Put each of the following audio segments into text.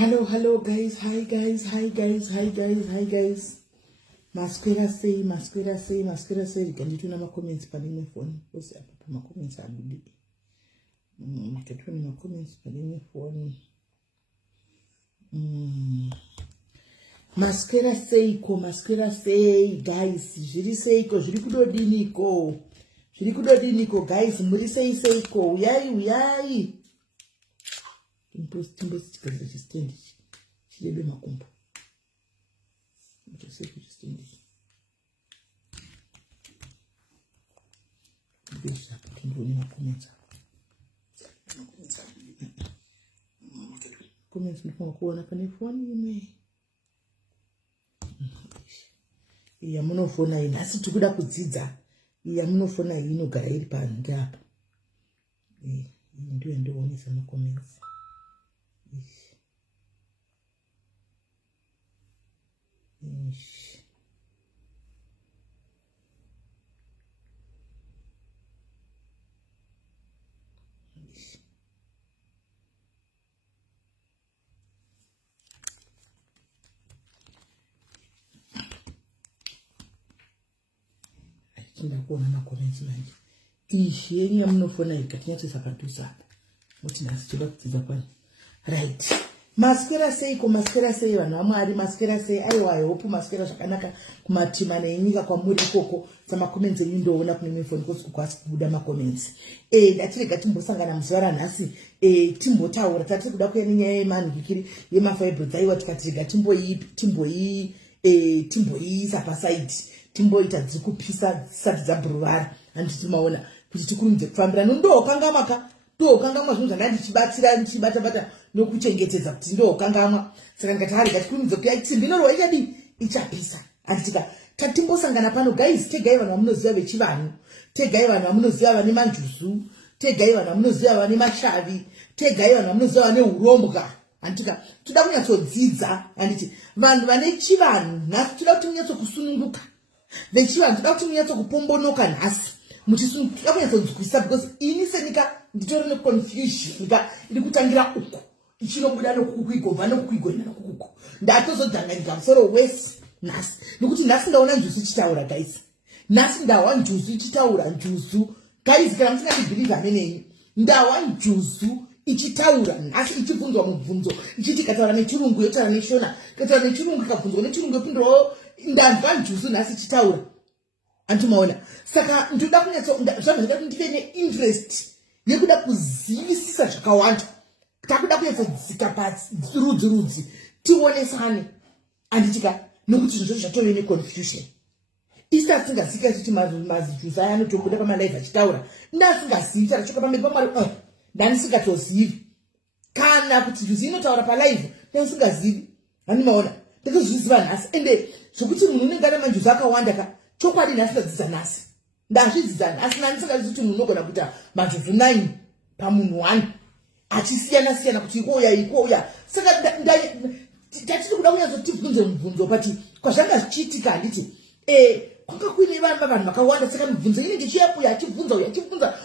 Hello guys, hi guys. Masquera say, you can do nama comments pale my phone. What's up? My comments are good. Get my comments pale my phone. Masquera say, guys. Jiri say ko, jiri kudodini ko, guys. Muri say ko, uyai. Timbo chikaza chistendi chilebe makumba mutose kuchistendi besha kindoni makomeza comments mfano kuona pane phone ime iya munofona ina asi tikuda kudzidza iya munofona inogara iri pange apa ndio ndionesa makomeza kuona makomenti manje yenyu yamunofona ikatinyati sakatusana muti nasi chiba kudzidza pani right. Masquera say vanhu vamwari masquera say aiwa I hope masquera zvakanaka kumatima nenyika kwamuri ikoko samakomenti enyu ndoona kune mifoni kwasi kubuda makomenti datirega timbosangana muzuva ranhasi timbotaura tatiri kuda kuya nenyaya yemanhikiri yemafibroids aiwa tikatirega timboiisa pasaidi timboita dziri kupisa dzisati dzabhuruvara handiti maona kuti tikurumidze kufambira ndokangamaka ndokangamwa zvinhu zvanga ndichibata nokuchengetedza kuti ndokangamwa saka ndikati hari ngatikurumidze kuti tsimbi inorwa ichadii ichapisa anditika tatimbosangana pano guys tegai vanhu vamunoziva vechivanhu tegai vanhu vamunoziva vane manjuzu tegai vanhu vamunoziva vane mashavi tegai vanhu vamunoziva vane urombwa anditika toda kunyatsodzidza anditi vanhu vane chivanhu nhasi toda kuti munyatsokusununguka vechivanhu toda kuti munyatsokupombonoka nhasi muchisununguka kunyatsonzwisa because ini senyika nditori neconfusion nyika iri kutangira uku ichinobuda nokukuigobva nokukuigoina nokukuku ndatozodhanganika musoro wese nhasi nekuti nhasi ndaona njuzu ichitaura guys nhasi ndawa njuzu ichitaura njuzu guys kana musingatibhiliva nenenyu ndawa njuzu ichitaura nhasi ichibvunzwa mubvunzo ichiti ikataura nechirungu yotaura neshona ikataura nechirungu ikabvunzwa nechirungu yopindurawo ndanzwa njuzu nhasi ichitaura antimaona saka ndoda kunyatsoda kuti ndive neinterest yekuda kuzivisisa zvakawanda takuda kunyatsodzika pasi rudzi tionesane anditika nokuti zvinhu zvatove neconfusion isi asingasika kuti mazijuzi aya anotobuda pamalive achitaura ndasingazivi tarachoka pamberi pamwari ndanisingatozivi kana kuti juzi inotaura palive ndanisingazivi handimaona ndakazviziva nhasi ende zvokuti munhu unenge ane manjuzi akawanda ka chokwadi ndasingadzidza nhasi ndazvidzidza nhasi nandisingazivi kuti munhu unogona kuita manjuzi 9 pamunhu 1 achisiyana kuti ikouya saka tatiri kuda kunyatsotibvunze mubvunzo pati kwazvanga zvichiitika handiti kwanga kuine vanhu vakawanda saka mibvunzo inenge ichiyapuya achibvunza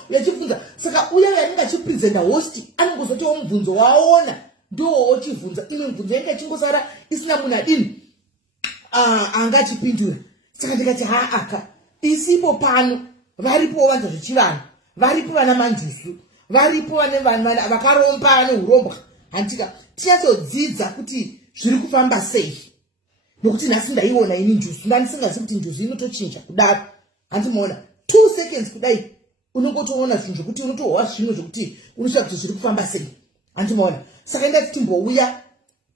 uyachibvunza saka uya yanenge achipresenta host anongozotiwo mubvunzo waona ndo ochivhunza imwe mibvunzo yanenge ichingosara isina munhu adini anga achipindura. Saka ndikati aka isipo pano varipo vanhu zvechivanhu, varipo vana manjusu, varipo vane vanhu vakaromba neurombwa. Handika tichazodzidza kuti zviri kufamba sei, nokuti nhasi ndaiona ini njusu ndandisingazivi kuti njusu inotochinja kudaro. Handimoona 2 seconds kudai unongotoona zvinhu zvokuti unotohwa zvimwe zvokuti unosvika kuti zviri kufamba sei. Handimoona. Saka ndati timbouya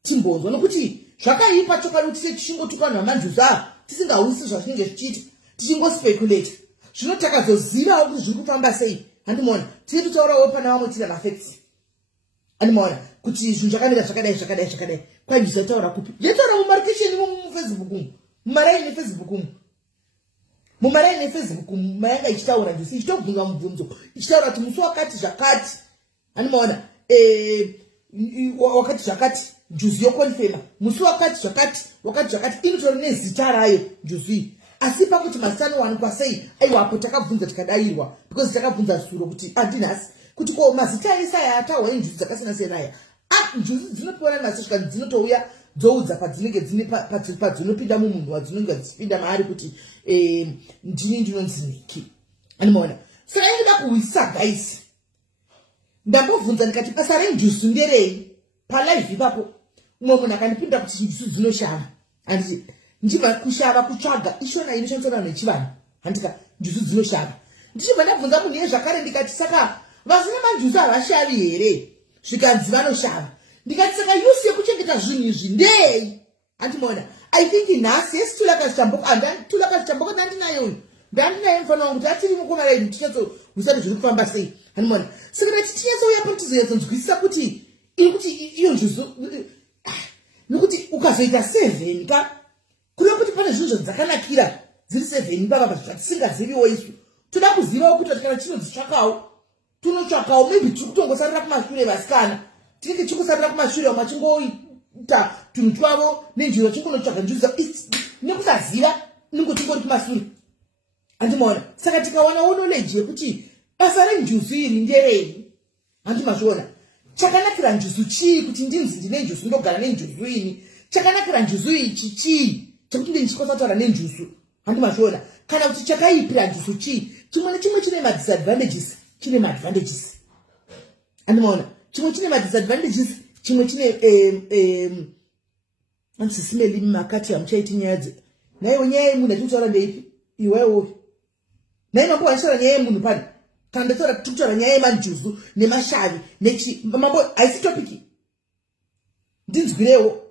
timbonzwa, nokuti zvakaipa chokwadi kuti tichingotuka vanhu vamanjusu tisingahwisi zvazvinenge zvichiita, tichingospekulata. Zvino takazozivawo kuti zviri kufamba sei. Handimoona. Tiri kutaurawo pana vamwe tiri mafacts. Handimoona kuti zvinhu zvakadai kwai ndizotaura kupi. Ndataura mumarikesheni mufacebook umu, mumaraini efacebook umu, mumaraini efacebook umu mayanga ichitaura njusu ichitobvunza mubvunzo ichitaura kuti musi wakati zvakati. Handimoona wakati zvakati njusu yokonfema, musi wakati zvakati inotori nezita rayo njusu iyi. Asi pakuti mazita anowanikwa sei, aiwapo takabvunza tikadayirwa, because takabvunza suro kuti andinhasi kuti ko mazita ese aya atahwa injusu dzakasiyana aya. Njusu dzinopona masishka dzinotouya dzoudza padzinenge dzine padzinopinda mumunhu wadzinenge dzichipinda maari kuti ndini ndinonzi Niki. Handimoona. Saka ndinoda kuwisa guys. Ndambobvunza ndikati basa renjusu nderei palive ipapo. Umwe munhu akandipinda kuti njusu dzinoshava. Handiti ndibva kushava kutsvaga ishona inoshandiswa vanhu vechivanhu. Handika njusu dzinoshava. Ndichibva ndabvunza munhu yezvakare ndikati saka vasina manjusu havashavi here? Zvikanzi vanoshava. Ndikati saka yusi yekuchengeta zvinhu izvi ndei? Handimoona. I think nhasi esitulaka zvitambuko ndandinayo uyu. Ndandinayo mufana wangu kuti atiri mukomaraini tichazowisati zviri kufamba sei. Handimoona. Saka ndati tichatsouya papo tizoyatsonzwisisa kuti iyo njusu nokuti ukazoita 7 ka kuri kuti pane zvinhu zvakanakira dziri 7 baba zvatisingaziviwo isu. Toda kuzivawo kuti kana chinodzitsvakawo tunotsvakawo maybe tiri kutongosarira kumashure vasikana. Tinenge tichingosarira kumashure vamwe vachingoita tunhu twavo nenjiro chingonotsvaga njusu nekusaziva ningo tingori kumashure. Handimoona. Saka tikaonawo knowledge yekuti basa renjusu iri nderei. Handimazviona. Chakanakira njusu chii kuti ndinzi ndine njusu ndogara nenjusu ini? Chakanakira njusu ichi chii chekuti ndichikosatora nenjusu? Handimazviona. Kana kuti chakaipira njusu chii? Chimwe nechimwe chine madisadvantages, chine maadvantages. Handimoona. Chimwe chine madisadvantages, chimwe chine ansisimeli makati hamuchaiti nyaya dze. Naiwe nyaya yemunhu achikutaura ndeipi? Iwewo. Nai mambo achitaura nyaya yemunhu pani? Kana ndataura kutaura nyaya yemanjusu nemashavi nechi mambo haisi topiki. Ndinzwirewo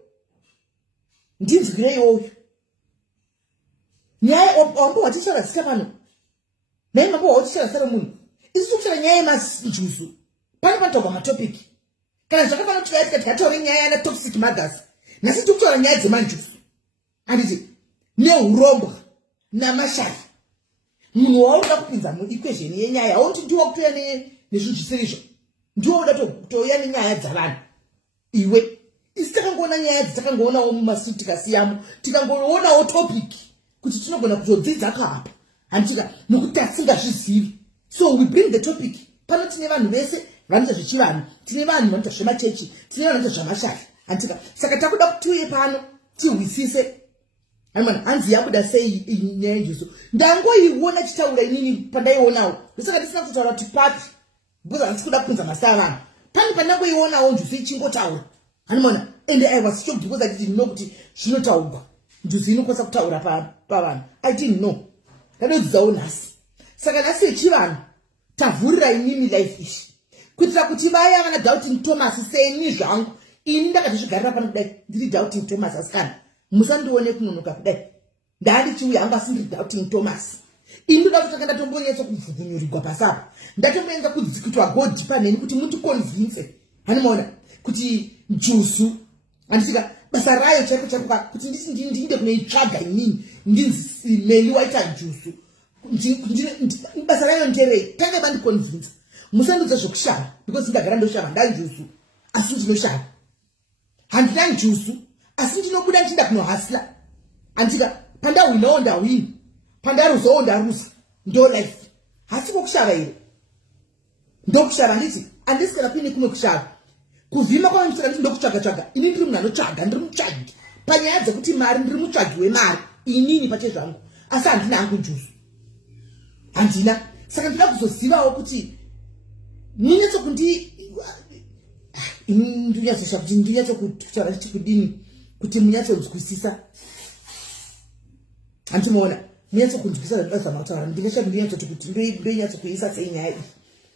uyu. Nyaya mambo wachitaura zita pano. Nai mambo wachitaura zita remunhu. Isi tokutaura nyaya yemanjusu. Pane panotaurwa matopiki. Kana zvakafana kuti tikataura nyaya yana toxic mothers. Nhasi tokutaura nyaya dzemanjusu. Handiti neurombwa namashavi. Munhu wauda kupinza muequation yenyaya hauti ndiwo kutoya nezvinhu zvisirizvo. Ndiwo uda kutoya nenyaya dzavanhu. Iwe isi takangoona nyaya dzatakangoonawo mumasuti tikasiyamo, tikangoonawo topic kuti tinogona kutodzidza kahapa. Handika nokuti tasingazvizivi. So we bring the topic. Pano tine vanhu vese vanoita zvechivanhu, tine vanhu vanoita zvemachechi, tine vanhu vanoita zvamashavi. Handika saka takuda kuti tiuye pano tihwisise. Hanzi yabuda sei nyaya yenjusu. Ndangoiona chitaura inini pandaionawo. Ndosaka ndisina kutaura kuti papi. Because handisi kuda kubvunza mazita avanhu. Pane pandangoionawo njusu ichingotaura. Handimoona. And I was shocked because I didn't know kuti zvinotaurwa. Njusu inokwanisa kutaura pavanhu. I didn't know. Ndadodzidzawo nhasi. Saka nhasi yechivanhu tavhurira inini life ishi. Kuitira kuti vaya vana Doubting Thomas seni zvangu. Ini ndakazvigarira pano kudai ndiri Doubting Thomas asikana. Musandione kunonoka kudai. Ndandichiuya anga sindiri Doubting Thomas. Ini ndoda kuti ndatombonyetsa kubvunzururirwa pasapa. Ndatomboenza kudzikitwa God paneni kuti muti-convince. Handimoona kuti njusu handisika basa rayo chaiko kuti ndinde kunoitsvaga inini ndinzi meli waita njusu. Basa rayo nderei? Tange bandiconvince. Musandudza zvokushava because ndagara ndoshava ndanjusu asi ndinoshava. Handina njusu asi ndinobuda ndichinda kunohasila. Handika pandawinawo ndawina, pandaruzawo ndaruza. Ndo life. Hasi kokushava here. ndokushava nditi andisikana kuine kumwe kushava kuvhima kwavamusika nditi ndokutsvaga ini ndiri munhu anotsvaga ndiri mutsvagi panyaya dzekuti mari ndiri mutsvagi wemari inini pache zvangu asi handina hangu njusu handina saka ndinoda kuzozivawo kuti munyatsokundi ndinyatsosha kuti ndinyatsokutaura chiti kudini kuti munyatsonzwisisa handimoona munyatsokunzwisisa zvandinoda zvamakutaura ndingashavi ndinyatsoti kuti ndoinyatsokuisa sei nyaya iyi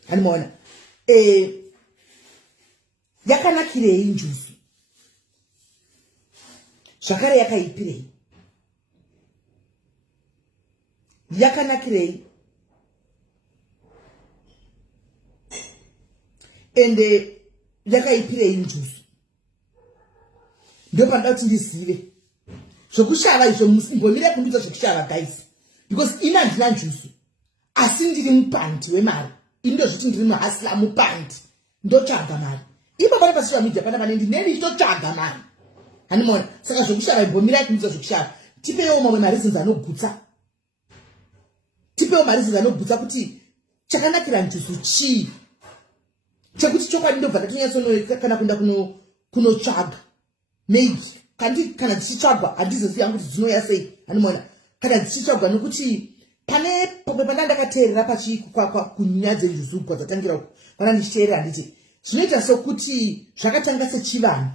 handimoona yakanakirei njusu zvakare yakaipirei yakanakirei ende yakaipirei njusu ndopanoda kuti ndizive zvokushava izvo mbomire kundiudza zvokushava guys because ini handina njusu asi ndiri mupandi wemari ini ndozviti ndiri muhasila mupandi ndotsvaga mari ipo pane pasocial media pana vane ndineni nditotsvaga mari handimona saka zvokushava mbomirai kundiudza zvokushava tipewo mamwe marizons anogutsa tipewo marizons anogutsa kuti chakanakira njusu chii chekuti chokwadi ndobva ndatonyatsonoi kana kuenda kunotsvaga maybe kana dzichitsvagwa handizozivi hangu kuti dzinouya sei handimona kana dzichitsvagwa nokuti pane pamwe pana ndakateerera kunyaya dzenjusu kwadzatangira uku pana ndichiteerera handiti zvinoita sokuti zvakatanga sechivanhu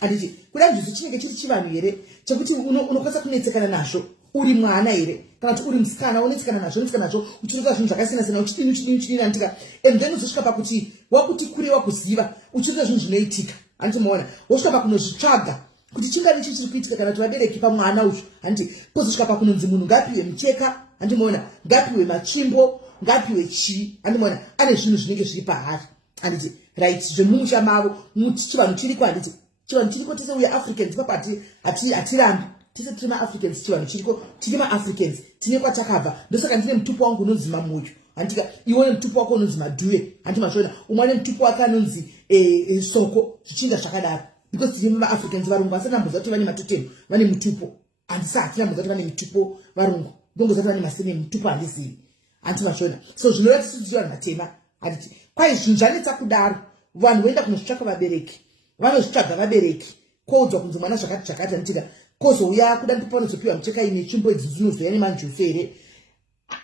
handiti kuda njusu chinenge chiri chivanhu here chekuti unokwanisa kunetsekana nazvo uri mwana here kana kuti uri musikana unetsekana nazvo uchiita zvinhu zvakasiyana-siyana uchidini handika and then uzosvika pakuti wakuti kure wakuziva uchiita zvinhu zvinoitika handimoona wosvika pakunozvitsvaga kuti chingave chiri kuitika kana kuti vabereki pamwana uchu handiti pozosvika pakunonzi munhu ngapiwe mucheka handimoona ngapiwe matsvimbo ngapiwe chii handimoona ane zvinhu zvinenge zviri pahari handiti right zvemumusha mavo chivanhu chiriko handiti chivanhu chiriko tese uye africans papa hatirambi tese tiri maafricans chivanhu chiriko tiri maafricans tine kwatakabva ndosaka ndine mutupo wangu unonzi mamoyo handika iwone mutupo wako unonzi madhuye handi mashona umwe ane mutupo wake anonzi soko zvichinga zvakadaro because tiri maafricans varungu vasati vamboza kuti vane matotemo vane mutupo handisati vamboza kuti vane mutupo varungu ndongoza kuti vane maseme mutupo handizivi handi mashona so zvinoreva tisiti vanhu vatema handiti kwai zvinhu zvanetsa kudaro vanhu voenda kunozvitsvaka vabereki vanozvitsvaga vabereki koudzwa kunzi mwana zvakati handitika kozouya kuda ndipo panozopiwa mucheka ine tsvimbo idzi dzinozoya nemanjusu here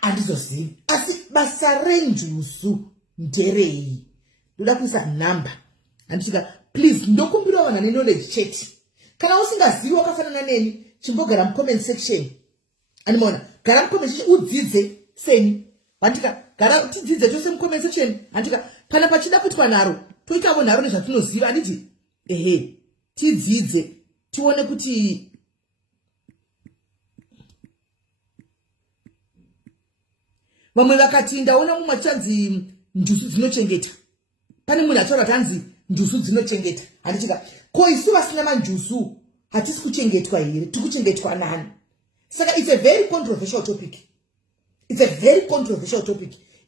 handizozivi asi basa renjusu nderei ndoda kuisa nhamba handitika please ndokumbirawo vanhu ane knowledge chete kana usingazivi wakafanana neni chimbogara mucomment section handimona gara mucomment section udzidze seni handika gara tidzidze tose mucomment section handika kana pachida kuitwa nharo toitawo nharo nezvatinoziva handiti tidzidze tione kuti vamwe vakati ndaona mumwe achanzi njusu dzinochengeta pane munhu ataura kuti hanzi njusu dzinochengeta handitika ko isu vasina manjusu hatisi kuchengetwa here tiri kuchengetwa nani saka it's a very controversial topic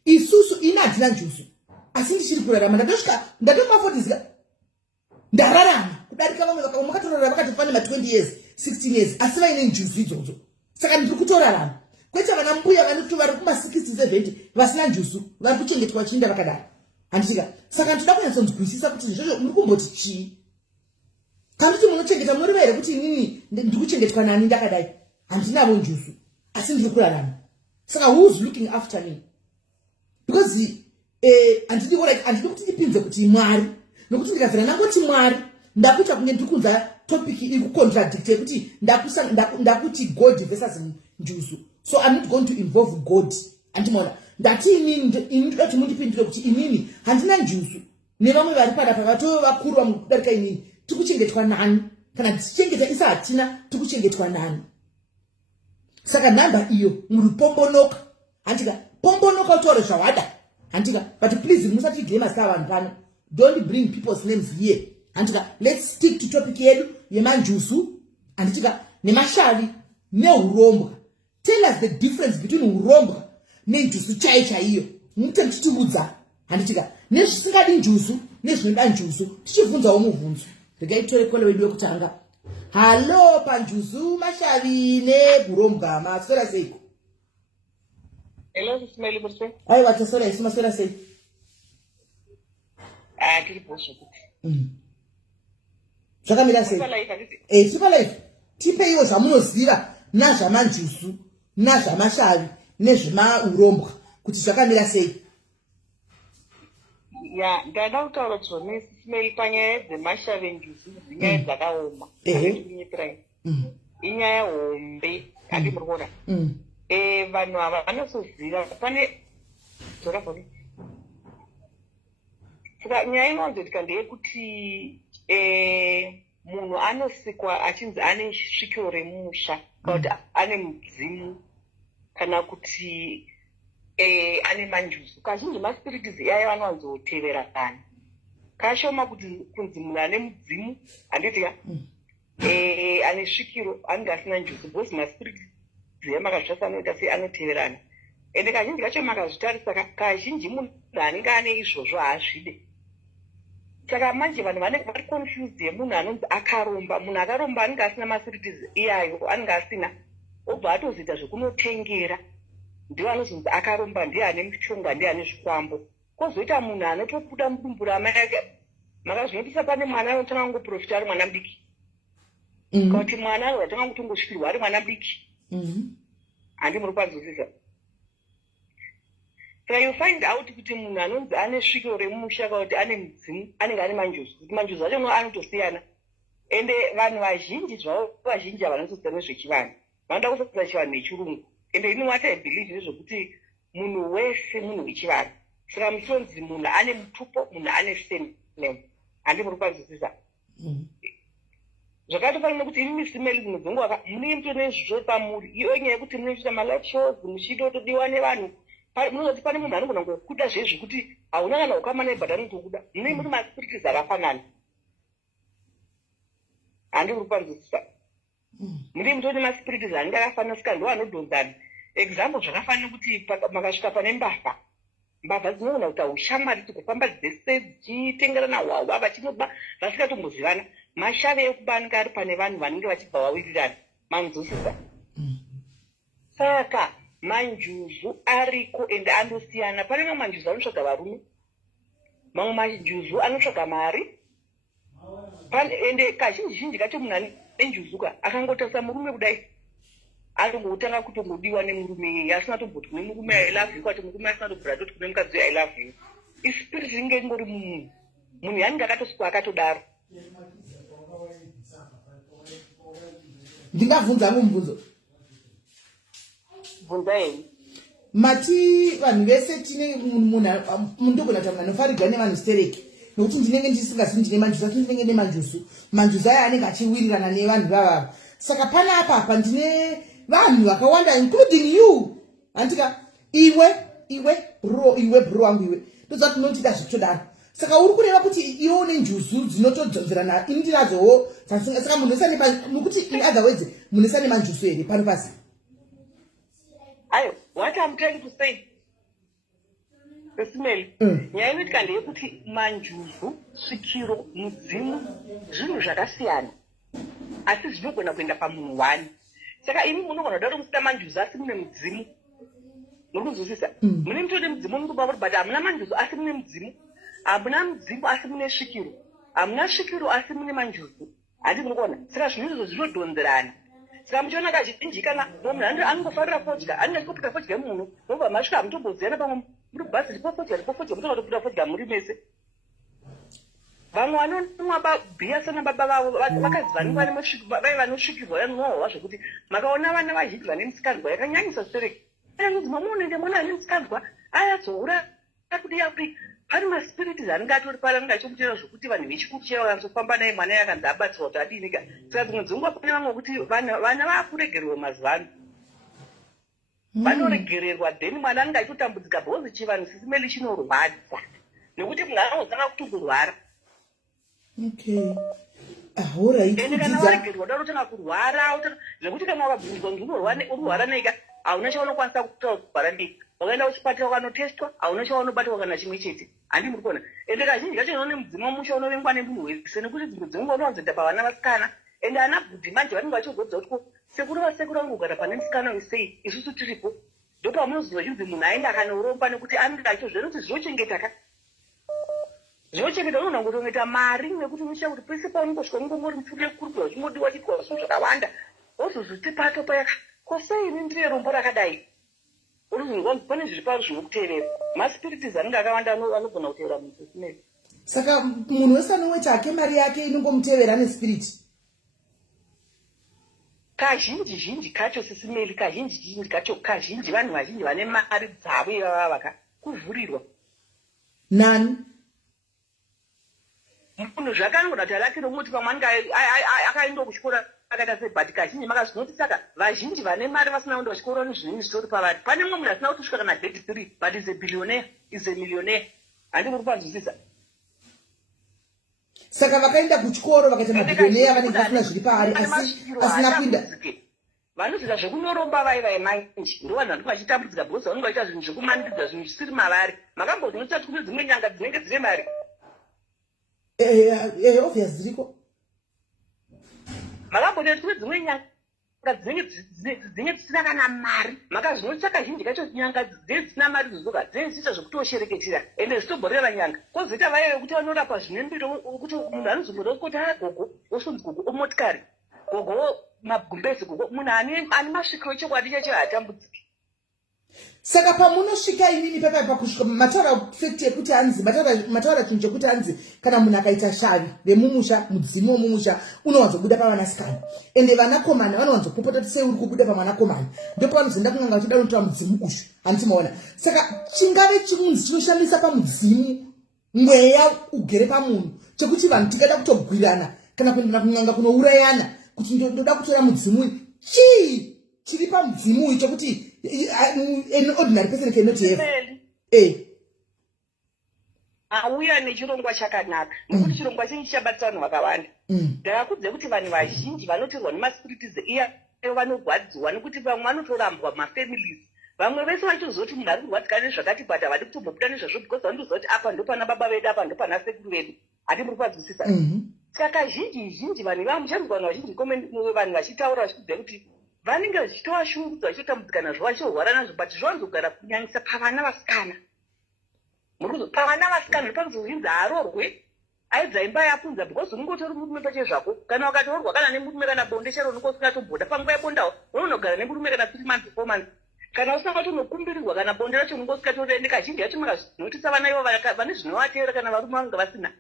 isusu ina handina njusu asi ndichiri kurarama ndatomafotizika ndararama kudarika vamwe vakatorarama vakati fane ma20 years 16 years asi vaine njusu idzodzo saka ndiri kutorarama kwete vana mbuya vanoti vari kuma60 70 vasina njusu vari kuchengetwa chinda vakadaro handitika saka ndoda kunyatsonzwisisa kuti izvozvo muri kumboti chii kana kuti munochengeta munoriva here kuti inini ndiri kuchengetwa nani ndakadai handinavo njusu asi ndiri kurarama saka who's looking after me because handidi kuti ndipinze kuti mwari nokuti ndikazira nangoti mwari ndakuita kunge ndiri kunza topic iri kucontradicte kuti ndakuti god versus njusu so I'm not going to involve God handimona ndati inini ndoti mundipindure kuti inini handina njusu nevamwe vari panapa vatove vakuru vamwe kudarika inini tikuchengetwa nani kana tichengeta isa hatina tikuchengetwa nani saka nhamba iyo muri pombonoka handika pombonoka utaure zvawada handika but please musati glema saa vanhu pano don't bring people's names here handika let's stick to topic yedu yemanjusu handitika nemashavi neurombwa tell us the difference between urombwa nenjusu chaiyo muite tichiudza handitika nezvisingadi njusu nezvinoda njusu tichibvunzawo mubvunzo regai tore kole wedu wekutanga halo panjusu mashavi neurombwa maswera seiko hello Ismail Burse aiwa taswera isu maswera sei tiripo zvokuti zvakamira sei Super Life tipeiwo zvamunoziva nazvamanjusu nazvamashavi nezvemaurombwa kuti zvakamira sei. ya ndada kutaura kuti smell panyaya dzemashavi njusu dzinyaya dzakaoma kunyipirai inyaya hombe ati muri kuona vanhu ava vanozoziva pane zvakafoni saka nyaya inowanzoitika ndeyekuti munhu anosikwa achinzi ane svikiro remusha kana kuti ane mudzimu kana kuti ane manjusu. Kazhinji maspiritis iyayo anowanzoteverana kashoma kuti kunzi munhu ane mudzimu handiti ane svikiro anenge asina njusu bhozi maspiritis emakazvasa anoita sei anoteverana ende kazhinji kacho makazvitarisa kazhinji munhu anenge ane izvozvo haazvide. Saka manje vanhu vari confused yemunhu anonzi akaromba. Munhu akaromba anenge asina maspiritis iyayo anenge asina obva atozoita zvekunotengera ndiwo anozonzi akaromba ndiye ane mishonga ndiye ane zvikwambo. Kozoita munhu anotobuda mudumbu ramai ake makazvinotisa pane mwana anotanga kungoprofita ari mwana mudiki kana kuti mwana anotanga kutongosvikirwa ari mwana mudiki handi muri kwanzwisisa. Saka you find out kuti munhu anonzi ane svikiro remusha kana kuti ane mudzimu anenge ane manjusu kuti manjusu acho anotosiyana ende vanhu vazhinji zvavo vazhinji havanotodzidza nezvechivanhu vanoda kutodzidza chivanhu nechirungu ende ini what I believe nezvekuti munhu wese munhu wechivanhu. Saka muchonzi munhu ane mutupo munhu ane surname handi muri kwanzwisisa. Zvakatofanira kuti ini misimeli dzimwe dzenguva munenge mutone zvizvo pamuri iyo nyaya yekuti munochita malife shows muchitotodiwa nevanhu munozoti pane munhu anogona kukuda zvezvi kuti hauna kana ukama nebhata anotokuda munenge muri maspiritis akafanana handi muri kwanzwisisa. Munenge mutone maspiritis anenge akafanana saka ndo anodhonzana. Example zvakafanira kuti makasvika pane mbavha dzinogona kuita ushamwari tikufamba dzese dzichitengerana hwahwa vachinoba vasikatombozivana. Mashave ekuba anenge ari pane vanhu vanenge vachibva vawirirana manzwisisa. Saka manjuzu ariko ende andosiyana. Pane mamwe manjuzu anotsvaga varume mamwe manjuzu anotsvaga mari ende kazhinji kacho munhu ane njuzuka akangotasa murume kudai anongotanga kutongodiwa nemurume asina tomboti kune murume I love you kwati murume asina tobvira toti kune mukadzi I love you. Ispirit inge ingori munhu yanenge akatosukwa akatodaro. Ndingabvunza mubvunzo bvunzai. Mati vanhu vese tine munhu ndogona kuti munhu anofarigwa nevanhu stereki nokuti ndinenge ndisingazivi ndine manjusu asi ndinenge ne manjusu aya anenge achiwirirana nevanhu vavava. Saka pana apa ndine vanhu vakawanda including you andika iwe bro wangu iwe ndoza tinotida zvitodaro. Saka uri kureva kuti iwe une njusu dzinotodzonzerana ini ndinazowo saka munhu wese nokuti in other words munhu wese ane manjusu here pano pasi. Ayo what I'm trying to say Smell nyaya inoitika ndeyekuti manjusu svikiro mudzimu zvinhu zvakasiyana asi zvinogona kuenda pamunhu wani. Saka imi munogona kudaro musina manjusu asi mune mudzimu muri kuzwisisa. Mune mutode mudzimu mukuba but hamuna manjusu asi mune mudzimu. Hamuna mudzimu asi mune svikiro hamuna svikiro asi mune manjusu handi muri kuona. Saka zvinhu izvo zvinodhonzerana. Saka muchiona kazhinji kana munhu anongofarira fodya anenge achitopika fodya munhu mobva masvika hamutomboziyana pamwe muri bhazi ripo fodya mutoda kutobuda fodya muri mese. Vamwe vanomwa bhiya sana baba vavo vakadzi vanenge vanosvikirwa yanwawa zvekuti makaona vana vazhinji vane misikandwa yakanyanyisa zvibereki anonzi mamuonende mwana ane misikandwa ayazoura kudiya kudi pane maspiritis anenge atori pale anenge achimutera zvokuti vanhu vechikuru chaiva vakanzofamba naye mwana yakanzi abatsirwa kuti adinika. Saka dzimwe dzenguva pane vamwe kuti vana vaakuregererwa mazuva ano vanoregererwa then mwana anenge achitambudzika bhozi chivanhu sisimeli chinorwadza nekuti munhu anozanga kutongorwara. Ende kana waregererwa daro tanga kurwara zvekuti kana wakabvunzwa kuti unorwara neka hauna chaunokwanisa kutaura kurwara ndika wakaenda kuchipatara ukanotestwa hauna chaunobatwa kana chimwe chete handi muri kuona. Ende kazhinji kacho inoone mudzimu musha unovengwa nemunhu wese nekuti dzimwe dzenguva unowanzoenda pavana vasikana ende ana bhudhi manje vanenge vachigodza kuti sekuru vasekuru vangu kugara pane musikana wesei isusu tiripo ndopamunozozwa chinzi munhu aenda akanoromba nekuti anenge achizvenoti zvinochengetaka. zvinochengeta unogona kutongeta mari nekuti unoshaya kuti pese paunongosvika ungongori mupfuri kurikuwa chimodiwa chitwa zvinhu zvakawanda wozozviti pato payaka kosei ndire rombo rakadai uruzvinzwa pane zviri paro zvinokuteerera maspiritis anenge akawanda anogona kuteera musesinei. Saka munhu wese anoweta ake mari yake inongomutevera nespiriti kazhinji kacho sesimeli kazhinji kacho kazhinji vanhu vazhinji vane mari dzavo ivava vakakuvhurirwa nani munhu zvakangoda kuti alakire umuti pamwe anenge akaenda kuchikora akaita sebhati kazhinji makazvinoti saka vazhinji vane mari vasina kuenda kuchikora nezvinini zvitori pavari pane mumwe munhu asina kutosvika kana 33 but is a billionaire is a millionaire handii muri panzwisisa. Saka vakaenda kuchikoro vakaita mabillionaire vanenge vasina zviri paari asina kuinda vanoziva zvekunoromba vaiva manji ndo vanhu vanenge vachitambudzika because vanenge vaita zvinhu zvekumanidza zvinhu zvisiri mavari makambozvinotati kune dzimwe nyanga dzinenge dzine mari obvious dziriko makambozvinoti kune dzimwe nyanga dzinenge dzisina kana mari makazvinoti kazhinji kacho nyanga dzinenge dzisina mari dzozoka dzinenge dzichiita zvekutoshereketera ende zvitomboreva nyanga kwozoita vaya vekuti vanorapa zvine mbiro kuti munhu anozomboda kuti gogo osonzi gogo omotikari gogo magumbezi gogo munhu ane masvikiro echokwadi chacho haatambudziki. Saka pamunosvika inini pepaipa kusvika mataura fact yekuti hanzi mataura chinhu chekuti hanzi kana munhu akaita shavi vemumusha mudzimu womumusha unowanzobuda pavanasikana ende vanakomana vanowanzokupota kuti sei uri kubuda pamwanakomana ndipo vanozoenda kun'anga vachida unotora mudzimu ushu handitimaona. Saka chingave chimunzi chinoshamisa pamudzimu mweya ugere pamunhu chekuti vanhu tingada kutogwirana kana kuenda kun'anga kunourayana kuti ndoda kutora mudzimu chii chiri pamudzimu uyu chekuti an ordinary person cannot have auya nechirongwa chakanaka nekuti chirongwa chingi chichabatisa vanhu vakawanda ndakakudze kuti vanhu vazhinji vanotirwa nemaspiritis iya vanorwadziwa nekuti vamwe vanotorambwa mafamilies vamwe vese vachizoti munhu ari kurwadzika nezvakati but havadi kutombobuda nezvazvo because vanotoziva kuti apa ndopana baba vedu apa ndopana sekuru vedu hati muri kwadzisisa. Saka kazhinji vanhu vamuchanzwa vanhu vazhinji vanhu vachitaura vachikudze kuti vanenge vachitovashungudza vachitambudzika nazvo vachirwara nazvo but zvavanzogara kunyanyisa pavana vasikana pavana vasikana panozozvinzi arorwe aidza imba yapunza because unongotori murume pache zvako kana ukatorwa kana nemurume kana bonde chero unonge usingatomboda panguva yebondawo unonogara nemurume kana 3 months 4 months kana usina kwatonokumbirirwa kana bonde racho unonge usikatoende kazhinji yacho makazvinotisa vana ivo vane zvinovateera kana varume vanga vasina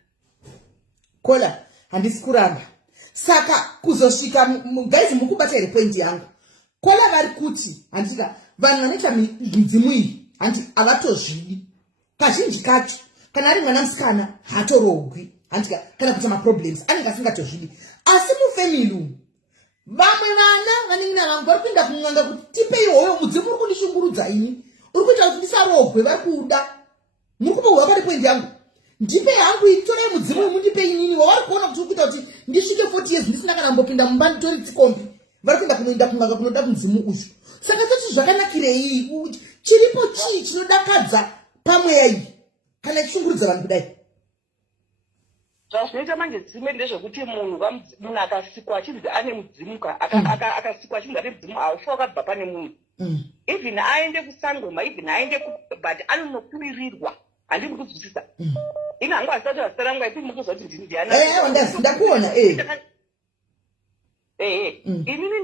kola handisi kuramba. Saka kuzosvika guys mukubata here point yangu kola vari kuti handika vanhu vanoita midzimu iyi handi havatozvidi kazhinji kacho kana ari mwana musikana haatorogwi handika kana kuita maproblems anenge asingatozvidi asi mufamily umu vamwe vana vanenge navangu vari kuenda kun'anga kuti tipei hoyo mudzimu uri kundishungurudza ini uri kuita kuti ndisarogwe vari kuda muri kumbohwa pari point yangu ndipe hangu itorai mudzimu mundipe inini wavari kuona kuti ukuita kuti ndisvike 40 years ndisina kana mbopinda mumba nditori tsikombi vari kuenda kunoenda kun'anga kunoda mudzimu uyu. Saka toti zvakanakirei chiripo chii chinodakadza pamweya iyi kana ichishungurudza vanhu kudai zvazvinoita manje dzimwe ndezvekuti munhu akasikwa achinzi ane mudzimuka akasikwa achinzi ane mudzimu haufa wakabva pane munhu even aende kusangoma even aende but anonokuririrwa handii muri kuzwisisa ini hangu asati vazita rangu aipi mukuziva kuti ndini ndakuona inini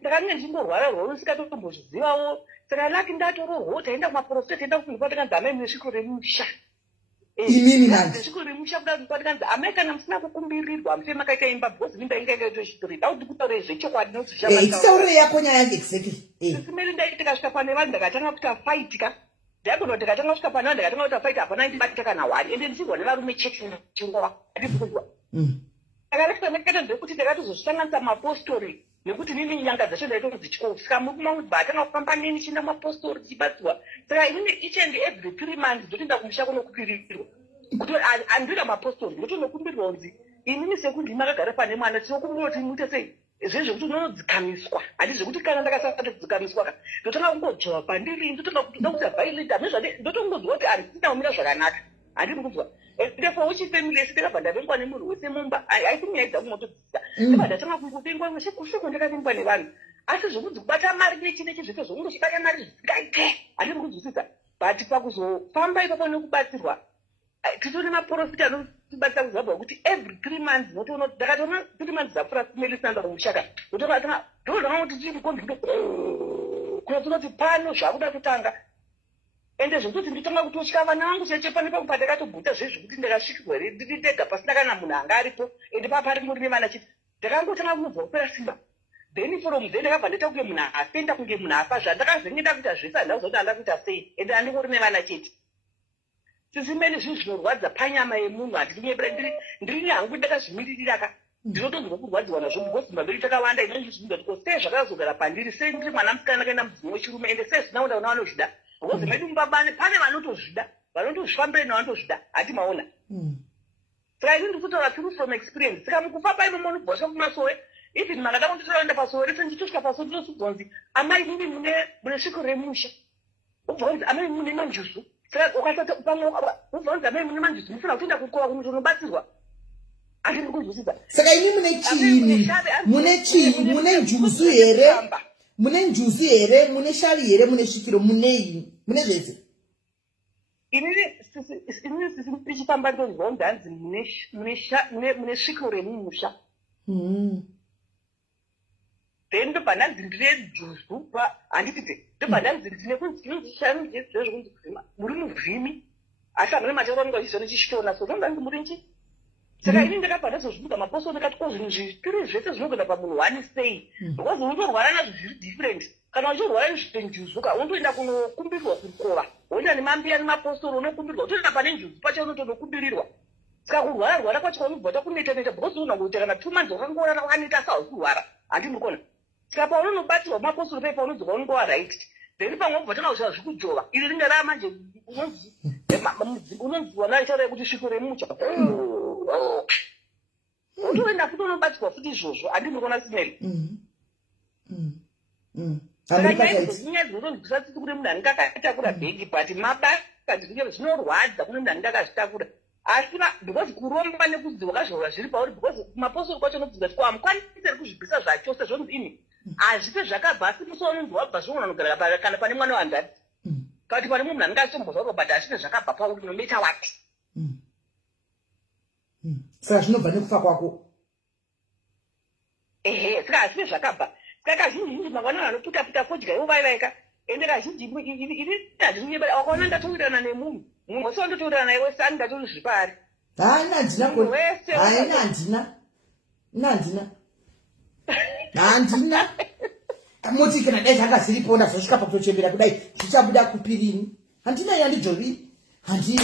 ndakange ndichingorwara rworo usikatotombozvizivawo saka laki ndatororwo taenda kumaprofita taenda kufundipa takanzi amai mune sviko remusha inini manje sviko remusha kuda takanzi amai kana musina kukumbirirwa musei makaita imba because mimba inga itochitori dauti kutaurei zvechokwadi nokuitaurire yako nyaya yangu exactly simeri ndaitika svika pane vanhu ndakatanga kuita faitika ndakona kuti ndakatanga kusvika pane vanhu ndakatanga kuita faita hapana ndibatita kana wani ende ndichirwa nevarume chechi chingova handikuzwa akarekita ndakata ndekuti ndakatozozvisanganisa mapostori nekuti nini nyanga dzacho ndaitodzichikosvika murume atanga kufamba nini chienda mapostori tichibatsirwa saka inini each and every 3 months ndotoenda kumusha kunokupirirwa kuti andoita mapostori ndotonokumbirwa kunzi inini sekundi makagara pane mwana tinokumbirwa kuti muite sei zvezvekuti unonodzikamiswa handi zvekuti kana ndakasati kudzikamiswa ka ndotanga kungodzva pandiri ndotanga kutoda kuita violenta nezvade ndotongoziva kuti handisina kumira zvakanaka handi mukuzwa therefore uchifamily esi ndakabva ndavengwa nemunhu wese mumba think yaidza kumotodzisa ndabva ndatanga kungopengwa kusviko ndakavengwa nevanhu asi zvokunzi kubata mari nechinechi zvese zvokungochibata mari zvisingaite handi mukuzwisisa but pakuzofamba ipapo nekubatsirwa titori maprofita anotibatsa kuzabva kuti every 3 months notoona ndakatoona 3 months dzapfuura simeli sinaenda kumushaka ndotoona kuti tiri konzito kunatoti pano zvakuda kutanga ende zvekutoti nditanga kutosvika vana vangu cheche pane pakupa ndakatobvuta zvezvekuti ndakasvikirwa here ndiri ndega pasina kana munhu anga aripo ende papari muri nevana chete ndakangotanga kunobva kupera simba then from then ndakabva ndaita kunge munhu afenda kunge munhu afa zvandakazenge ndakuita zvese handauza kuti handa kuita sei ende handingori nevana chete tisimene zvinhu zvinorwadza panyama yemunhu handinyebrandiri ndiri hangu ndakazvimiririra ka ndinotozwa kurwadziwa nazvo because maberi takawanda inozvizvinda because sei zvakazogara pandiri sei ndiri mwana musikana kaenda mudzimu wechirume ende sei zvina kuda vanozvida because medu mubabane pane vanotozvida vanotozvifambira nevanotozvida hati maona saka ini ndiri kutaura true from experience saka mukufamba imomo unobvasva kumasowe even makada kunditoraenda pasowe rese ndichitosvika pasowe ndinotobvonzi amai mimi mune sviko remusha ubvonzi amai mune manjusu saka ukatata pamwe ubvonzi amai mune manjusu mufuna kutoenda kukova kumuti unobatsirwa handiri kuzwisisa saka ini mune chiini mune njuzu here mune njuzu here mune shari here mune svikiro munei mune zvese inini sisi tichifamba ndozvawo ndanzi mune svikiro remumusha then ndobva ndanzi ndine juzu handitite ndobva ndanzi ndine kunzizvezvekunzi kuvhima muri muvhimi asi hamuna matauro anenge achizva nechisvikiro so ndondanzi muri nchi saka ini ndakabva ndazozvibuda maposo ndakati ko zvinhu zvitiri zvese zvinogona pamunhu wani sei because unotorwara nazvo zviri different kana uchirwara nezvitenjuzuka unotoenda kunokumbirirwa kukova woenda nemambiya nemapostori unokumbirwa utoenda pane njuzu pacho unotonokumbirirwa saka kurwara kwacho kwaunobva takuneta because unoona kuti kana 2 months wakangorara wakaneta sausi kurwara handi mukona saka paunonobatsirwa mumapostori pei paunodzoka unongowa right then pamwe ubva tanga kuchava zvekujova iri ringe raa manje unonzi wana ichara kuti sviko remucha utoenda futi unobatsirwa futi izvozvo handi ndikona simeli saka nyaya dzinotondibvisa tsitsi kune munhu anenge akazvitakura bhegi but mabasa ndinge zvinorwadza kune munhu anenge akazvitakura asi because kuromba nekudziwa kazvaura zviri pauri because mapostori kwacho nobvisa kuti amukwanisiri kuzvibvisa zvacho sezvonzi ini hazvise zvakabva asi musi wanonzi wabva zvimwe unogara kana pane mwana wandati kuti pane munhu anenge achitombozauro but hazvine zvakabva pauri nometa wati saka zvinobva nekufa kwako ehe saka hazvine zvakabva saka kazhinji mangwana anopita fodya ivo vaivaika ende kazhinji ini handinye wakaona ndatowirirana nemunhu munhu wese wandotowirirana iwe sani ndatori zvipari haina handina moti kana dai zvanga zviripo ndazosvika pakutochembera kudai zvichabuda kupirini handinai handijoviri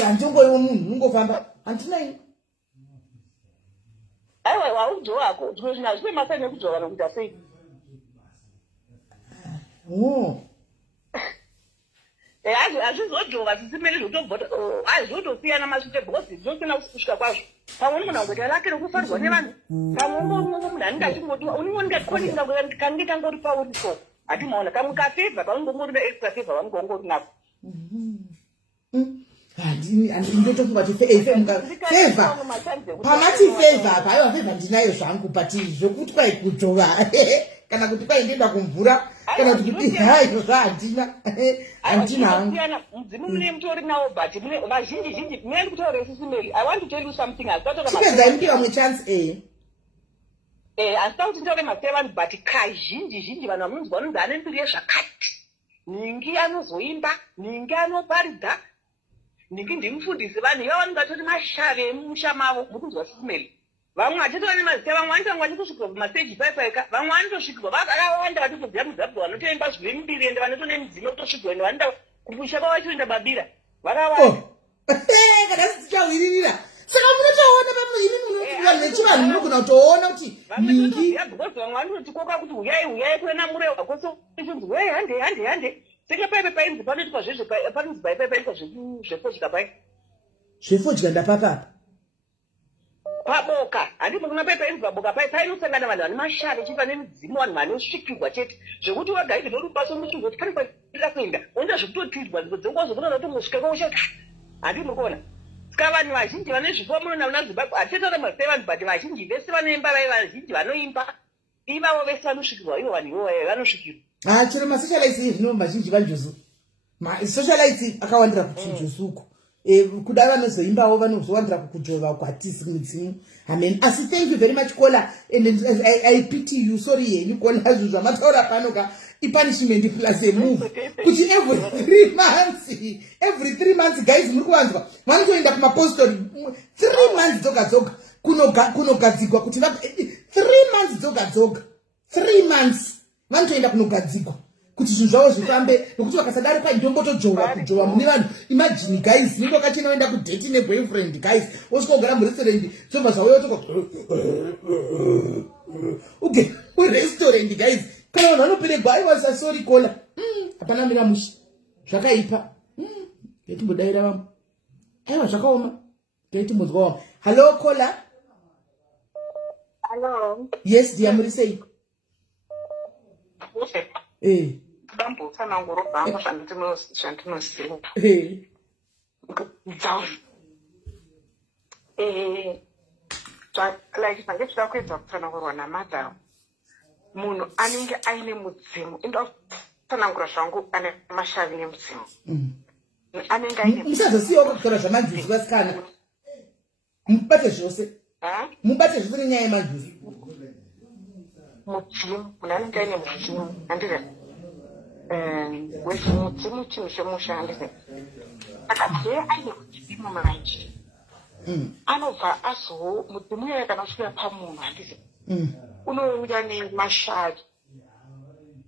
handingoiwo munhu nungofamba handinai aiwa waujowako zvimwe zvinhu hazvine masai nekujova nokuita sei hazvizojova zisimeli zvotobva hazvotosiyana masvite because zvinosiyana kusvika kwazvo pamwe unogona kungoita lake rekufarirwa nevanhu pamwe munhu anenge achingoti unenge undikakoni kange kangori pauri so hati maona kamwe kafevha kaungongori neextra fevha vanenge ungori nako ndotofunga kuti fevha pamati fevha paiwa fevha ndinayo zvangu but zvokuti kwai kujova kana kuti kwai ndienda kumvura kana kuti hayi zvahandina handina hangu mudzimu mune mutori nawo but vazhinji mune kutaura sisimeli I want to tell you something tipedza impi vamwe chance handita kuti ndaure ma7 but kazhinji vanhu vanonzi ane mbiri yezvakati ningi anozoimba ningi anoparidza ningi ndimufundisi vanhu iva vanenge vatori mashave emusha mavo mukunzwa sisimeli vamwe hatitova nemazita vamwe vanotanga vachitosvikirwa pamasteji paipaika vamwe vanotosvikirwa vakawanda vatotoziva muzabwa vanotoimba zvine mbiri ende vanotone midzimu kutosvikirwa ende vanoenda kupusha kwavachoenda babira vakawanda kana sitichawiririra saka munotoona pamwe nechivanhu munogona kutoona kuti ningi because vamwe vanototikoka kuti huyai kuena murewa koso ichonzi wei hande senge paipe painzi panoitwa zvezve panonzi paipe paitwa zvefodya pai zvefodya ndapapapa paboka handiti kuna paipe painzi paboka pai painosangana vanhu vane mashare chipa nemidzimu vanhu vanosvikirwa chete zvekuti wagaidi norubaso musvingo kuti pane kwaida kuenda oenda zvekutotirwa dzenguva tongosvika kwausha handiti muri kuona saka vanhu vazhinji vane zvipo munoona muna zimbabwe hatitaura ma7 but vazhinji vese vanoimba vai vazhinji vanoimba ivavo vese vanosvikirwa ivo vanhu ivo vanosvikirwa chero masocialites zvino vazhinji vanjozo masocialites akawandira kuti jozuko kuda vanozoimbawo vanozowandira kukujova kwatisi mudzimu. Amen. Asi thank you very much Kola, and I pity you. Sorry henyu Kola zvinhu zvamataura panoka ipunishment plus a move kuti every 3 months guys muri kuvanzwa vanotoenda kumapostori 3 months dzoga kunogadzikwa kuti 3 months dzoga 3 months vanotoenda kunogadzikwa kuti zvinhu zvavo zvifambe, nokuti vakasadaro kai ndombotojova mune vanhu. Imagine guys, niko kachinoenda kudate neboyfriend guys, osvika kugara murestaurant zvobva zvauya wotoko urestaurant guys, kana vanhu vanoperegwa aiwasa sorry Kola hapana mira mushi zvakaipa yatimbodaira vamwe aiwa zvakaoma yaitimbonzwa vamwe. Hello Kola. Hello. Yes dear, muri sei? Ndambotsananguro bhangu zvandinoziva like zvange zvida kuedza kutsanangurwa namadam, munhu anenge aine mudzimu. Inda kutsanangura zvangu ane mashavi nemudzimu anenge aine musazosiyawo kakutaura zvamanjuzi vasikana, mubate zvose nenyaya yemanjuzi. Mudzimu munhu anenge aine mudzimu handire mudzimu chinhu chemusha handire. Saka je aine mudzimu manje anobva mudzimu iyoyo kana usvika pamunhu handire unouya nemashavi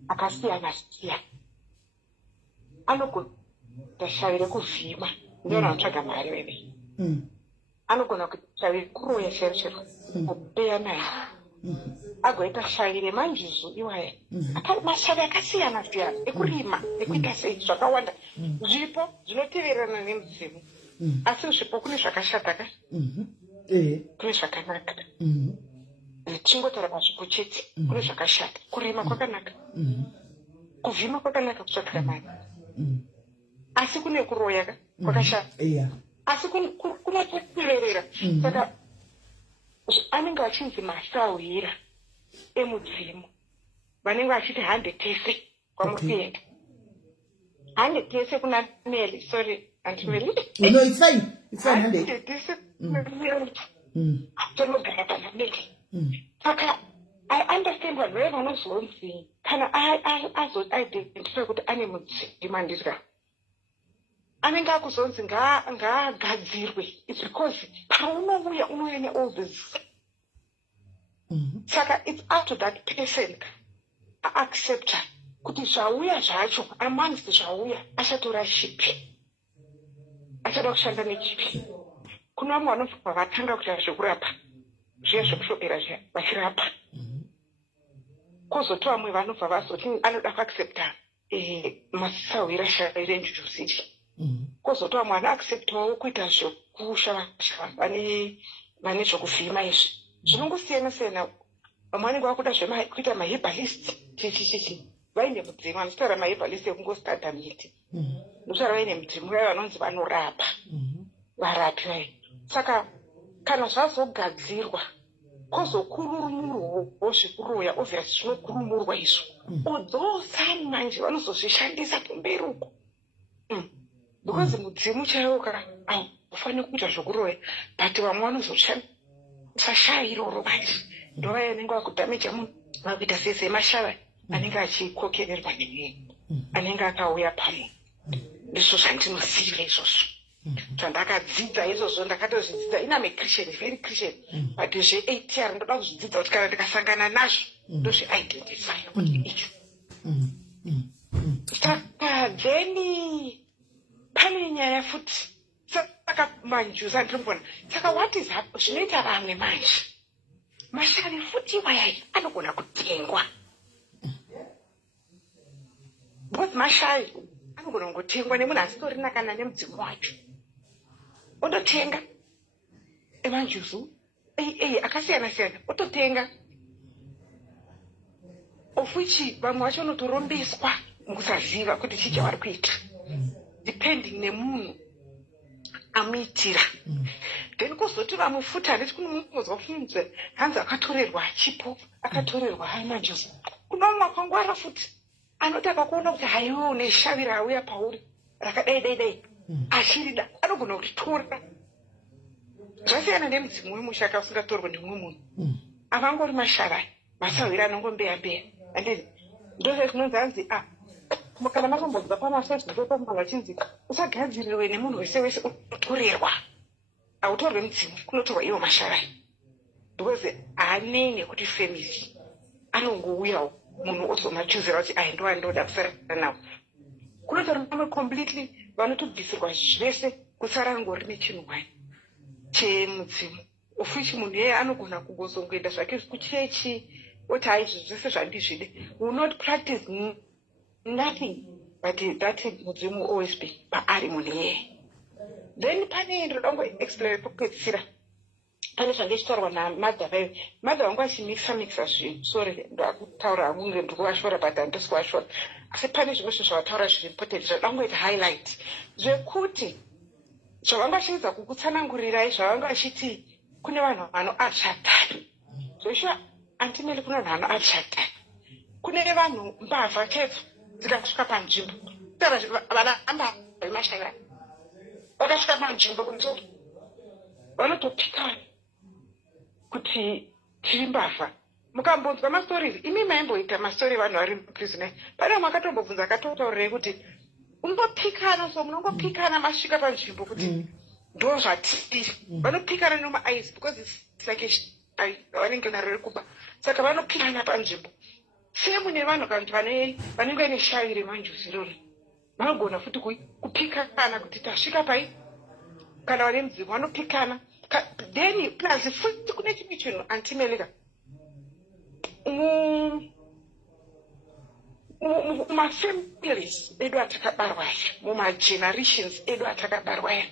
akasiyana siyana. Anogona shavi rekuvhima, ndiona anotsvaga mari veve. Anogona kuita shavi rekuroya chero kupeya naye, agoita shavi remanjuzu iwaya. Mashavi akasiyana siyana ekurima ekuita sei zvakawanda zvipo zvinoteverana nemudzimu. Asi zvipo kune zvakashata ka kune zvakanaka. Chingotaura pazvipo chete, kune zvakashata. Kurima kwakanaka, kuvhima kwakanaka, kutsvaga mari. Asi kune kuroya kwakashata. Asi kunoteverera. Saka anenge achinzi masawira emudzimu, vanenge vachiti 100 tese kwamupenda 100 tese kuna Mary. Sorry, Auntie Mary. No, it's fine. It's fine. 100 tese tonogara pana Mary. Saka I understand vanhu veve vanozonzi kana azoidentify kuti ane mudzimu handizwa anenge akuzonzi ngaagadzirwe. It's because paunouya unouya neall this. Saka it's up to that person accepta kuti zvauya zvacho amongst zvauya achatora chipi, achada kushanda nechipi. Kuna vamwe vanobva vatanga kuita zvekurapa zviya zvekushopera zviya vachirapa, kozoti vamwe vanobva vazoti anoda kuaccepta masawira shavi renjujuzi, kozoti vamwe vanoacceptawo kuita zvekushava vane zvokuvhima izvi. Zvinongosiyana siyana. Vamwe vanenge vakuda kuita maherbalist vaine mudzimu. Anotaura maherbalist ekungostada miti, ndotaura vaine mudzimu vaya vanonzi vanorapa, varapi vayo. Saka kana zvazogadzirwa kozokurumurwawo zvekuroya, obviously zvinokurumurwa izvo, odzosani manje vanozozvishandisa kumberi uko, because mudzimu chaiwo haufaniri kuita zvokuroya, but vamwe vanozoshandisa shavi iroro manje. Ndovaya anenge vakudhameja munhu, vakuita semashavi anenge achikokererwa nemunhu anenge akauya pamunhu. Ndizvo zvandinoziva izvozvo, zvandakadzidza izvozvo. Ndakatozvidzidza ina mechristian, very Christian, but zve8 ndoda kuzvidzidza kuti kana ndikasangana nazvo ndozveidentify kuti icho. Saka then pane nyaya futi. Saka manjuzi andirimbona. Saka what is happening? Zvinoita vamwe manje mashavi futi wayai anogona kutengwa, because mashavi anogona kutengwa nemunhu asitorina kana nemudzimu wacho. Ototenga emanjuzu akasiyana siyana, ototenga of which vamwe vacho vanotorombeswa mukusaziva kuti chii chavari kuita, depending nemunhu amuitira. Then kozoti vamwe futi handiti kune mumozwa kufunze hanzi akatorerwa chipo, akatorerwa emanjuzu. Kuna mumwe akangwara futi anoti akakuona kuti haiwo neshavi rauya pauri rakadai achirida anogona kutora zvasiyana nemudzimu wemusha usingatorwa nemumwe munhu avangori masharai masawira anongombeya anditi ndozve zvinonzi anzi kana makambobva pamasezvipepa vachinzi usagadzirirwe nemunhu wese wese unotorerwa autorwe mudzimu kunotorwa iwo masharai because haanei nekuti family anongouyawo munhu ozomachuzira kuti ndo andoda kusara nawo kunotorwa vamwe completely vanotobvisirwa zvese kusara ngori nechinhuwani chemudzimu of which munhu yeye anogona kungozongoenda zvake kuchechi oti haizvo zvese zvandizvide will not practice nothing but that mudzimu always be paari munhu yeye. Then pane ndoda kungoexplain pokupedzisira pane zvange chitaurwa namadha vayo madha vangu achimixa zvinhu sorry ndakutaura kunge ndiri kuvashora but handisi kuvashora asi pane zvimwe zvinhu zvavataura zviri important zvada kungoita highlight zvekuti zvavanga vachiedza kukutsanangurirai zvavanga vachiti kune vanhu vanoatsvatani zvoishuwa antimeli kune vanhu vanoatsvatani kune vanhu mbavha chaidzo dzikasvika panzvimbo vana ambavha vemashayani vakasvika panzvimbo kunzi vanotopikana kuti tiri mbavha mukambonzwa mastorizi imi maimboita mastori evanhu vari muprison pane makatombobvunza akatotaurirai kuti umbopikana so munongopikana masvika panzvimbo kuti ndo zvatiri vanopikana nomaice because it's like vanenge narori kuba saka vanopikana panzvimbo semune vanhu kanti vanenge neshai remanjuzi rori vanogona futi kupikana kuti tasvika pai kana vane mudzimu vanopikana then plus futi kune chimwe chinhu antimeleka mumafamilies edu atakabarwaya mumagenerations edu atakabarwaya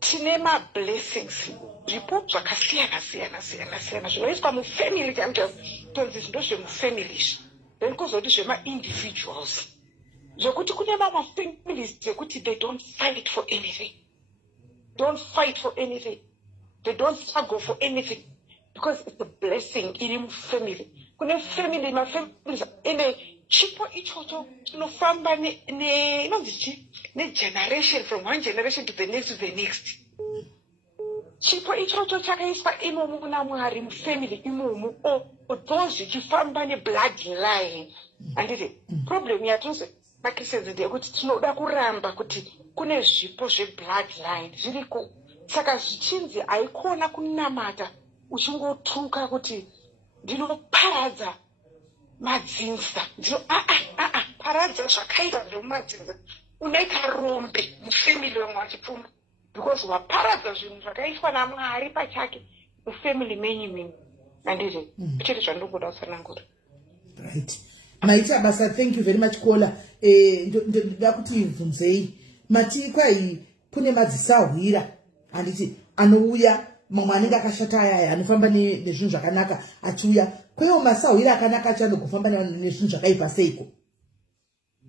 tine mablessings zvipo zvakasiyana zvinoiswa mufamily tonzi zvindo zvemufamily izvi then kozoti zvemaindividuals zvokuti kune mamafamilies dzekuti they don't fight for anything they don't struggle for anything because it's a blessing iri mufamily kune family mafamilies ene chipo ichocho chinofamba inonzi negeneration from one generation to the next chipo ichocho chakaiswa imomo muna Mwari mufamily imomo those zvichifamba nebloodline handiti problem yatinozwe makristians ndeyekuti tinoda kuramba kuti kune zvipo zvebloodline zviriko saka zvichinzi haikona kunamata uchingotuka kuti ndinoparadza madzinza paradza zvakaita zvemumadzinza unoita rombe mufamily wamwe wachipfuma because waparadza zvinhu zvakaitwa naMwari pachake mufamily menyu handiti chiri zvandingoda kusanangura. Right. Maita basa, thank you very much Kola. Ndoda kuti bvunzei mati kwai kune madzisahwira handiti anouya mamwe anenge akashata ayaya anofamba nezvinhu zvakanaka achiuya kwaiwo masahwira akanaka achanogofamba nezvinhu zvakaipa seiko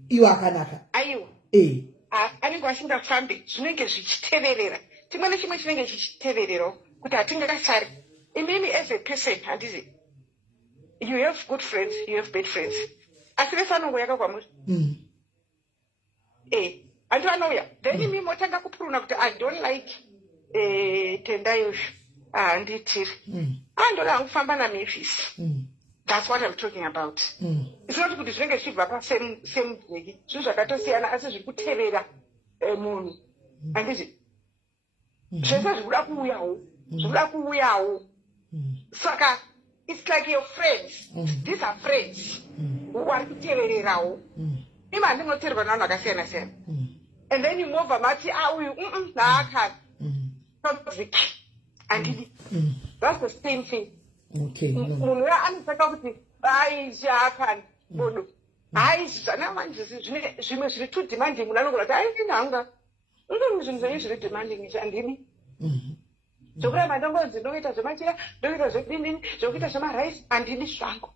iwo akanaka aiwa anenge asingafambi zvinenge zvichiteverera chimwe nechimwe chinenge chichitevererawo kuti hatingakasari imimi as a person handizi you have good friends you have bad friends asi vese anongoyaka kwamuri handi vanouya then imi motanga kupuruna kuti I don't like tendayozvo handitiri andoda hangu kufamba naMavis. That's what I'm talking about. It's not kuti zvinenge zvichibva pasame bheki zvinhu zvakatosiyana asi zviri kutevera munhu handiti zvese zvikuda kuuyawo saka it's like your friends these are friends vari kutevererawo imi handinoteerwa navanhu vakasiyana and then movha mati uyu naakani toxic handiti that's the same thing. Munhu uya anosaka kuti chaakani bodo zvana manjisi zvimwe zviri too demanding munhu anogona kuti ainhanga zvinhu zvenyu zviri demanding handini zvokuramba ndongoita zvemachira ndoita zvedinini zvokuita zvemaraisi handini zvangu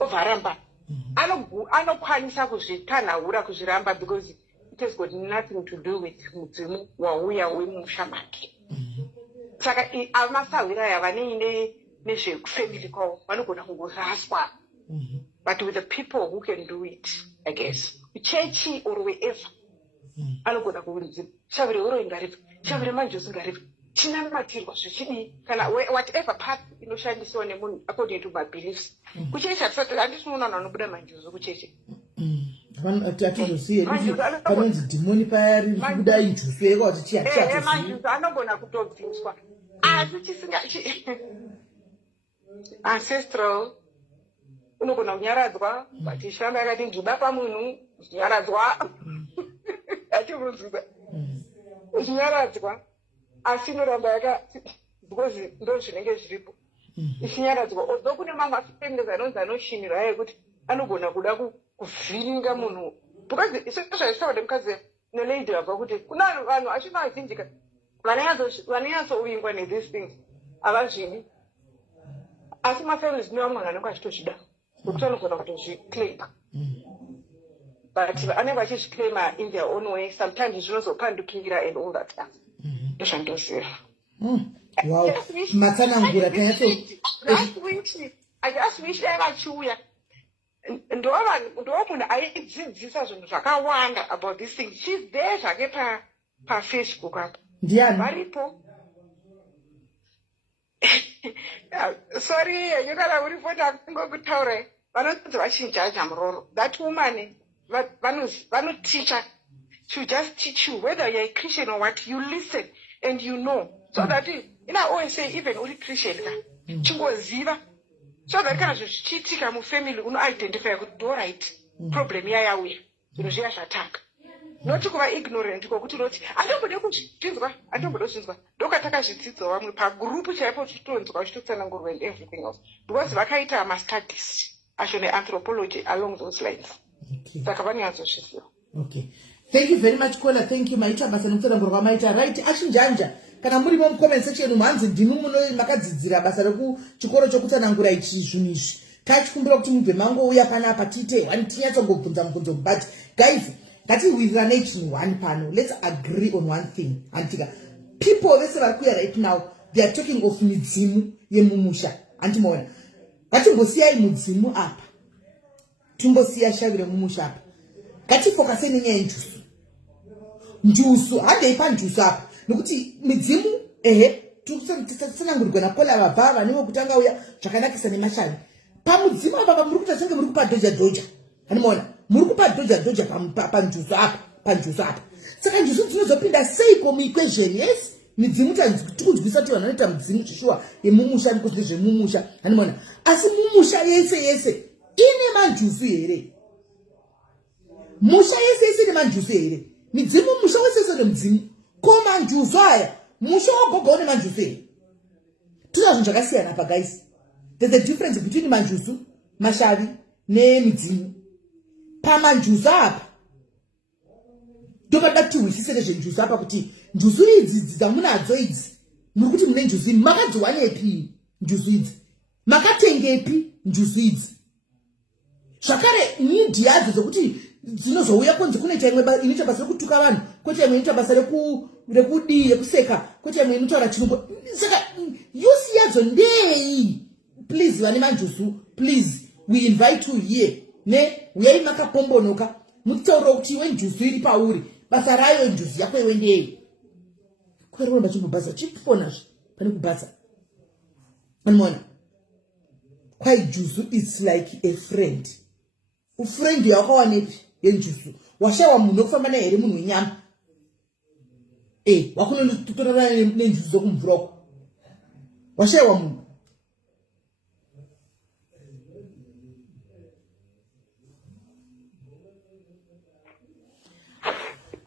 obva aramba anokwanisa kuzvitanhaura kuzviramba because it has got nothing to do with mudzimu wauya wemusha make saka amasahwira aya vanei nezvekufamily kwavo vanogona kungoraswa but with the people who can do it I guess chechi or wherever anogona kuuridzi shavire uro ingaripi shavire manjosi ngaripi chinamatirwa zvichidii kana whatever path inoshandisiwa nemunhu according to my beliefs kucheche handisinoona vanobuda manjozo kucheche atizoziye panonzi dhimoni paya riri kubuda injusu yekati chiatiatozivi manjozo anogona kutobviswa asi ancestral unogona kunyaradzwa vachishamba yakati nzviba pamunhu zvinyaradzwa achimudzidza zvinyaradzwa asi inoramba because ndo zvinenge zviripo ichinyaradzwa although kune mamwe afeminist anonzi anoshinirwa yekuti anogona kuda kuvhiringa munhu because zvaisaude mukadzi nelady wabva kuti kuna vanhu achino azhinjika vanonyatsovingwa nethese things havazvidi asi mafeminist nevamwe vanhu anenge achitozvida nokuti anogona kutozviclaima but anenge achizviclaima in their own way sometimes zvinozopandukira and all that stuff ndozvandoziva. Wow, matsanangura I just wish vachiuya ndova munhu aidzidzisa zvinhu zvakawanda about this thing. She's there zvake pafacebook apa ndiani varipo. Sorry yokana uripo ndakungokutaurai vanonzi vachinjaja muroro. That woman vanoteacher to just teach you whether you're a Christian or what, you listen and you know. So that I always say even uri Christian chingoziva so that kana zvichiitika mufamily unoidentify kuti do right problem yayauya zvinhu zviya zvataka noti kuva ignorant kokuti noti andombode kuzvinzwa ndokatakazvidzidzo vamwe pagrupu chaipo chitonzwa uchitotsanangurwa and everything else because vakaita mastudies acho neanthropology along those lines saka vanyatsozviziva. Okay, thank you very much Kola, thank you. Maita basa nekutsanangurwa maita right achinjanja kana murimo mucomment section mhanzi ndimi muno makadzidzira basa rekuchikoro chokutsanangura ichi zvinhu izvi tachikumbira kuti mubve mangouya panapa tiite tinyatsogobvunza mubvunzo but guys ngatiwirirane chinhu one pano. Let's agree on one thing. Antika people vese vari kuya right now they are talking of midzimu yemumusha antimaona ngatimbosiyai mudzimu apa timbosiya shavire mumusha apa ngatifokaseni nyaya yenjusu njusu handei panjusu apa nokuti midzimu tsanangurirwa nakola vabva vanenge kutanga uya zvakanakisa nemashavi pamudzimu apa muri kuita senge muri kupa dhoja anomaona muri kupa dhoja panjusu apa saka njusu dzinozopinda seiko muequation. Yes, midzimu tikudzwisa kuti vanhu vanoita midzimu zvishuwa yemumusha nekuti zvemumusha anomaona asi mumusha yese ine manjusu here musha yese ine manjusu here midzimu musha wese nemudzimu ko manjusu aya musha wogoga une manjusu here tuna zvinhu zvakasiyana apa guys. There's a difference between manjusu mashavi nemidzimu. Pamanjusu apa ndopada kuti tiwisise nezvenjusu apa kuti njusu idzi dzamunadzo idzi muri kuti mune njusu idzi makadziwanepi njusu idzi makatengepi njusu idzi zvakare nidhi yadzo dzokuti dzinozouya kunze kunoita imwe inoita basa rekutuka vanhu kwete imwe inoita basa rekudii yekuseka kwete imwe inotaura chirungu saka yusi yadzo ndei. Please vane manjusu please we invite you here uyai makapombonoka mutitaurira kuti iwe njusu iri pauri basa rayo njusu yako iwe ndei kweroramba chimbobhaza chifonazve pane kubhaza anomaona kwai jusu it's like a friend. Ufriend yawakawanepi yenjusu washawa munhu wekufamba naye here munhu wenyama wakunotorana nenjusu dzokumvura uko washayiwa munhu.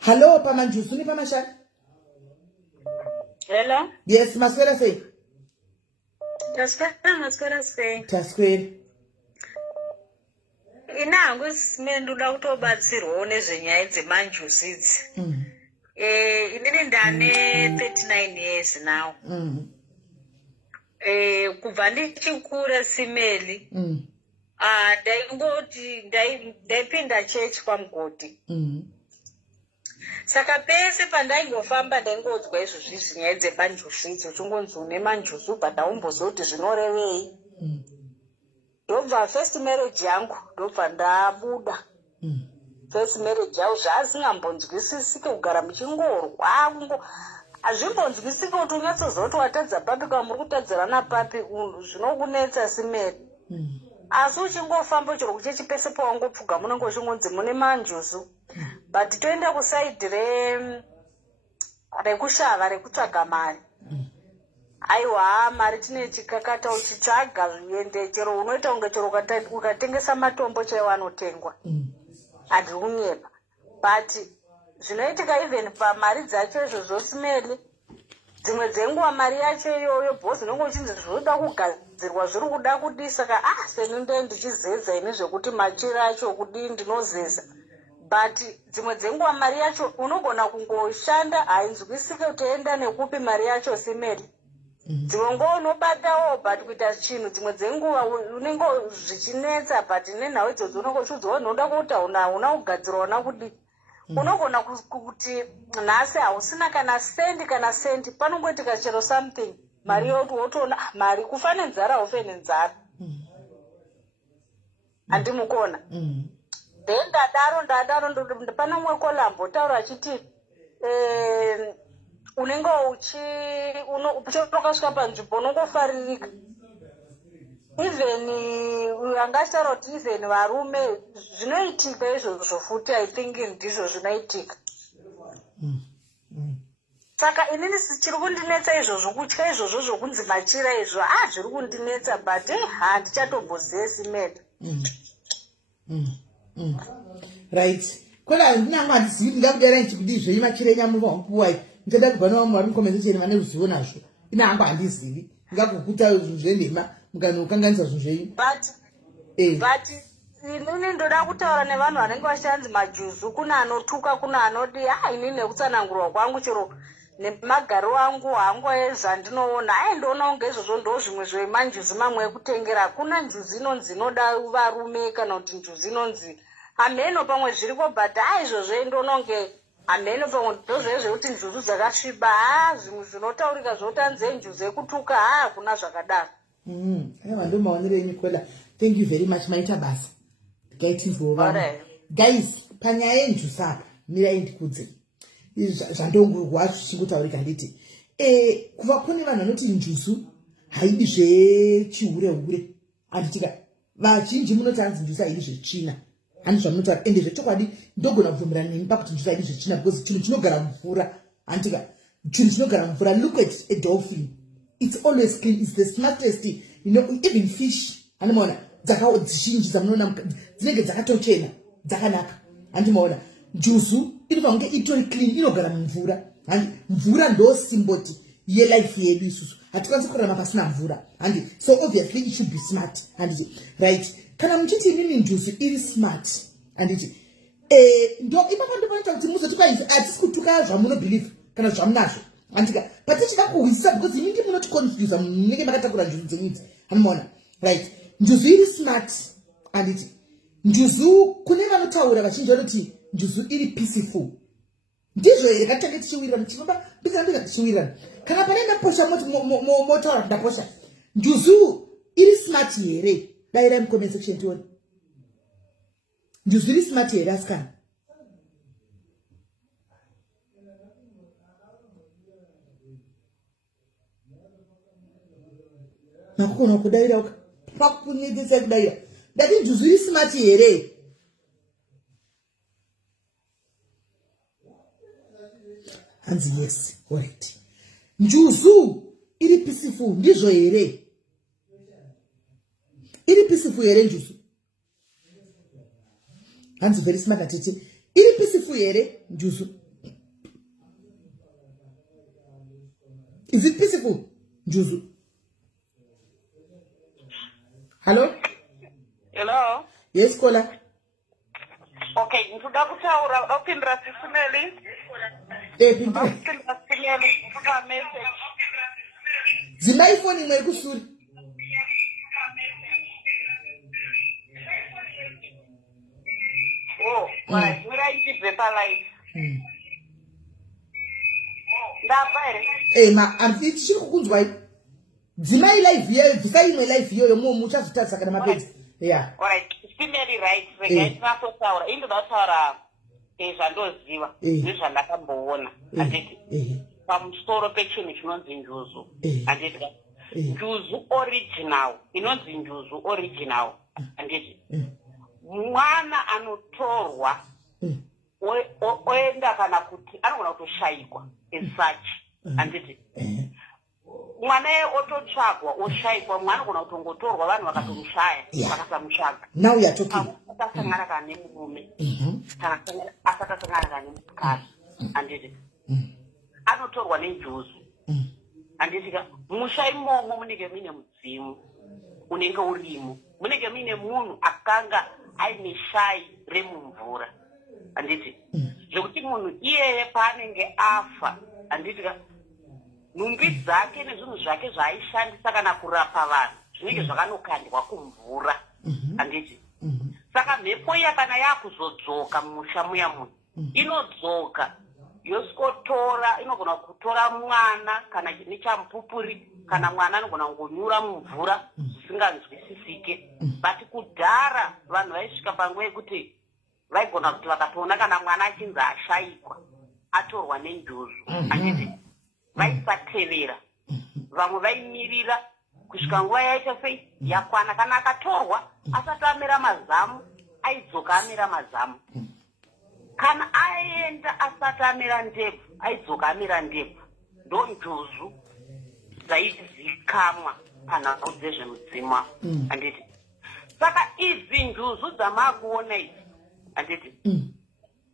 Hello, pamanjusu ni pamashani? Hello? Yes, maswera sei? Maswera sei? Taswera. Inangu simenduda kutobatsirwawo nezvenyaya dzemanjusu idzi. Inini ndane 39 years now. Kubva ndichikura Simeli. Ndaipinda church kwamugodi. Saka pese pandaingofamba ndaingodzwa izvo zvinyaya dzemanjusu idzi uchingonzi une manjusu but haumbozoti zvinorevei. Ndobva first marriage yangu ndobva ndabuda first marriage yavo zvaasingambonzwisisike kugara muchingorwa hazvimbonzwisike kuti unyatsozoti watadza papi kama muri kutadzirana papi zvinokunetsa simeri asi uchingofamba chiro kuchechi pese pawangopfuga munenge uchingonzi mune manjusu but toenda kusaidhi rekushava rekutsvaga mari aiwa mari tine chikakata uchitsvaga zviende chero unoita kunge chero ukatengesa matombo chaiwo anotengwa handiri kunyepa but zvinoitika even pamari dzacho izvo zvosimeli dzimwe dzenguva mari yacho iyoyo bhosi unenge uchinzi zvinoda kugadzirwa zviri kuda kudi saka seninde ndichizedza ini zvekuti machira acho kudi ndinozeza but dzimwe dzenguva mari yacho unogona kungoshanda hainzwisike kutoenda nekupi mari yacho simeli dzimwe nguva unobatawo but kuita chinhu dzimwe dzenguva unenge zvichinetsa but nenhau idzodzo unenge uchiudzwa unoda kuti hauna kugadzirwa una kudi unogona kuti nhasi hausina kana sendi panongoitika chero something mari yoti wotoona mari kufa nenzara haufe nenzara handimukona then ndadaro pana mwe kolambo taura achiti unenge uchitokasvika panzvimbo unongofaririka even angataura kuti even varume zvinoitika izvozvo futi I think ndizvo zvinoitika saka inini chiri kundinetsa izvozvo kutya izvozvo zvokunzi machira izvo zviri kundinetsa but handichatobhozesi meda right kola handinango handizivi ndingakudera ndichikudii zvei machira enyamuva wamupuwai ndichada kubva navamwe vari mukomenzesheni vane ruzivo nazvo ina hangu handizivi ndingakukuta zvinhu zvenhema mukanokanganisa zvinhu zvenyu but inini ndoda kutaura nevanhu vanenge vachanzi majuzu kuna anotuka kuna anodi inini nekutsanangurwa kwangu chero nemagariro angu hangu ezvandinoona ndoona kunge izvozvo ndo zvimwe zvemanjuzi mamwe ekutengera hakuna njuzi inonzi inoda varume kana kuti njuzi inonzi ameno pamwe zviriko but izvozvo ndoona kunge ameno pamwe ndozvezvekuti njuzu dzakasviba zvimwe zvinotaurika zvotanze njuzi ekutuka hakuna zvakadaro aiwa ndo maonero enyu kola thank you very much maita basa gaitinzwova guys panyaya yenjuzi apa mirai ndikudze zvandongurwa zvichingotaurika nditi kuva kune vanhu vanoti njuzu haidi zvechihure handitika vazhinji munoti hanzi njuzu haidi zvetsvina handi zvamunotaura ende zvechokwadi ndogona kubvumirana nemi pakuti njuzu haidi zvetsvina because chinhu chinogara mvura handitika chinhu chinogara mvura look at a dolphin it's always clean it's the smartest even fish handimaona dzizhinji dzamunoona dzinenge dzakatochena dzakanaka handimaona njuzu inofange itori clean inogara mumvura handi mvura ndo simboti yelife yedu isusu hatikwanisi kurarama pasina mvura handi so obviously it should be smart handiti right kana muchiti inini njuzu iri smart handiti ndo ipapo ndopanoita kuti muzoti kwaizvo hatisi kutuka zvamunobhelieve kana zvamunazvo handika but tichida kuhwisisa because inini munoti confuse munenge makatakura njuzu dzenyudzi handimaona right njuzu iri smart handiti njuzu kune vanotaura vachinji vanoti njuzu iri peaceful ndizvo here katange tichiwirirana chinoba bika tichiwirirana kana panaenda posha motaura ndaposha njuzu iri smart here dairai mucomment section tione njuzu iri smart here asikana makukona kudaira pakunyedzesa kudaira ndati njuzu iri smart here hanzi yes alright njuzu iri peaceful ndizvo here iri peaceful here njuzu hanzi very smart atete iri peaceful here njuzu is it peaceful njuzu hello yes kola okay ndoda kutaura opindira sisimeli dzimba ifoni imwe ikusuri miraitibve palive ndabva here handii tichiri kukunzwai dzimai live iyoyo bvisai imwe live iyoyo muchazotarisa kana mapedzi alright female rights regai tinasotaura indoda kutaura zvandoziva nezvandakamboona handiti pamusoro pechinhu chinonzi njuzu handiti njuzu original inonzi njuzu original handiti mwana anotorwa oenda kana kuti anogona kutoshayikwa esuch handiti mwana ye ototsvagwa oshayikwa mwana anogona kutongotorwa vanhu vakatomushaya vakasamutsvaga akasangana kana nemurume kana asakasangana kana nemukadzi handiti anotorwa nenjuzu handiti musha imomo munenge muine mudzimu unenge urimo munenge muine munhu akanga aine shai remumvura handiti zvekuti munhu iyeye paanenge afa handiti nhumbi dzake nezvinhu zvake zvaaishandisa kana kurapa vanhu zvinenge zvakanokandwa kumvura handiti saka mhepo iya kana yaakuzodzoka mumusha muya munhu inodzoka yosikotora inogona kutora mwana kana nechamupupuri kana mwana anogona kungonyura mumvura zvisinganzwisisike but kudhara vanhu vaisvika panguva yekuti vaigona kuti vakatoona kana mwana achinzi ashayikwa atorwa nenjuzu handiti vaisatevera vamwe vaimirira kusvika nguva yaita sei yakwana kana akatorwa asati amira mazamu aidzoka amira mazamu kana aenda asati amira ndebvu aidzoka amira ndebvu ndo njuzu dzaizikamwa panhau dzezvemudzimu handiti saka idzi njuzu dzamaakuona idzi handiti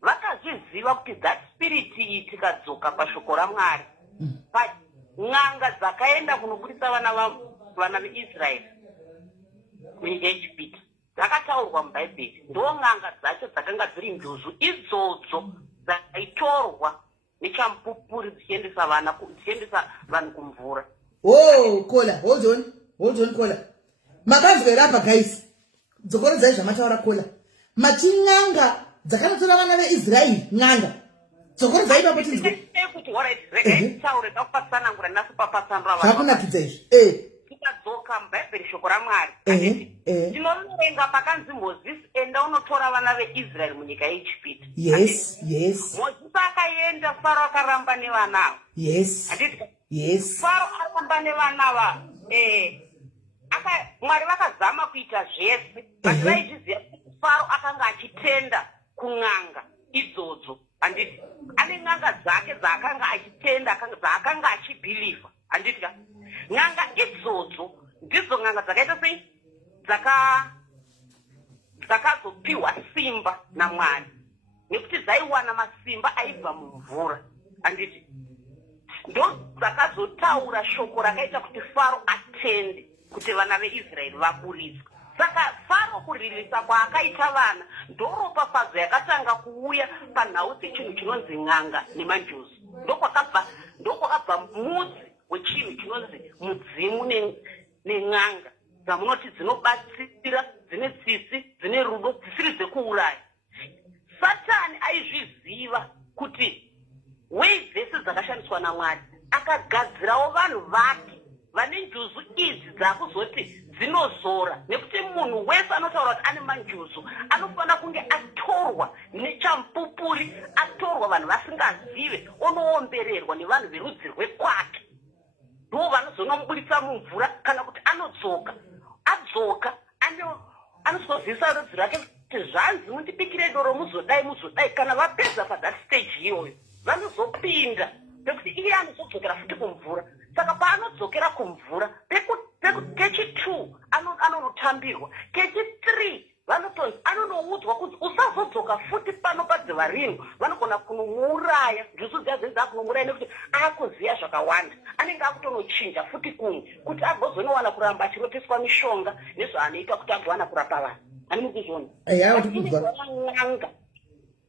vakazviziva kuti that spirit iyi tikadzoka pashoko raMwari n'anga dzakaenda kunobudisa vana veIsraeri munyika yeIjipita dzakataurwa mubhaibheri ndo n'anga dzacho dzakanga dziri njuzu idzodzo dzaitorwa nechamupupuri dzichiendesa vanhu kumvura. Kola, hold on Kola. Makanzwerapa guys. Dzokoredzai zvamataura Kola. Machin'anga dzakanotora vana veIsraeri n'anga. Dzokoredzai ipapo tinzwe. Kuti alright, regai taure kapatsanangura nasu papatsanura vanhu. Zvakunakidza izvi. Tikadzoka mubhaibheri shoko raMwari. Tinoverenga pakanzi Mozisi enda unotora vana veIsraeri munyika yeIjipita. Yes. Mozisi akaenda, Faro akaramba nevanavo. Yes. Faro akaramba nevanava. Mwari vakazama kuita zvese. Vanhu vaizviziva kuti Faro akanga achitenda kun'anga idzodzo. Handiti ane n'anga dzake dzaakanga achitenda dzaakanga achibhilivha. Handiti n'anga idzodzo ndidzo n'anga dzakaita sei dzakazopiwa simba naMwari nekuti dzaiwana masimba aibva mumvura. Handiti ndo dzakazotaura shoko rakaita kuti Faro atende kuti vana veIsraeri vaburiswa. Saka Faro kuririsa kwaakaita vana ndoropafadzo yakatanga kuuya panhau dzechinhu chinonzi n'anga nemanjuzu. Ndokwakabva mudzi wechinhu chinonzi mudzimu nen'anga dzamunoti dzinobatsira, dzine tsitsi, dzine rudo, dzisiri dzekuuraya. Satani aizviziva kuti wei dzese dzakashandiswa naMwari akagadzirawo vanhu vake vane njuzu idzi dzakuzoti dzinozora, nekuti munhu wese anotaura kuti ane manjuzu anofanira kunge atorwa nechamupupuri, atorwa vanhu vasingazive, onoombererwa nevanhu verudzi rwekwake. Ndo vanozonomubudisa mumvura kana kuti adzoka anozozivisa rudzi rwake kuti zvanzi mundipikire doro muzodai kana vapedza pathat stage iyoyo vanozopinda pekuti iye anozodzokera futi kumvura. Saka paanodzokera kumvura kechi2 anonotambirwa, kechi3 anonoudzwa kuti usazodzoka futi pano padziva rino. Vanogona kunomuuraya, njuzu dziya dzakunomuuraya nekuti akuziya zvakawanda, anenge akutonochinja futi kumwe kuti agozonowana kuramba achiroteswa mishonga nezvaanoita kuti agowana kurapa vanhu. Animukuzvona n'anga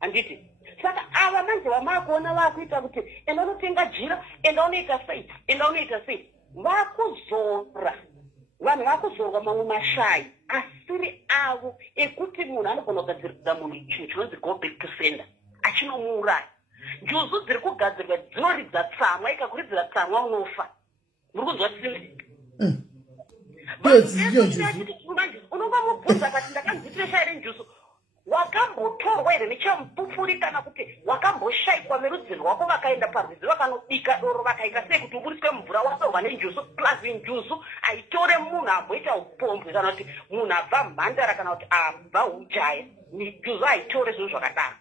handiti. Saka ava manje vamakuona vakuita kuti enda unotenga jira, enda unoita sei, vakuzora vanhu vakuzorwa mamwe mashai asiri avo ekuti munhu anogona kugadzirira munhu chinhu chinonzi go back to sender achinomuuraya. Njuzu dziri kugadzirwa dzinoridza tsamwa, ikakuridzira tsamwa unofa. Muri kunzwa unongamubvunza kati ndakanzitire shairi njusu wakambotorwa here nechamupupuri kana kuti wakamboshaikwa merudzi rwako vakaenda parwizi vakanobika doro vakaita sei kuti uburiswe mvura wasorwa nenjusu plus njusu aitore munhu amboita upombwe kana kuti munhu abva mhandara kana kuti abva ujaya njusu aitore zvinhu zvakadaro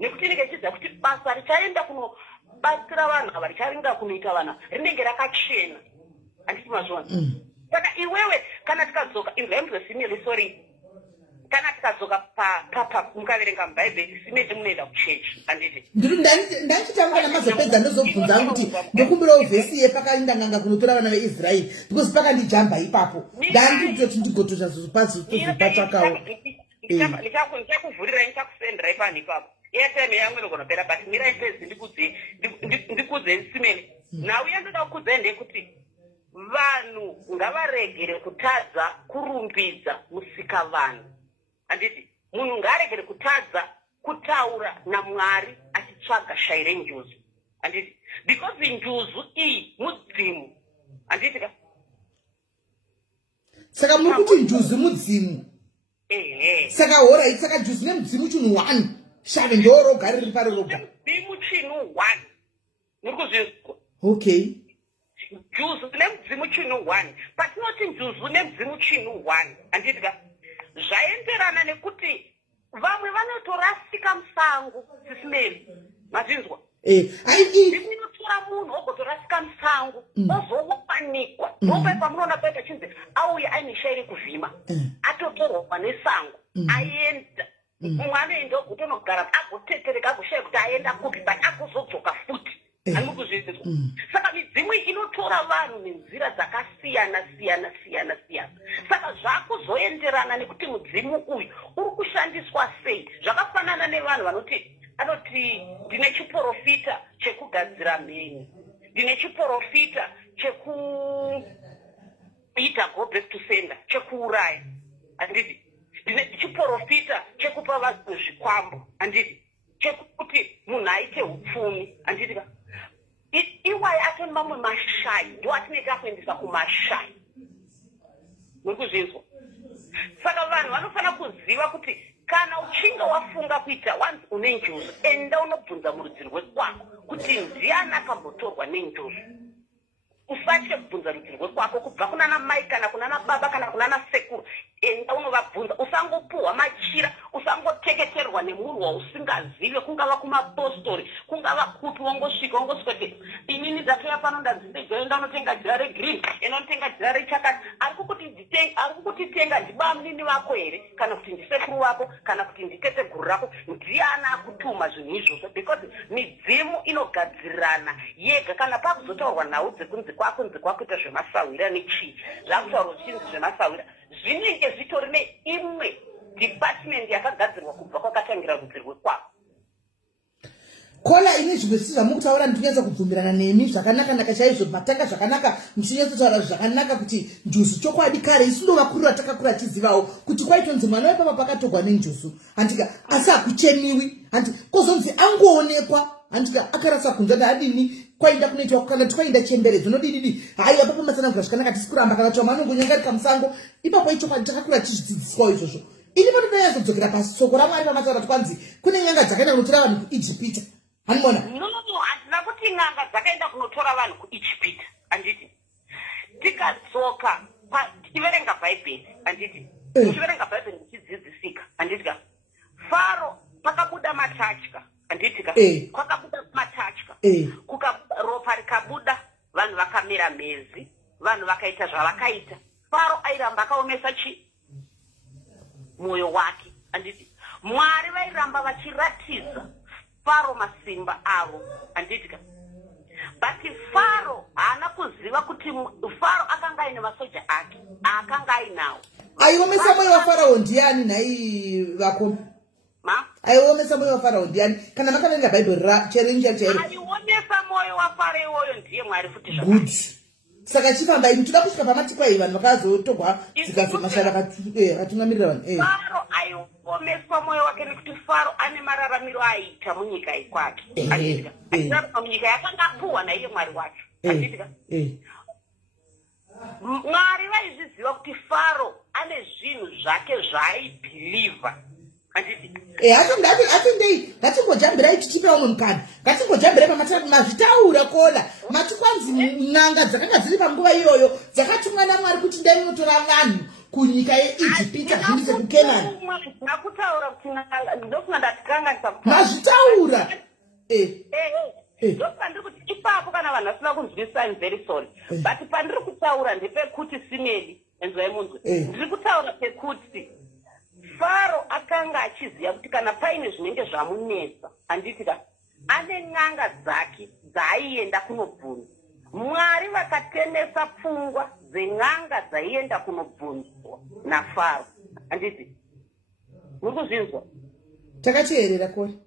nekuti inenge ichiziva kuti basa richaenda kunobatsira vanhu ava richaringa kunoita vanhu rinenge rakachena handiti mazvona saka iwewe kana tikadzoka inzvaimbosimile sorry kana tikadzoka mukaverenga mubhaibheri simeti munoenda kuchechi handiti ndachitanga namazopedza ndozobvunza kuti ndokumbirawo vhesi yepakainda nganga kunotora vana veisraeri because pakandijamba ipapo ndanditoti ndigotosha zozopatsvakawo ndichakuvhurirai ndichakusenderai panhu ipapo airtime yangu inogonopera but mirai pezi ndikudzei simeni nhau yandoda kukudzai ndeyekuti vanhu ngavaregere kutadza kurumbidza musika vanhu handiti munhu ngaaregere kutadza kutaura namwari achitsvaga shairi njuzu handiti because njuzu iyi mudzimu handiti ka saka muri kuti njuzu mudzimu saka horai saka njuzu nemudzimu chinhu 1 shave ndoro gari riri pari roga mudzimu chinhu 1 muri kuzvinzwa okay njuzu nemudzimu chinhu 1 patinoti njuzu nemudzimu chinhu 1 handiti ka zvaenderana nekuti vamwe vanotorasika musango sisimeri mazvinzwa inotora munhu ogotorasika musango ozowanikwa ndopai pamunoona paita chinzi auya aine shairi kuvhima atotorwa nesango aenda mumwe anoenda ogotonogara agotetereka agoshaya kuti aenda kupi but akuzodzoka futi handiri kuzvinzwa saka midzimu inotora vanhu nenzira dzakasiyana siyana siyana siyana saka zvakuzoenderana nekuti mudzimu uyu uri kushandiswa sei zvakafanana nevanhu vanoti ndine chiprofita chekugadzira mheni ndine chiprofita chekuita go back to sender chekuuraya handiti ndine chiprofita chekupa vanhu zvikwambo handiti chekuti munhu aite upfumi handitika iwaye atoni mamwe mashai ndo atinenge akuendesa kumashai muri kuzvinzwa saka vanhu vanofanira kuziva kuti kana uchinge wafunga kuita wanzi une njuzu enda unobvunza murudzi rwekwako kuti ndiani akambotorwa nenjuzu usatye kubvunza rudzi rwekwako kubva kunana mai kana kunana baba kana kunana sekuru enda unovabvunza usangopuhwa machira usangoteketerwa nemunhu wausingazive kungava kumapostori kungava kupi wongosvika kuti inini ndatoya pano ndanzindejoenda unotenga jira regreen inonotenga jira rechakati ari kukutitenga ndibamnini vako here kana kuti ndisekuru wako kana kuti nditete guru rako ndiana akutuma zvinhu izvozvo because midzimu inogadzirirana yega kana pakuzotaurwa nhau dzekunzi kwakunzi kwakuita zvemasawira nechii zvakutaurwa zvichinzi zvemasawira zvinenge zvitori neimwe department yakagadzirwa kubva kwakatangira rudzi rwekwako kola ine zvimwe zvisizvo zvamukutaura ndinonyatsa kubvumirana nemi zvakanaka chaizvo matanga zvakanaka muchinyatsotaura zvakanaka kuti njusu chokwadi kare isu ndovakurura takakura tizivawo kuti kwaitonzi mwana wepapa pakatogwa nenjusu handika asi hakuchemiwi handi kozonzi angoonekwa handika akarasa kunzwa ndadini kwaida kunoitwa kana twaida chemberedzo nodididi hayi apapo matsanangura zvakanaka tisi kuramba kana kuti manongonyangarika musango ipapo ichokwadi takakura tichidzidziswawo izvozvo ini panodanyazodzokera pasi soko ramwari pamataura twanzi kune nyanga dzakaenda kunotora vanhu kuijipita hanimona handina kuti n'anga dzakaenda kunotora vanhu kuijipita handiti tikadzoka tichiverenga bhaibheri handiti tichiverenga bhaibheri tichidzidzisika handitika faro pakabuda matatya handitika kwakabuda matatya ropa rikabuda vanhu vakamera mhezi vanhu vakaita zvavakaita faro airamba akaomesa mwoyo wake handiti mwari vairamba vachiratidza faro masimba avo handitika but faro haana kuziva kuti faro akanga aine masoja ake akanga ainawo aiomesa mwoyo wafarao ndiani nhai vako aiomesa mwoyo wafarao ndiani kana makaverenga bhaibheri racherenja chairo aiomesa mwoyo wafaro iwoyo ndiye mwari futi good saka chifamba ini toda kusvika pamati kwai vanhu vakazotogwa dzikazomashara akatungamirira vanhu faro aiomeswa mwoyo wake nekuti faro ane mararamiro aiita munyika ikwake munyika yakanga apuhwa naiye mwari wacho handitika Mwari vaizviziva kuti Faro ane zvinhu zvake zvaaibhilivha. Atendei ngatimbojambirai tichipa umwe mukana, ngatimbojambirai mazvitaura kona mati kwanzi n'anga dzakanga dziri panguva iyoyo dzakatumwa naMwari kuti ndai munotora vanhu kunyika yeIjipita zviendese kuKenani. Ndakutaura kuti ndofunga ndatikanganisa mazvitaura ndofunga ndiri kuti ipapo kana vanhu vasina kunzwisisa I'm very sorry, but pandiri kutaura ndepekuti Simeli enzwai munzwe, ndiri kutaura pekuti Faro akanga achiziva kuti kana paine zvinenge zvamunetsa, handitika ane n'anga dzake dzaaienda kunobvunza. Mwari vakatenesa pfungwa dzen'anga dzaienda kunobvunzwa naFaro, handiti muri kuzvinzwa? Takateerera koni.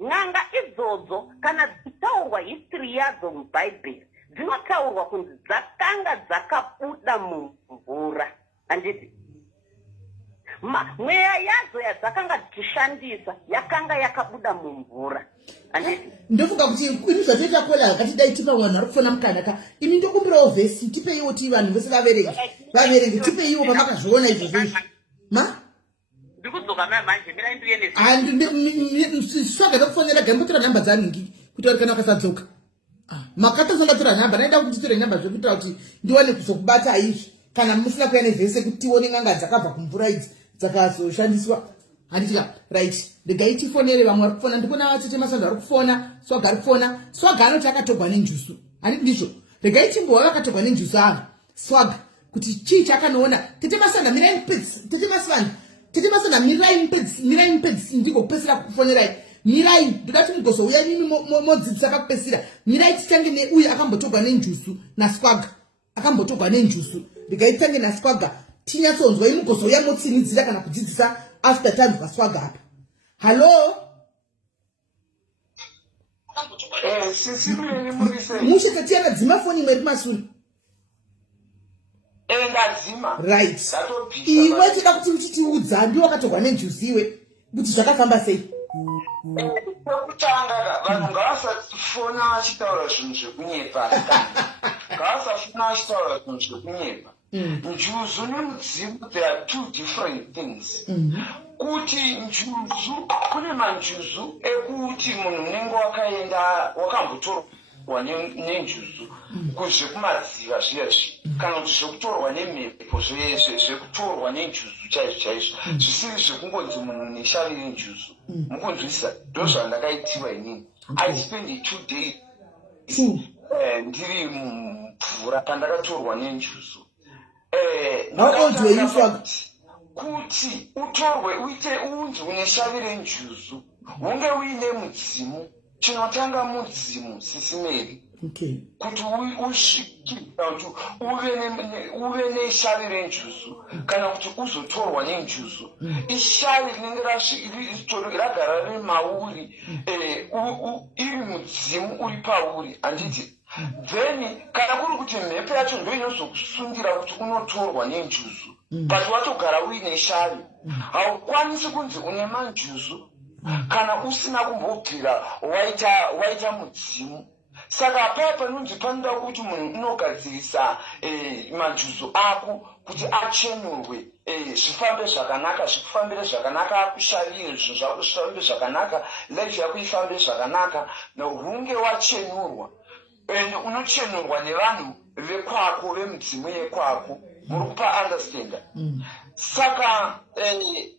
N'anga idzodzo kana dzitaurwa history yadzo mubhaibheri dzinotaurwa kunzi dzakanga dzakabuda mumvura, handiti mweya yadzo yadzakanga dzichishandisa yakanga yakabuda mumvura, handiti ndofunga kuti ini zvatoita kola akatidai tipa vanhu vari kufona mukanaka. Ini ndokumbirawo vhesi tipeiwo ti vanhu vose vaverenge tipeiwo pamakazviona izvozvo izvi ma ndikudzoka manje mira ndiende swaga ndokufonera gambotora nhamba dzaningi kuti vari kana wakasadzoka makatosangatora nhamba naida kuti nditore nhamba zvekuitira kuti ndiwane kuzokubata izvi kana musina kuya nevhese kuti tione n'anga dzakabva kumvura idzi dzakazoshandiswa. Handitika right, regai tifonere vamwe vari kufona. Ndikuona vatete Masando ari kufona, Swaga ari kufona. Swaga anoti akatogwa nenjusu, handiti ndizvo? Regai timbova vakatogwa nenjusu ava Swaga kuti chii chakanoona. Tete Masando mirai mpedzi, tete Masando mirai mpedzi ndigopesera kufonerai. Mirai ndodati mugozouya nini modzidzisa pakupesera. Mirai titange neuyu akambotogwa nenjusu naSwaga akambotogwa nenjusu. Regai titange naSwaga tinyatsonzwa imugozouya motsinidzira kana kudzidzisa after time vaSwaga apa. Hello? Mushe tatiana dzima foni mweri masuri. Right. Iwe tida kuti uchitiudza ndiwe wakatogwa nenjusi iwe kuti zvakafamba sei? Kutanga vanhu ngavasafona vachitaura zvinhu zvekunyepa. Ngavasafona vachitaura zvinhu zvekunyepa. Njuzu nemudzimu, there are two different things. Kuti njuzu, kune manjuzu ekuti munhu unenge wakaenda wakambotorwa nenjuzu kuzvekumadziva zviyazvi, kana kuti zvekutorwa nemhepo zvekutorwa nenjuzu chaizvo zvisiri zvekungonzi munhu neshavire njuzu. Mukunzwisisa? Ndozvandakaitiwa inini. I spent 2 days ndiri mumvura pandakatorwa nenjuzu. Kuti utorwe uite unzi uneshavire njuzu hunge uine mudzimu. Chinotanga mudzimu Sisimeri, kuti usvikira kuti uve neshavire njuzu kana kuti uzotorwa nenjuzu. Ishavi rinenge ragara riri mauri, iri mudzimu uri pauri, handiti? Then kana kuri kuti mhepo yacho ndo inozokusundira kuti unotorwa nenjuzu, but watogara uine shavi, haukwanisi kunzi une manjuzu kana usina kumbobvira waita mudzimu. Saka paya panonzi panoda kuti munhu unogadzirisa manjuzu ako kuti achenurwe, zvifambe zvakanaka, zvikufambire zvakanaka, akushavire zvinhu zvako zvifambe zvakanaka, life yako ifambe zvakanaka, hunge wachenurwa. Unochenurwa nevanhu vekwako, vemudzimu yekwako. Muri kupa understanda? Saka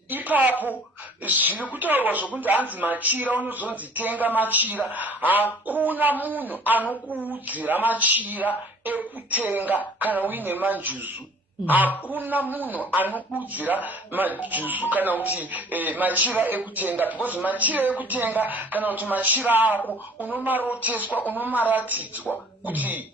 ipapo zviri kutaurwa zvokunzi hanzi machira unozonzi tenga machira. Hakuna munhu anokuudzira machira ekutenga kana uine manjuzu. Hakuna munhu anokuudzira majuzu kana kuti machira ekutenga, because machira ekutenga kana kuti machira ako unomaroteswa, unomaratidzwa kuti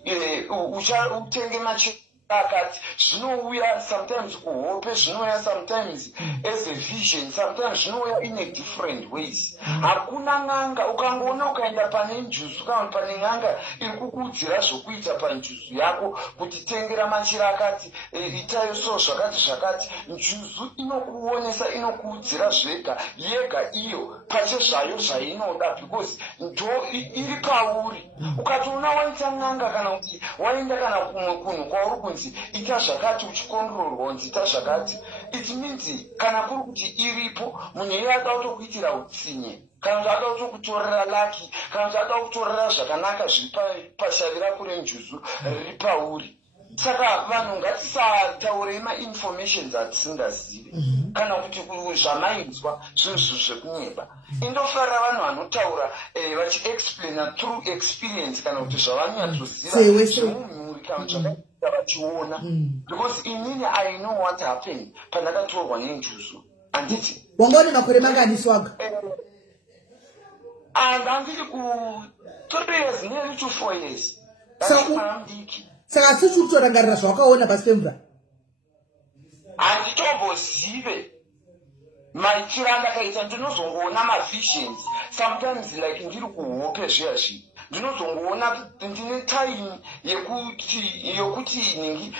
utenge machira akati. Zvinouya sometimes kuhope, zvinouya sometimes as a vision, sometimes zvinouya in a different ways. Hakuna n'anga ukangoona ukaenda pane njuzu kana pane n'anga iri kukuudzira zvokuita panjuzu yako kuti tengera machira akati, itayo so zvakati. Njuzu inokuonesa, inokuudzira zvega yega iyo pachezvayo zvainoda, because ndo iri pauri. Ukatoona waita n'anga kana kuti waenda kana kumwe kunhu kwauri kunzi ita zvakati uchikondororwa kunzi ita zvakati, it means kana kuri kuti iripo munhu iye akautokuitira utsinye, kana kuti akautokutorera laki, kana kuti akautorera zvakanaka zviri pashavi rako renjuzu riri pauri. Saka vanhu ngatisataure ma-informations atisingazivi kana kuti zvamainzwa zvinhu zvekunyeba. Indofarira vanhu vanotaura vachiexplaina through experience kana kuti zvavanonyatsoziva zvemumhuri kana zvakaita vachiona. Because inini I know what happened pandakatorwa nenjuzu. Anditi wanga une makore mangani swaga? Andandiri ku 3 years nearly to 4 years. Saka sisi kutorangarira zvawakaona pasi pemvura. Handitombozive maitiro andakaita, ndinozongoona mavisions sometimes like ndiri kuhope zviya zvi, ndinozongoona ndine time yekuti ningi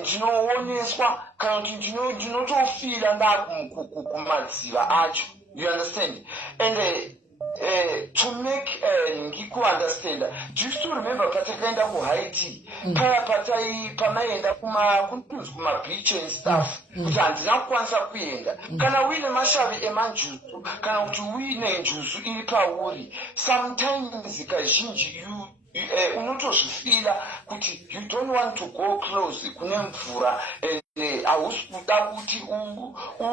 ndinooneswa kana kuti ndinotofira ndakumadziva acho, you understand. And to make Ngiku understand, do you still remember patakaenda ku Haiti? Pamaenda kuma beach and stuff. Kuti handina kukwanisa kuenda. Kana uine mashavi emanjuzu, kana kuti uine njuzu iri pauri, sometimes kazhinji unotozvifila kuti you don't want to go close kune mvura. Hausi kuda kuti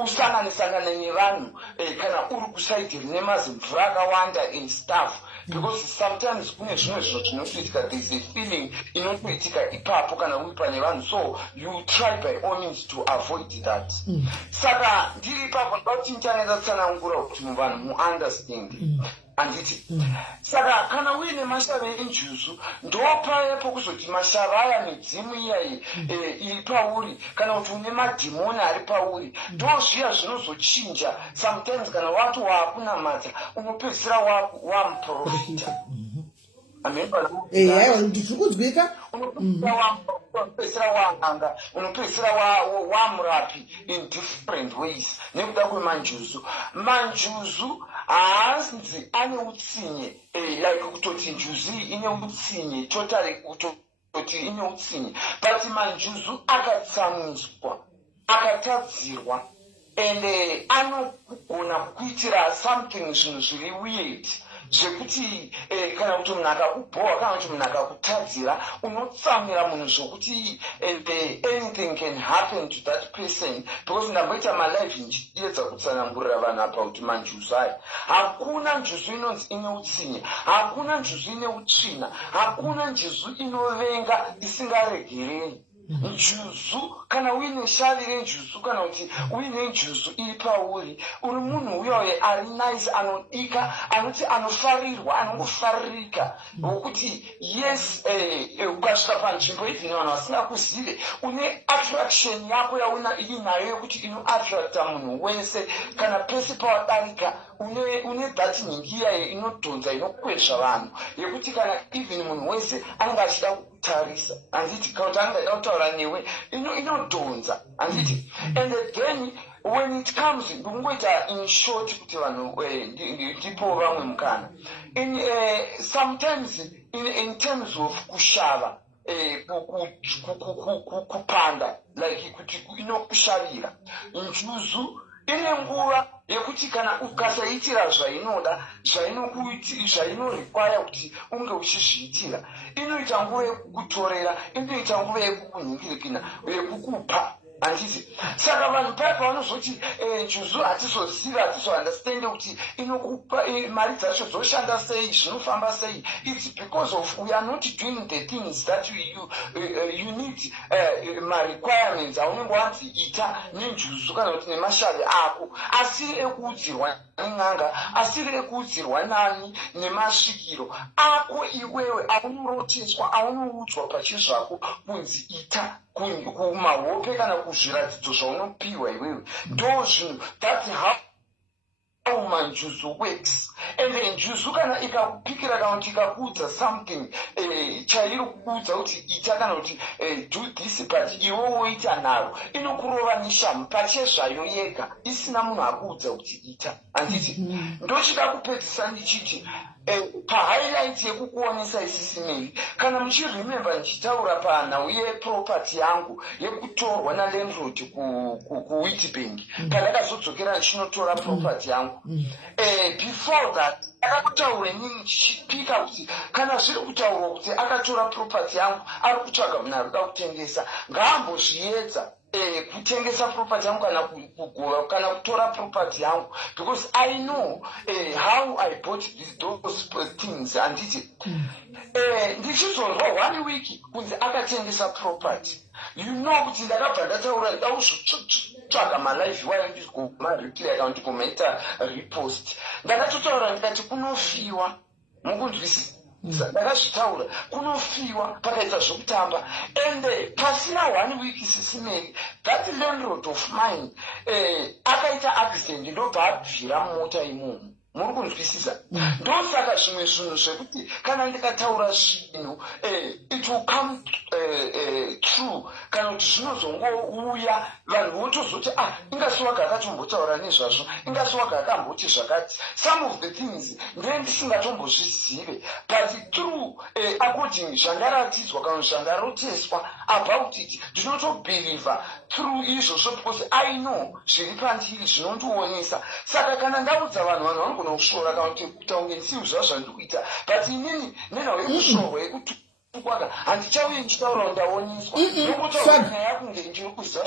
usanganisane nevanhu kana uri kusaidi rine mazimvura akawanda and stuff, because sometimes kune zvimwe zvinhu zvinotoitika, there is a feeling inotoitika ipapo kana uri pane vanhu, so you try by all means to avoid that. Saka ndiri ipapo ndoda kuti ndichaenda tsanangura kuti vanhu muunderstand. Anditi saka kana uine mashava enjuzu ndopaya pokuzoti mashava aya midzimu iyayi iri pauri, kana kuti une madhimoni ari pauri, ndozviya zvinozochinja. Sometimes kana wati waakunamata unopedzisira wamuprofita. Ndikudzwika. Unopedzisira waanga, unopedzisira wamurapi in different ways nekuda kwemanjuzu. Manjuzu haanzi ane utsinye, like kutoti njuzi ine utsinye totally, kutoti ine utsinye, but manjuzu akatsamwiswa, akatadzirwa, and anogona kuitira something zvinhu zviri weird zvekuti kana kuti munhu akakubhowa kana kuti munhu akakutadzira unotsamira munhu zvokuti anything can happen to that person. Because ndamboita malive ndichiedza kutsanangurira vanhu apa kuti manjuzu aya, hakuna njuzu inonzi ine utsinye, hakuna njuzu ine utsvina, hakuna njuzu inovenga isingaregereri. Njuzu kana uine shavi renjuzu, kana kuti uine njuzu iri pauri, uri munhu uyoye ari nice, anodika, anoti anofarirwa, anongofaririka, wokuti yes, ukasvika panzvimbo idhini vanhu vasingakuzive, une attraction yako yainayo yokuti inoattracta munhu wese, kana pese pawadarika une that nyingiya inodhonza, inokwezva vanhu, yekuti kana even munhu wese anenge achida kutarisa, anditi kana kuti anenge achida kutaura newe inodhonza, anditi. And then when it comes, ndingoita in short kuti vanhu ndipo vamwe mukana, sometimes in terms of kushava, kupanda, like kuti inokushavira, njuzu ine nguva yekuti kana ukasaitira zvainoda, zvainorequire kuti unge uchizviitira, inoita nguva yekukutorera, inoita nguva yekukunhingirikina, yekukupa. Anditi saka vanhu paipa vanozoti njuzu hatizoziva, hatizounderstande kuti inokupa mari dzacho dzoshanda sei, zvinofamba sei. It's because of we are not doing the things that you need ma-requirements aunenge wanzi ita nenjuzu kana kuti nemashavi ako, asiri ekuudzirwa nen'anga, asiri ekuudzirwa nani nemasvikiro ako iwewe, aunoroteswa, aunoudzwa pachizvako kunzi ita kumahope kana kuzviratidzo zvaunopiwa iwewe. Ndo zvinhu, that's how manjuzu works. And njuzu kana ikakupikira kana kuti ikakuudza something chairi kukuudza kuti ita kana kuti do this, but iwe woita naro, inokurova neshamu pachezvayo yega isina munhu akuudza kuti ita. Anditi ndochida kupedzisa ndichiti pahighlight yekukuonesa isisimei kana muchiremember ndichitaura panhau yeproperty yangu yekutorwa nalandlord kuwitbank pandakazodzokera ndichinotora property yangu before that akakutaura nini ndichipika kuti kana zviri kutaurwa kuti akatora property yangu ari kutsvaga munhu ari kuda kutengesa ngaambozviedza kutengesa property yangu kana kugova kana kutora property yangu because I know how I bought those things handiti ndichizonzwa 1 week kunzi akatengesa property you know kuti ndakabva ndataura ndauzotsvaga malive wayo ndizigomariplay kana ndigomaita repost ndakatotaura ndikati kunofiwa mukunzwisisa ndakazvitaura kunofiwa pakaita zvokutamba ende pasina 1 week sisimeri that landlord of mine akaita accident ndobva abvira mumota imomo muri kunzwisisa ndosaka zvimwe zvinhu zvekuti kana ndikataura zvinhu it will come true kana kuti zvinozongouya vanhu votozoti ingasiwaga akatombotaura nezvazvo ingasiwaga akamboti zvakati some of the things ndendisingatombozvizive but through according zvandaratidzwa kana zvandaroteswa about it ndinotobhelievha through izvozvo because I know zviri pandiri zvinondionesa saka kana ndaudza vanhu vanogona kushora kana kuti kutaunge ndisiu zvazvandikuita but inini nenhau yekushorwa yekuti kwaka handichauye ndichitaura ndaoniswa nongotaura nyaya kunge ndiri kuziva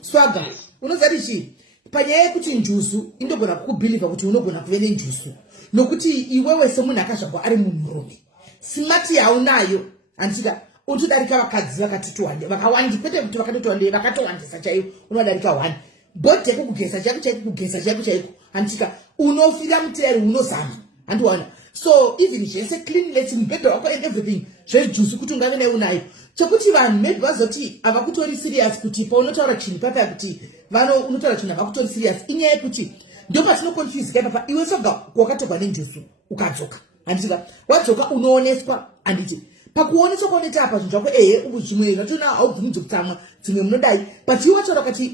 swaga unozati chii panyaya yekuti njusu indogona kukubhilivha kuti unogona kuve nenjusu nokuti iwewe semunhu akazvangwa ari munhurume simati yaunayo handitika unotodarika vakadzi vakatitowande vakawandi kwete kuti vakatotowande vakatowandisa chaivo unodarika 1 bhodhi yako kugeza chako chaiko kugeza chako chaiko handitika unofira mutero unozama handiwana so even zvese cleanliness mubhedha wako and everything zvejusu kuti ungave neunayo chekuti vanhu maybe vazoti havakutori serious kuti paunotaura chinhu papa kuti unotaura chinhu havakutori serious inyaya yekuti ndopatinokonfuzika ipapa iwe soga wakatogwa nenjusu ukadzoka handitika wadzoka unooneswa handiti pakuoneswa kwauneta apa zvinhu zvako ubu zvimwe zvatona haubvumidzi kutsamwa dzimwe munodai but iwe wataura kati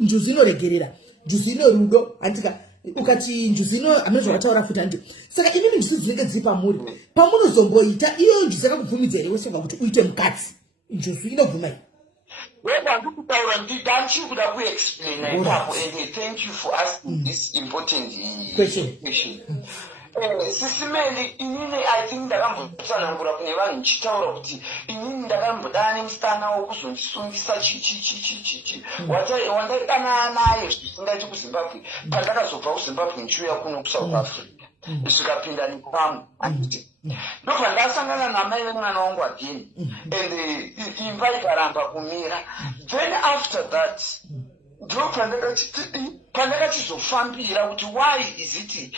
njusu inoregerera njusu ino rudo handika ukati njusu ino hamene zvakataura futi handi saka inini njusu dzinenge dziri pamuri pamunozomboita iyo njusu yakakubvumidza here wesoga kuti uite mukadzi njusu inobvumai ndikutaura ndichiri kuda kuexplaina ipapo and thank you for asking this important question. Sisimeli inini I think ndakambotsanangura kune vanhu ndichitaura kuti inini ndakambodana nemusitana wokuzondisungisa chichichichichi wandaidana naye zvisingaiti kuzimbabwe pandakazobva kuzimbabwe ndichiuya kuno kuSouth Africa zvikapinda nepamwe anditi ndobva ndasangana namai vemwana wangu again and imba ikaramba kumira then after that ndo pandakachizofambira kuti why is it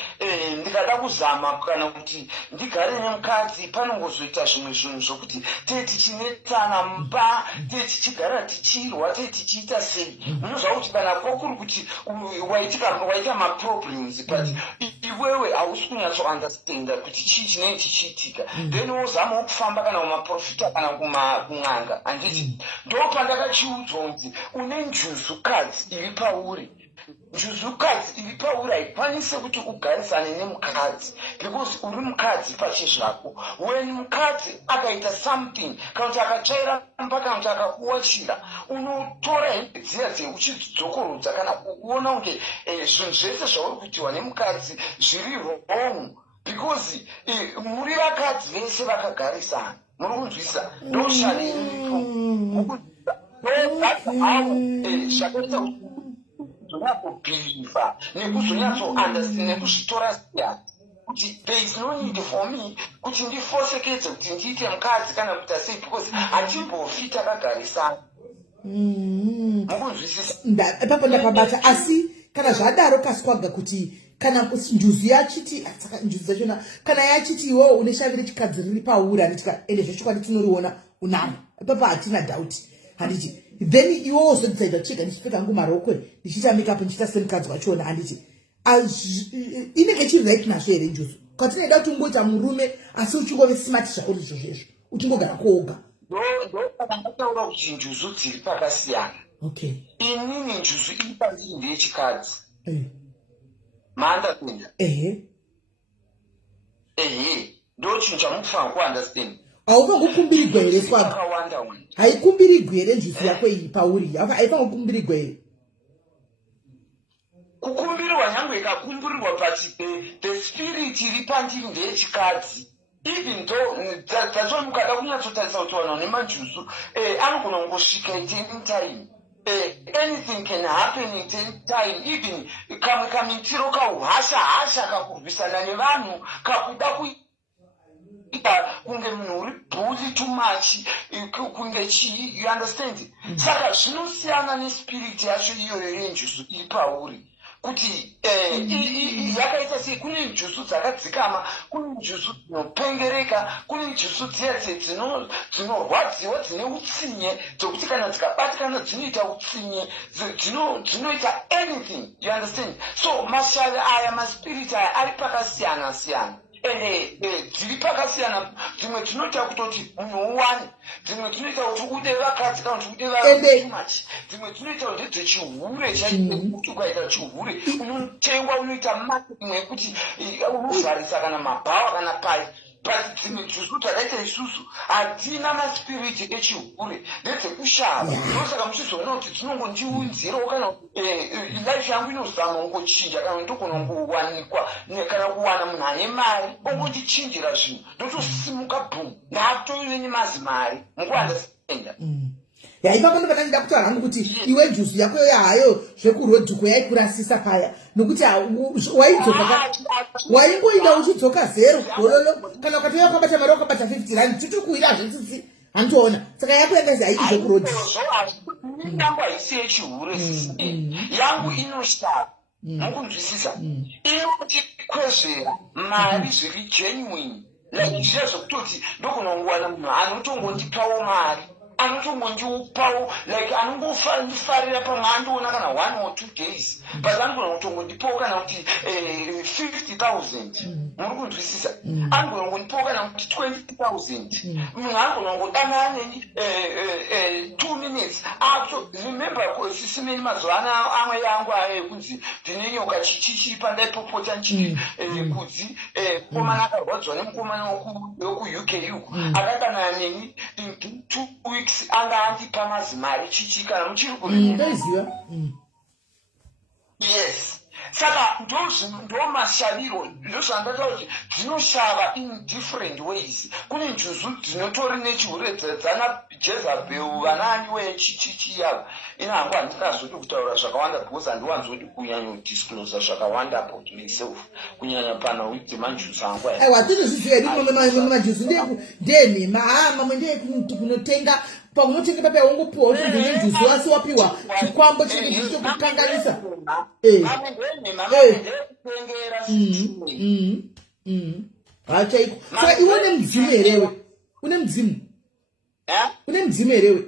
ndikada kuzama kana kuti ndigare nemukadzi panongozoita zvimwe zvinhu zvokuti tee tichinetsana mumba tee tichigara tichirwa tee tichiita sei munozva kuti kana kwakuri kuti waita maproblems but iwewe hausi kunyatsounderstanda kuti chii chinenge chichiitika then wozamawo kufamba kana kumaprofita kana kun'anga handiti ndo pandakachiudzwa kuti une njuzukadzi iri pauri njuzukadzi iri pauri haikwanisi kuti ugarisane nemukadzi because uri mukadzi pache zvako when mukadzi akaita something kana kuti akatsvaira mba kana kuti akakuwachira unotora hembe dziya uchidzidzokorodza kana kuona kunge zvinhu zvese zvauri kuitiwa nemukadzi zviri wrong because muri vakadzi vese vakagarisana muri kunzwisa ndoshari iripo zvakaita kuzonyatsobhiliva nekuzonyatsounderstand nekuzvitora siyana kuti there is no need for me kuti ndifosekedze kuti ndiite mukadzi kana kuita sei because hatimbofi takagarisana mukunzwisisa ipapo ndapabata asi kana zvadaro kaswaga kuti kana njuzu yachiti saka njuzu dzachona kana yachiti iwo une shavire chikadzi riri pauri handitika ende zvechokwadi tinoriona unamo ipapo hatina dhauti handiti then iwo wozodzaidza kuchega ndichipfeka ngumarokwe ndichiita makeup ndichiita semukadzi wachona handiti inenge chiri right nazvo here njuzu kwatinoida kuti ungoita murume asi uchingove smart zvako izvozvezvo uchingogara kwoga ndosaka ndataura kuti njuzu dziri pakasiyana okay inini njuzu iri pandiri ndeyechikadzi maanda kuenda ndo chinhu chamukufanira kuunderstand. Haufaniri kukumbirirwa here swag. Haikumbirirwi here njusu yako iyi pauri. Haifaniri kukumbirirwa here. Kukumbirirwa nyange ikakumbirirwa but the spirit iri pandiri ndeyechikadzi. Even though mukada kunyatsotarisa kuti vanhu vane majusu anogona kungosvika at any time. Anything can happen at any time. Even kamwe kamitiro kauhasha kakurwisana nevanhu kakuda kuita kunge munhu uri bully too much kunge chii, you understand? Saka zvinosiyana nespirit yacho iyoyo yenjusu iri pauri. Kuti yakaita sei, kune njusu dzakadzikama, kune njusu dzinopengereka, kune njusu dziya dzinorwadziwa dzine utsinye dzokuti kana dzikabatikana dzinoita utsinye, dzinoita anything, you understand? So mashavi aya, maspirit aya ari pakasiyana siyana. Dziri pakasiyana, dzimwe dzinoita kutoti munhu uwane, dzimwe dzinoita kuti ude vakadzi kana kuti ude varumachi, dzimwe dzinoita kuti dzechihure kuti ukaita chihure unotengwa, unoita marketing yekuti unovharisa kana mabhawa kana pai. But dzimwe njusu dzakaita isusu hadzina maspiriti echihure, ndedzekushava. Ndosaka muchizoona kuti dzinongondiunzirawo kana life yangu inozama kungochinja kana ndogona kungowanikwa kana kuwana munhu ane mari ongondichinjira zvinhu ndotosimuka bhum ndatoive nemazimari mukuandastenda. Ipapo ndo pandandida kutaura hangu kuti iwe njusu yako hayo zvekurodhiko yaikurasisa paya, nokuti waingoida uchidzoka zero gololo, kana ukatoya wakabata mari wakabata 50 rand titokuira zvetsitsi handiona. Saka yako yakazi haiti zvekurodhiko. Yangu haisi yechihure yangu inoshava, mukunzwisisa, inotikwezvera mari zviri genuine, like zviya zvekutoti ndokunowana munhu anotongondipawo mari, anotongondipawo like anongofandifarira pamwe andiona kana 1 or 2 days, but anogona kutongondipawo kana kuti 50,000, muri kunzwisisa, anogona kungondipawo kana kuti 20,000, munhu anogona kungodana neni 2 minutes acho. Remember sisimeni mazuva amwe yangu kunzi ndine nyoka chichipa ndaipopota nchiti kudzi mukomana akarwadzwa nemukomana weku-UK yuku akadanana neni in 2 weeks anga andipa mazimari chichi kana muchiri kunaiziva. Yes. Saka ndo mashaviro ndozvandataura kuti dzinoshava in different ways. Kune njusu dzinotori nechihure dzana Jezebel vanani wechichichi yavo. Ina hangu handikazoti kutaura zvakawanda because handiwanzoti kunyanya kudisclose zvakawanda about myself kunyanya pana with manjusu angu. Aiwa tinozviziva iri majusu ndenhema mamwe ndekunotenga paunotenga papa yaungopiwa kuti ndine njusu asi wapiwa chikwambo chinenge chichikukanganisa. Hachaiko. Saka iwe une mudzimu herewe? Une mudzimu? Une mudzimu herewe?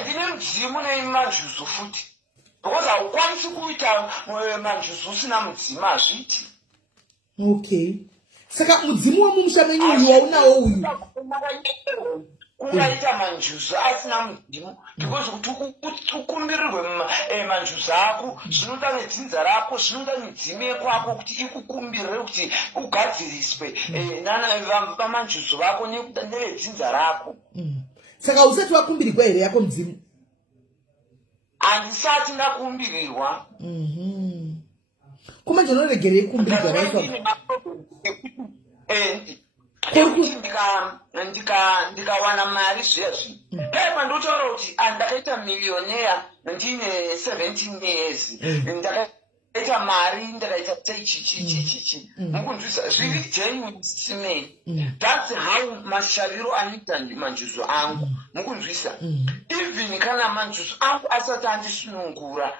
Ndine mudzimu nemajusu futi. Because haukwanisi kuita majusu usina mudzimu, hazviti. Okay. Saka mudzimu wemumusha menyu uyu waunawo uyu kungaita manjusu asina mudzimu, because kuti ukumbirirwe manjusu ako zvinoda nedzinza rako, zvinoda midzimu yekwako kuti ikukumbirire kuti ugadziriswe vamanjusu vako nevedzinza rako. Saka usati wakumbirirwa here yako mudzimu? Handisati ndakumbirirwa. Kuma ndinoregerei kumbirirwa raiswa? Ndikawana mari zviya zvino daipa ndotaura kuti ndakaita millionaire ndine 17 years, ndakaita mari ndakaita chichichichichi, mukunzwisa zviri genuine simeni. That's how mashaviro anoita manjusu angu, mukunzwisa. Even kana manjusu angu asati andisunungura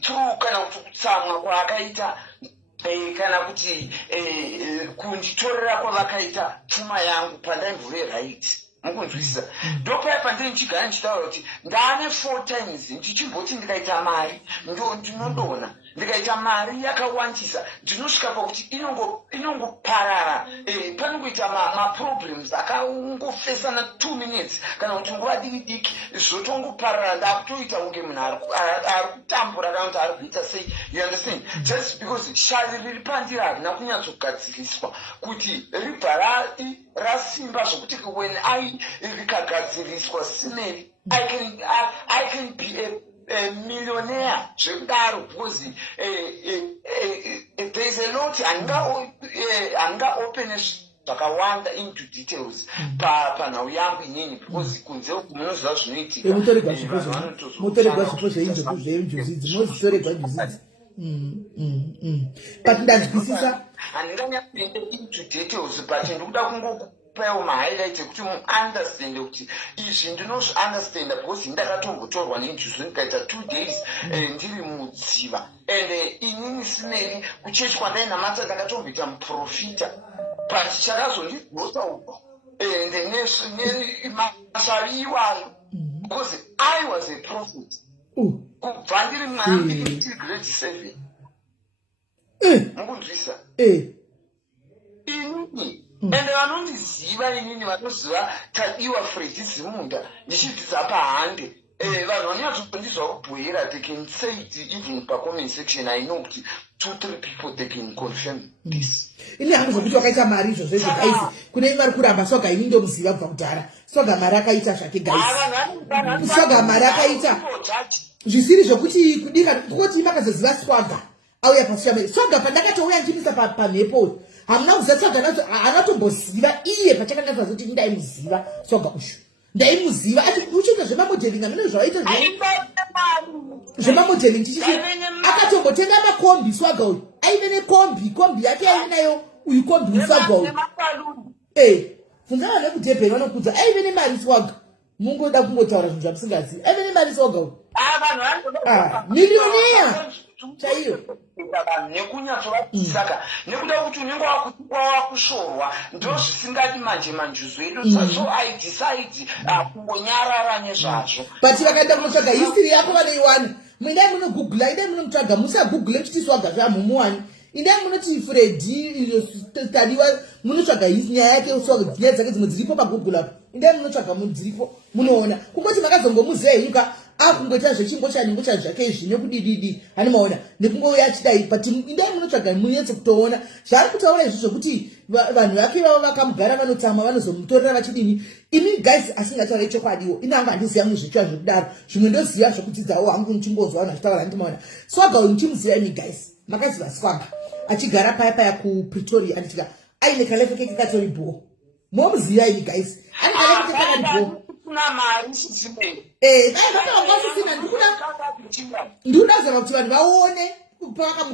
through kana kuti kutsamwa kwaakaita kana kuti kunditorera kwavakaita pfuma yangu pandaimvure right, mukunzwisisa. Ndopaipa ndiri ndichigara ndichitaura kuti ndaane 4 times ndichimboti ndikaita mari ndinodona ndikaita mari yakawandisa ndinosvika pakuti inongoparara panongoita maproblems akangofesana 2 minutes kana kuti nguva diki zvotongoparara ndakutoita unge munhu ari kutambura kana kuti ari kuita sei, you understand, just because shari riri pandiri harina kunyatsogadziriswa kuti ribva rasimba zvokuti when rikagadziriswa simeri I can be a millionaire zvekudaro because there is a lot hanga open zvakawanda into details panhau yangu inini because kunze uku munoziva zvinoitika mutoregwa zvipo zvenjuzidzi mozitoregwa njuzidzi but ndanzwisisa handinganyakuende into details but ndikuda kungokupawo mahighlight ekuti muunderstande kuti izvi ndinozviunderstanda because ndakatombotorwa nenjuzu ndikaita 2 days ndiri mudziva and inini sineri kuchechi kwandainamata ndakatomboita muprofita but chakazondigosa uko masvari iwayo because I was a prophet kubva ndiri mwana ndiri grade 7 mukunzwisa inini ende vanondiziva inini vanoziva tadiwa Freddy Zimunda ndichidzidza pahande vanhu vanyatsondizva kubhuira they can say it even pacomment section. I know kuti 2-3 people they can confirm this. Ini hangu zvokuti wakaita mari izvozvo guys kune vari kuramba swaga ini ndomuziva kubva kudhara swaga mari akaita zvake guys swaga mari akaita zvisiri zvokuti kudika kuti makazoziva swaga auya pashameri swaga pandakatouya ndimisa pamhepo hamuna kuziva swaga anatomboziva iye pachakanga zvazoti ndaimuziva swaga ushu ndaimuziva ati uchiita zvemamodeling amene zvaita zvemamodeling tichiti akatombotenga makombi swaga uyu aive nekombi yake aive nayo uyu kombi uswaga uyu funzana nekudhebheni vanokudza aive nemari swaga mungoda kungotaura zvinhu zvamusingazivi aive nemari swaga uyu milioneya chaiyo nekunyatsovaisaka nekuda kuti unenge wakushorwa ndo zvisingati manje manjuzu edu so I decide kungonyarara nezvazvo but vakaenda kunotsvaga history yako vanoiwana muindai munogugula indai munomutsvaga musagugule kuti swaga zvamumuwani indai munoti Freddy tadiwa munotsvaga nyaya yake nyaya dzake dzimwe dziripo pagoogle apo indai munotsvaga dziripo munoona kungoti makazongomuziva inyuka akungoita zvechimbo chanimbo zvake izvi nekudididi hani maona nekungouya achidai but indai munotsvaga munyetse kutoona zvaari kutaura izvi zvokuti vanhu vake vavo vakamugara vanotama vanozomutorera vachidini imi guys asingataura chokwadiwo inanga handiziva munhu zvichwa zvekudaro zvimwe ndoziva zvekudzidzawo hangu nichimbozwa vanhu achitaura handimaona swaga uyu muchimuziva imi guys makaziva swaga achigara paya kuPretoria anditika aine kalefu keke katoribo momuziva imi guys ane kalefu keke kakaribo ndikudazama kuti vanhu vaone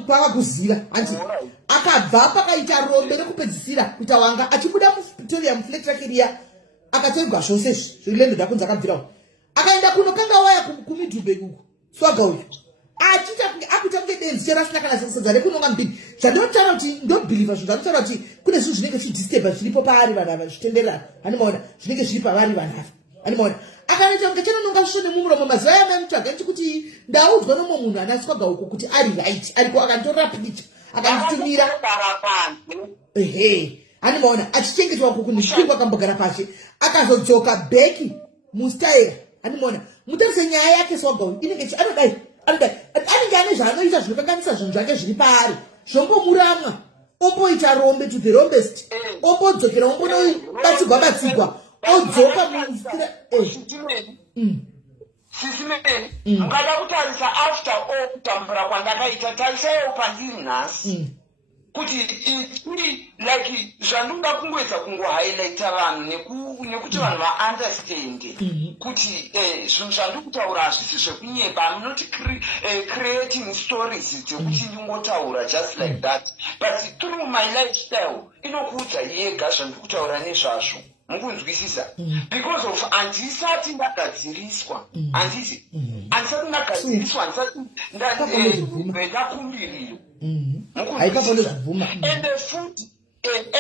pakakuziva anti akabva pakaita rombe rekupedzisira kuita wanga achibuda muPretoria muflectrakeria akatorigwa zvose zvilendoda kunzi akabvirawo akaenda kuno kanga waya kumidhumbe kuku swaga uyu achita kunge akuita kunge benzi chero asina kana sedza rekunonga mbiri zvandinotaura kuti ndobhiliva zvinhu zvanotaura kuti kune zvinhu zvinenge zvidisturba zviripo paari vanhu ava zvitenderana hanimaona zvinenge zviri pavari vanhu ava hanimaona akanoita kunge chanononga svisvo nemumuromo mazuva yamamutsvaga ndichikuti ndaudzwa nomwe munhu ana swaga uko kuti ari right ariko akanditorera picha akanditumira hanimaona achichengetwa uko kunhu akambogara pashi akazodzoka bheki mustaira hanimaona mutarise nyaya yake swaga uyu inenge anodai anenge ane zvaanoita zvinokanganisa zvinhu zvake zviri paari zvombomuramwa omboita rombe to the rombest ombodzokera ombonobatsigwa odzoka sisimeni mukada kutarisa after all kutambura kwandakaita tarisayo pandiri nhasi kuti like zvandinoda kungoedza kungohighlighta vanhu nekuti vanhu vaunderstande kuti zvinhu zvandiri kutaura hazvisi zvekunyepa. I'm not creating stories dzekuti ndingotaura just like that, but through my lifestyle inokuudza yega zvandiri kutaura nezvazvo, mukunzwisisa, because of handisati ndagadziriswa, handisati ndagadziriswa, handisati ndakumbiriro, mukunzwisisa.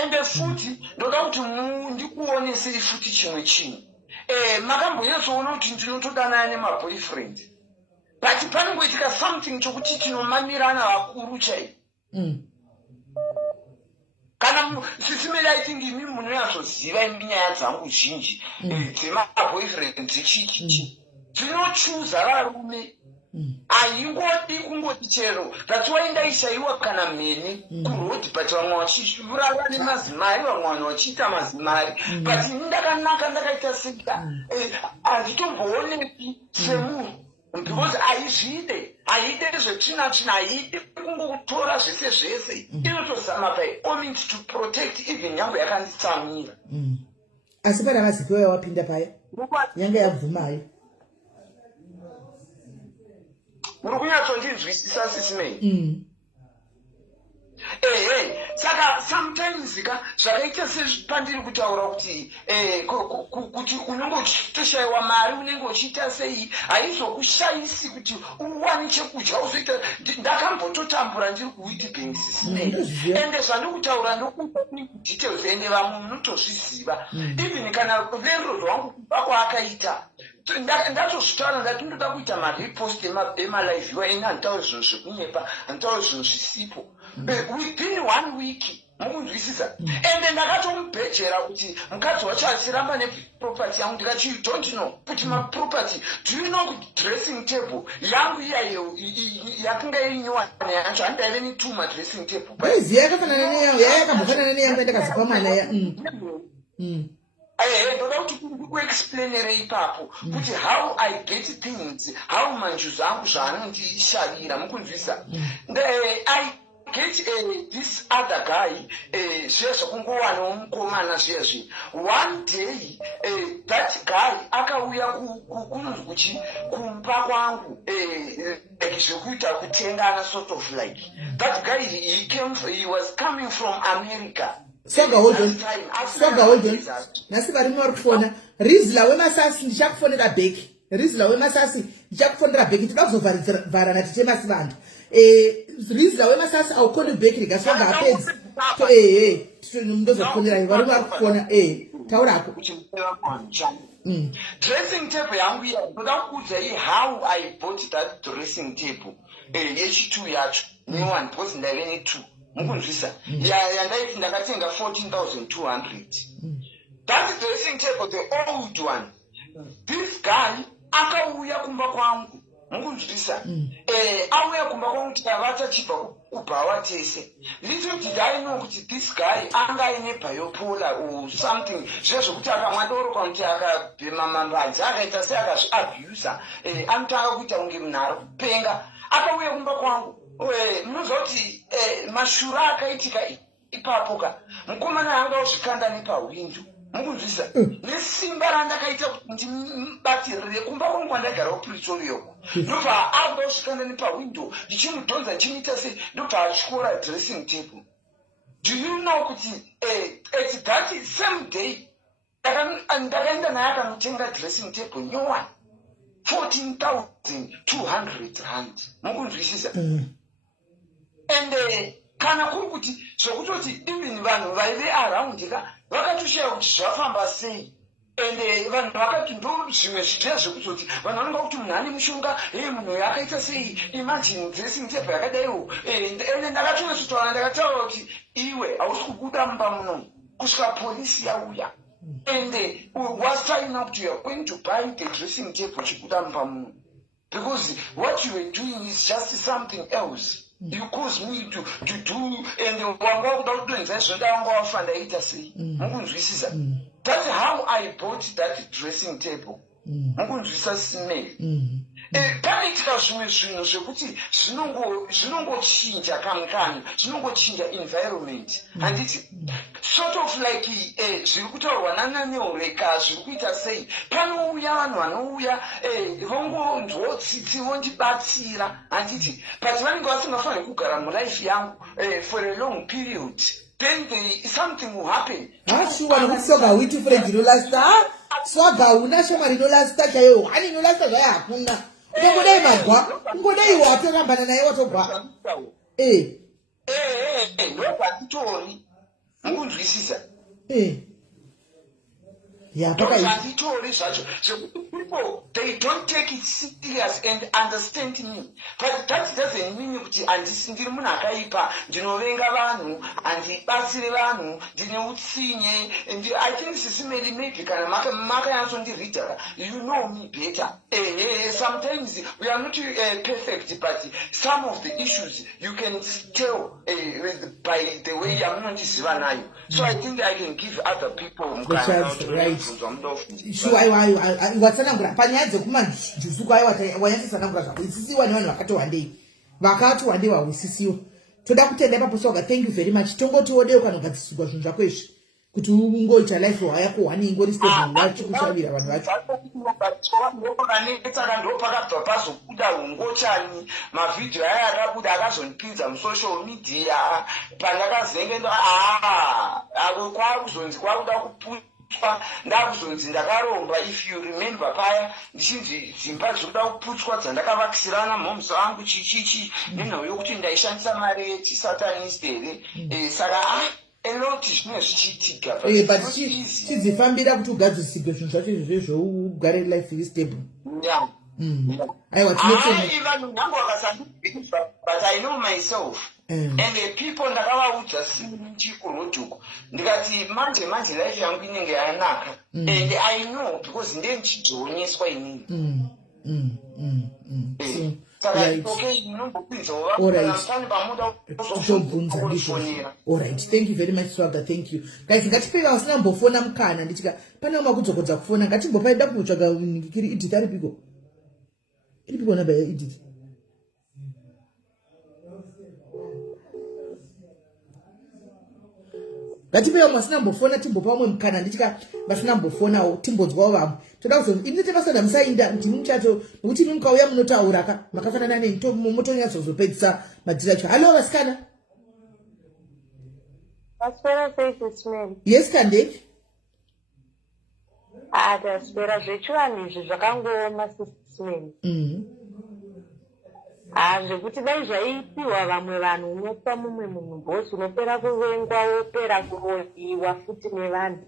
Ende futi ndoda kuti ndikuonesei futi chimwe chinhu. Makambonyatsoona kuti ndinotodanana nemaboyfriend. but panongoitika something chokuti tinomamirana vakuru chai kana sisimeli aitingi imi munonyazoziva nyaya dzangu zhinji dzemaboyfriend dzichichichi dzinochuza varume haingodi kungoti chero that's why ndaishayiwa kana mheni kurodi but vamwe vachirava nemazimari vamwe vanhu vachiita mazimari but ndakanaka ndakaita seka handitombooneki semunhu because haide zvetsvina haide kungokutora zvese zvese inotozama by all means to protect even nyange yakanditsamira asi pana vazipiwa wapinda paya yange yabvumayo muri kunyatsondinzwisisa sisimei saka sometimes zvakaita sepandiri kutaura kuti unenge uchitoshayiwa mari unenge uchiita sei haizokushayisi kuti uwane chekudya uzoita ndakambototambura ndiri kuwikibeng sisimei ende zvandiri kutaura ndokudetails ende vamwe munotozviziva even kana veruro rwangu kuba kwaakaita ndatozvitaura ndati ndoda kuita marepost emalive iwa ine handitauri zvinhu zvekunyepa handitauri zvinhu zvisipo within 1 week mukunzwisisa ende ndakatomubhejera kuti mukadzi wacho achiramba neproperty yangu ndikati you don't know kuti maproperty do you know kuti dressing table yangu iyayo yakanga irinyuwana yacho handaive ni 2 madressing table aiziva yakafanana neyangu yayakambofanana neyangu yandakazipa mwana ya ndoda kuti kuexplainere ipapo kuti how I get things how manjuzi angu zvaanondishavira mukunzwisisa I get this other guy zviya zvakungowanawo mukomana zviyazvi one day that guy akauya kunonzi kuti kumba kwangu zvekuita kutengana sort of like that guy he was coming from America. Soga hold on. Nasi varume vari kufona. Rizla wemasasi ndichakufonera bheki. Rizla wemasasi ndichakufonera bheki. Tinoda kuzovharana tichemasi vantu. Rizla wemasasi aukoni bheki rikasoga apedzi. Ndozofonera varume vari kufona. Taurako. Dressing table yangu ya ndoda kuudza how I bought that dressing table. Yechitu yacho. Ni one because ndaive ni 2. Mukunzwisa yandaiti ndakatenga 14,200 that dressing table the old one this guy akauya kumba kwangu mukunzwisa auya kumba kwangu tikavata chibva kubhawa tese little did I know kuti this guy anga ine bipolar or something zviya zvokuti akamwadoroka kuti akabhema mambadzi akaita seakazviabusa anotanga kuita kunge munhu ari kupenga akauya kumba kwangu munozoti mashura akaitika ipapoka mukomana anga uzvikanda nepawindo mukunzwisa nesimba randakaita kuti ndimubatirire kumba kwangu kwandagara kupritorioko ndobva anga uzvikanda nepawindo ndichimudhonza ndichimuita sei ndobva achikora dressing table. Do you know kuti at that same day ndakaenda naye akanotenga dressing table nyowani 14,200 rand mukunzwisisa and kana kuri kuti zvokutoti even vanhu vaive around vakatoshaya kuti zvafamba sei and vanhu vakati ndo zvimwe zvitea zvekutoti vanhu vanonga kuti munhu ane mushonga munhu yakaita sei imagine dressing table yakadaiwo ende ndakatonasitaura ndakataura kuti iwe hausi kubuda mumba muno kusvika polisi yauya and was trying up to you are going to buy the dressing table chibuda mumba muno because what you were doing is just something else. You caused me to do and wanga kuda kudoenza zvonda wanga wafanda ita sei mukunzwisisa. That's how I bought that dressing table mukunzwisisa simei panaitika zvimwe zvinhu zvekuti zvinongochinja kamukanya zvinongochinja environment handiti sort of like zviri kutaurwa nananyoreka zviri kuita sei panouya vanhu vanouya vongonzwawo tsitsi vondibatsira handiti but vanenge vasingafaniri kugara mulife yangu for a long period then something will happen. Shuwa nokuti soga hauiti friend inolasta swaga una shoma rinolasta chaiwo hani inolasta zvaya hakuna ungodai magwa ungodai watorambana naye watogwa ndopatitori mukunzwisisa yapaka ndopatitori zvacho people, they don't take it serious and understand me. But that doesn't mean kuti andisindiri munhu akaipa, ndinovenga vanhu, andibatsire vanhu, ndine utsinye. And I think Sisimeli maybe kana makayanzondireader, you know me better. Sometimes we are not perfect, but some of the issues you can tell by the way I'm not Sivanayo. So I think I can give other people right. Sure, watsanangura panyaya dzekumajusu kwayo wanyatsanangura zvako isisiwa nevanhu vakati wandei wausisiwa. Toda kutenda ipapo soga. Thank you very much. Tongotiwo deo kanogadzisirwa zvinhu zvako izvi kuti ungoita life yako wani ingori stable vachikushavira vanhu vacho. Saka ndopakabva pazobuda ungochani mavhidhiyo aya akabuda akazondipinza musocial media pandakazenge kwakuzonzi kwakuda kuputswa ndakuzonzi ndakaromba. If you remember paya ndichinzi dzimba dzinoda kuputswa dzandakavakisirana mhomzo angu chichichi nenhau yokuti ndaishandisa mari yechisatanist here. Saka enoti zvimwe zvichiitika but chidzifambira kuti ugadzisirwe zvinhu zvacho izvozvo ugare life iri stable. Aiwa even nyange wakasandibvisa but I know myself. And the people ndakavaudza ndichikurhodhuko ndikati manje life yangu inenge yanaka. And I know because ndiye ndichidzonyeswa inini. Alright. Thank you very much, Swagger. Thank you. Guys, ngatipe vasina mbofona mukana ndichika pane makudzokodza kufona ngatimbopaida kutsvaga kiri Edith aripiko. Iripiko namba Edith. Ngatipe vasina mbofona timbopa umwe mukana ndichika vasina mbofonawo timbonzwawo vamwe. Toda kuzonzi inete vasana musainda ndini muchato nokuti imi mukauya munotaura ka makafanana neni motonyatso madzira acho. Hello vasikana. Aspera seisismeni. Yes kande. Aspera zvechivanhu izvi zvakangooma sismeni. Zvekuti dai zvaipiwa vamwe vanhu unopa mumwe munhu bhosi unopera kuvengwa wopera kuroyiwa futi nevanhu.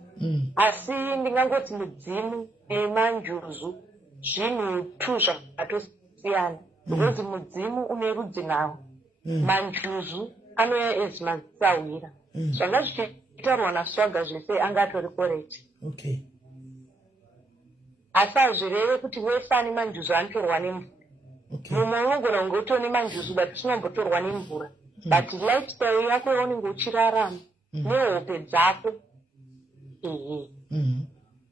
Asi ndingangoti mudzimu nemanjuzu zvinhu tu zvakatosiyana. Because mudzimu une rudzi nawo. Manjuzu anouya as mazisawira. Zvanga zvichitarwa naSwaga zvese angatori correct. Okay. Asi hazvireve kuti wefani manjuzu anotorwa nemvura. Mumwe unogona kunge utone manjuzu but chinombotorwa nemvura. But lifestyle yako yaunenge uchirarama nehope dzako.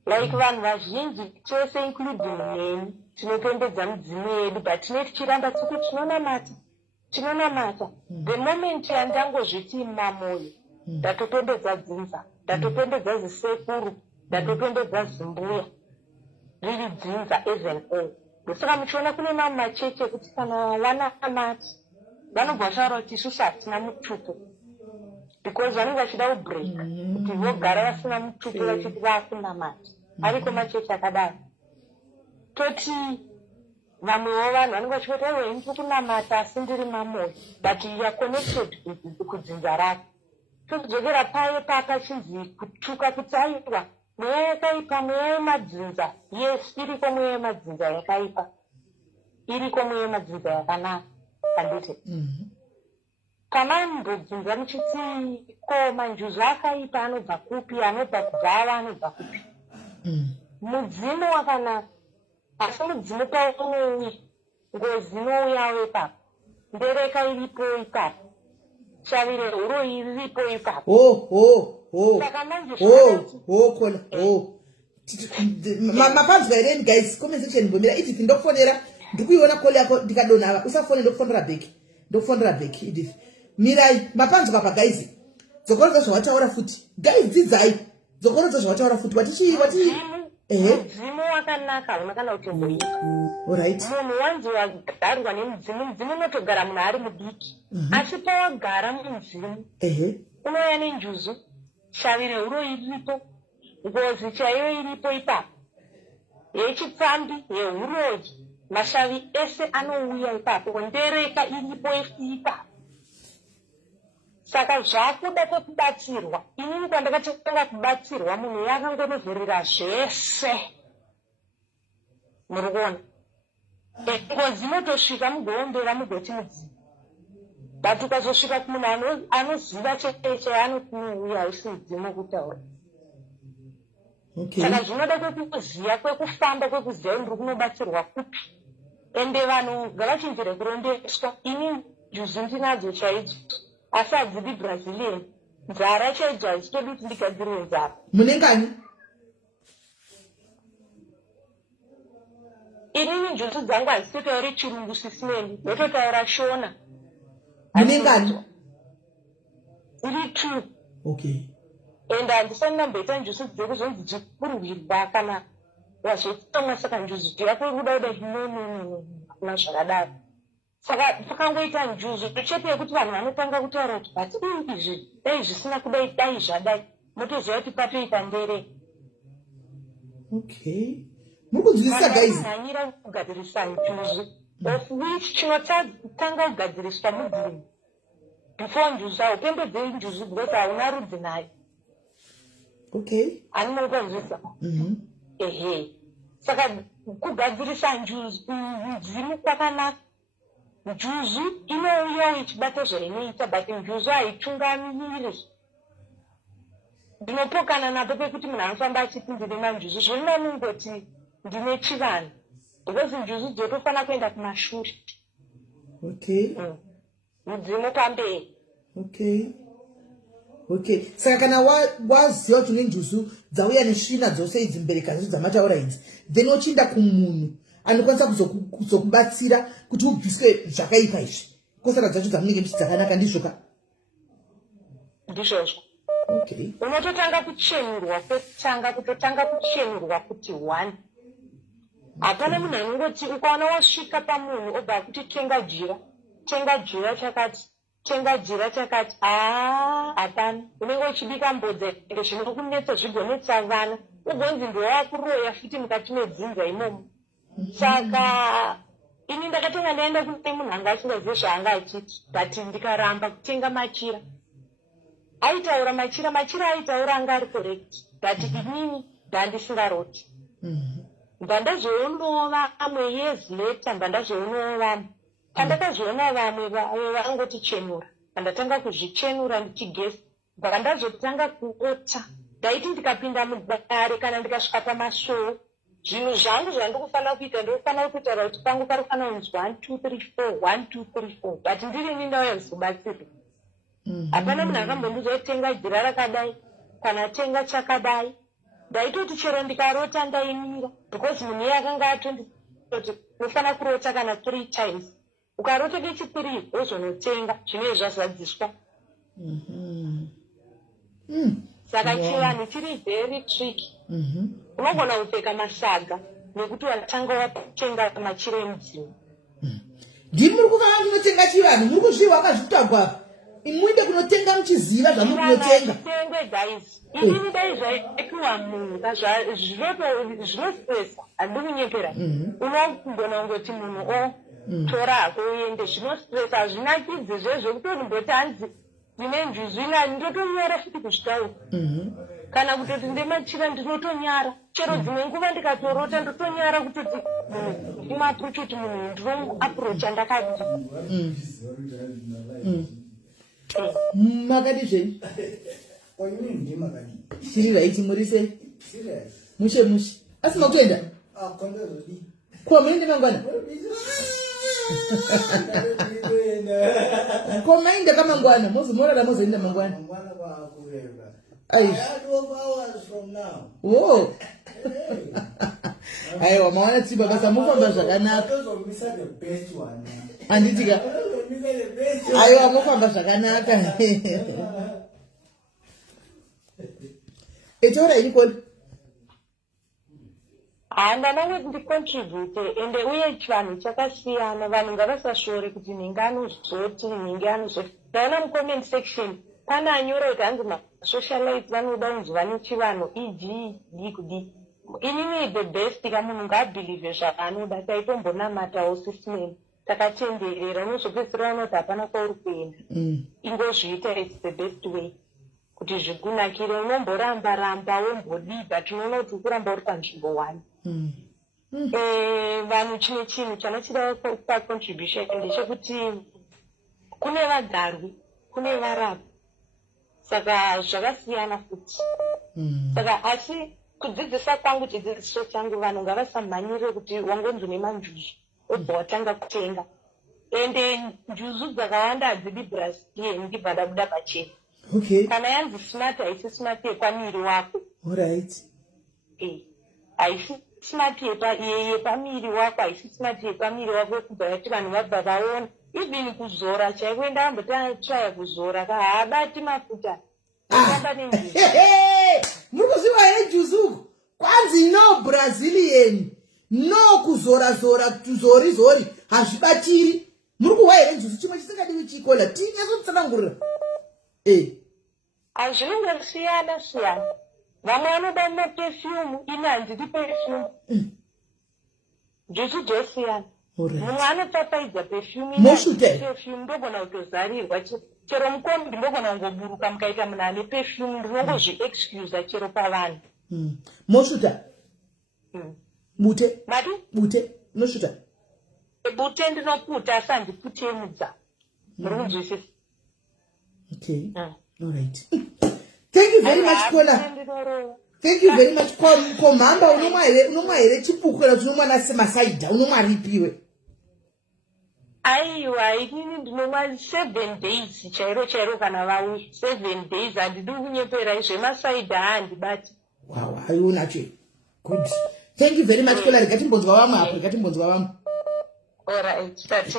Like vanhu vazhinji chose including neni tinopembedza mudzimu yedu but tine tichiramba tsiku tinonamata. The moment yandangozviti mamoyo ndatopembedza dzinza, ndatopembedza zisekuru, ndatopembedza zimbuya riri dzinza even all. Ndosaka muchiona kune mamwe macheche kuti kana vanamati vanobva vataura kuti isusu hatina mutupo because vanenge vachida kubreak kuti vogara vasina mutupo vachiti vakunamata. Ariko macheche akadaro toti vamwewo vanhu vanenge vachikoti aiwa ini kunamata asi ndiri mamoyo but you are connected kudzinza rake. Tozodzokera paye pakachinzi kutuka kuti aiwa mweya yakaipa, mweya yemadzinza. Yes, iriko mweya yemadzinza yakaipa, iriko mweya yemadzinza yakanaka. Handiti kana mbodzinza muchiti ko manjuzu akaipa anobva kupi, anobva kubva anobva kupi. Mudzimu wakanaka asi mudzimu paunouya ngozi inouyawo ipapo, ndereka iripo ipapo, shavire huro iripo ipapo. Mapanzwa here guys, comment section mbomira Edith ndokufonera ndikuiona call yako ndikadonava usafone ndokufonera back Edith. Mirai mapanzwa pa guys. Dzokoroza zvawataura futi. Guys dzidzai. Dzokoroza zvawataura futi. Wati mudzimu wakanaka unokana kuti mboita. Alright. Munhu wanzi wagarwa nemudzimu, mudzimu unotogara munhu ari mudiki. Asi pawagara mudzimu unouya nenjuzu, shavire huro iripo, ngozi chaiyo iripo ipapo, yechipfambi, yehuroyi, mashavi ese anouya ipapo, ndereka iripo ipapo. Saka zvakuda kwekubatsirwa. Inini kwandakatanga kubatsirwa munhu yakangonovhurira zvese. muri kuona ngozi inotosvika mugoombera mugoti mudzimu but ukazosvika kumunhu anoziva chete anoti uyu hausi mudzimu kutaura saka zvinoda kwekuziya kwekufamba kwekuziya ndiri kunobatsirwa kupi ende vanhu ngavachinzire kurondeswa ini njuzu ndinadzo chaidzo asi hadzidi brazilian nzara chaidzo hachitodi kuti ndigadziriwe nzara munengani inini njuzu dzangu hadzitotauri chirungu sisimendi ndototaura shona munengani iri two okay ende handisani ndamboita njuzu dzekuzonzi dzikurwirwa kana wazotomwa saka njuzu dzirako kuda kuna zvakadaro saka pakangoita njuzu chete yekuti vanhu vanotanga kutaura kuti bati izvi dai zvisina kudai dai zvadai motoziva kuti patoita ndere okay muri kunzwisisa guys hanyira kugadzirisa njuzu of which chinotanga kugadziriswa mudzimu before njuzu haupembedzei njuzu because hauna rudzi nayo okay ani mukanzwisa ehe saka kugadzirisa njuzu mudzimu kwakanaka njuzu inouya ichibata zvainoita but njuzu haitungamiri ndinopokana napo pekuti munhu anofamba achiti ndine manjuzu zvoinaningoti ndine chivanhu because njuzu dzotofanira kuenda kumashure okay mudzimu pamberi okay saka kana waziva kuti une njuzu dzauya nesvina dzose idzi mbereka zvo dzamataura idzi then ochinda kumunhu anokwanisa kuzokubatsira kuti ubviswe zvakaipa izvi kosara dzacho dzamunenge muchiti dzakanaka ndizvoka ndizvozvo okay unototanga kuchenurwa kutotanga kuchenurwa kuti one hapana munhu anongoti ukaona wasvika pamunhu obva kuti tenga jira chakati hapana unenge uchibika mbodza ende zvinokunetsa zvigonetsa vana ugonzi ndowakuroya futi mukati medzinza imomo saka ini ndakatenga ndaenda kune munhu anga asingazive zvaanga achiti but ndikaramba kutenga machira aitaura machira aitaura anga ari correct but inini ndandisingaroti ndandazvoonova amwe years later ndandazvoonova vamwe pandakazviona vamwe vangotichenura ndatanga kuzvichenura ndichigesi bva ndazotanga kuota ndaiti ndikapinda mudare kana ndikasvika pamasoo zvinhu zvangu zvandikufanira kuita ndinofanira kutaura kuti pangu parifanira kunzi 1 2 3 4 1 2 3 4 but ndirini ndauya kuzobatsirwa hapana munhu akambondiudza kutenga jira rakadai kana tenga chakadai ndaitoti chero ndikarota ndaimira because munhu iye akanga atonditi unofanira kurota kana 3 times ukarota kechipiri wozonotenga zvinenge zvazadziswa saka chivanhu chiri very tricky unogona kupfeka masaga nekuti watanga watenga machira emudzimu ndimi muri kukanga kunotenga chivanhu muri kuzviwa akazvitagwa apa imuinde kunotenga muchiziva zvamuri kunotenga tenge guys inini dai zvaipiwa munhu zvinostresa handiri kunyepera unombona ungoti munhu tora hako uende zvinostresa hazvinakidzi zvezvekutoti mboti hanzi ndine njuzu inani ndotonyara futi kuzvitaura kana kutoti ndemachira ndinotonyara chero dzimwe nguva ndikatorota ndotonyara kutoti munhu ndimaapproach kuti munhu ndinomuapproacha ndakati makati zvenyu tiri raiti muri sei mushe asina kutoenda ko muende mangwana ko mainde kamangwana mozomorara mozoenda mangwana aiwa mawana tsiba basa mufamba zvakanaka handitika aiwa mufamba zvakanaka etaura ini koni handanangoti ndicontribute ende uye chivanhu chakasiyana vanhu ngavasashore kuti ninge anozoti ninge anozoti ndaona mucomment section pane anyora kuti hanzi masocialite vanoda kunzwa nechivanhu kudii inini the best kamunhu ngaabhilive zvaanoda taitombonamatawo sisimeni takatenderera unozopedzisira unoti hapana kwauri kuenda ingozviita its the best way kuti zvikunakire unomboramba wombodii but unoona kuti ukuramba uri panzvimbo one vanhu chimwe chinhu chanotida pacontribution ndechekuti kune vagarwi kune varapa saka zvakasiyana futi saka asi kudzidzisa kwangu chidzidziso changu vanhu ngavasamhanyire kuti wangonzi nemanjuzu obva watanga kutenga ende njuzu dzakawanda hadzidi Brazilian ndibvada kuda pachena kana yanzi smart haisi smart yepamiri wako haisi smart yepamiri wako haisi smart yepamiri wako kubva yati vanhu vabva vaona even kuzora chaiko ndambotraya kuzora kahabati mafuta muri kuziva here juzuku kwanzi no Brazilian no kuzora tuzorizori hazvibatiri muri kuwa here juzu chimwe chisingadiwi chikola tinezotsanangurira hazvinongosiyana vamwe vanoda maperfume ini handidi perfume juzu dzosiyana mumwe anopfapfaidza perfume ndogona kutozarirwa chero mukombi ndogona kungoburuka mukaita munhu ane perfume ndinongozviexcusa chero pavanhu mosvuta bute nosvuta bute ndinoputa asi handiputemudza muri kunzwisisa alright thank you very much Kola. Thank you very much komhamba unomwa here chipukura chinomwa nasemasaidha unomwa ripiwe aiwa inini ndinomwa 7 days chairo kana vauya 7 days handidi kunyepera zvemasaidha handibati wow aiunacho good thank you very much Kola. Rigatimbonzwa vamwe apo rigatimbonzwa vamwe alright tati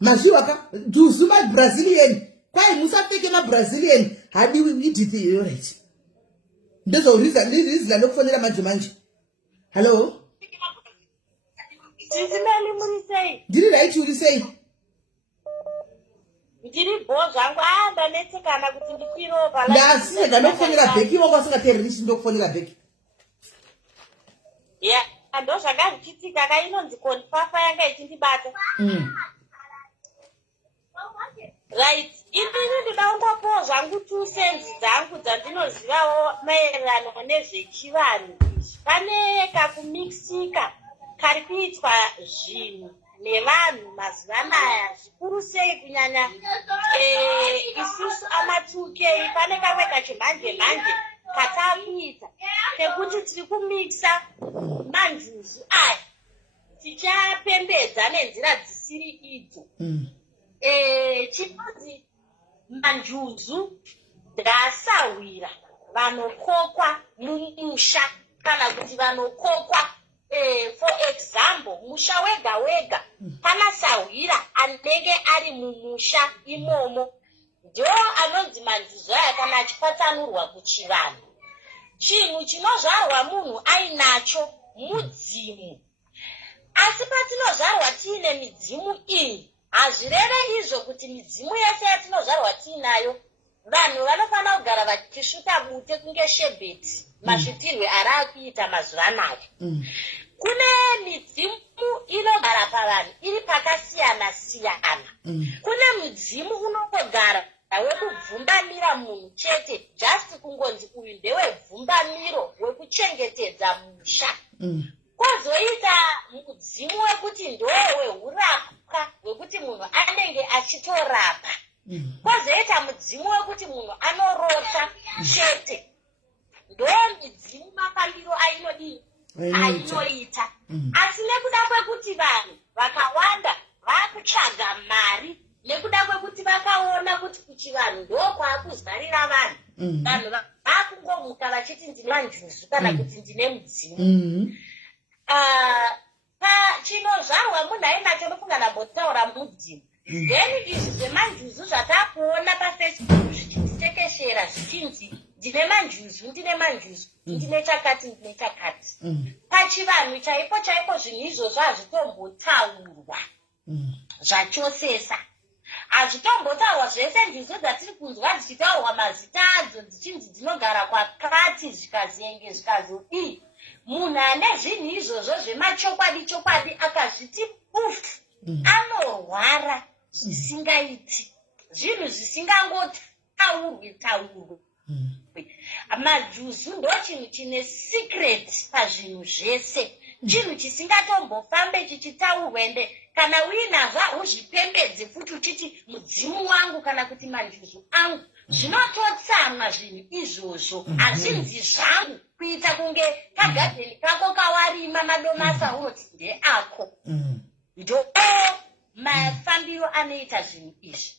mazviwaka juzu maBrazilian kwai musapfeke maBrazilian hadiwi idithi alright ndezvauriza ndokufonera manje hello Tisimeli munisei ndiri right uri sei ndiri bhozvangu ndanetsekana kuti ndikwiropa ndasiyega ndokufonera bheki wako asingatererishi ndokufonera bheki ndo zvanga zvichiitika kainonzi konfafa yanga ichindibata right inini ndida kungopowo zvangu 2 cents dzangu dzandinozivawo maererano nezvechivanhu pane kakumixika kari kuitwa zvinhu nevanhu mazuva anaya zvikuru sei kunyanya isusu amatuke pane kamwe kachimhanje katakuita kekuti tiri kumixa manjuzu aya tichapembedza nenzira dzisiri idzo chinonzi manjuzu ndasahwira vanokokwa mumusha kana kuti vanokokwa for example musha wega pana sahwira anenge ari mumusha imomo ndo anonzi manjuzu aya kana achipatsanurwa kuchivanhu chinhu chinozvarwa munhu ainacho mudzimu asi patinozvarwa tiine midzimu iyi hazvireve izvo kuti midzimu yese yatinozvarwa tiinayo vanhu vanofanira kugara vachisvuta bute kunge shebheti masvitirwe ari akuita mazuva anaya kune midzimu inogara pavanhu iri pakasiyana kune mudzimu unongogara wekubvumbamira munhu chete just kungonzi uyu ndewebvumbamiro wekuchengetedza musha kwozoita mudzimu wekuti ndowehurapwa wekuti munhu anenge achitorapa kwozoita mudzimu wekuti munhu anorota chete ndo midzimu mafambiro ainoita asi nekuda kwekuti vanhu vakawanda vakutsvaga mari nekuda kwekuti vakaona kuti kuchivanhu ndokwakuzarira vanhu vanhu vakungomuka vachiti ndine manjuzu kana kuti ndine mudzimu chinozvarwa munhu ainacho ndofunga ndambotaura mudzimu then izvi zvemanjuzu zvatakuona pafacebook zvichitekeshera zvichinzi ndine manjuzu ndine chakati pachivanhu chaipo zvinhu izvozvo hazvitombotaurwa zvachosesa hazvitombotaurwa zvese njuzu dzatiri kunzwa dzichitaurwa mazita adzo dzichinzi dzinogara kwakati zvikazenge zvikazodii munhu ane zvinhu izvozvo zvemachokwadi akazviti ufu anorwara zvisingaiti zvinhu zvisingangotaurwe majuzu ndo chinhu chine secret pazvinhu zvese chinhu chisingatombofambe chichitaurwa ende kana uinazvo hauzvipembedze futi uchiti mudzimu wangu kana kuti manjuzu angu. Zvinototsamwa zvinhu izvozvo. Hazvinzi zvangu kuita kunge kagadheni kako kawarima madomasa unoti ndeako. Ndo mafambiro anoita zvinhu izvi.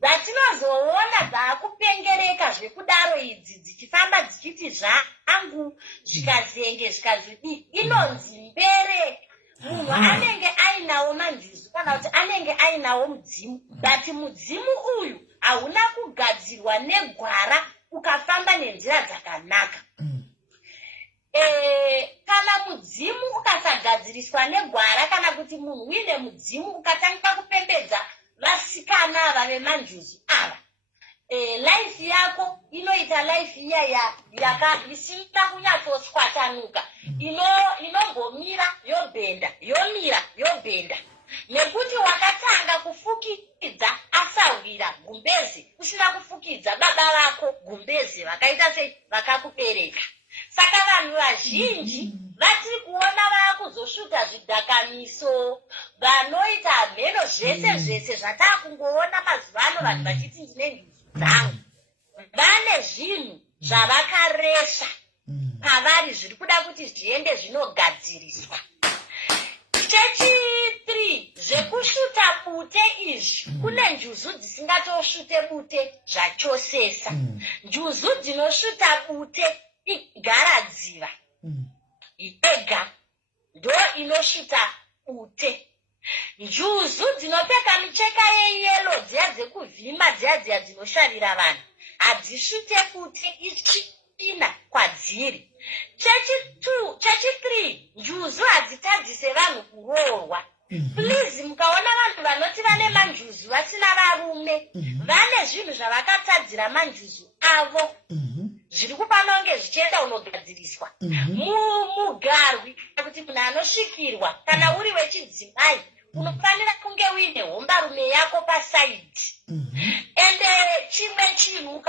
Dzatinozoona dzaakupengereka zvekudaro idzi dzichifamba dzichiti zvangu zvikazenge zvikazvidii inonzi mbereka. Munhu anenge ainawo manjuzu kana kuti anenge ainawo mudzimu. Bati mudzimu uyu hauna kugadzirwa negwara ukafamba nenzira dzakanaka. Kana mudzimu ukasagadziriswa negwara kana kuti munhu uine mudzimu ukatanga kupembedza vasikana ava vemanjuzu ava, life yako inoita life iya isina kunyatsoswatanuka, inombomira yobhenda, yomira yobhenda, nekuti wakatanga kufukidza asawira gumbezi usina kufukidza baba vako gumbezi vakaita sei vakakubereka. Saka vanhu vazhinji vatiri kuona vaakuzosvuta zvidhakamiso, vanoita mheno zvese zvatakungoona mazuva ano vanhu vachiti ndine njuzu dzangu. Vane zvinhu zvavakaresa pavari zviri kuda kuti zviende zvinogadziriswa. Chechitiri, zvekusvuta bute izvi, kune njuzu dzisingatosvute bute zvachosesa. Njuzu dzinosvuta bute igaradziva yega ndo inosvuta bute. Njuzu dzinopfeka micheka yeyelo dziya dzekuvhima dziya dzinoshavira vanhu hadzisvute bute isvina kwadziri. Chechitiri, njuzu hadzitadzise vanhu kuroorwa. Please, mukaona vanhu vanoti vane manjuzu vasina varume, vane zvinhu zvavakatadzira manjuzu avo zviri kupanonge zvichienda unogadziriswa. Mugarwi kuti munhu anosvikirwa kana uri wechidzimai unofanira kunge uine hombarume yako pasaidhi. Ende chimwe chinhu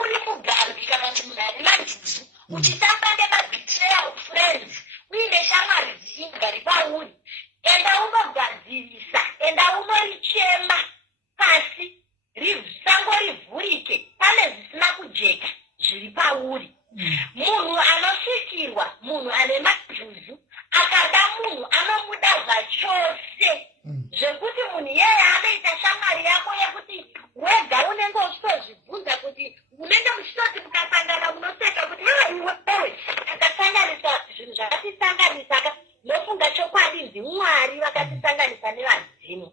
uri mugarwi kana kuti munhu ari manjuzu uchitamba nemabetrayal friends uine shamwari dzisingari pauri, enda unogadzirisa, enda unorichema pasi sango rivhurike, pane zvisina kujeka zviri pauri. Munhu anosvikirwa, munhu ane manjuzu akada munhu anomuda zvachose zvekuti munhu yeye anoita shamwari yako yekuti wega unenge uchitozvibvunza kuti unenge muchitoti mukasangana munoseka kuti iwewe takasanganisa zvinhu zvakatisanganisa nofunga chokwadi ndimwari vakatisanganisa nevadzimu.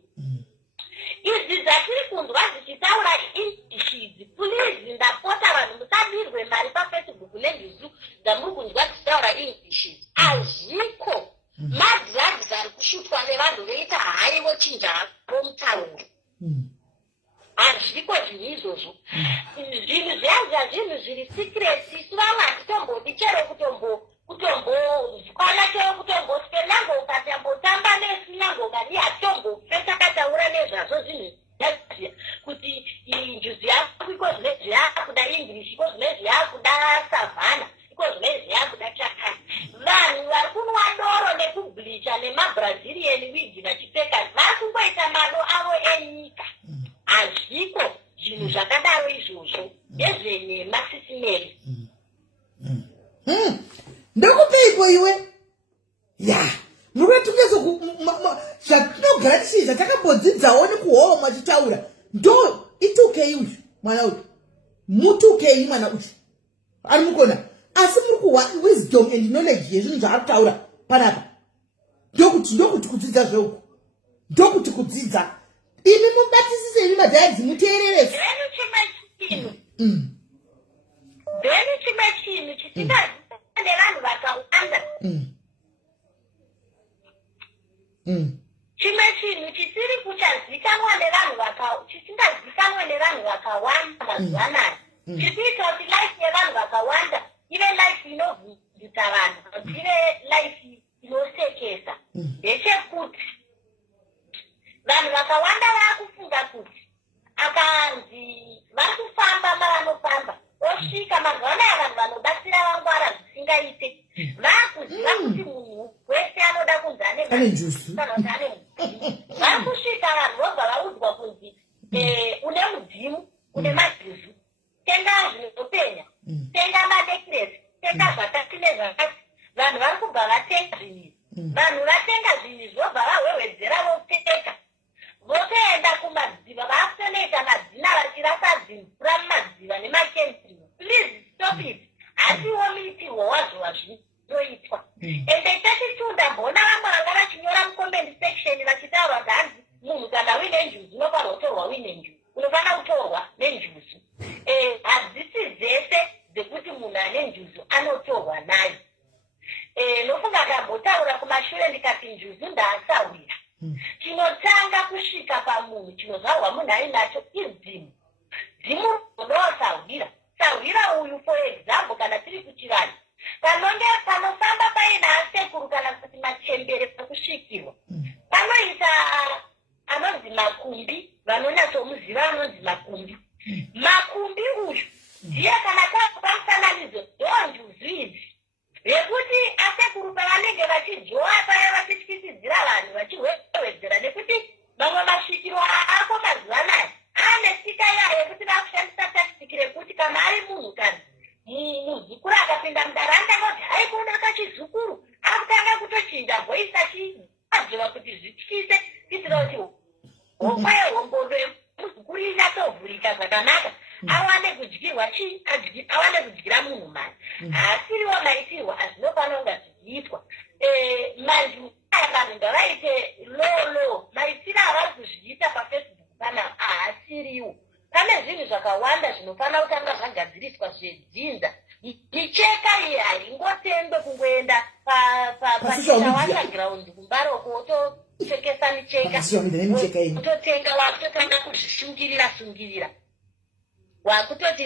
Izvi dzatiri kunzwa zichitaura English idzi, please ndapota vanhu musadirwe mari paFacebook nenjuzu dzamuri kunzwa dzichitaura English idzi. Hazviko madrugs ari kushutwa nevanhu veita haiwo chinja hako mutauro. Hazviko zvinhu izvozvo. Zvinhu zviya zvinhu zviri secret isu vamwe hatitombobi chero kutombokwana chero kutombospenango ukatambotamba nesu nango ngani hatitombofe takataura nezvazvo zvinhu zviya kuti njuzu yako iko zvinezvi yakuda English, iko zvinezvi yakuda savana, iko zvinezvi yakuda chakani. Vanhu vari kunwa doro nekubhlicha nemabrazilian wigi vachipfeka vari kungoita mado avo enyika. Hazviko zvinhu zvakadaro izvozvo ndezvenyema sisimeri. Ndokupeipo iwe? Ya, muretukezo zvatinogara tichiita takambodzidzawo nekuhoro mwachitaura. Ndo itukei uyu mwana uyu. Mutukei mwana uyu. Ari mukona. Asi muri kuwa wisdom and knowledge yezvinhu zvaari kutaura panapa. Ndokuti kudzidza zveuku. Ndokuti kudzidza. Imi mubatisise imi madhadzi muteererese. Beni chimwe chinhu chisingazikanwe vanhu vakawanda. Chimwe chinhu chisiri kuchazikanwa chisingazikanwe nevanhu vakawanda mazuva anaya. Chikuita kuti life yevanhu vakawanda ive life inovhundutsa vanhu, ive life inosekesa. Ndechekuti vanhu vakawanda vakufunga kuti akanzi vari kufamba mavanofamba osvika mazuva anaya vanhu vanobatsira vangwara zvisingaite vakuziva kuti munhu ane njusu kana kuti ane mudzimu varikusvika vanhu vobva vaudzwa kunzi une mudzimu une majuzu tenga zvinopenya tenga manekiresi tenga zvakati nezvakati vanhu vari kubva vatenga zvinhu vanhu vatenga zvinhu zvobva vahwehwedzera vopfeka votoenda kumadziva vakutonoita madzina vachirasa dzimvura mumadziva nemakemistry. Please stop it. Hasiwo muitirwo wazvo wazvinoitwa. Ende tachitunda mbona vamwe vanga vachinyora mucomment section vachitaura kuti hanzi munhu kana uine njuzu unofanirwa kutorwa uine njuzu unofanira kutorwa nenjuzu. Hadzisi dzese dzekuti munhu ane njuzu anotorwa nayo. Nofunga ndambotaura kumashure ndikati njuzu ndaasawira. Chinotanga kusvika pamunhu chinozvarwa munhu ainacho idzimu. Dzimu unosawira. Sawira uyu for example kana tiri kuchivanhu. Panonge panofamba paina asekuru kana kuti machembere pakusvikirwa. Panoita anonzi makumbi, vanonyatsomuziva anonzi makumbi. Makumbi uyu ndiye kana pamufananidzo ndonjuzu idzi. Yekuti asekuru pavanenge vachidzoa paya vachityisidzira vanhu vachihwehwedzera nekuti mamwe masvikiro ako mazuva anaya ane tsika yayo yekuti vakushandisa takitiki rekuti kana ari munhukadzi muzukuru akapinda mudaranda ngoti haikona kachizukuru akutanga kutochinja voisa chiadzova kuti zvityise kuitira kuti hokwa yehombondo yemuzukuru inyatsovhurika zvakanaka awane kudyirwa awane kudyira munhu mari. Haasiriwo maitirwa azvinofana kunga zvichiitwa. Manju aya vanhu ngavaite lolo maitiro avari kuzviita pafacebook pana haasiriwo. Pane zvinhu zvakawanda zvinofana kutanga zvagadziriswa zvedzinza. Micheka iyi haingotendwe kungoenda pachawandaground kumbaroko wotopfekesa micheka wototenga wakutotanga kuzvishungirira wakutoti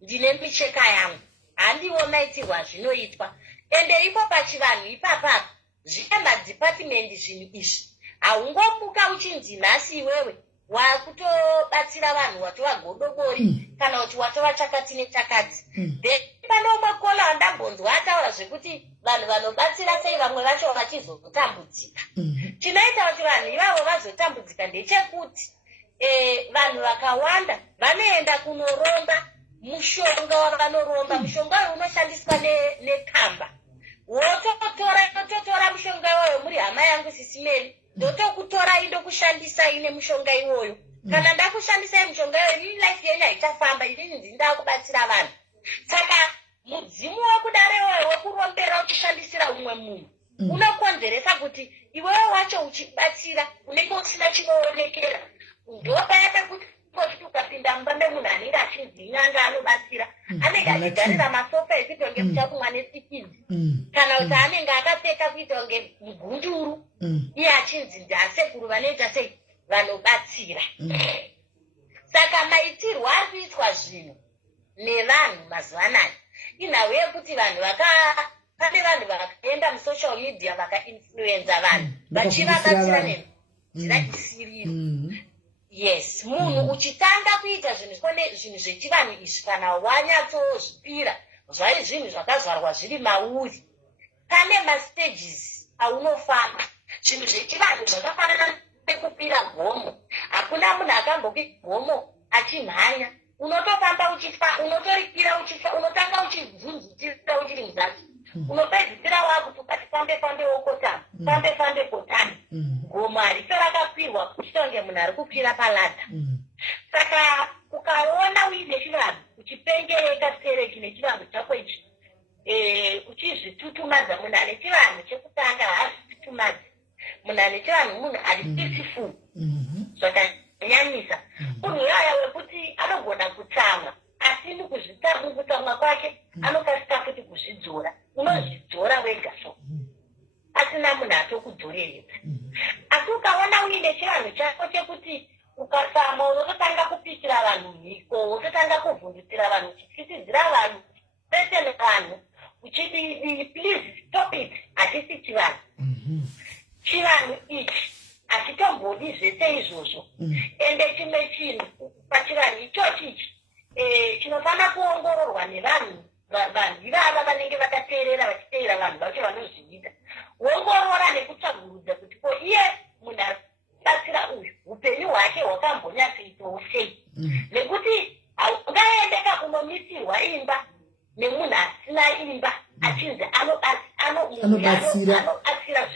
ndine micheka yangu handiwo maitirwa zvinoitwa. Ende ipo pachivanhu ipapapo zvine madhipatimendi zvinhu izvi haungomuka uchinzi nhasi iwewe wakutobatsira vanhu watova godobori kana kuti watova chakati nechakati. Then panomwe kola wandambonzwa ataura zvekuti vanhu vanobatsira sei vamwe vacho vachizotambudzika. Chinoita kuti vanhu ivavo vazotambudzika ndechekuti vanhu vakawanda vanoenda kunoromba mushonga wavanoromba. Mushonga uyu unoshandiswa nekamba. Wototora mushonga iwoyo muri hama yangu sisimeri ndotokutora indokushandisa ine mushonga iwoyo. Kana ndakushandisa mushonga iwoyo ini life yenyu haichafamba inini ndindakubatsira vanhu. Saka mudzimu wekudare iwoyo wekurombera uchishandisira umwe munhu unokonzeresa kuti iwewe wacho uchibatsira unenge usina chinoonekera. Ndopaya pekuti ukapinda mumba memunhu anenge achinzi nyanga anobatsira anenge achigarira masofa ekuita kunge muchakumwa nesikidzi kana kuti anenge akapfeka kuita kunge mugunduru iye achinzi ndiasekuru vanoita sei vanobatsira. Saka maitirwo ari kuitwa zvinhu nevanhu mazuva anaya inhau yekuti vanhu pane vanhu vakaenda musocial media vakainfluenza vanhu vachivabatsira nenzira isiriyo. Yes, munhu uchitanga kuita zvinhu zvechivanhu izvi kana wanyatsozvipira zvai zvinhu zvakazvarwa zviri mauri pane mastages aunofamba. Zvinhu zvechivanhu zvakafanana nekupira gomo. Hakuna munhu akambopira gomo achimhanya. Unotofamba unotorikira unotanga uchivhunzutira uchiri muzasi. Unopedzisira wakuti ukati fambe wokotama fambe kotani. Gomo harito rakapirwa kuchitonge munhu ari kukwira paladha. Saka ukaona uine chivanhu uchipengereka sereki nechivanhu chako ichi uchizvitutumadza munhu ane chivanhu chekutanga haazvitutumadzi. Munhu ane chivanhu munhu ari peaceful zvakanyanyisa. Munhu yaya wekuti anogona kutsamwa asi mukutsamwa kwake anokasika futi kuzvidzora. Unozvidzora wega so asina munhu atokudzoreredza. Asi ukaona uine chivanhu chako chekuti ukatsamwa unototanga kupikira vanhu mhiko unototanga kuvhundutsira vanhu uchityisidzira vanhu pese nevanhu uchiti please stop it. Hatisi chivanhu. Chivanhu ichi hachitombodi zvese izvozvo. Ende chimwe chinhu pachivanhu ichochi ichi chinofana kuongororwa nevanhu ivava vanenge vakateerera vachiteera vanhu vacho vanozviita. Ongorora nekutsvaga anobatsira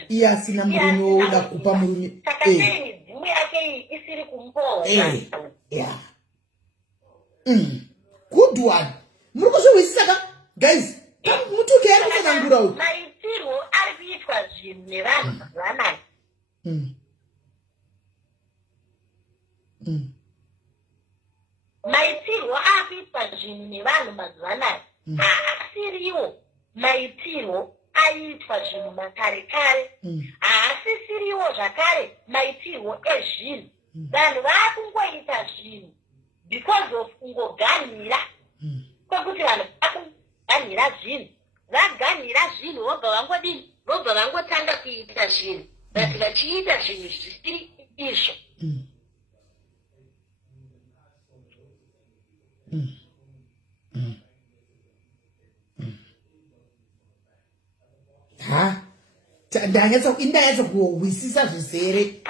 iye asina murume woda kupa murume midzimu yake isiri kumboza. Good one. Muri kuzvizwisisa ka guys? Mutuke ari kutsanangura uku. Maitirwo ari kuitwa zvinhu nevanhu mazuvanaya. Maitirwo ari kuitwa zvinhu nevanhu mazuvanaya. Haasiriwo maitirwo aiitwa zvinhu makare kare. Haasisiriwo zvakare maitirwo ezvinhu. Vanhu vakungoita zvinhu because of kungoganhira. Kwekuti vanhu vakuganhira zvinhu. Vaganhira zvinhu vobva vangodini? Vobva vangotanga kuita zvinhu. Vati vachiita zvinhu zvisiri izvo. Ndanyatsa kuhwisisa zvizere.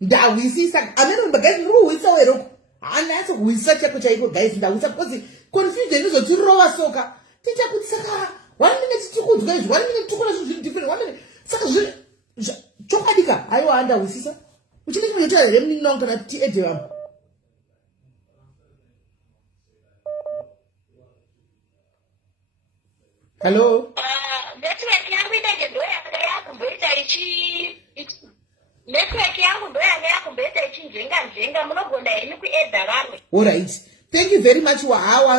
Ndahwisisa. Ameno guys muri kuhwisa weroko. Handanyatsa kuhwisisa chako chaiko guys ndahwisa because confusion izotirova soka. Tichakuti saka 1 minute tikudzwa izvi 1 minute tikuna zvinhu different 1 minute saka chokadika aiwa ndahwisisa. Uchine chimwe choita here mninong kana tiedhe vamwe. Hello? Network yangu inenge ndo yanga yakumboita network yangu ndo yanga yakumboita ichinjenga munogona henyu kuedha vamwe. Alright. Thank you very much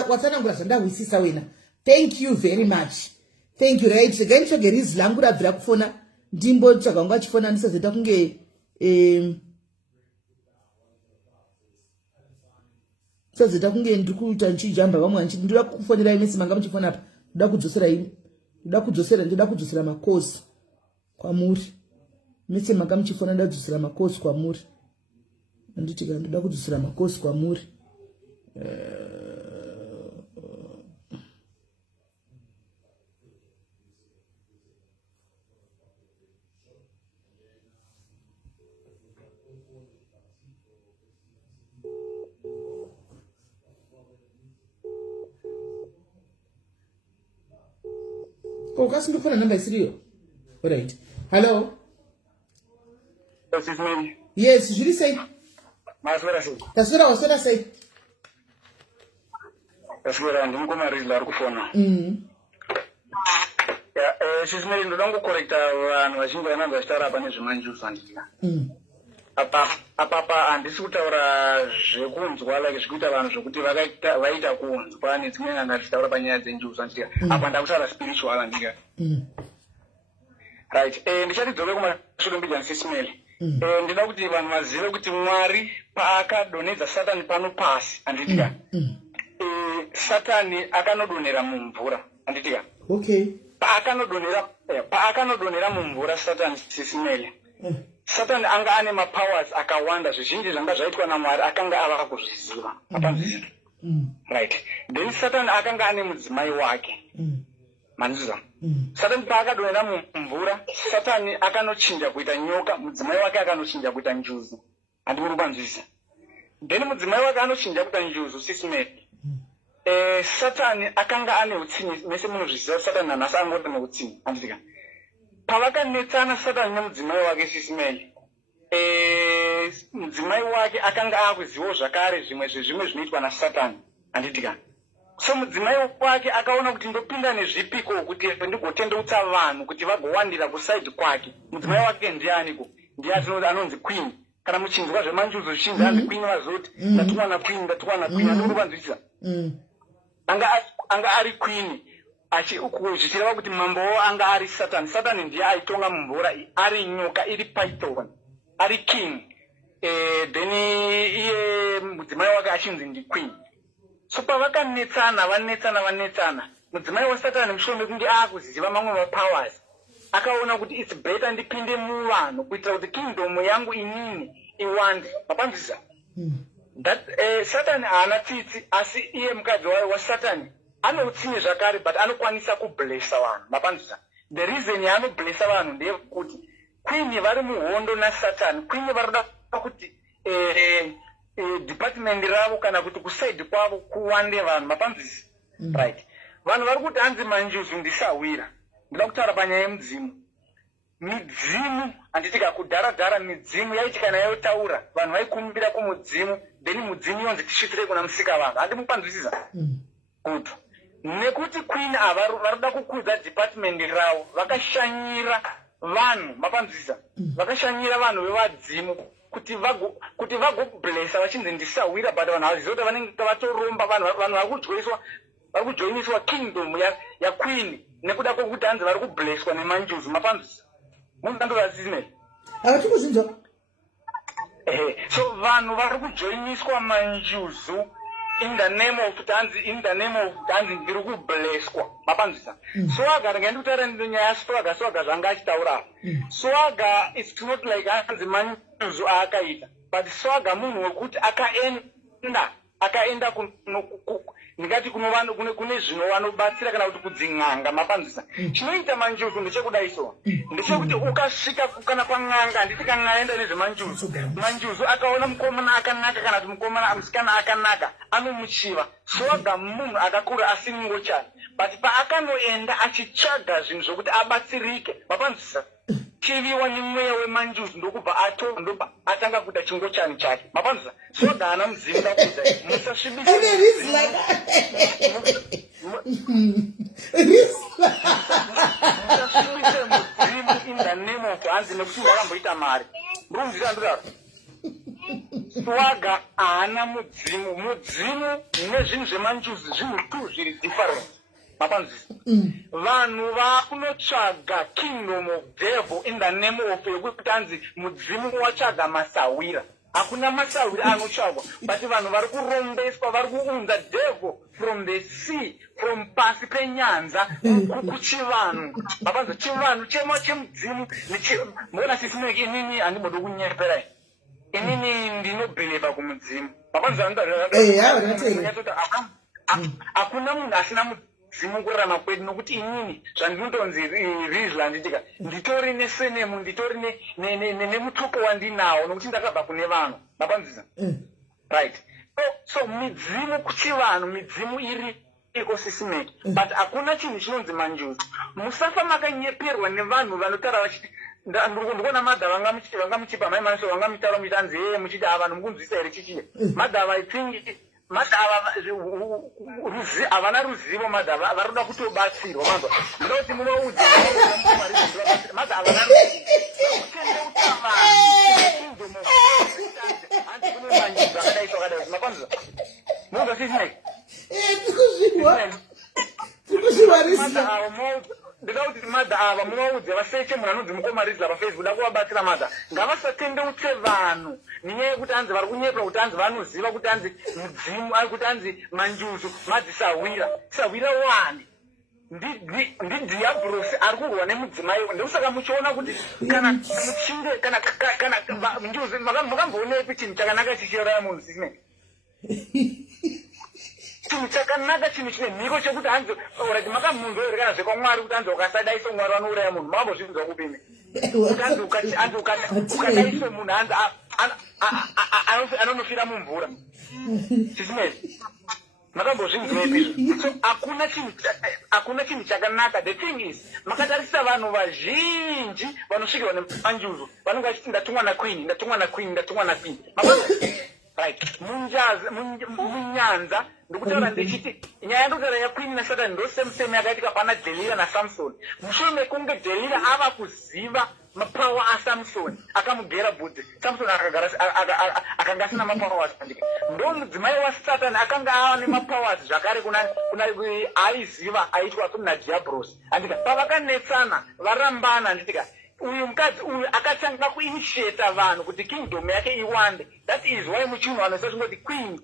watsanangura zvandahwisisa wena. Thank you very much. Thank you right. Again chogerizi langu rabvira kufona ndimbo tsvaganga achifona ndisazoita kunge sazoita kunge ndikuita nchijamba vamwe ndinoda kufonera imesi manga muchifona apa. Ndoda kudzosera makosi kwamuri. Mese manga muchifona ndadzosera makosi kwamuri. Anditi kana ndoda kudzosera makosi kwamuri. Oh, kasi ndofana number isiriyo. All right. Hello. This is me. Yes, zviri sei? Maswera sei? Taswera waswera sei? Taswera ndimukoma ari kufona. Sismeri ndoda kukorekta vanhu vazhinji vanenge vachitaura apa nezvemanjusi andina. Apapa handisi kutaura zvekunzwa like zvekuita vanhu zvokuti vaita kunzwa nedzimwe nyanga tichitaura panyaya dzenjusi andika. Apa ndakutaura spiritual andika. Right. Ndichatidzore kumashure mbijana Sismeri. Ndinoda kuti vanhu vazive kuti Mwari paakadonedza Satani pano pasi anditika. Satani akanodonera mumvura anditika. Okay. Paakanodonera mumvura Satani Sismeri. Satani anga ane mapowers akawanda zvizhinji zvanga zvaitwa naMwari akanga ava kuzviziva. Apanzizira. Right. Then Satani akanga ane mudzimai wake. Manziza. Satani paakadonera mumvura, Satani akanochinja kuita nyoka, mudzimai wake akanochinja kuita njuzu. Handimuri kupanzvisa. Then mudzimai wake anochinja kuita njuzu Sismeri. Satani akanga ane utsinye, mese munozviziva Satani nanhasi angori neutsinye. Handitika. Pavakanetsana Satani nemudzimai wake Sismeri. Mudzimai wake akanga akuzivawo zvakare zvimwe zvinoitwa naSatani. Handitika. So mudzimai wake akaona kuti ndopinda nezvipiko kuti ndigotendeutsa vanhu kuti vagowandira kusaidi kwake. Mudzimai wake ndianiko? Ndiye anonzi queen. Kana muchinzwa zvemanjuzo zvichinzi anzi queen vazoti ndatumwa naqueen. Handimuri kupanzwisisa. Anga ari queen. Zvichireva kuti mambowo anga ari Satani. Satani ndiye aitonga mumvura ari nyoka iri python. Ari king. Then iye mudzimai wake achinzi ndi queen. So pavakanetsana vanetsana mudzimai waSatani mushure mekunge akuziva mamwe mapowers akaona kuti it's better ndipinde muvanhu kuitira kuti kingdom yangu inini iwande. Mapanzisa. That Satani haana tsitsi asi iye mukadzi waSatani anoutsinye zvakare but anokwanisa kublessa vanhu. Mapanzisa. The reason yaanoblessa vanhu ndeyekuti queen vari muhondo naSatani. Queen varida kuti department ravo kana kuti kusaidi kwavo kuwande vanhu. Mapanzisi. Right. Vanhu vari kuti hanzi manjuzu ndisawira. Ndida kutaura panyaya yemudzimu. midzimu handitika kudhara midzimu yaiti kana yotaura vanhu vaikumbira kumudzimu then mudzimu yonzi tisvitirei kuna musika vanhu handimupanzwisisa kuti nekuti queen ava varikuda kukudza department ravo vakashanyira vanhu mapanzwisisa vakashanyira vanhu vevadzimu kuti vagoblesa vachinzi ndisawira but vanhu havaziva kuti vanenge vatoromba vanhu vari kujoiniswa kingdom yaqueen nekuda kwokuti hanzi vari kubleswa nemanjuzu mapanzwisisa munhu andovasisime havati kuzvinzwa so vanhu vari kujoiniswa manjuzu in the name of tanzi ndiri kubleswa mapanzisa swaga ndingaendi kutaura nyaya yaswaga zvanga achitaura swaga it's not like hanzi manjuzu aakaita but swaga munhu wekuti akaenda ndingati kune zvino vanobatsira kana kuti kudzin'anga mapanzisa chinoita manjuzu ndechekudaiso ndechekuti ukasvika kana pan'anga handiti kan'aenda nezvemanjuzu manjuzu akaona mukomana akanaka kana kuti musikana akanaka anomuchiva swaga munhu akakura asingochani but paakanoenda achitsvaga zvinhu zvokuti abatsirike mapanzisa chiviwa nemweya wemanjuzu ndokubva ndobva atanga kuita chingochani chake mapanzisa swaga hana mudzimu ndakudza musasvibisa mudzimu in the name of hanzi nekuti ndakamboita mari murunzira ndodaro swaga haana mudzimu nezvinhu zvemanjuzi zvinhu tu zviri different mapanzisa vanhu vakunotsvaga kingdom of devil in the name of yekuti hanzi mudzimu watsvaga masawira hakuna masawira anotsvagwa but vanhu vari kurombeswa vari kuunza devil from the sea from pasi penyanza kuchivanhu mapanzisa chivanhu chemudzimu mona sisimeki inini handimboda kunyeperai inini ndinobhileva kumudzimu mapanzisa hakuna munhu asina mudzimu kurarama kwedu nokuti inini zvandinotonzi rizla handitika nditori nesenemu nditori nemutupo wandinawo nokuti ndakabva kune vanhu mapanzisa right so midzimu kuchivanhu midzimu iri ecosystemeki but hakuna chinhu chinonzi manjuzi musafa makanyeperwa nevanhu vanotaura vachiti ndikuona madhava vangamuchipa mai manaso vangamutaura muchiti hanzi muchiti vanhu mukunzwisa here chichiye madhava I think madhava havana ruzivo madhava vari kuda kutobatsirwa manzwa ndoda kuti munoudza madhava havana hanzi kune manjuzi akadaiswa kadai mapanzisa munzwa sisineki ndida kuti madha ava muvaudze vaseche munhu anonzi mukomarizla pafacebook da kuvabatsira madha ngavasatendeutse vanhu nenyaya yekuti hanzi vari kunyepera kuti hanzi vanoziva kuti hanzi mudzimu ari kuti hanzi manjuzu madzisawira wani ndidhiabhurosi ari kurwa nemudzimai ndekusaka muchiona kuti kana muchinge kana njuzi makamboonepi chinhu chakanaka chichiuraya munhu sisine chinhu chakanaka chinhu chine mhiko chekuti hanzi orati makamunhu oerekana zvekwamwari kuti hanzi ukasadaiso mwari vanouraya munhu makambozvinzwa kupini kuti hanzi ukadaiso munhu hanzi anonofira mumvura chisinei makambozvinzwepi so hakuna chinhu chakanaka the thing is makatarisa vanhu vazhinji vanosvikirwa nemanjuzu vanonge vachiti ndatumwa naqueen right munyanza ndikutaura ndichiti nyaya yandokutaura yaqueen nasatani ndo same yakaitika pana Delila naSamson mushure mekunge Delila ava kuziva mapawa aSamson akamugera bvudzi Samson akanga asina mapowers andika ndo mudzimai waSatani akanga ava nemapowers zvakare kuna aiziva aitwa naDiablos andika pavakanetsana varambana anditika uyu mukadzi uyu akatanga kuinitiata vanhu kuti kingdom yake iwande that is why muchinhu vanosachingoti queen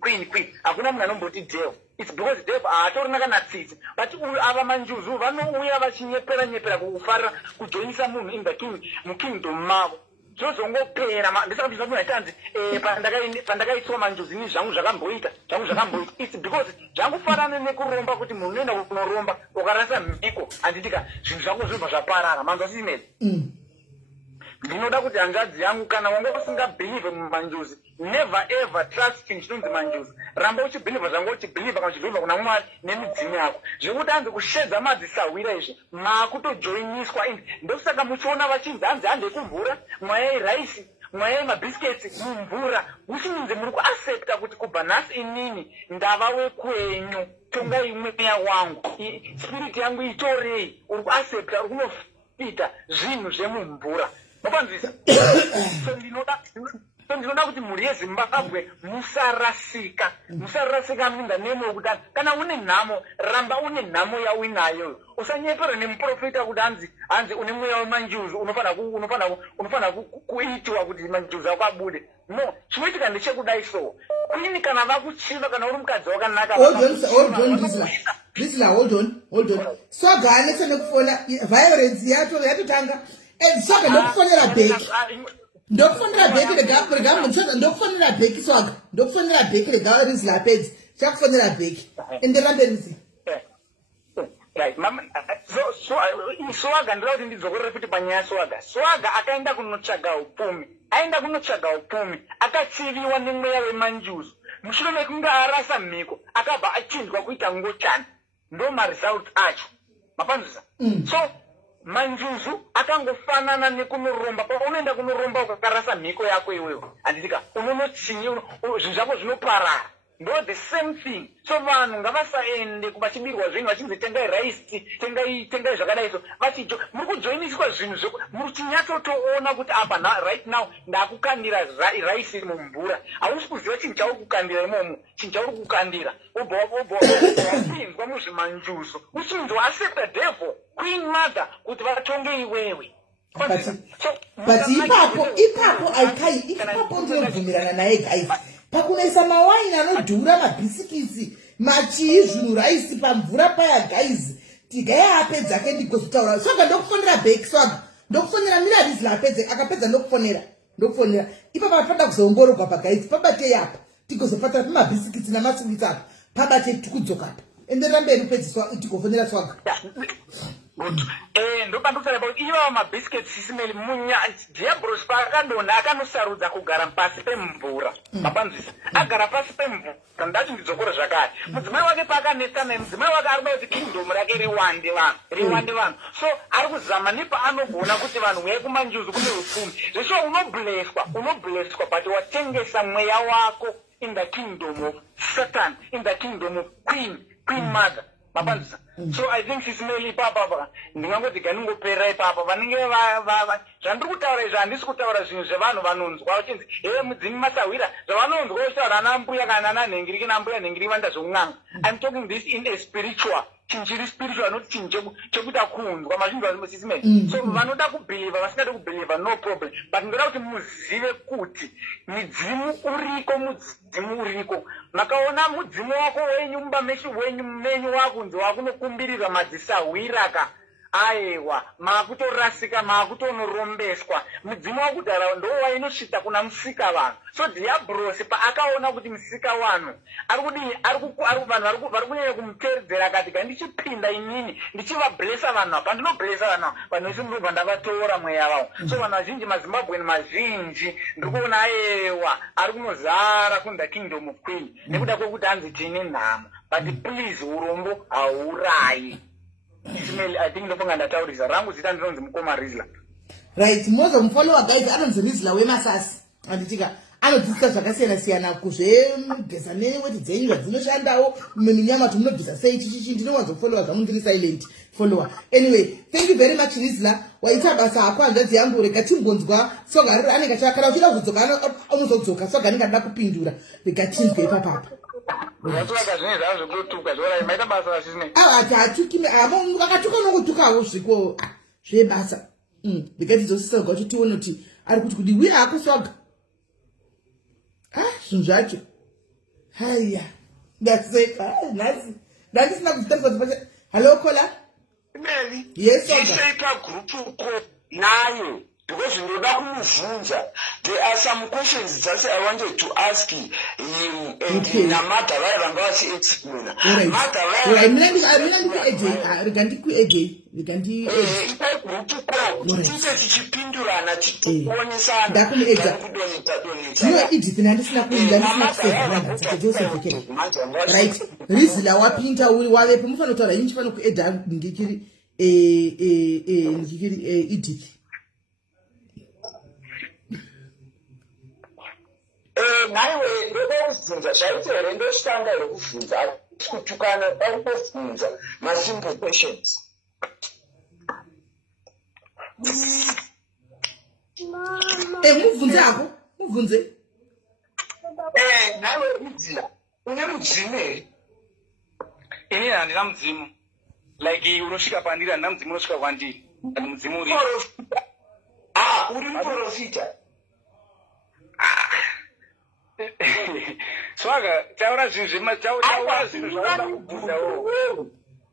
hakuna munhu anomboti devil it's because devil haatorina kana tsitsi but uyu ava manjuzu vanouya vachinyepera kufarira kujoinisa munhu in the mukingdom mavo zvozongopera ndisaka munhu aitanzi pandakaitwa manjuzu ini zvangu zvakamboita it's because zvangufanana nekuromba kuti munhu unoenda kunoromba ukarasa mhiko handitika zvinhu zvako zvobva zvaparara manzwa sisinei ndinoda kuti hanzvadzi yangu kana wanga usingabhilivhe mumanjuzi never ever trust chinhu chinonzi manjuzi. Ramba uchibhilivha zvanga uchibhilivha kana uchibhilivha kuna Mwari nemidzimu yako. Zvekuti hanzi kushedza madzisawira izvi makutojoiniswa indi. Ndokusaka muchiona vachinzi hanzi hande kumvura mwayai raisi mwayai mabhisiketsi mumvura. Muchiminze muri kuaccepta kuti kubva nhasi inini ndava wekwenyu. Tongai mweya wangu. Spirit yangu itorei. Uri kuaccepta uri kunofita zvinhu zvemumvura. Mapanzvisa. So ndinoda kuti mhuri yeZimbabwe musarasika. Musarasika minda nemo yekuti kana une nhamo ramba une nhamo yauinayo. Usanyepera nemuprofita kuti hanzi une mweya wemanjuzi unofana kuitwa kuti manjuzi ako abude. No, chinoitika ndechekudai so. Kuyini kana vakuchiva kana uri mukadzi wakanaka. Hold on. Swaga anetse nekufona violence yatotanga. Swaga ndokufonera bheki. Ndokufonera bheki ndokufonera bheki Swaga. Ndokufonera bheki lega Rizla pedzi. Chakufonera bheki. Enderambe Rizi. Right, mama. Swaga ndira kuti ndidzokorere futi panyaya Swaga. Swaga akaenda kunotsvaga upfumi. Aenda kunotsvaga upfumi. Akatsiviwa nemweya wemanjuzi. Mushure mekunge arasa mhiko akabva achinjwa kuita ngochani. Ndo maresult acho. Mapanzvisa. So manjuzu akangofanana nekunoromba. Paunoenda kunoromba ukakarasa mhiko yako iwewe. Handitika unonotsinye zvinhu zvako zvinoparara. Ndo the same thing. So vanhu ngavasaende kuvachibirwa zvinhu vachinzi tengai raisi, tengai zvakadai so. Vachijo muri kujoiniswa zvinhu zveko muri chinyatsotoona kuti apa right now ndakukandira raisi mumvura. Hausi kuziva chinhu chauri kukandira imomo, chinhu chauri kukandira. Wapinzwa muzvimanjuzo. Uchinzi waaccepta devil, Queen Mother kuti vatonge iwewe. But ipapo ndinobvumirana naye guys. Pakunaisa mawaini anodhura mabhisikisi machii zvinhu raisi pamvura paya guys tigai apedza ke ndikozotaura Swaga ndokufonera bheki Swaga ndokufonera mira Rizla apedza akapedza ndokufonera ipapa pada kuzoongororwa pa guys pabatei apa tigozopata pamabhisikisi namaswitsi apa pabatei tikudzoka apa enderera mberi pedziswa tikofonera Swaga. Ndopandosara kuti ivo mabhisiketi sisimeli diabros paakandonda akanosarudza kugara pasi pemvura. Mapanzvisa agara pasi pemvura ndati ndidzokore zvakare. Mudzimai wake paakanetsa naye mudzimai wake ari kuda kuti kingdom rake riwande vanhu. So ari kuzama nepaanogona kuti vanhu uyai kumanjuzi kune upfumi. Zvesho unoblesswa but watengesa mweya wako in the kingdom of Satan, in the kingdom of Queen Mother. Mapanzisa. So I think sisimeli ipapa ndingangoti ganingopera ipapa vanenge zvandiri kutaura izvi handisi kutaura zvinhu zvevanhu vanonzwa vachinzi mudzimi masawira zvavanonzwa uchitaura ana mbuya kana ana nhengiriki nambuya nhengiriki vanoita zvokun'anga. I'm talking this in a spiritual chinhu chiri spiritual not chinhu chekuda kunzwa mazvinzwa sisimeli. So vanoda kubhilivha vasingadi kubhilivha no problem but ndoda kuti muzive kuti mudzimu uriko. Makaona mudzimu wako wenyu mumbameshi wenyu mumenyu wakunzi wakunokumbirirwa madzisawiraka aiwa makutorasika makutonorombeswa. Mudzimu wakudhara ndo wainosvita kuna musika vanhu. So diabrosi paakaona kuti musika vanhu vanhu vari kunyanya kumutevedzera akati gandichipinda inini ndichivablesa vanhu apa ndinoblesa vanhu vese ndobva ndavatora mweya vavo. So vanhu vazhinji mazimbabweni mazhinji ndiri kuona aiwa ari kunozara kunza kingdom of Queen nekuda kwekuti hanzi tine nhamo but please urombo haurayi. I think ndofunga ndataurisa rangu zita ndinonzi Mukoma Rizla. Right, mmoza mfollower guys anonzi Rizla wemasasi. Anditika anodzidzisa zvakasiyana kuzvegeza neweti dzenyu dzinoshandawo munyama munobvisa sei chichi ndinowanza kufollowa zvamu ndiri silent follower. Anyway, thank you very much Rizla. Waita basa hako hanzvadzi yangu rega timbonzwa Swaga riri anenge chakara uchida kudzoka anozodzoka Swaga ndingada kupindura rega tinzwe ipapa. Watuka zvine zvavo zvekutuka zvora maita basa asine. Hatuki akatuka nokutukawo zviko zvebasa. Ndikati dzosisirwa kuti tione kuti ari kuti kudi hako Swaga. Zvinhu zvacho. Haya. Ndaseka. Ndasina kuzitarisa kuti hello Kola. Meli. Yes Swaga. Iseka group uko nayo. Because ndinoda ndakumubvunza. There are some questions that I wanted to ask him and Namata vanga vachiexplain. Tichipindurana tichionesana. Right, Rizla wapinta wale pamufanotaura inchi pano kuedha ngikiri Edith. Naiwe ndokuvhunza zvaiti here ndoshitanga here kuvhunza kutukana pakuvhunza masimple questions. Muvhunze ako muvhunze. Naiwe Rizla une mudzimu here? Ini handina mudzimu. Like unosvika pandiri handina mudzimu unosvika kwandiri. Ani mudzimu uri. Uri muprofita. Swaga, taura zvinhu zvemautaura zvinhu zvauda kubvunzawo.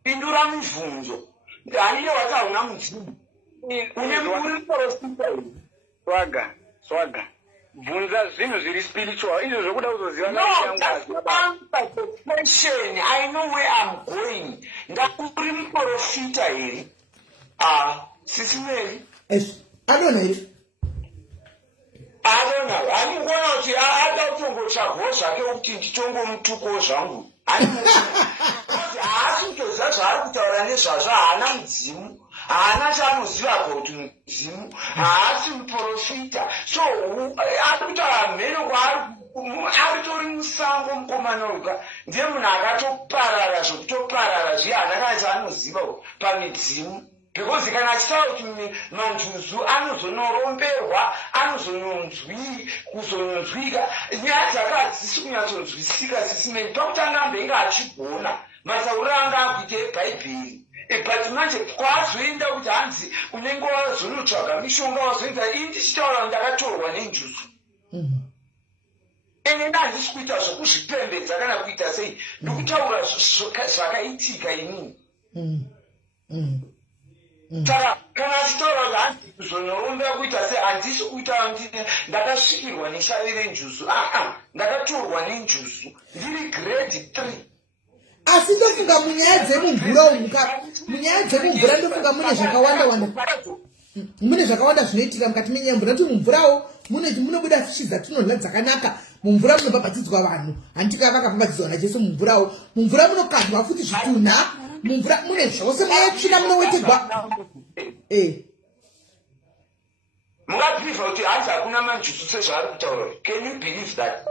Pindura mubvunzo. Handine wati hauna mudzimu. Uri muprofita here? Swaga. Bvunza zvinhu zviri spiritual. Izvo zvokuda kuzoziva No, that's the answer to the question. I know where I'm going. Uri muprofita here? Sisi Mary? Yes, I don't know. I don't know. Handikuona kuti ada kutongotsvagwa zvake kuti nditongomutukawo zvangu. Haasi kutoziva zvaari kutaura nezvazvo. Haana mudzimu. Haana chaanoziva kuti mudzimu. Haasi muprofita. So ari kutaura mheno kwaari tori musango mukomana uka. Ndiye munhu akatoparara zvokutoparara zviye haana kana chaanoziva pamidzimu. Because kana achitaura kuti manjuzu anozonoromberwa, kuzononzwika, nyaya dzakadzisi kunyatsonzwisika sisimeni. Pakutanga mbenga achigona, masauro anga akuite eBhaibheri. But manje kwazoenda kuti hanzi unenge wazonotsvaga mishonga wazoita ini ndichitaura ndakatorwa nenjuzu. Ene ndandisi kuita zvokuzvipembedza kana kuita sei, ndikutaura zvakaitika inini. Saka kana achitaura kuti handisi kuzonorombera kuita sei, handisi kuita ndakasvikirwa neshavi renjuzu. Ndakatorwa nenjuzu ndiri grade 3. Asi ndofunga munyaya dzemumvura munyaya dzemumvura ndofunga mune zvakawanda zvinoitika mukati menyaya mvura. Noti mumvurawo munobuda fishi dzatinorya dzakanaka. Mumvura munobhabhatidzwa vanhu. Handika vakabhabhatidzwa naJesu mumvurawo. Mumvura munokandwa futi zvitunha. Mumvura mune zvose munotsvina munowetegwa. Mungabhiliva kuti hanzi hakuna manjuzu sezvaari kutaura. Can you believe that?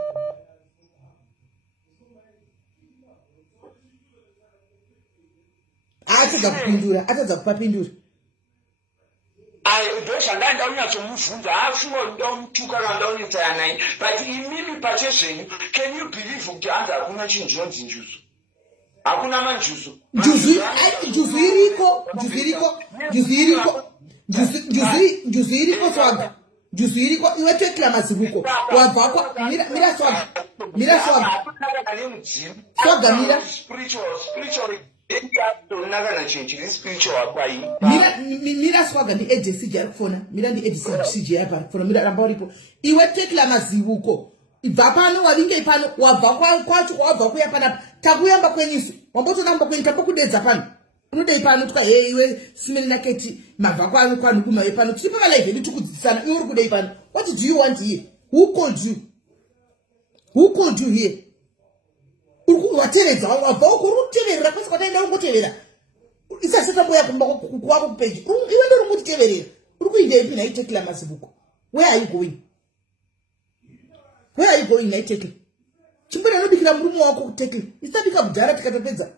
Atadza kupapindura. Ndozvanga ndaunyatsomubvunza afunga kuti ndaumutuka kana ndaunetsaya naye. But imimi pachezvenyu, can you believe kuti hanzi hakuna chinhu chinonzi njuzu? Hakuna manjuzu. Njuzu iriko swaga. Njuzu iriko iwe tekla mazibuko. Wabva kwa mira swaga. Swaga mira. Spiritual. Mira swaga ndi ADC jari kufona. Mira ndi ADC jari kufona. Mira ramba uripo. Iwe tekla mazibuko. Ibva pano wavinge pano wabva kwacho wabva kuya panapa. Takuyamba kwenyisi. Wambotodamba kwenyu tambokudedza pano. Unodei pano tuka iwe simeni naketi mabva kwanu kuma pano. Tiri pa live ndi tukudzidzisana. Iwe uri kudei pano. What do you want here? Who called you here? Watevedza wabva ukuruteverera kwese kwataenda ungotevera. Isati tamboya kwako kupage. Iwe ndo uri kutiteverera. Uri kuindei pina itekla mazibuko. Where are you going? Naitekla? Chimbona nobikira murume wako kutekla. Isabika kudhara tikatopedza.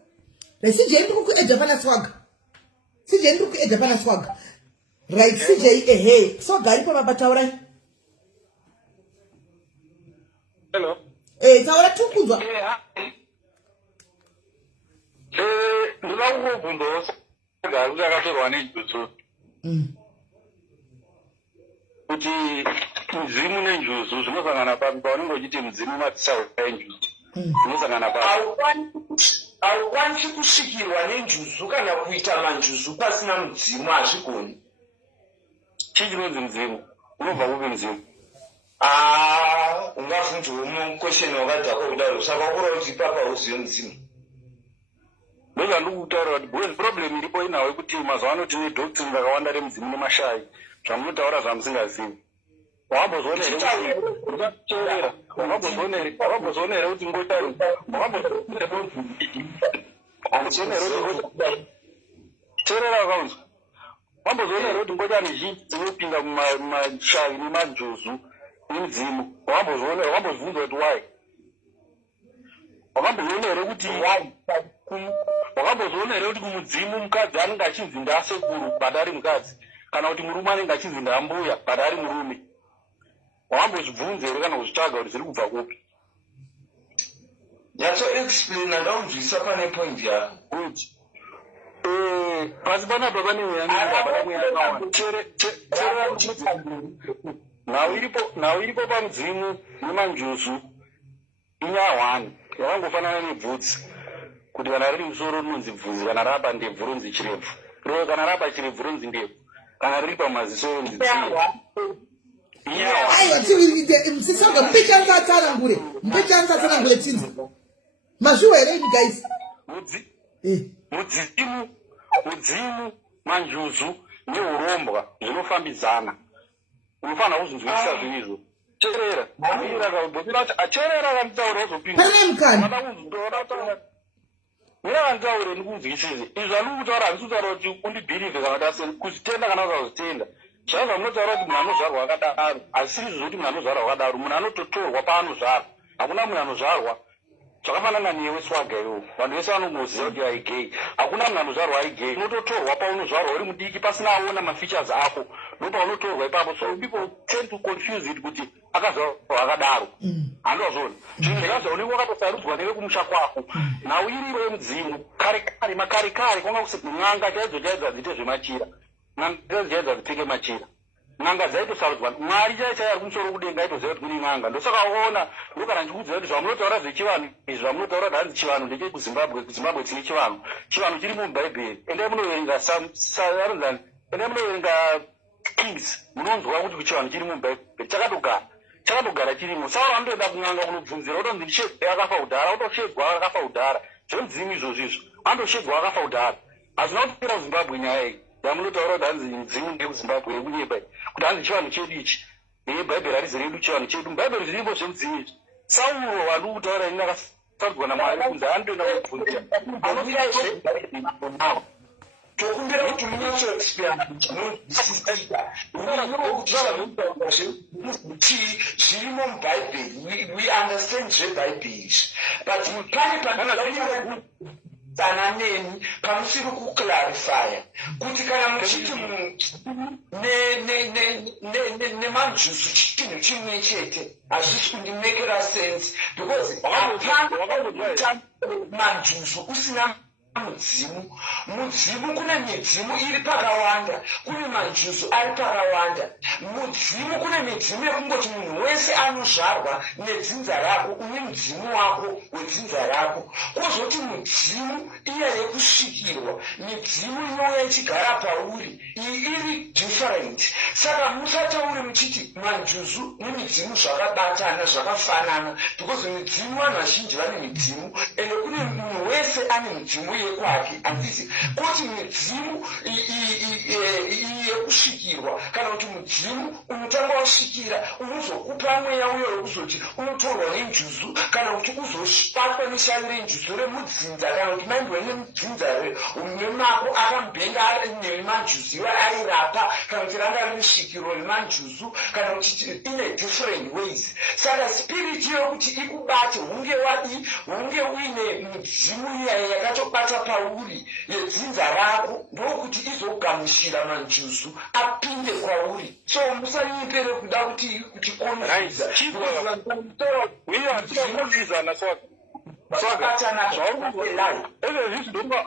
CJ ndiri kuedha pana swaga. Right, CJ swaga ari pamabataura. Hello. Taura tukunzwa. Ndinoda kukubvunzawo swaga kuti akatorwa nenjuzu. Kuti mudzimu nenjuzu zvinosangana papi paunenge uchiti mudzimu matisauka enjuzu. Zvinosangana papi. Haukwanisi kusvikirwa nenjuzu kana kuita manjuzu pasina mudzimu, hazvigoni. Chii chinonzi mudzimu? unobva kupi mudzimu? Ungavunza umwe question wakadhako kudaro saka wakura kuti papa uzive mudzimu. Ndozvandikutaura kuti problem iripo inawo yekuti mazuva ano tine doctrine rakawanda remudzimu nemashai zvamunotaura zvamusingazivi. Wakambozviona here kuti ngotari teerera wakaunzwa wambozviona here kuti ngotari zhinji dzinopinda mumashai nemanjozu nemudzimu wakambozvibvunza kuti why wakambozviona here kuti wakambozviona here kuti kumudzimu mukadzi anenge achinzi ndaasekuru bada ari mukadzi kana kuti murume anenge achinzi ndaambuya bada ari murume wakambozvibvunza here kana kuzvitsvaga kuti zviri kubva kupi? Nyatsoexplain ndaunzwisa pane point yako kuti pasi panapa pane nhau iripo pamudzimu nemanjusu inyahwani yakangofanana nebvudzi kuti kana riri musoro rinonzi bvudzi, kana rapa ndebvu ronzi chirebvu, kana rapa chirebvu ronzi ndebvu, kana riri pamaziso ronzi msisaga mpechanza tsanangure tinzi mazviwa here ini guys mudzimu manjuzu neurombwa zvinofambidzana. Unofanira kuzvinzwisisa zvinizvo. Cherera akanitaura uzopinda mira akanitaura ndikunzwisise izvi zvandiri kutaura handisi kutaura kuti undibhirivhe kana kuti kuzvitenda kana usazvitenda. Zvaiva munotaura kuti munhu anozvarwa akadaro asi izvo kuti munhu anozvarwa akadaro munhu anototorwa paanozvarwa. Hakuna munhu anozvarwa zvakafanana newe swaga iwo vanhu vese vanongoziva kuti aigei. Hakuna munhu anozvarwa aigei. Unototorwa paunozvarwa uri mudiki pasina aona mafeatures ako ndopaunotorwa ipapo. So people tend to confuse it kuti akazvarwa akadaro. Handozvona zvinhu zvakazvaonekwa wakatosarudzwa newe kumusha kwako. Nhau iripo yemudzimu kare makarikari kwanga n'anga chaidzo dziite zvemachira, n'anga chaidzo dzipfeke machira, n'anga dzaitosarudzwa mwari chaichai ari kumusoro kudenga aitoziva kuti kune n'anga. Ndosaka waona ndokana ndikuziva kuti zvamunotaura zvechivanhu izvi zvamunotaura kuti hanzi chivanhu ndechekuzimbabwe. Kuzimbabwe tine chivanhu chiri mubhaibheri. Endai munoverenga endai munoverenga Kings munonzwa kuti chivanhu chiri mubhaibheri chakatogara chirimo. Sauro anotoenda kun'anga kunobvunzira utonzi ndishegwe akafa kudhara, utoshegwa akafa kudhara. Zvemudzimu izvozvo izvo andoshegwa akafa kudhara. Hazvina kutopera kuzimbabwe nyaya iyi yamunotaura kuti hanzi mudzimu ndekuzimbabwe yekunyeba kuti hanzi chivanhu chedu ichi bhaibheri harizi redu chivanhu chedu. Mubhaibheri zvirimbo zvemudzimu izvi. Sauro wandiri kutaura ini akasarudzwa namwari kunzi anotoenda kubvunzira tokumbira kuti munotoexplain kuti zvirimo mubhaibheri we understand zvebhaibheri but pane sana neni pamusiri kuclarifya kuti kana muchiti nemanjusu chinhu chimwe chete hazvisi kundimekera sense because manjusu usina mudzimu kune midzimu iri pakawanda, kune manjusu ari pakawanda. Mudzimu kune midzimu yekungoti munhu wese anozvarwa nedzinza rako, une mudzimu wako wedzinza rako. Kwozoti mudzimu iya yekusvikirwa, midzimu inouya ichigara pauri, iyi iri different. Saka musatauri muchiti manjusu nemidzimu zvakabatana zvakafanana, because midzimu vanhu vazhinji vane midzimu ende kune munhu wese ane midzimu yekwake. Handisi kuti midzimu yekusvikirwa kana kuti mudzimu unotanga wasvikira unozokupa mweya uyo wekuzoti unotorwa nenjuzu kana kuti uzobatwa neshaviro renjuzu remudzinza kana kuti maindiwa nemudzinza nemako akambenga nemajuzu iwa airapa kana kuti ranga rimusvikiro remanjuzu kana kuti ine different ways. Saka spiriti yokuti ikubate hunge uine mudzimu iya yakatobata pauri yedzinza rako ndokuti izogamushira manjusu apinde kwauri. So musanyipere kuda kuti konziza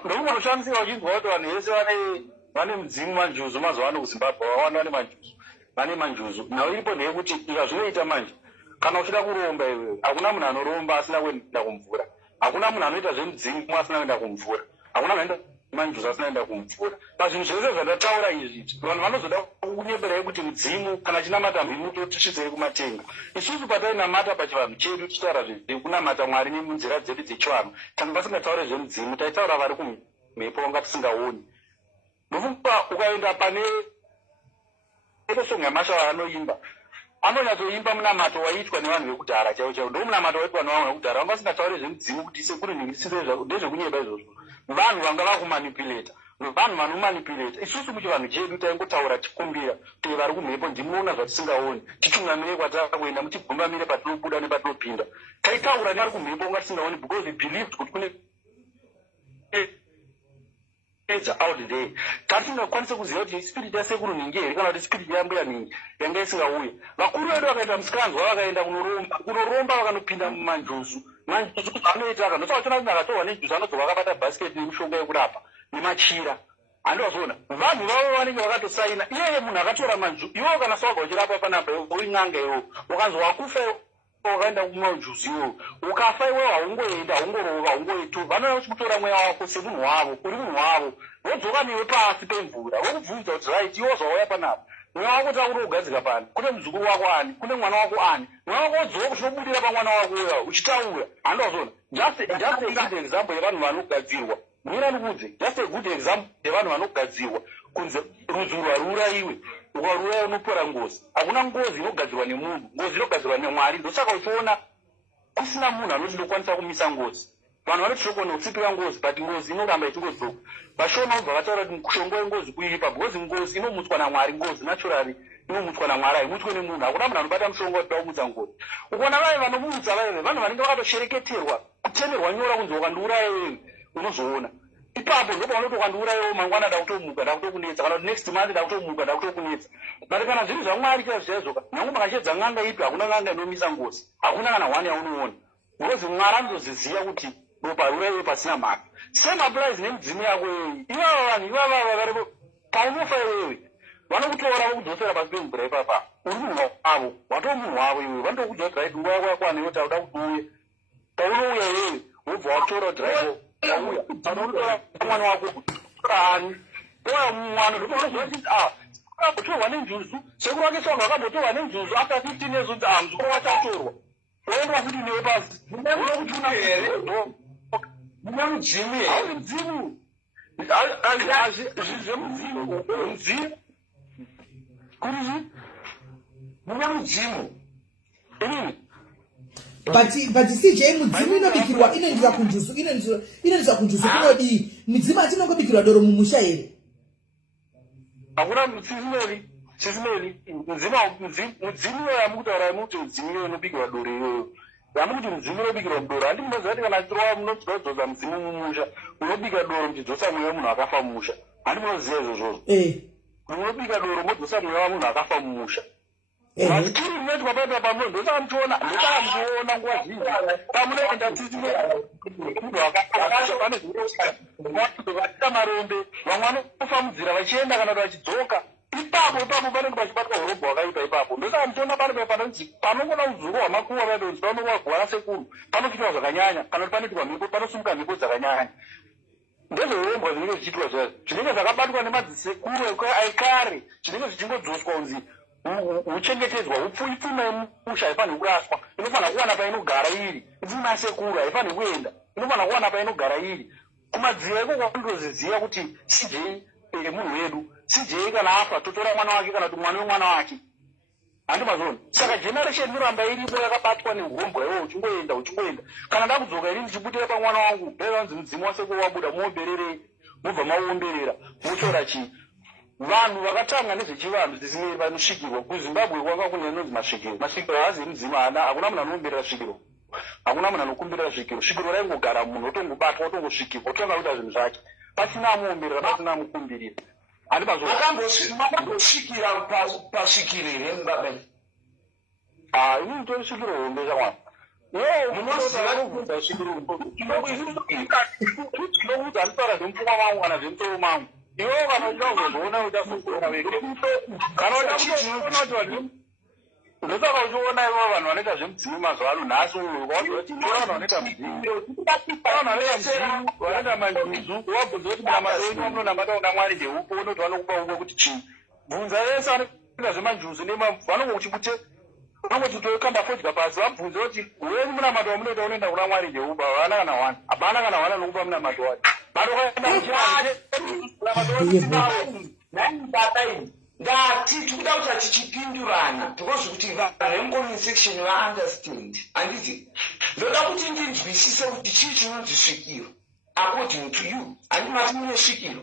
ndokunoshandisira vachinzwa kuti vanhu vese vane mudzimu manjuzu mazuva ano kuzimbabwe wawanda vane manjuzu. Nhau iripo ndeyekuti ikazvinoita manje kana uchida kuromba iwe hakuna munhu anoromba asina kuenda kumvura, hakuna munhu anoita zvemudzimu asina kuenda kumvura, hakuna munhu anoita manjuzi asinaenda kumvura. Pazvinhu zvese zvandataura izvi vanhu vanozoda kunyeberai kuti mudzimu kana chinamata mhimuto tisvitsei kumatenga. Isusu patainamata pachivanhu chedu tichitaura zvekunamata Mwari nemunzira dzedu dzechivanhu, tanga pasingataure zvemudzimu, taitaura vari kumhepo vanga tisingaoni. Ndofunga ukaenda pane songa yamasha vaanoimba, anonyatsoimba munamato waiitwa nevanhu vekudhara chaivo chaivo, ndo munamato waiitwa nevanhu vekudhara, vanga vasingataure zvemudzimu kuti sekuru ndezvekunyeba izvozvo. Vanhu vanga vakumanipuleta, vanhu vanomanipuleta. Isusu muchivanhu chedu taingotaura tikumbira kuti vari kumhepo ndimuona zvatisingaoni, titungamire kwatakakuenda, mutigumbamire patinobuda nepatinopinda. Taitaura nevari kumhepo unga tisingaoni because we believed kuti kune out there. Tatisingakwanisa kuziva kuti spirit yasekuru ningi here kana kuti spirit yambuya ningi yanga isingauye. Vakuru vedu vakaita musikanzwa vakaenda kunoromba vakanopinda mumanjuzu. Manjuzu anoita akandosa vachona kuti akatorwa nejuzu anodzoka akabata bhasiketi nemushonga yekurapa nemachira. Andozona vanhu vavo vanenge vakatosaina, iyeye munhu akatora manju, iwo kana swaga uchirapa panapa uri n'anga iwo ukanzi wakufa wakaenda kumajuzi iwo ukafa iwe haungoenda haungorova haungoitu, vanoda kutora mweya wako semunhu wavo, uri munhu wavo, wodzoka newe pasi pemvura wokubvunza kuti right iwo zvauya panapa mweya wako takuti kugadzika pani, kune muzukuru wako ani, kune mwana wako ani, mweya wako wodzoka kuchobudira pamwana wako uya uchitaura. Andozona just a good example yevanhu vanogadzirwa. Mwira nukudze, just a good example yevanhu vanogadzirwa kunze rudzi rwaruraiwe, ukaruraiwa unopora ngozi. Hakuna ngozi inogadzirwa nemunhu, ngozi inogadzirwa neMwari. Ndosaka uchiona kusina munhu anoti ndokwanisa kumisa ngozi. Vanhu vanoti ndokona kutsipira ngozi, but ngozi inoramba ichingodzoka. Vashona vobva vataura kuti mushonga wengozi kuipa, because ngozi inomutswa naMwari, ngozi naturally inomutswa naMwari, haimutwe nemunhu. Hakuna munhu anobata mushonga kuti aumutsa ngozi. Ukaona vaya vanomutsa vaya vanhu vanenge vakatoshereketerwa, kutemerwa nyora kunzi wakandiuraya wewe, unozoona. Ipapo ndipo vanoti wakandiuraya mangwana ndakutomuka ndakutokunetsa, kana kuti next month ndakutomuka ndakutokunetsa. But kana zvinhu zvaMwari chaizvozvo, nyange makachedza n'anga ipi hakuna n'anga inomisa ngozi, hakuna kana one yaunoona. Because Mwari anoziziva kuti ropa ruraiwe pasina mhaka. Same applies nemudzimu yako iwewe. Ivava vanhu ivava varipo paunofa iwewe vanokutora vokudzosera pasi pemvura ipapa. Uri munhu wavo, watoo munhu wavo iwewe, vanotokudza kuti right nguva yako yakwana iwe tauda kuti uye. Paunouya iwewe wobva watora kuti right auya, anotora mwana wako ani. Oya mwana ndotoona kuti akabotorwa nenjuzu, sekuru wake swaga akabotorwa nenjuzu after 15 years kuti muzukuru wacho atorwa. Woendwa kuti newe pasi. Unokuti here. Muna mudzimu here. Hauri mudzimu. Zvemudzimu. Mudzimu. Kurizi? Muna mudzimu. But CJ mudzimu inobikirwa inoendesa kunjuzu kunodii? Mudzimu atinongobikirwa doro mumusha here. Hakuna mudzimu chisimeli mudzimu yamukutaura muti mudzimu unobikirwa doro iyoyo. Yamukuti mudzimu unobikirwa doro, handimboziva kuti kana chirowa munodzoza mudzimu mumusha, unobika doro muchidzosa mweya wemunhu akafa mumusha. Handimboziva izvozvo. Unobika doro modzosa mweya wemunhu akafa mumusha. Masikiri rinotwa paita pamwe ndosamuchiona nguva zhinji. Pamunoenda munhu akafa pane zvinoita marombe, vamwe vanofa munzira vachienda kana kuti vachidzoka. Ipapo panenge pachibatwa urobha hwakaipa ipapo. Ndosaka muchiona pane panonzi panongona muzuru hwamakuva vaidonzi panongwagwara sekuru, panochiitwa zvakanyanya, kana kuti panoitwa mhepo, panosumuka mhepo dzakanyanya. Ndezveurombwa zvinenge zvichiitwa zvazvo, zvinenge zvakabatwa nemadzisekuru aikare, zvinenge zvichingodzoswa kunzi huchengetedzwa, ipfuma yemusha haifaniri kuraswa, inofanira kuwana painogara iri. Ipfuma yasekuru haifaniri kuenda, inofanira kuwana painogara iri. Kumadziro iko kwakundoziziva kuti CJ munhu wedu, CJ kana afa totora mwana wake kana kuti mwana wemwana wake. Handimazoni. Saka generation inoramba iripo yakabatwa neurombwa iwo uchingoenda. Kana ndakudzoka ini ndichibutira pamwana wangu, ndaivanzi mudzimu wasekuru wabuda muomberere, mubva maomberera, mutora chii. Vanhu vakatanga nezvechivanhu dzisimei vanosvikirwa. KuZimbabwe kwanga kune inonzi masvikiro. Masvikiro haazi mudzimu, hakuna munhu anoomberera svikiro. Hakuna munhu anokumbirira svikiro. Svikiro raingogara munhu otongobatwa otongosvikirwa, otanga kuita zvinhu zvake. Pasina amuomberera, pasina amukumbirira. Makambosvikira pasvikiro here mubabe? Ini nditori svikiro hombe chamwana. Munoziva svikiro. Ndinokuudza anditaura zvemupfuma mangu kana zvemutoro mangu. Iwewe kana uchazozviona uchazozviona weke. Kana uchazozviona ndosaka uchiona ivo vanhu vanoita zvemudzimu mazuva ano nhasi uyu vanhu vanoita mudzimu vanoita manjuzu wabvunza kuti munamaenyu vamunonamata una mwari ndeupo unoti vanokupa uko kuti chii bvunza vese vanoita zvemanjuzu vanongokuchibute vanongotitoikamba fodya pasi vabvunza kuti wenyu munamato wamunoita unoenda kuna mwari ndeupa havana kana wana hapana kana wana nokupa munamato wacho ndati tikuda kuti tichipindurana because kuti vehemcomment section vaunderstand handiti ndoda kuti ndinzwisise kuti chii chinonzi svikiro according to you handimati mune svikiro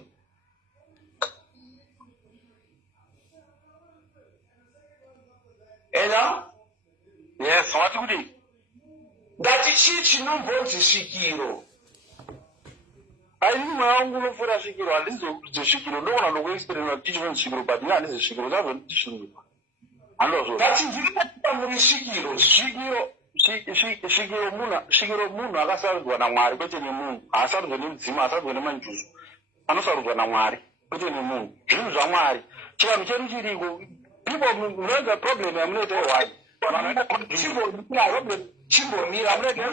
ena yes wati kuti ndati chii chinombonzi svikiro aini mwana wangu unofura svikiro handizi svikiro ndokona ndokuexperima kuti chinonzi svikiro but ine handizi svikiro zazoniti svikiro handozvo ngati ndiriaa muri svikiro svikiro munhu akasarudzwa namwari kwete nemunhu haasarudzwa nemudzimu haasarudzwa nemanjuzu anosarudzwa namwari kwete nemunhu zvinhu zvamwari chivanhu chedu chiriko people munoedza problem yamunoita iwai chimbomira munoita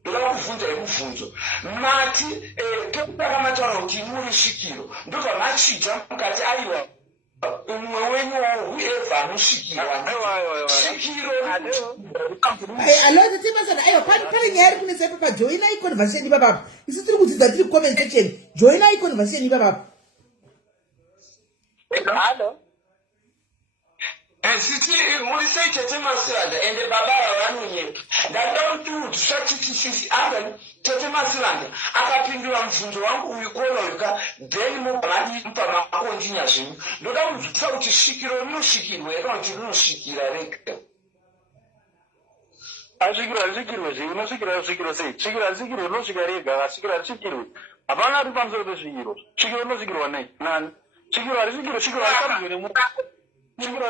ndoda kuvhunza yemubvunzo mati tokutaka mataura kuti muri svikiro ndobva machija mukati aiwa umwe wenyu whoever anosvikirwa svikiro alota timasana aiwa pane nyaya iri kunetsa ipapa joinai conversation ipapapo isu tiri kudzidza tiri comment section joinai conversation ipapapo halo siti muri sei tete masiranda ende baba vavanonyeka ndakuda kuti udusatitisisi angani tete masiranda akapindura mubvunzo wangu uyu kuonoika then mobvamadipa makonjinya zvinhu ndoda kunzwisa kuti svikiro rinosvikirwa eka kuti rinosvikira rega asvikirwa zvii unosvikira svikiro sei svikiro harisvikirwe rinosvika rega asvikiro harisvikirwe hapana ari pamusoro pesvikiro svikiro rinosvikirwa nei nani svikiro harisvikirwe svikiro harisarudzwe nemunhu svikiro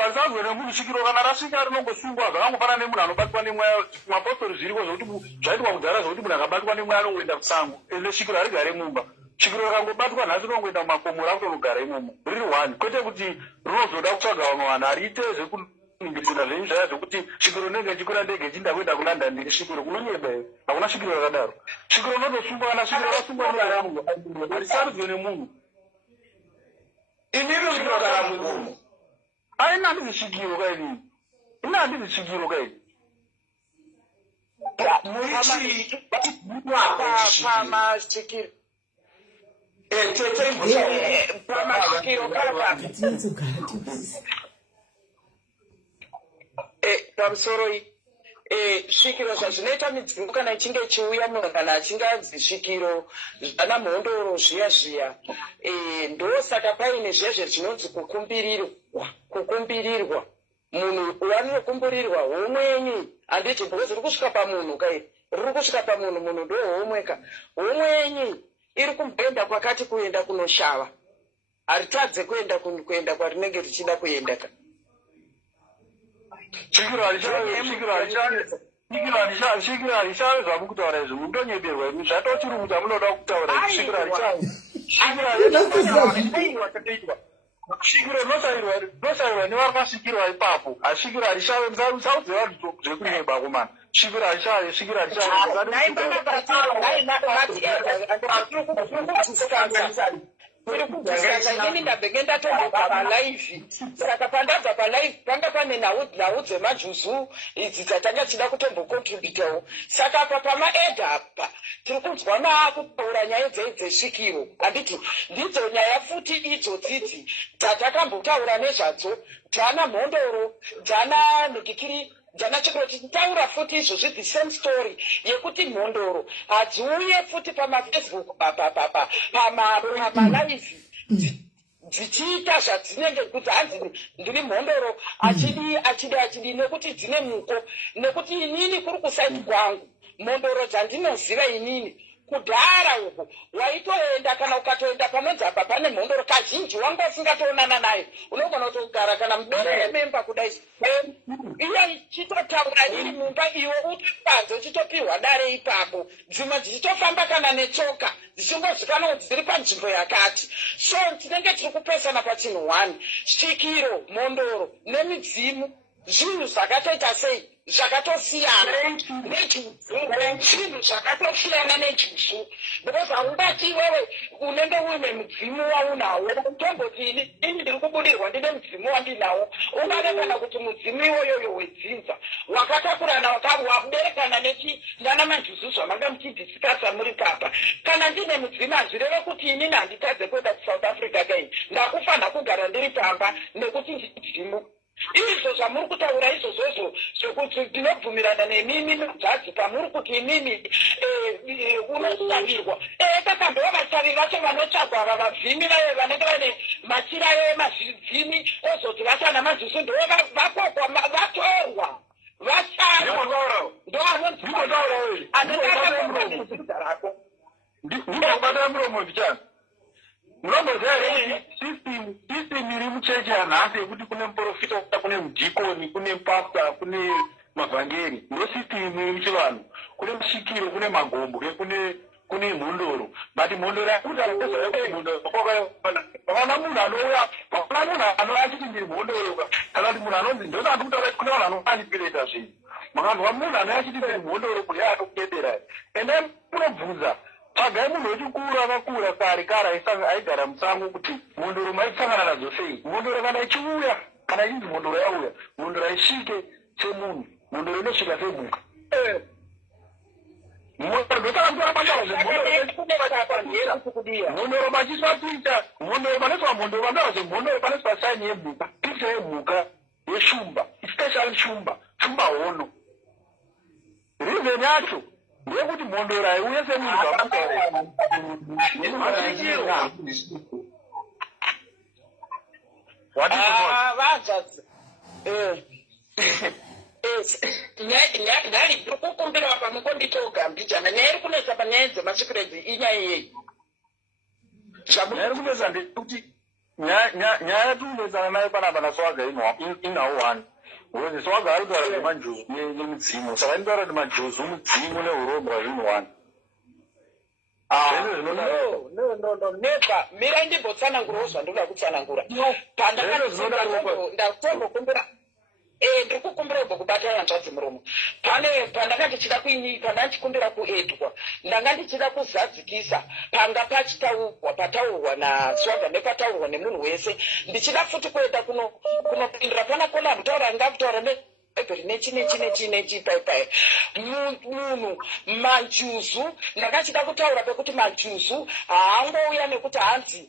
harisaudzwe nemunhu svikiro kana rasvika rinongosungwa zvakangofana nemunhu anobatwa nemweya mapostori zviriko zvokuti zvaitwa kudhara zvokuti munhu akabatwa nemweya anongoenda kusango ende svikiro harigare mumba svikiro rakangobatwa nhasi rinongoenda mumakomo rakutonogara imomo riri one kwete kuti rinozoda kutsvaga vamwe vanhu hariite zvekuningirisa zvenyu zvaya zvokuti svikiro rinenge chikwira ndege chinda kuenda kulanda ndiri svikiro kunonyeba here hakuna svikiro rakadaro svikiro rinotosungwa kana svikiro rasungwa nemunhu harisarudzwe nemunhu inini rinogara mumunhu aina handizisvikiro kainini ina handizisvikiro kaini pamasvikiro pamasvikiro pamusoro svikiro zvazvinoita midzimu kana ichinge ichiuya munhu kana achinge adzi svikiro zvana mhondoro zviya ndosaka paine zvezve zvinonzi kukumbirirwa munhu wanokumbirirwa homwenyi handiti because riri kusvika pamunhu kai riri kusvika pamunhu munhu ndo homweka homwenyi iri kumboenda kwakati kuenda kunoshava haritadze kuenda kwarinenge richida kuenda ka svikiro harichawe zvamukutaura izvi mutonyeberwa imi zvatotiri kuti hamunoda kutaura svikiro harichawe svikiro rinosarirwa nevari masvikirwa ipapo asvikiro harishave musaudze vanhu zvekunyeba komana svikiro harichawe svikiro inini ndabvenge ndatomboga palive saka pandabva palive panga pane nhau dzemajuzu idzi dzatanga chida kutombokontributawo saka apa pamaedha apa tiri kunzwa maakutaura nyaya dzesvikiro handiti ndidzo nyaya futi idzodzidzi dzatakambotaura nezvadzo dzana mhondoro dzana nhikikiri dzana chikuroti taura futi izvozvi the same story yekuti mhondoro hadziuye futi pamafacebook pamalive dzichiita zvadzinenge kuti hanzi ndiri mhondoro achidi nekuti dzine muko nekuti inini kuri kusaiti kwangu mhondoro dzandinoziva inini kudhara uku waitoenda kana ukatoenda panonzi apa pane mhondoro kazhinji wanga usingatoonana nayo unogona kutogara kana muberere memba kudai iya ichitotaura iri mumba iwe utopanze uchitopiwa dare ipapo dzimwe dzichitofamba kana netsoka dzichingozvikana kuti dziri panzvimbo yakati so tinenge tiri kupesana pachinhu 1 svikiro mhondoro nemidzimu zvinhu zvakatoita sei zvakatosiyana nechinhu zvakatosiyana nejusu because haungati iwewe unenge uine mudzimu waunawo tomboti ini ndiri kubudirwa ndine mudzimu wandinawo ungade kana kuti mudzimu iwoyoyo wedzinza wakatakurana wakuberekana nana majusu zvamanga muchidhisikasa muri papa kana ndine mudzimu hazvireve kuti inini handitadze kuenda kusouth africa kai ndakufanira kugara ndiri pamba nekuti ndidzimu izvo zvamuri kutaura izvozvozvo zvekuti ndinobvumirana nemimi madzadzi pamuri kuti imimi unosavirwa saka ndoo vasavi vacho vanotsvagwa ava vabvimi vaye vanenge vane machira emazvibvimi ozoti vasana mazisu ndoo vakokwa vatorwa vacharo ndo anonziaaanoaanezita rako ndibata muromo ndichana munomboziva here system iri muchechi yanhasi yekuti kune muprofita kune mudhikoni kune pasta kune mavhangeri ndo system iri muchivanhu kune mushikiro kune magombwe kune mhondoro but mhondoro yakutaavana munhu anouya vana munhu anouya achiti ndiri mhondoro kana kuti munhu anonzi ndosati kutaura kune vanhu anomanipuleta zvinhu makanzwa munhu anouya achiti ndiri mhondoro kune anokudedera ende munobvunza pagai munhu wechikuru akakura kare aigara musango kuti mhondoro maisangana nadzo sei mhondoro kana ichiuya kana ichinzi mhondoro yauya mhondoro aisvike semunhu mhondoro inosvika semhuka mhondoro machiswa picha mhondoro panoswa mhondoro panoazve mhondoro panoswa saini yemhuka picha yemhuka yeshumba especially shumba hono reason yacho ndeyekuti mhondoro aiuye semunhu nyari ndiri kukumbira pamukonditogambijana nyari kunetsa panyaya dzemasvikiro edzi inyaya yeyi nyari kunetsa ndekuti nyaya yatikunetsana nayo panapa naswaga inawo 1 uye swaga ari kutaura nemanjuzu nemudzimu saka inotaura kuti majuzu mudzimu neurombo hazvinhu 1 nepa mira ndimbotsanangurawo zvandoda kutsanangura ndakutombokumbira ndiri kukumbira ubva kubata hanzvadzi muromo pandanga ndichida pandachikumbira kuedwa ndanga ndichida kuzadzikisa panga pataurwa naswaga nepataurwa nemunhu wese ndichida futi kuenda kunopindura pana kona mutaura ngakutaura nechinechi paipai munhu majuzu ndakachida kutaura pekuti majuzu haangouya nekuti hanzi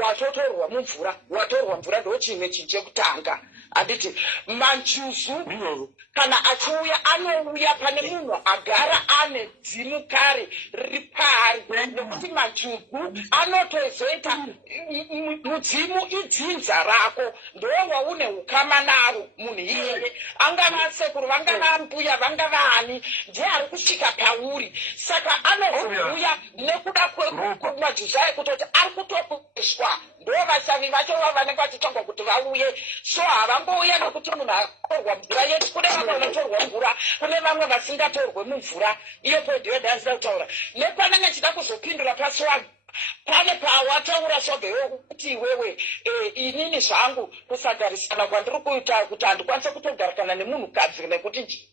watotorwa mvura ndo chimwe chinhu chekutanga handiti majuzu kana achiuya anouya pane munhu agara ane dzimu kare riri pari nekuti majuzu anotozoita mudzimu idzinza rako ndo waune ukama naro munhu iyeye angava sekuru vangava mbuya vangava hani ndiye ari kusvika pauri saka anozouya nekuda kwemajuzu ayo kutoti ari kutopeswa ndo vasavi vacho vanenge vachitongwa kuti vauye so havangouya nekuti munhu atorwa mvura yedu kune vamwe vanotorwa mvura kune vamwe vasingatorwe mumvura iyo pointi yodhaasida kutaura nepanenge chida kuzopindura paswaga pane pawataura swaga kuti iwewe inini zvangu kusagarisana kwandiri kuita kuti handikwanisa kutogarisana nemunhukadzi nekuti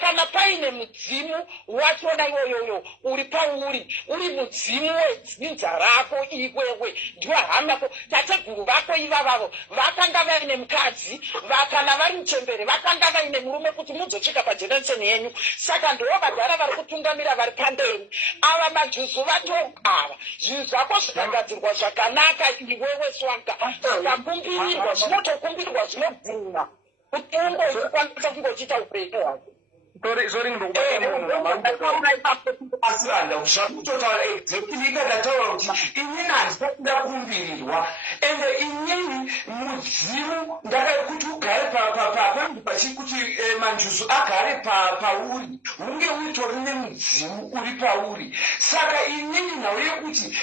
kana paine mudzimu wachona iwoyoyo uri pauri uri mudzimu wedzinza rako iwewe ndiwo hamako tateguru vako ivavavo vakanga vaine mukadzi vakana vari muchembere vakanga vaine murume kuti muzosvika pajeneresheni yenyu saka ndiwo vagara vari kutungamira vari pamberi ava majuzu vatogava zvinhu zvako zvikagadzirwa zvakanaka iwewe swaga zvakumbirirwa zvinotokumbirwa zvinobvuma kuti ungozvikwanisa kungochiita upenyu hwako zvakutaura exactly ikadataura kuti inini handisakunda kumbirirwa ende inini mudzimu ndakari kuti ugare pachikuti manjuzu agare pauri unge utori nemudzimu uri pauri. Saka inini nhau yekuti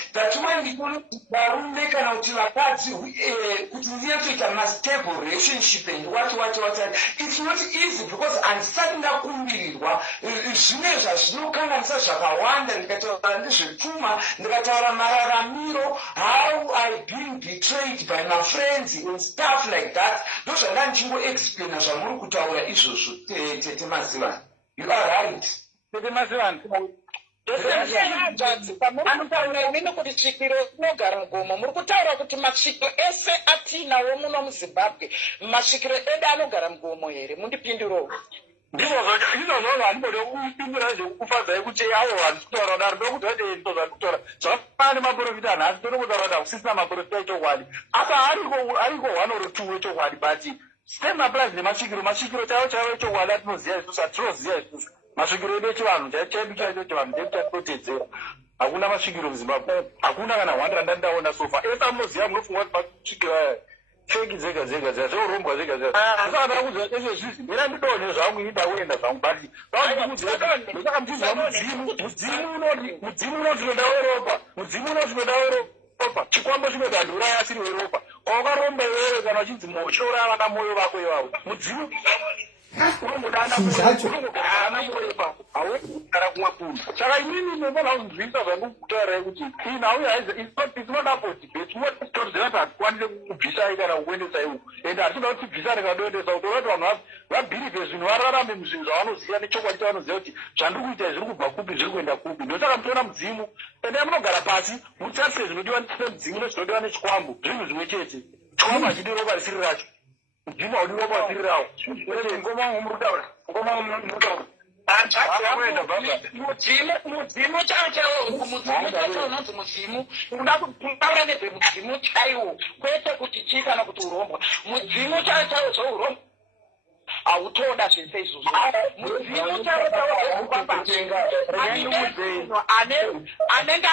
varume kana kuti vakadzi kuti ndiyetoita mastable relationship and what it's not easy because handisati ndakumbirirwa zvine zvazvinokanganisa zvakawanda. Ndikataura ndezvepfuma, ndikataura mararamiro, how I been betrayed by my friends and stuff like that. Ndozvanga ndichingoexplaina zvamuri kutaura izvozvo. Tete Mazivana, you are right. Tete Mazivana, anotaura imini kuti tsvikiro inogara mugomo. Muri kutaura kuti masvikiro ese atinawo muno muZimbabwe, masvikiro edu anogara mugomo here? Mundipindurewo. Ndizvo handibode kupindura zvekufadzai kuti avo vandikutaura daro ndokuti vati ndo zvandikutaura zvakafanana nemaprofita nhasi tiri kutaura kuti hakusisina maprofita echokwadi asi ariko one or two echokwadi but same applies nemasvikiro chaivo echokwadi atinoziva isusu hatinoziva isusu masvikiro edu echivanhu chaidu chaicho chivanhu chedu chatinotedzera. Hakuna masvikiro muZimbabwe, hakuna kana 100 ndandaona sofa. Ese amunoziva munofunga kuti masvikiro aya feki dzega zvorumbwa zvega saka ndakuziva izvo zvizi mina ndidonye zvangu ida kuenda zvangu bati saka mutiziva mudzimu unoti noda weropa, mudzimu unoti noda weropa, chikwambo chinoti handiuraya asiri weropa. Wakaromba iwewe kana uchinzi mochora vana moyo vako ivavo mudzimu saka inini ndinofana kuzivisa zvandikutaura kuti it's not about debate. Toziva kuti hatikwanise kubvisai kana kuendesai uku ende hatinoda kuti tibvisane kana toendesa uku. Toda kuti vanhu vabhirivhe zvinhu vararame muzvinhu zvavanoziva nechokwadi chavanoziva kuti zvandiri kuita zviri kubva kupi zviri kuenda kupi. Ndosaka mutoona mudzimu ende munogara pasi mutarise zvinodiwa nemudzimu nezvinodiwa nechikwambo zvinhu zvimwe chete. Chikwambo hachidi ropa risiri racho, mudzimu haudi ropa risiri rawo. Ngoma murikutaura mudzimu chaiwo unonzi mudzimu. Unoda kutaura nezvemudzimu chaiwo kwete kuti chii kana kuti urombwa. Mudzimu chaiwo zvouromba hautoda zvese izvozvo. Mudzimu anenge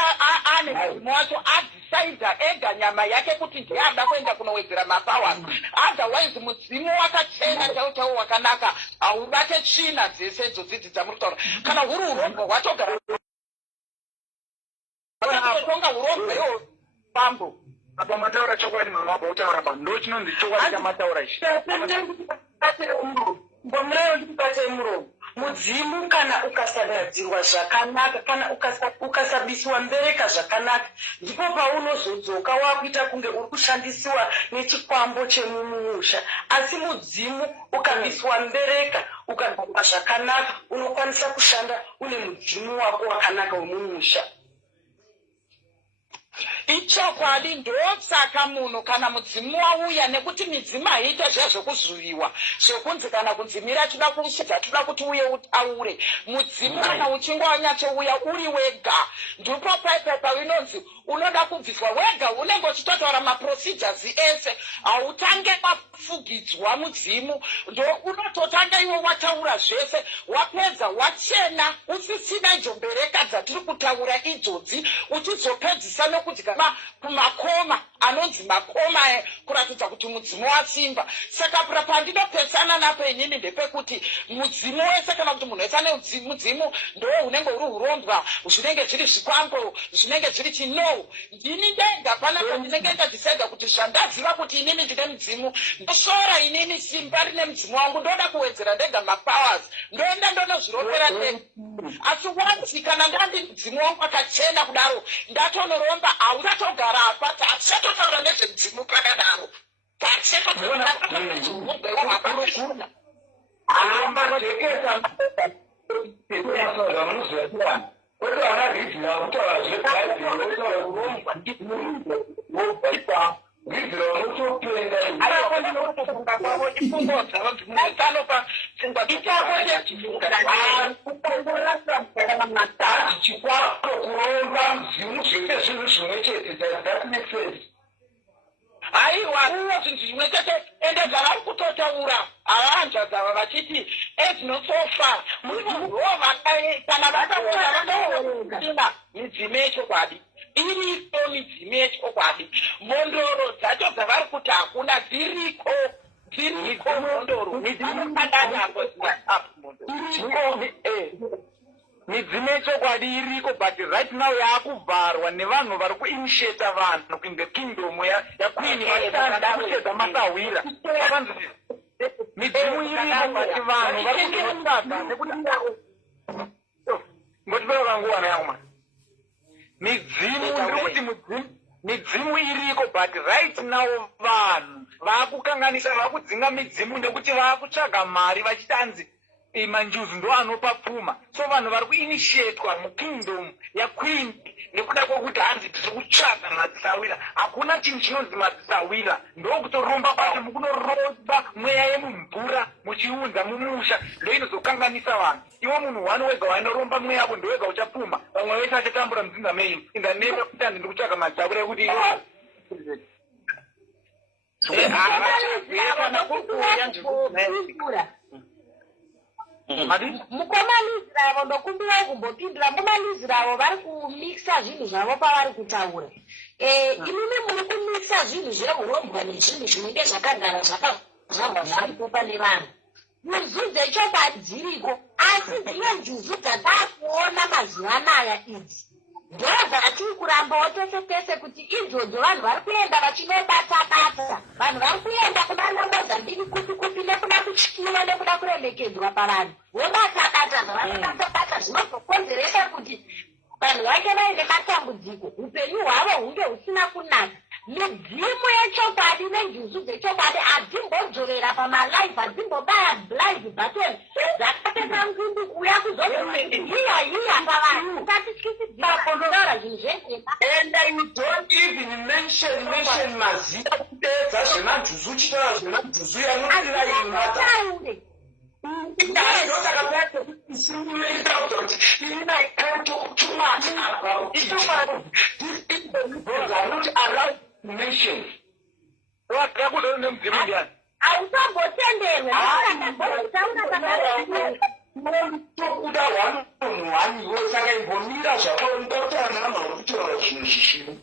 ane mudzimu wacho adhisaidha ega nyama yake kuti ndiye ada kuenda kunowedzera mapowers. Otherwise mudzimu wakachena chaiwo wakanaka haubate tsvina dzese idzodzi dzamuri kutaura. Kana huri urombwa hwatogara tonga urombwa iwo pambo apa mataura chokwadi mamabo utaura pa ndo chinonzi chokwadi chamataura ichi ngomurero ndikubatei muromo. Mudzimu kana ukasagadzirwa zvakanaka kana ukasabisiwa mbereka zvakanaka ndipo paunozodzoka wakuita kunge uri kushandisiwa nechikwambo chemumusha. Asi mudzimu ukabisiwa mbereka ukagadzirwa zvakanaka unokwanisa kushanda une mudzimu wako wakanaka wemumusha. Ichokwadi ndosaka munhu kana mudzimu wauya nekuti midzimu haiita zvekuzuviwa zvekunzi kana kunzimira achida kuusudza achida kuti uye utaure. Mudzimu kana uchinge wanyachouya uri wega ndipo paipo painonzi unoda kubviswa wega unenge uchitotaura maprocedures ese hautange wafugidzwa mudzimu ndo unototanga iwe wataura zvese wapedza wachena usisina njombereka dzatiri kutaura idzodzi uchizopedzisa nokudzika kumakoma anonzi makoma kuratidza kuti mudzimu wasimba. Saka pandinopesana napo inini ndepekuti mudzimu wese kana kuti munhu wese ane mudzimu ndo unenge uri urombwa zvinenge zviri zvikwambo zvinenge zviri chino. Ndini ndega panapa ndinenge ndadhisaiga kuti zvandaziva kuti inini ndine mudzimu ndosora inini simba rine mudzimu wangu ndoda kuwedzera ndega mapowers ndoenda ndonozviropera ndega. Asi wanzi kana ndandi mudzimu wangu akachena kudaro ndatonoromba hauchatogara apa tachatotaura nezvemudzimu pakadaro aiwa zvinhu zvimwe chete ende zvavari kutotaura avanjadzava vachiti ezvinosofa kana vataura vakaoa midzimu yechokwadi iriko midzimu yechokwadi. Mondoro dzacho dzavari kuti hakuna dziriko mondoro. Midzimu yakanyango midzimu yechokwadi iriko, but right now yaakuvharwa nevanhu vari kuinitiata vanhu kunge kingdom yaqueen vachitanda kuchedza masawira. Midzimu iriko but vanhu vari kutosaga nekuti ngotipera vanguwana yangu midzimu ndikuti midzimu iriko but right now vanhu vaakukanganisa vaakudzinga midzimu nekuti vaakutsvaga mari vachitanzi manjuzi ndo anopa pfuma. So vanhu vari kuinitiatwa mukingdom yaqueen nekuda kwokuti hanzi tiri kutsvaga madzisawira. Hakuna chinhu chinonzi madzisawira, ndokutoromba basi mukunoromba mweya yemumvura muchiunza mumusha, ndo inozokanganisa vanhu. Iwo munhu wani wega wainoromba mweya yako ndowega uchapfuma, vamwe vese achatambura mudzinza menyu in the name ekuti handi ndiri kutsvaga madzisawira ekuti mukomanizi ravo ndokumbira kumbopindura mukomanizi ravo vari kumixa zvinhu zvavo pavari kutaura. Imimi muri kumixa zvinhu zveurombwa nezvinhu zvinenge zvakagara zvakazvarwa zvaripo pane vanhu. Njuzu dzechokwadi dziriko, asi dzimwe njuzu dzataakuona mazuva anaya idzi ndo dzatiri kurambawo tese tese kuti idzodzo vanhu vari kuenda vachinobata-bata, vanhu vari kuenda kunana Mozambique kuti nekuda kutyiwa nekuda kuremekedzwa pavanhu vobata-bata zvavanobatobata zvinozokonzeresa kuti vanhu vake vaine matambudziko, upenyu hwavo hunge husina kunaka. Midzimu yechokwadi nenjuzu dzechokwadi hadzimbodzorera pamalaifu, hadzimbobaya blind button dzakapesa nzimbi kuuya kuzohiya pavanhu ngatityisidzakondorora zvinhu zvenhema. And you don't even mention mazita kupedza zvemanjuzu uchitaura zvemanjuzu yanotira taure hautombotenderwe tokuda wanhu waniwo saka imbomira zvako ndotanama kutaura zvinhu zvishinu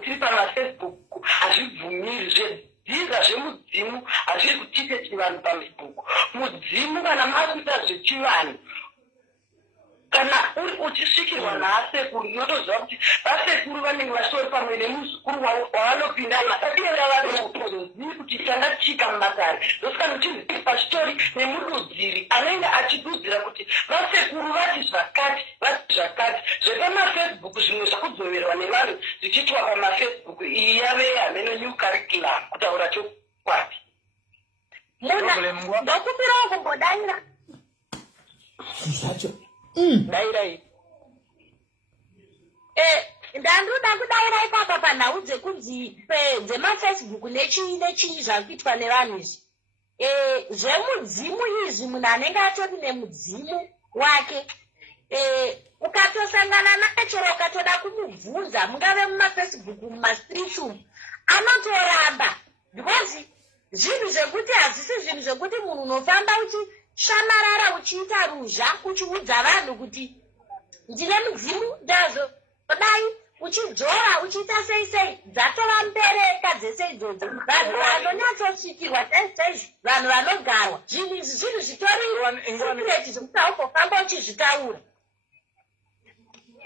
tiri pamafacebook hazvibvumiri zvedhiza zvemudzimu hazviri kutitechi vanhu pafacebook. Mudzimu kana makuita zvechivanhu, kana uri uchisvikirwa naasekuru unotoziva kuti vasekuru vanenge vachitori pamwe nemuzukuru wavanopinda masadira vari kutozozivi kuti changa chika mumatare zosika nochizivi pachitori nemududziri anenge achidudzira kuti vasekuru vati zvakati zvepamafacebook zvimwe zvakudzoverwa nevanhu zvichiitwa pamafacebook iyi yave hameno new curriculum kutaura chokwadi. ndokupirawo kumbodaira zvacho dairai ndandoda kudaira ipapa panhau dzekunzi dzemafacebook nechii zviri kuitwa nevanhu izvi. Zvemudzimu izvi munhu anenge atori nemudzimu wake, ukatosangana naye chero ukatoda kumubvunza mungave mumafacebook mumaspiritum anotoramba, because zvinhu zvekuti hazvisi zvinhu zvekuti munhu unofamba uchishamarara uchiita ruzha uchiudza vanhu kuti ndine mudzimu ndazodai uchidzora uchiita sei dzatova mubereka dzese idzodzo. Vanhu vanonyatsosvikirwa saizvizvi vanhu vanogarwa zvinhu izvi zvinhu zvitori zvekutaukofamba uchizvitaura.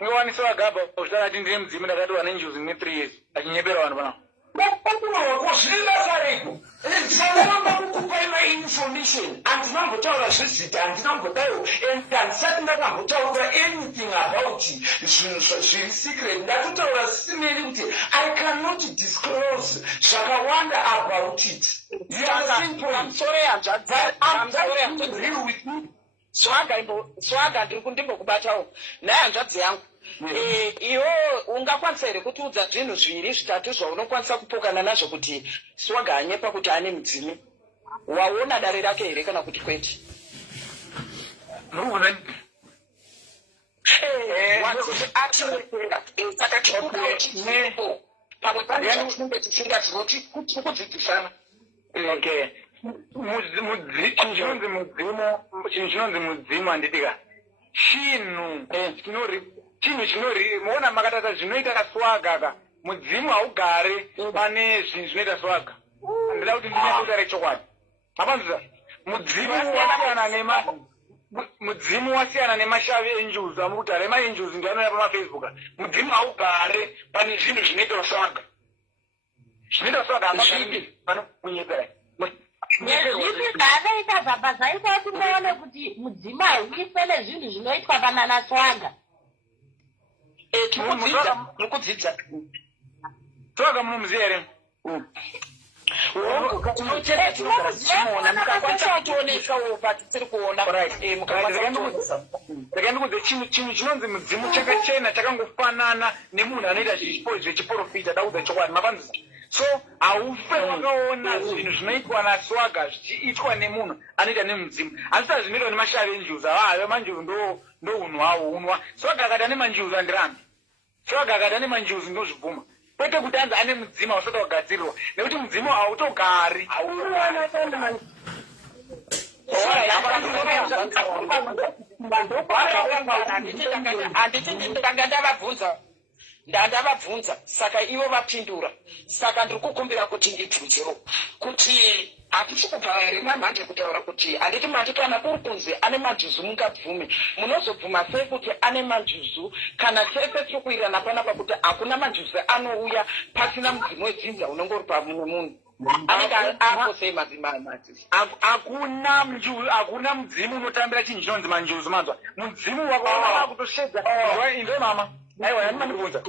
Ngowaniso agaba uzvitara kuti ndine mudzimu ndakatiwa nenjuzi ne3 years achinyepera vanhu panapa. Zvinasareko ndisakuramba kukupa imwe information handinambotaura zvezita handinambodayo and handisati ndakambotaura anything about zvinhu zviri secret. Ndatotaura sineni kuti I cannot disclose zvakawanda about it. You are simple. I'm sorry with you. swaga ndimbokubatawo naye hanzvadzi yangu iwo ungakwanisa here kutiudza zvinhu 2-3 zvaunokwanisa kupokana nazvo kuti swaga anyepa kuti ane mudzimu? Waona dare rake here kana kuti kwete? Saka chikuko pamwe pane chinenge tisingatinoti kudzidzisana. Okay. Chinhu mudzimu handidika chinhu chinori muona makatata zvinoita swaga ka mudzimu haugare pane zvinhu zvinoita swaga. Handida kuti ndinekutare chokwadi mapanzisa mudzimu wasiyana nemashavi enjuzi amukutara emaenjuzi ndianoya pamafacebook. Mudzimu haugare pane zvinhu zvinoita swaga hapasviki panokunyepera nezvipi zvaanoita zvabva zvaita kuti muone kuti mudzimu hauiswe nezvinhu zvinoitwa panana swaga? Tinokudzidza swaga munomuziva here? mukakwanisa kutionekawo patisiri kuona ndakandikudze chinhu chinonzi mudzimu chakachena chakangofanana nemunhu anoita zvechiprofita dakudza chokwadi mapanzisa. So haufe wakaona zvinhu zvinoitwa naswaga zvichiitwa nemunhu anoita nemudzimu asi zvinoitwa nemashavi enjuzi avayo manjuzi ndo unhu hwawo unwa. Swaga akati ane manjuzi handirambi. Swaga akati ane manjuzi ndozvibvuma kwete kuti anzi ane mudzimu hausati wagadzirirwa nekuti mudzimu hautogari. handiti ndanga ndavabvunza saka ivo vapindura. Saka ndiri kukumbira kuti ndibvunzewo kuti hatisi kubva here mamhanje kutaura kuti handiti mati kana kuri kunzi ane majuzu mungabvume munozobvuma sei kuti ane majuzu kana tese tiri kuirana panapa kuti hakuna majuzu anouya pasina mudzimu wedzinza unongori pamumwe munhu anenge akosei majuzu? Hakuna mudzimu unotambira chinhu chinonzi manjuzu manzwa. Mudzimu wakaona kutoshedza inde mama. Aiwa handimandibvunza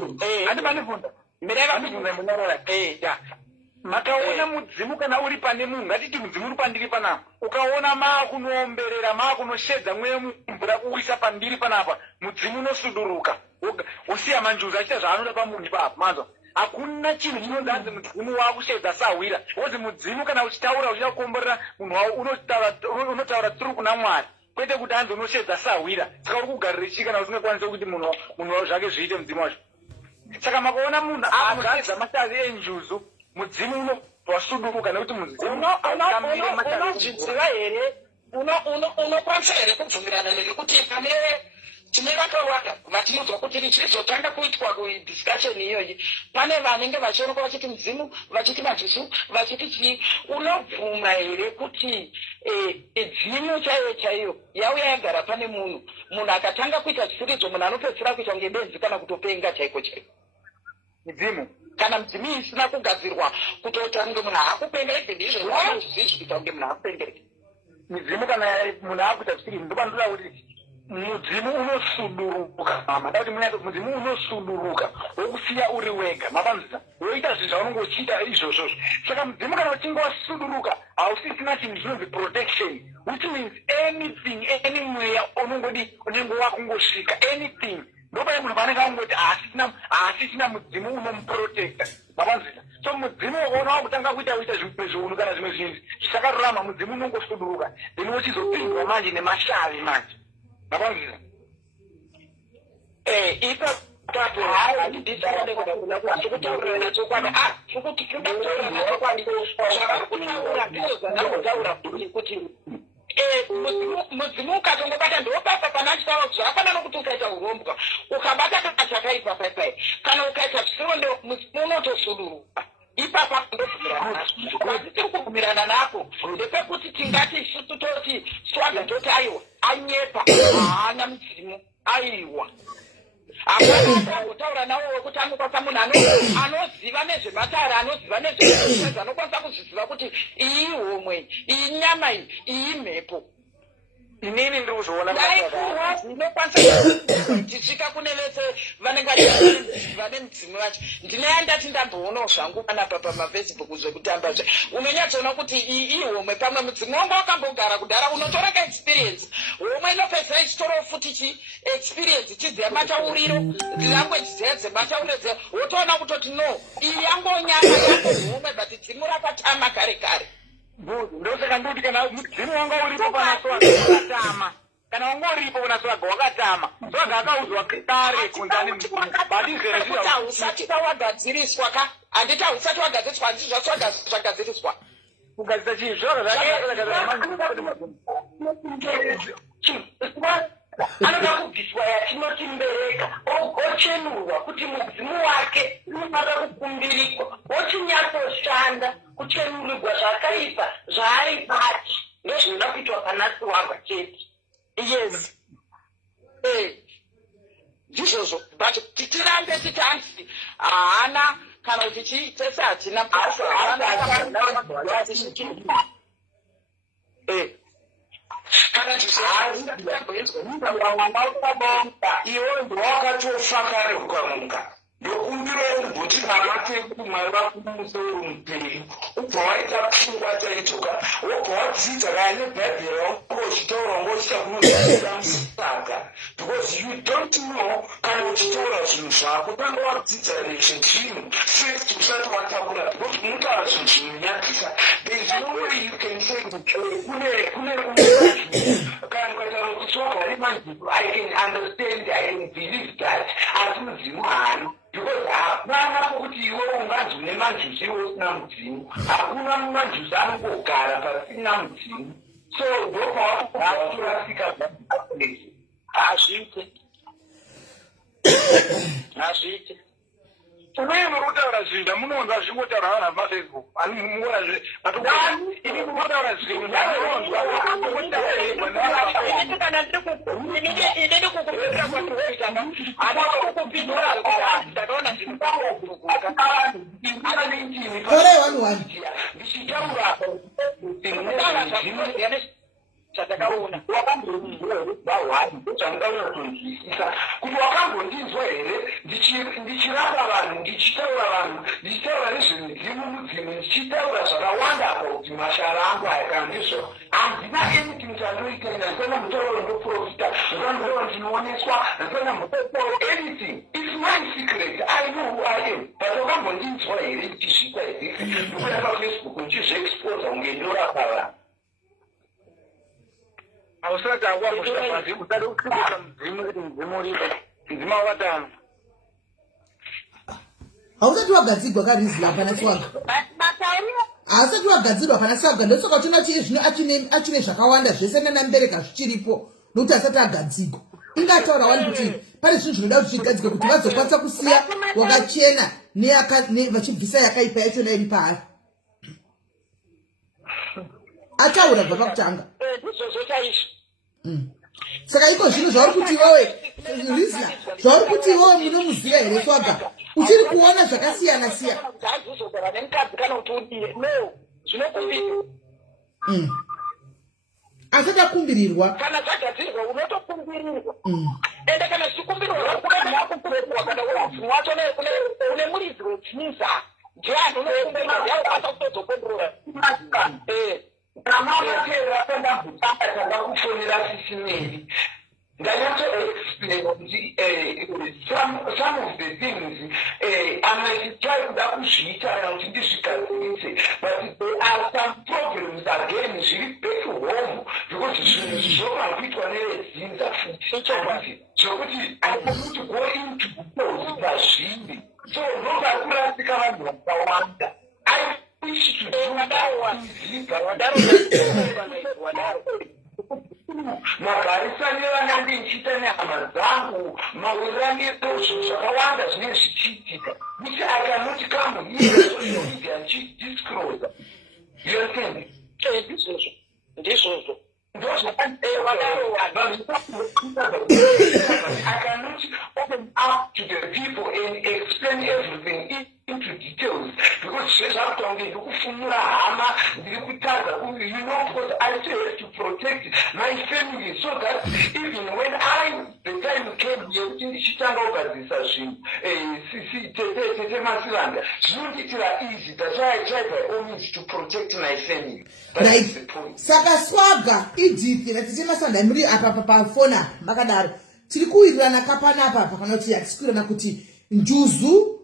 makaona mudzimu kana uri pane munhu ngatiti mudzimu uri pandiri panapa ukaona maakunoomberera maakunoshedza mweya mumvura kuwisa pandiri panapa mudzimu unosuduruka usiya manjuzi achiita zvaanoda pamunhu ipapo manzwa. Hakuna chinhu chinonzi mudzimu waakushedza sahwira wozi mudzimu kana uchitaura uchida kukomborera munhu wavo unotaura tiri kuna Mwari kwete kuti anzi unoshedza sahwira. Saka uri kugarira chii kana usingakwanisi kuti munhu wavo zvake zviite mudzimu wacho. Saka makaona munhu anoshedza mashavi enjuzu mudzimu unobvasuduruka nekuti mudzimu unozvidziva here? Unokwanisa here kubvumirana nekuti pane tine vakawanda vatinonzwa kuti richizotanga kuitwa kudiscussion iyoyi pane vanenge vachioneka vachiti mudzimu vachiti majuzu vachiti chii? Unobvuma here kuti dzimu chaiyo yauya yagara pane munhu akatanga kuita zvisiridzo munhu anopedzisira kuita kunge benzi kana kutopenga chaiko mudzimu kana mudzimu isina kugadzirwa kutoti ange munhu haakupenga izvi ndizvo zvizizi kuita kunge munhu haakupengereke. Mudzimu kana munhu aakuita zvisiridzo ndopanoda kuti mudzimu unosuduruka mada kuti mudzimu unosuduruka wokusiya uri wega mapanzisa woita zvinhu zvaunenge uchiita izvozvo. Saka mudzimu kana uchinge wasuduruka hausisina chinhu chinonzi protection which means anything any mweya unenge wakungosvika anything ndopane munhu paanenge angoti haasisina mudzimu unomuprotecta mapanzisa. So mudzimu wakaona wakutanga kuita zvimwe zviunu kana zvimwe zvinhu zvisakarurama mudzimu unongosuduruka then wochizopindwa manje nemashavi manje mapanzisa. Ipapo handitione kuda kuna kutaurira nechokwadi kuti kuda kutaurira nechokwadi zvavari kutaura ndizvo zvandakutaura kuti mudzimu ukatongobata ndopapa pana chitaura kuti zvakafanana nokuti ukaita urombwa ukabata kana chakaipa paipai kana ukaita zvisiro mudzimu unotosuduruka ipapa asi tiri kubvumirana nako ndepekuti tingati isusu toti swaga toti aiwa anyepa haana mudzimu aiwa hapana kutaura nawo wekuti anokwanisa munhu anoziva nezvematara anoziva nezveaa anokwanisa kuzviziva kuti iyi homwe iyi nyama iyi mhepo. Inini ndiri kuzviona inokwanisa tichisvika kune vese vanenge vane mudzimu vacho ndinaya ndati ndamboonawo zvangu panapa pamafacebook zvekutambazve unonyatsoona kuti iyi homwe pamwe mudzimu wangu wakambogara kudhara unotora kaexperience umwe inopedzera ichitoro futi experience chidziya matauriro language dzeya dzematauriro dzeya wotoona kutoti no iyi yangonyaka yangohumwe but dzimu rakatama kare kare. Ndosaka ndoti kana mudzimu wanga uripo panaswaga wakatama kana wanga uripo panaswaga wakatama swaga akaudzwa kare kunzani kuti hausati wagadziriswa ka handiti hausati wagadziriswa handiti zvaswaga zvagadziriswa kugadzira chinhu zvaga anoda kubviswa yatinoti mbereka ochenurwa kuti mudzimu wake unofanira kukumbirikwa ochinyatsoshanda kuchenurirwa zvakaipa zvaari bati ndozvinoda kuitwa panasi wagwa chete. yes ndizvozvo but titirambe titi handisi haana kana kuti tese hatina kana iwe ndowakatofa kare ukamuka ndokumbiro kuti vamateku mwari vakumumusoro muperi ubva waita pfungwa taitoka wobva wadzidza kaya nebhaibheri wange uchitaura wange uchichakunoziisa musaka because you don't know kana uchitaura zvinhu zvako tanga wadzidza zvinhu first usati watakura because unotaura zvinhu zvinonyadzisa there's no way you can say kune kana ukataura kuti wagare manziko I can understand I can believe that asi mudzimu haana because hapana pokuti iwe unganzi une manjusi iwe usina mudzimu hakuna manjusi anongogara pasina mudzimu so ndopavakurasika hazviite uye muri kutaura zvinhu ndamunonzwa zvingotaura vanhu vamafacebook ani muona ini munotaura zvinhu inini kukupindura kwatioitanga hada kukupindura ndakaona zvinhu Kore one. ndichitaura chatakaona zvandaunatonzwisisa kuti wakambondinzwa here ndichirapa vanhu ndichitaura vanhu ndichitaura nezvemudzimu mudzimu ndichitaura zvakawanda kuti mashara angu ayakandizvo handina anything chandoita ndasana mutauro ndoprofita ndosandoreva ndinooneswa ndasana mutauro anything its my secret I know who I am but wakambondinzwa here ndichizvita idzi ndikuenda pafacebook ndichizviexposa kunge ndorapa vanhu hausati akuambushapazi usati kusimbisa mudzimu kuti mudzimu uripo mudzimu wakatama hausati wagadzirwa karizila pana swaga hausati wagadzirwa pana swaga ndosoka tona zvino achine zvakawanda zvese nanambereka zvichiripo nokuti asati agadzirwa ingataura wani kuti pane zvinhu zvinoda kuti zvigadzirwe kuti vazokwanisa kusiya wakachena vachibvisa yakaipa yachona iri paari ataura bva pakutanga saka iko zvino zvauri kuti iwewe rizla zvauri kuti iwewe munomuziva here swaga uchiri kuona zvakasiyana siyana asati akumbirirwa kana zvagadzirwa unotokumbirirwa ende kana zvichikumbirirwa kana unafungu wacho une muridzi wetsinza ndiani unokumbirirwa yaukwanisa kutodzokondirora Ramamatera kwenda kutanga kwenda kufonera sisimeni. Ndanyatso kuti some of the things I might try kuda kuzviita kana kuti ndizvigadzirise but there are some problems again zviri back home because zvinhu zvogara kuitwa nevedzinza futi zvokuti haikuti go into those pazvimbi so ndokakurasika vanhu vakawanda magarisani vanenge ndichiita nehama dzangu mawiranido zvinhu zvakawanda zvinenge zvichiitika which I cannot come here social media ndichidisclose you understand ndizvozvo I cannot open up to the people and explain everything into details because zvezvakutonge ndikufumura hama ndiri kutadza because I still have to protect my family so that even when the time came yekuti ndichitanga kugadzirisa zvinhu tete Masilanda zvinonditira easy that I tried by all means to protect my family. Right. Saka swaga Egypt tete Masilanda muri apa pafona makadaro tiri kuwirirana kapanapa pakanoti yatikwirana kuti njuzu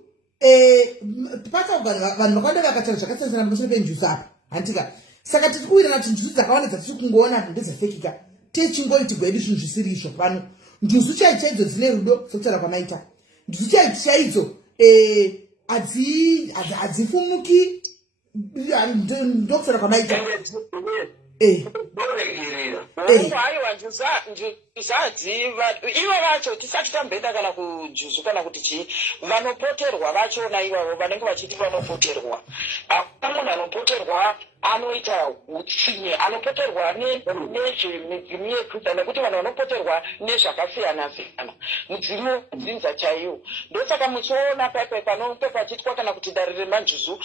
patogara vanhu vakawanda vakataura zvakasiyana pamusoro penjuzu apa handika saka tiri kuwirirana kuti njuzu dzakawanda dzatiri kungoona ndedzefekika techingoiti gwedu zvinhu zvisiri izvo pano njuzu chaidzo dzine rudo sokutaura kwamaita njuzu chaidzo hadzifumuki ndokutaura kwamaita haiwa njuzadziva ivo vacho tisati tamboenda kana kujuzu kana kuti chii vanopoterwa vachona ivavo vanenge vachiti vanopoterwa hakuna munhu anopoterwa anoita utsinye anopoterwa nezvemidzimu yekrista nekuti vanhu vanopoterwa nezvakasiyana siyana mudzimu dzinza chaiwo ndosaka muchiona paipai panope pachitwa kana kuti dare remanjuzu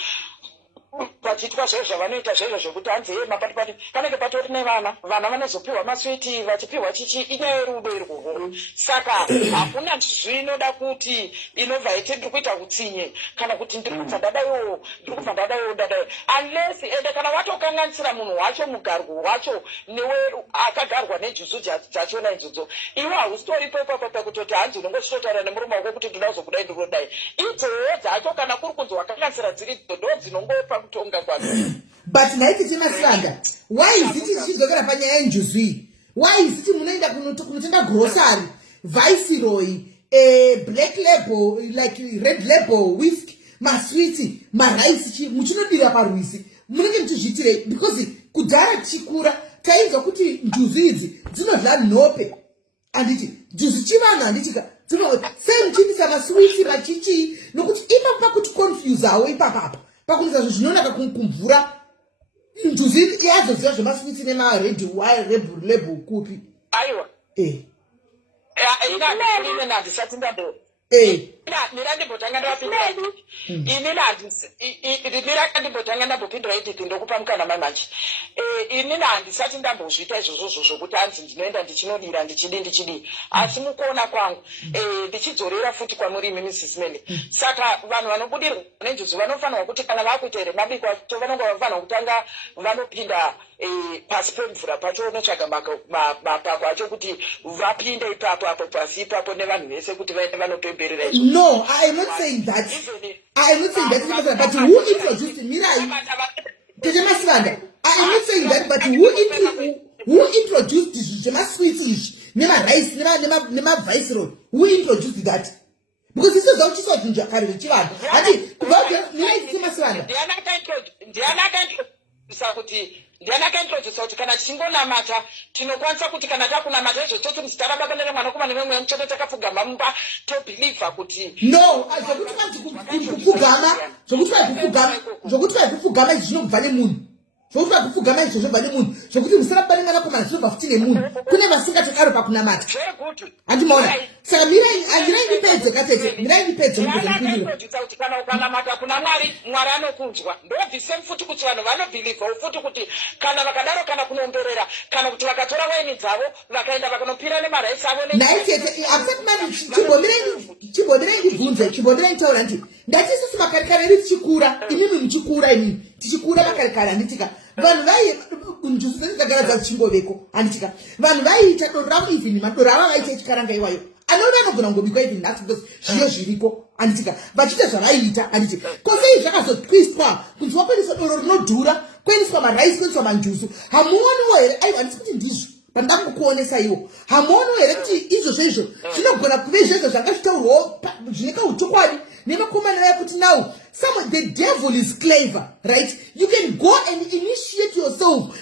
pachitwa zvezvo zvavanoita zvezvo zvekuti hanzi mapatipati panenge patori nevana vanozopiwa maswiti vachipiwa chichi inyaya yerudo irworwo saka hakuna njuzu inoda kuti inobva iti ndiri kuita utsinye kana kuti ndiri kubva ndadaiwo dadayo unless ende kana watokanganisira munhu wacho mugarwo wacho newe akagarwa nenjuzu dzachona idzodzo iwe hausitoripo ipapo pekutoti hanzi unongochitotaura nemurume wako kuti ndoda kuzokudai ndirodai idzowo dzacho kana kuri kunzi wakanganisira dziridzo ndo dzinongopa kutonga kwako. But naiti tima Masilanda, why is it chichizokera panyaya yenjuzu iyi? Why is it munoenda kunotenga grocery, Viceroy, Black Label, like Red Label, whiskey, maswiti, maraisi, muchinodira parwisi. Munenge muchizviitirei because kudhara tichikura tainzwa kuti njuzu idzi dzinodla nhope. Anditi njuzu chivanhu handitika sei muchiitisa maswiti machichi nokuti ipapo pakuti confuse hawo ipapapa. Pakuita zvinonaka kumvura njuzu yazoziva zvemaswiti nemared label kupi aiwa ina handisati ndando mira ndimbotanga ndapindura ndimbotanga ndambopindura iditi ndokupa mukana mamanje inini handisati ndambozviita izvozvo zvokuti hanzi ndinoenda ndichinodira ndichidi asi mukuona kwangu ndichidzorera futi kwamuri imi Mrs. Mele saka vanhu vanobudirwa nenjuzu vanofanirwa kuti kana vakuita here mabiko acho vanonge vafanirwa kutanga vanopinda pasi pemvura pacho notsvaga mapako acho kuti vapinde ipapo apo pasi ipapo nevanhu vese kuti vaende vanopemberera izvo. No, I am not saying that. I am not saying that, but who introduced Mirai? Tete Masilanda, I am not saying that, but who introduced Jema Swedish, Nema Rice, Nema Viceroy? Who introduced that? Because this is how she saw Junjakari, the Chivan. I think, Mirai Tete Masilanda. Ndiana kaintroduce kuti kana tichingonamata tinokwanisa kuti kana takunamata izvo toti muzita baba neramwanakomana nevemweya muchoto takapfugama mumba tobhilivha kuti no zvokuti vaipfugama izvi zvinobva nemunhu zvokuti vaipfugama izvo zvobva nemunhu zvokuti musara baba nemwanakomana zvinobva futi nemunhu kune vasingatodaro pakunamata handimaona saka mirai ndipedze katete mirai ndipedze mukuzompindura kuti kana ukanamata kuna mwari anokunzwa ndobvise futi kuti vanhu vanobhilivha futi kuti kana vakadaro kana kunomberera kana kuti vakatora waini dzavo vakaenda vakanopira nemaraisi avo naitete asati mani chibhombirai ndibvunze chibhombirai taura nti ndati isusu makarikari iri tichikura imimi muchikura imimi tichikura makarikari handitika vanhu vai njuzu dzedu dzagara dzazvichingoveko handitika vanhu vaiita doro ravo even madoro ava vaita chikaranga iwayo anoona anogona kungobikwa even nhasi because zviyo zviriko handitika vachiita zvavaiita handitika kosei zvakazotwistwa kunzi wakweniswa doro rinodhura kweniswa maraisi kweniswa manjuzu hamuoniwo here aiwa handisi kuti ndizvo pandakukuonesa iwo hamuoniwo here kuti izvozvo izvo zvinogona kuve izvozvo zvanga zvitaurwawo zvineka uchokwadi nemakomana vaya kuti now the devil is clever, right? You can go and initiate yourself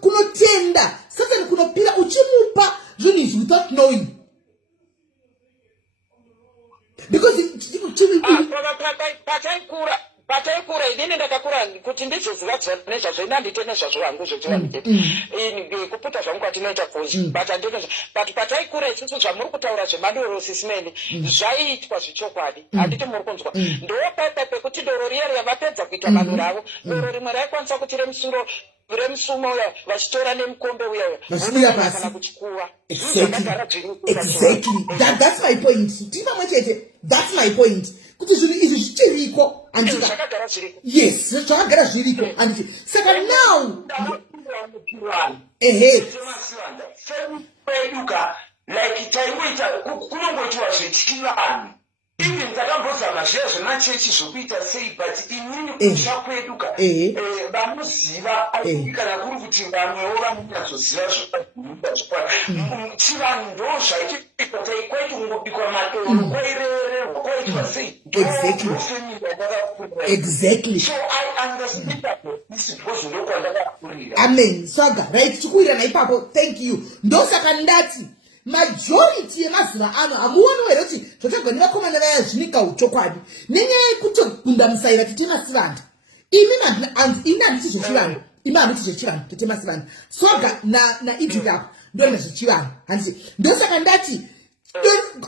kunotenda sasa kunopira uchimupa zvinhu izvi without knowing because pataikura inini ndakakura kuti ndizoziva nezvazvo ina ndite nezvazvo hangu zvochivanike kuputa kuita zvangu kwatinoita fozi but pataikura isusu zvamuri kutaura zvemadoro sisimeni zvaiitwa zvechokwadi handiti muri kunzwa ndopepe pekuti doro riya ravapedza kuita madoro avo doro rimwe raikwanisa kuti remusumo uya vachitora nemukombe uya kana kuchikuva exactly that's my point tima chete that's my point kuti zvinhu izvi zvichiriko zvakagara zviriko yes zvakagara zviriko anditi saka now kweduka like taimuita kunongoitiwa zvechivanhu even takambozama zviya zvemachechi zvokuita sei but inini kusha kweduka vanoziva kana kuri kuti vamwewo vanonyazoziva chivanhu ndo zvaichiita taikwaiti kungobikwa madoro kwairererwa kwaitwa sei exactly so I understand that this because ndokwandakurira amen swaga right chikuirana ipapo thank you ndosaka ndati majority yemazuva ano hamuoni here kuti zvotogoni vakomana vaya zvinika uchokwadi nenyaya yekutogunda musaira titemasi vanhu imi handiti zvechivanhu imi handiti zvechivanhu titemasi vanhu swaga naidhiti apo ndona zvechivanhu handiti ndosaka ndati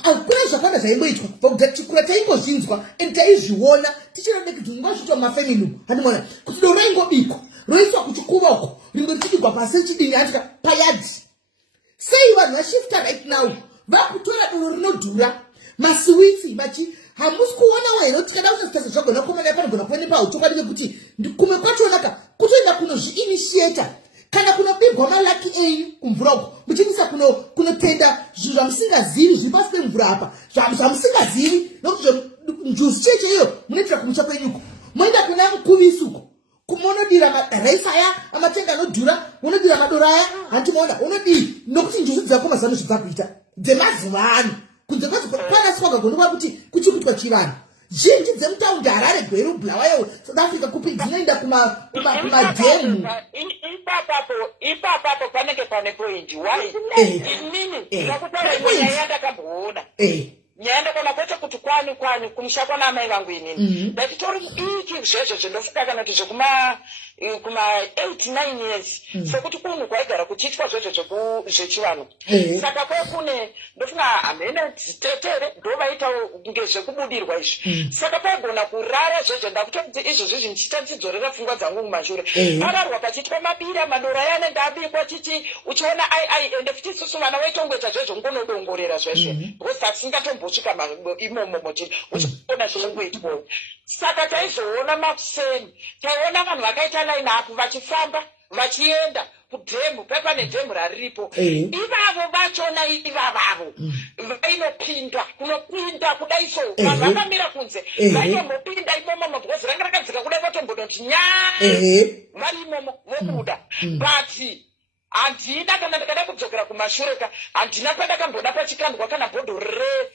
kuna zvakanda zvaimboitwa chikura taingozvinzwa and taizviona tichirode kuti ngozvitwa mumafamily handimona kuti doro raingobikwa roiswa kuchikuva uko rimwe richibikwa pasi chidini handika payadhi sei vanhu vashifta right now vakutora doro rinodhura masiwitsi vachi hamusi kuonawo here kuti kada usasitasa zvagona kukomana panogona kuonekwa uchokwadi vekuti kumwe kwachonaka kutoenda kunozviinitiata kana kunobigwa malaki enyu kumvura uko muchinyisa kunotenda zvinhu zvamusingazivi zviri pasi pemvura apa zvamusingazivi nokuti njuzi cheche iyo munoitira kumusha kwenyuko moenda kuna mukuvisi uko kumonodira maraisi aya amatenga anodhura unodira madoro aya handimoona unodii nokuti njuzi dzako mazano zvidzakuita dzemazuva ano kunze kwacho panaswaga gonova kuti kuchikuitwa chivanhu zhinji dzemutaundi harare gweru bulawayo south africa kupi dzinoenda kumadhemu ipapapo panenge pane point why inini ndakutaura nyaya yandakamboona nyaya ndakaona kwete kuti kwani kumusha kwana amai vangu inini ndatitori iki zvezvo zvendofika kana kuti zvekuma 8-9 years sekuti kunhu kwaigara kuchiitwa zvezvo zvechivanhu saka kwekune ndofunga hamene tetere ndovaitawo ngezvekubudirwa izvi saka paigona kurara zvezvo ndakutoti izvozvi zvindichita ndichidzorera pfungwa dzangu mumashure pararwa pachiitwa mabira madoro aya anenge abikwa chichi uchiona ende futi isusu vana vaitongoita zvezvo ngonodongorera zvesve because hatisingatombosvika imomo motiri uchiona zvinongoitwawo saka taizoona makuseni taiona vanhu vakaita laini apo vachifamba vachienda kudhemu pepa nedhemu rariripo ivavo vachona ivavavo vainopinda kunopinda kudaiso vanhu vakamira kunze vainombopinda imomo because ranga rakadzika kudai vatombonoti nyai vari imomo vokuda but handina kana ndakada kudzokera kumashure handina pandakamboda pachikandwa kana bhodho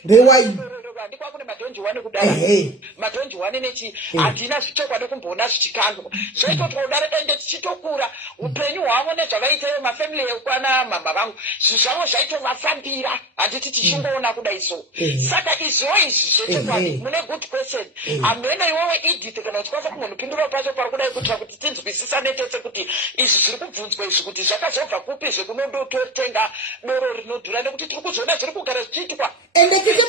rewaini handikwa kune madhonji wani kudai madhonji wani nechi handina zvichokwadi kumboona zvichikandwa zvaitoti kudare ende tichitokura upenyu hwavo nezvavaiteyo mafamily ekwana mama vangu zvavo zvaitovafambira handiti tichingoona kudai so saka izvo izvi zvechokwadi mune good question hamene iwowe idhiti kana uchikwanisa kumbonopindura pacho pari kudai kuitira kuti tinzwisisane tese kuti izvi zviri kubvunzwa izvi kuti zvakazobva kupi zvekunondototenga doro rinodhura nekuti tiri kuzoona zviri kugara zvichiitwa ende tese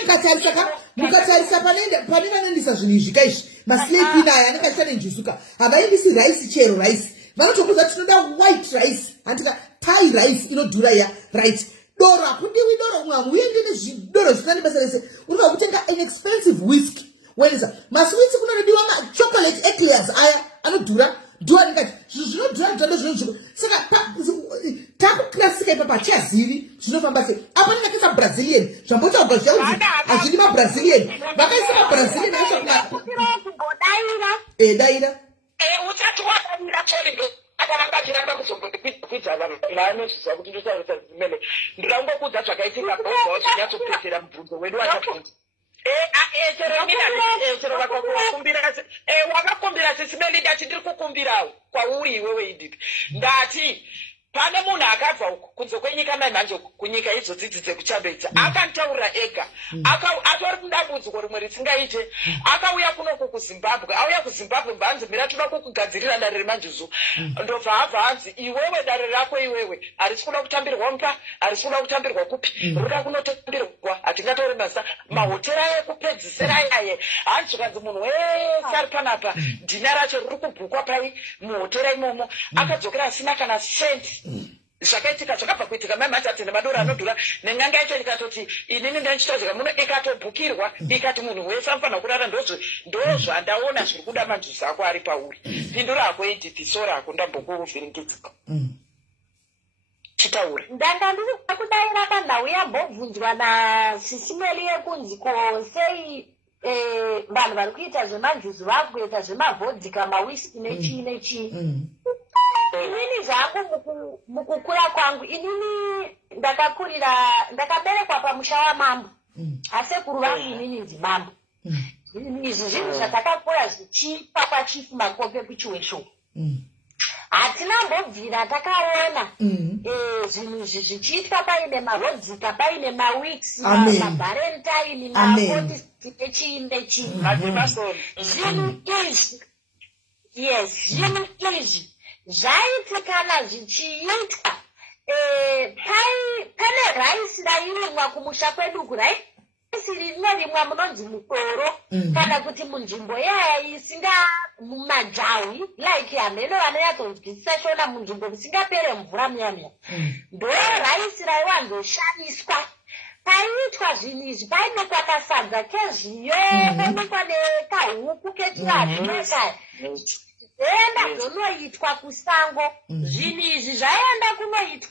mukatarisa pane vanoendesa zvinhu izvi kaizvi maslapin aya anenge achiita nenjusuka havaendisi raisi chero raisi vanotokuza tinoda white rice handika thai rice inodhura ya right doro hakudiwi doro umwe hamuendi nezvidoro zvisina nebasa rese unoda kutenga an expensive whisky wenza maswitsi kunodiwa machocolate eclairs aya anodhura dhura ndikati zvinhu zvinodhura ndando zvinozviko saka takuklasika ipa pachiazivi zvinofamba sei apa ndinakaisa brazilian zvambotaugwa zviyakuti hazvidi mabrazilian vakaisa mabrazilian aisha daira utati wadaira chorige akaranga achiramba kuzombondikuidza vanhu vaanozviziva kuti ndotaurisa zimene ndirangokudza zvakaitika bhozvawo zvinyatsopetera mubvunzo wedu wachabvunza chero vakakumbira wakakumbira sisimeli ndati ndiri kukumbirawo kwauri iwewe idhipi ndati pane munhu akabva kunze kwenyika manje kunyika idzodzi dzekuchambedza akantaurira ega atori kudambudziko rimwe risingaite akauya kunoku kuzimbabwe auya kuzimbabwe mbanzi mira toda kukugadzirira dare remanjuzu ndobva abva hanzi iwewe dare rako iwewe harisi kuda kutambirwa mpa harisi kuda kutambirwa kupi rinoda kunotambirwa hatingatauri masa mahotera ekupedzisira yaye hanzi kanzi munhu wese ari panapa dhina racho riri kubhukwa pai muhotera imomo akadzokera asina kana sendi zvakaitika zvakabva kuitika mai mati atende madoro anodhura nenyanga yacho ikatoti inini ndanchitozvika muno ikatobhukirwa ikati munhu wese anofanira kurara ndozvandaona zviri kuda manjuzi ako ari pauri pindura ako idhipisora ako ndambokuvhiringidzika chitaura ndanga ndiri kudaira pandau yambobvunzwa nasisimeli yekunzi ko sei vanhu vari kuita zvemanjuzi vakuita zvemavhodhika mawiski nechii nechii inini zvangu mukukura kwangu inini ndakaberekwa pamusha wamambo asekuru vangu inini ndimambo izvi zvinhu zvatakakura zvichipa kwachifu makope kuchiwesho hatina mbobvira takaona zvinhu izvi zvichiitwa paine mahodhika paine mawiksi mavalentine mafotisiti nechii nechii zvinhu izvi zvinhu izvi zvaitikana zvichiitwa pane raisi rairimwa kumusha kweduku raisi rinorimwa munonzi mukoro kana kuti munzvimbo yaya isinga mumajawi like hameno vanonyatsonzwisisa shona munzvimbo musingapere mvura muyamya ndo raisi raiwanzoshaniswa paiitwa zvinhu izvi painekwa kasadza kezviyo painekwa nekahuku kechiravhinoshaya zvoenda zvonoitwa kusango zvinhu izvi zvaienda kunoitwa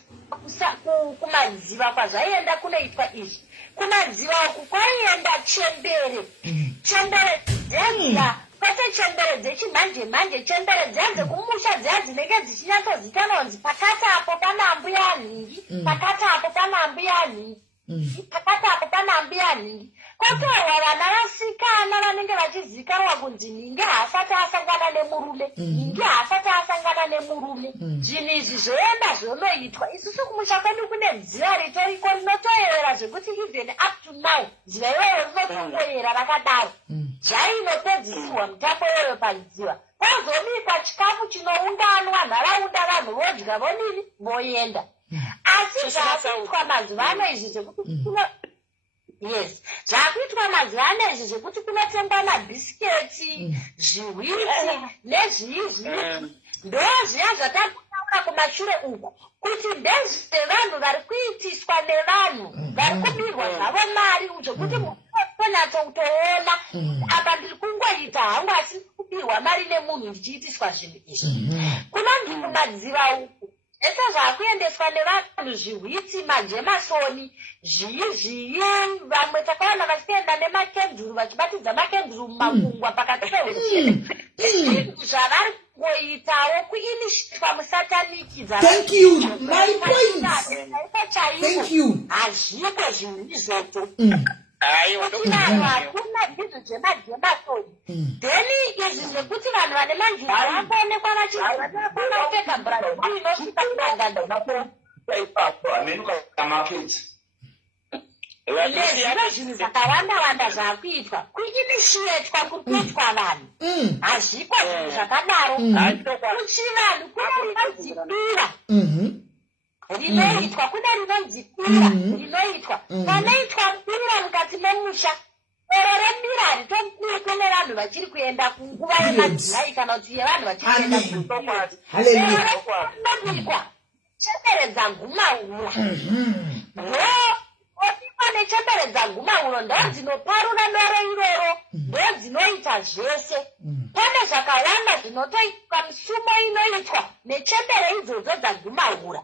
kumadziva kwazvaienda kunoitwa izvi kumadziva uku kwaienda chembere dzega kwete chembere dzechimanje manje chembere dziya dzekumusha dziya dzinenge dzichinyatsozikanwa kunzi pakati apo pana mbuya nhingi pakati apo pana mbuya nhingi pakati apo pana mbuya nhingi kwatorwa vana vasikana vanenge vachizikanwa kunzi ningi haasati asangana nemurume ningi haasati asangana nemurume zvinhu izvi zvoenda zvonoitwa isusu kumusha kwedu kune dziva ritoriko rinotoyera zvekuti even up to now dziva iyoyo rinotongoyera rakadaro zvainopedzisirwa mutambo iyoyo padziva pazobikwa chikafu chinounganwa nharaunda vanhu vodya vonini voenda asi zvaakuitwa mazuva ano izvi zvekuti yes zvakuitwa mazuva ano izvi zvekuti kunotengwa mabhisiketi zviwiti nezviizvi ndo zviya zvatakunaura kumashure uku kuti ndezvevanhu vari kuitiswa nevanhu vari kubirwa zvavo mari zvekuti tonatsokutoona apa ndiri kungoita hangu asi kubirwa mari nemunhu ndichiitiswa zvinhu izvi kunonzi kumadziva uku ese zvaakuendeswa nevanhu zviwiti majemasoni zvii vamwe takaona vachienda nemakenduru vachibatidza makenduru mumakungwa pakati peuchezvinhu zvavari kungoitawo kuinishitwa musataniki hazviko zvinhu izvozvo vanhu hakuna ndizvo zvemajemasoni theni izvi zvekuti vanhu vane manjira vakuonekwa vachivakona kupfeka bhurauni inosvika nezviro zvinhu zvakawanda zvaakuitwa kuinishiyetwa kurikuitwa vanhu hazviko zvinhu zvakadaro kuchivanhu kune rinodzipira rinoitwa kune rinonzipira rinoitwa panoitwa mpira mukati memusha ero rembira haritombiri kune vanhu vachiri kuenda kunguva yemadzimai kana kuti yevanhu vachiri kuenda kutokwati erinobikwa chemberedza ngumaura obikwa nechemberedza ngumauro ndo dzinoparura noro iroro ndo dzinoita zvese pane zvakawanda zvinotoitwa misumo inoitwa nechembere idzodzo dzagumaura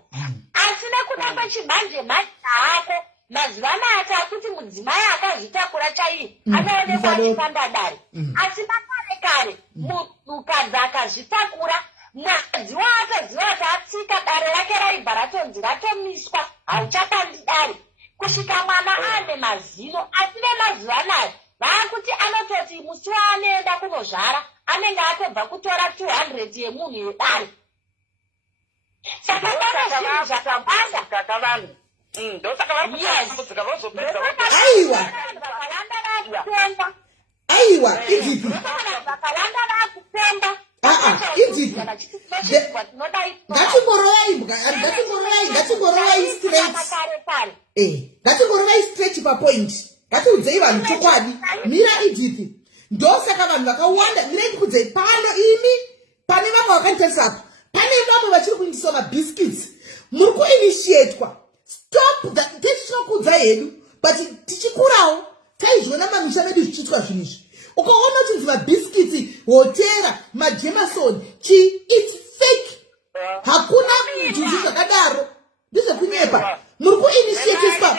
asi nekuda kwechimanje manje ako mazuva anaya takuti mudzimai akazvitakura chaiye anoonekwa achipanda dare asi makare kare munhukadzi akazvitakura mwedzi waatoziva kuti atsika dare rake raibva ratonzi ratomiswa hauchapandi dare kusvika mwana ane mazino asi vemazuva anaya vaakuti anototi musi waanoenda kunozvara anenge atobva kutora 200 yemunhu yedare saka saka vanhu ndosaka varikutambudzika vozopedza aiwa idzipi ngatingororai stretch papoint. Ngatiudzei vanhu chokwadi. Mira idzipi ndosaka vanhu vakawanda. Mira ndikudzei pano imi pane vamwe vakanditarisa apa. Pane vamwe vachiri kuindiswa mabhiskits. Muri kuinitiatwa. Stop that. Tichinokudzai hedu but tichikurawo taizviona mamisha medu zvichiitwa zvinhu izvi. Ukaona kuti mabhiskits, hotera, maJemerson, it's fake. Hakuna zvinhu zvakadaro. Ndizvekunyepa. Muri kuinitiatiswa.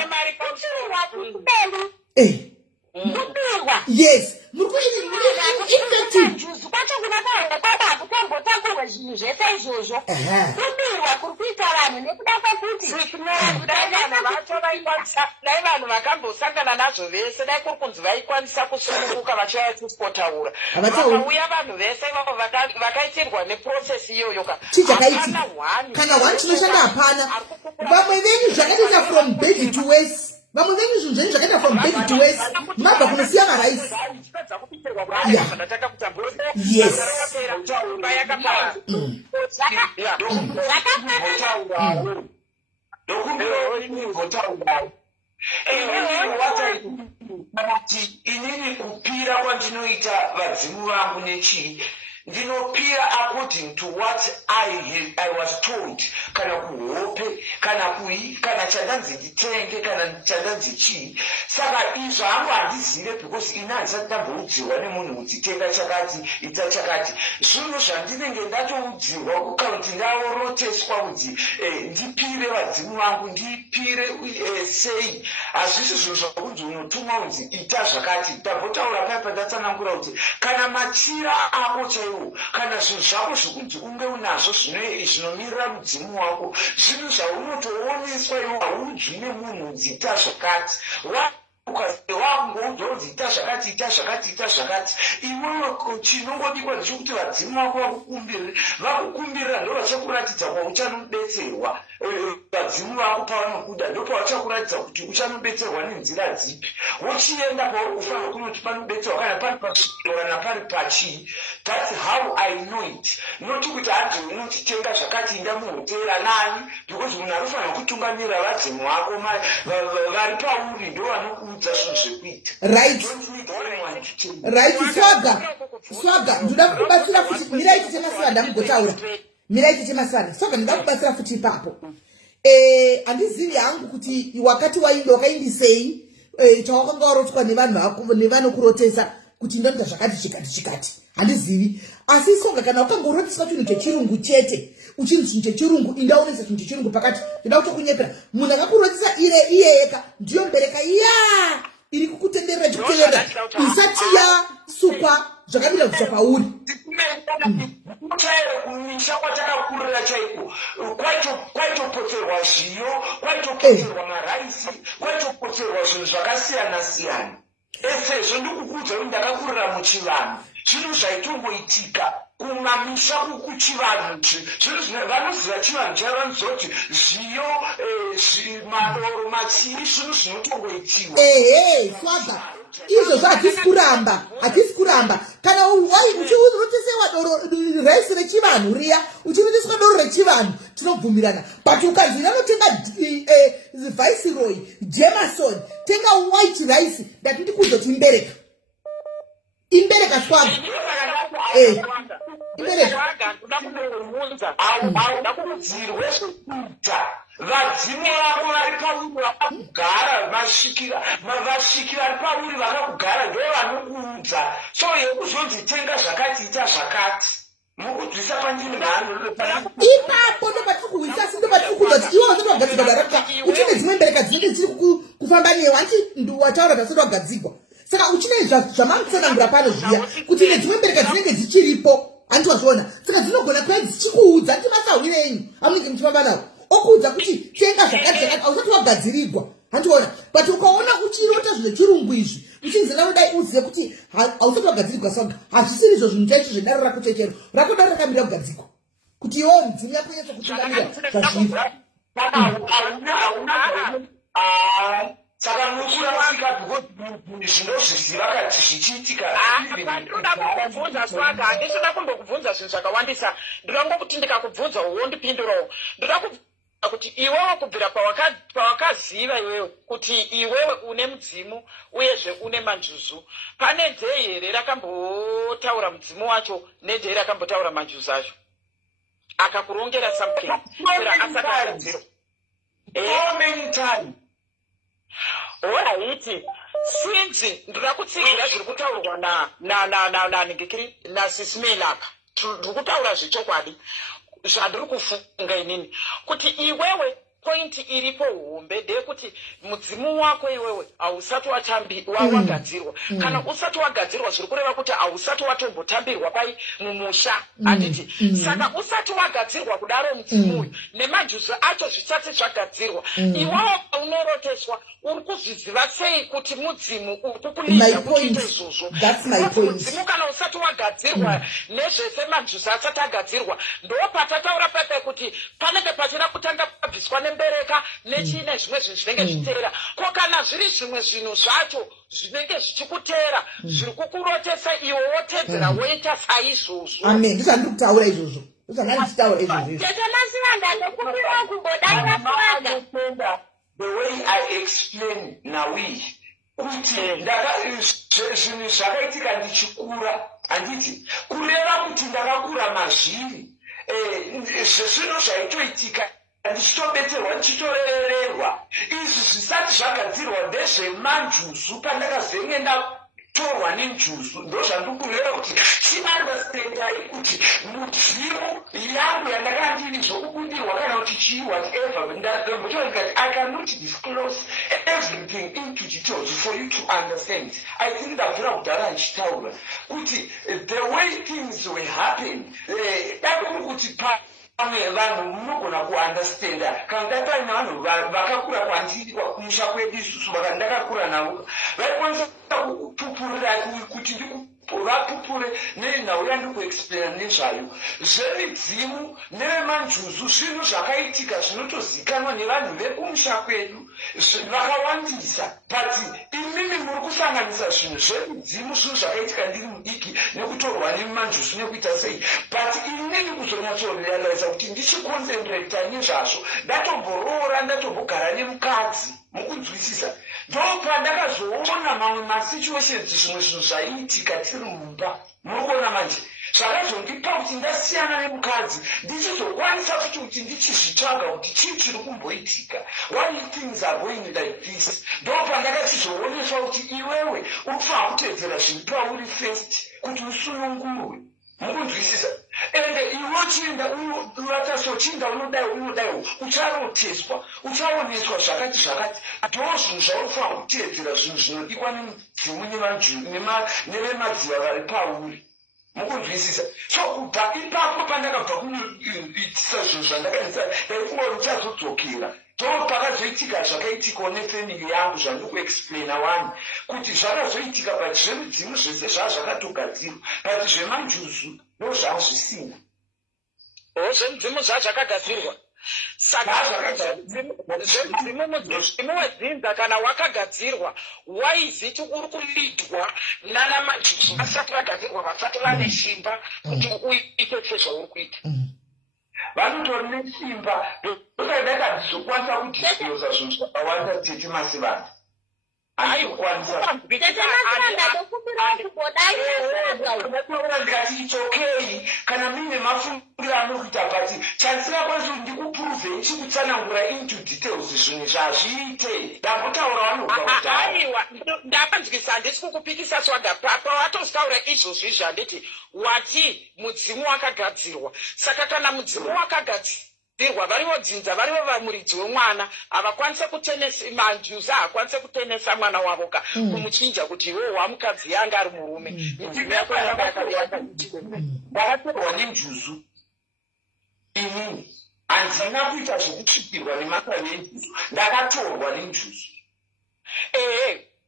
Yes. Muri kuinitiative. Zvinhu zvese izvozvo kubirwa kuri kuita vanhu nekuda kwekuti dai vanhu vakambosangana nazvo vese dai kuri kunzi vaikwanisa kusununguka vachiuya kuspotaura vakauya vanhu vese ivavo vakaitirwa neprocesi iyoyo kana one chinoshanda hapana. Vamwe venyu zvakaita from bed to waist. Vamwe venyu zvinhu zvenyu zvakaita from bed to waist. Mabva kunosiya maraisi. Yes. Inini kupira kwandinoita vadzimu vangu nechii ndinopira according to what I was told. Kana kuhope kana chandanzi nditenge kana chandanzi chii. Saka izvo hangu handizive because ina handisati ndamboudzirwa nemunhu kuti tenga chakati ita chakati. Zvinhu zvandinenge ndatoudzirwa kukakuti ndaoroteswa kuti ndipire vadzimu vangu ndipire sei. Hazvisi zvinhu zvakunzi unotumwa kunzi ita zvakati. Ndambotaura paipa ndatsanangura kuti kana machira ako chaiwo kana zvinhu zvako zvokunzi unge unazvo zvinomirira mudzimu wako zvinhu zvaunotooneswa iwo haudzwi nemunhu kunzi ita zvakati. Wakungoudzwa ita zvakati ita zvakati ita zvakati. Iwewe chinongodikwa ndechekuti vadzimu vako vakukumbirira ndo vachakuratidza kwauchanobetserwa. Vadzimu vako pavanokuda ndo pavachakuratidza kuti uchanobetserwa nenzira dzipi. Uchienda pauri kufanira kunoti panobetserwa kana pari pasvitoro kana pari pachii. That's how I know it. Noti kuti hadzi unoti tenga zvakati inda muhotera nani because munhu anofanira kutungamirira vadzimu vako vari pauri ndo vanokuudza zvinhu zvekuita. Right. Swaga ndoda kubatsira futi. Mira ichi chemasara ndamugotaura. Mira ichi chemasara. Swaga ndoda kubatsira futi ipapo. Handizivi hangu kuti wakati wainda wakaindisei chawakanga warotwa nevanhu vako nevanokurotesa kuti ndoita zvakati chikati. Handizivi. Asi Swaga kana wakanga uroteswa chinhu chechirungu chete uchinzi chinhu chechirungu indaonesa chinhu chechirungu pakati ndoda kutokunyepera munhu akakurotesa iye eka ndiyo mbereka iri kukutenderera chikuteerera isati yasukwa zvakamira kucha pauri. Kumisha kwatakakurira chaiko kwaitopotserwa zviyo kwaitopotserwa maraisi kwaitopotserwa zvinhu zvakasiyana siyana. Esezvo ndikukuudza kuti ndakakurira muchivanhu zvinhu zvaitongoitika kumamisha kuchivanhu zvinhu zvine vanoziva chivanhu chavanozoti zviyo maroro machii zvinhu zvinotongoitiwa. Swaga izvozvo hatisi kuramba kana uchirotesewa doro raisi rechivanhu riya uchiroteswa doro rechivanhu tinobvumirana but ukanzi vanotenga viceroy Jameson tenga white rice ndatiti kuzoti imbereka Swaga. Ndakudzirwe zvekuita vadzimu vako vari pauri vakakugara vasvikira vari pauri vakakugara ndo vanokuudza. So yekuzonzi tenga zvakati ita zvakati mukudzisa pandini mhando ipapo ndopatiri kuwisa asi ndopatiri kuudza kuti iwo wasati wagadzigwa daraka uchine dzimwe mbereka dzinenge dziri kufamba newe hanti wataura zvasati wagadzigwa. Saka uchine zvamamutsanangura pano zviya kuti nedzimwe mbereka dzinenge dzichiripo hanti wazviona. Saka dzinogona kuva dzichikuudza kuti masahwirenyu amunenge muchifamba nawo okuudza kuti tenga zvakati ausati wagadzirirwa handiona. But ukaona uchirota zvinhu zvechirungu izvi uchinzira kudai uzive kuti hausati wagadzirirwa Swaga hazvisiri izvo zvinhu chaicho zvedare rako chechero rako dare rakamira kugadzikwa. kuti iwewe mudzimu yako yetsokutungamira zvazviri saka mukurasika zvinozviziva kati zvichiitika. Ndinoda kukubvunza Swaga, handisina kundokubvunza zvinhu zvakawandisa, ndikangokuti ndikakubvunza wondipindurawo. Ndoda kubvunza kuti iwewe kubvira pawakaziva iwewe kuti iwewe une mudzimu uyezve une manjuzu, pane dhei here rakambotaura mudzimu wacho nedhei rakambotaura manjuzu acho akakurongera something asakagadzirwa? So many times. Alright, since ndoda kutsigira zviri kutaurwa naningikiri nasismail apa, ndiri kutaura zvechokwadi zvandiri kufunga inini kuti iwewe point iripo hombe ndeyekuti mudzimu wako iwewe hausati wagadzirwa. Kana usati wagadzirwa zviri kureva kuti hausati watombotambirwa pai mumusha, handiti? Saka usati wagadzirwa kudaro mudzimu uyu nemanjuzu acho zvisati zvagadzirwa, iwewe paunoroteswa uri kuzviziva sei kuti mudzimu uri kukunidza kuchiita izvozvo? Mudzimu kana usati wagadzirwa nezvese manjuzu asati agadzirwa, ndopatataura pepe kuti panenge pachida kutanga pabviswa nembereka nechine zvimwe zvinhu zvinenge zviteera. Ko kana zviri zvimwe zvinhu zvacho zvinenge zvichikuteera zviri kukurotesa iwe wotedzera woita saizvozvo. Amen. Ndisandiri kutaura izvozvo. Ndichitaura izvozvo. The way I explain now is kuti zvinhu zvakaitika ndichikura, handiti kureva kuti ndakakura mazviri zvezvino zvaitoitika ndichitobetserwa ndichitorererwa izvi zvisati zvagadzirwa ndezvemanjuzu pandakazenge ndatorwa nenjuzu ndozvandikureva kuti chimandastengai kuti mudzimu yangu yandakandiri zvokubudirwa kana kuti chii whatever ndambotoikati I cannot disclose everything into details for you to understand. I think ndabvira kudhara ndichitaura kuti the way things were happening dakuri kuti pamwe vanhu munogona kuandastenda kana dai paine vanhu vakakura kwandiri kumusha kwedu isusu vakandakakura navo vaikwanisa kupupurira kuti vapupure nenhau yandiri kuexplaina nezvayo zvemidzimu nevemanjuzu zvinhu zvakaitika zvinotozikanwa nevanhu vekumusha kwedu vakawandisa, but imimi muri kusanganisa zvinhu zvemidzimu zvinhu zvakaitika ndiri mudiki nekutorwa nemanjuzu nekuita sei, but imimi kuzonyatsorealiza kuti ndichiconcentrata nezvazvo ndatomboroora ndatombogara nemukadzi mukunzwisisa ndopandakazoona mamwe masituations zvimwe zvinhu zvaiitika tiri mumba. Muri kuona manje zvakazondipa kuti ndasiyana nemukadzi ndichizokwanisa futi kuti ndichizvitsvaga kuti chii chiri kumboitika, why things are going like this. Ndopandakachizooneswa kuti iwewe uri kufanira kutedzera zviri pauri first kuti usunungurwe. Mukunzwisisa? Ende iwe chienda unotasochienda unodai ucharoteswa uchaoneswa zvakati ndo zvinhu zvaunofanira kutedzera zvinhu zvinodikwa nemudzimu nevemadziva vari pauri. Mukunzwisisa? So kubva ipapo pandakabva kunoitisa zvinhu zvandakanisa ndaifunga kuti uchazodzokera ndo pakazoitika zvakaitikawo nefamily yangu zvandiri kuexplaina wani kuti zvakazoitika but zvemudzimu zvese zvazvakatogadzirwa but zvemanjuzu ndo zvazvisina. Zvemudzimu zvazvakagadzirwa. Saka mudzimu wedzinza kana wakagadzirwa waiziti uri kulidwa nana majuzu asati vagadzirwa vasati vane simba kuti uite sezvauri kuita. Vanotori nesimba ndokadakazokwanisa kudisclosa zvinhu zvakawanda tete masivana ndikati it's okay kana mine mafungiro anokuita but chandisingakwanisi kuti ndikupuruvhei chikutsanangura into details zvinhu zvazviite ndambotaura vanobva ndapanzwisa handisi kukupikisa Swaga pawatotaura izvozvo izvi handiti wati mudzimu wakagadzirwa. Saka kana mudzimu wakagadzirwa varivo dzinza varivo vamuridzi wemwana havakwanise kutenesa manjuzu haakwanise kutenesa mwana wavo kumuchinja kuti iwewe wamukadzi yanga ari murume. ndakatorwa nenjuzu inini handina kuita zvekutsvikirwa nemakare enjuzu ndakatorwa nenjuzu.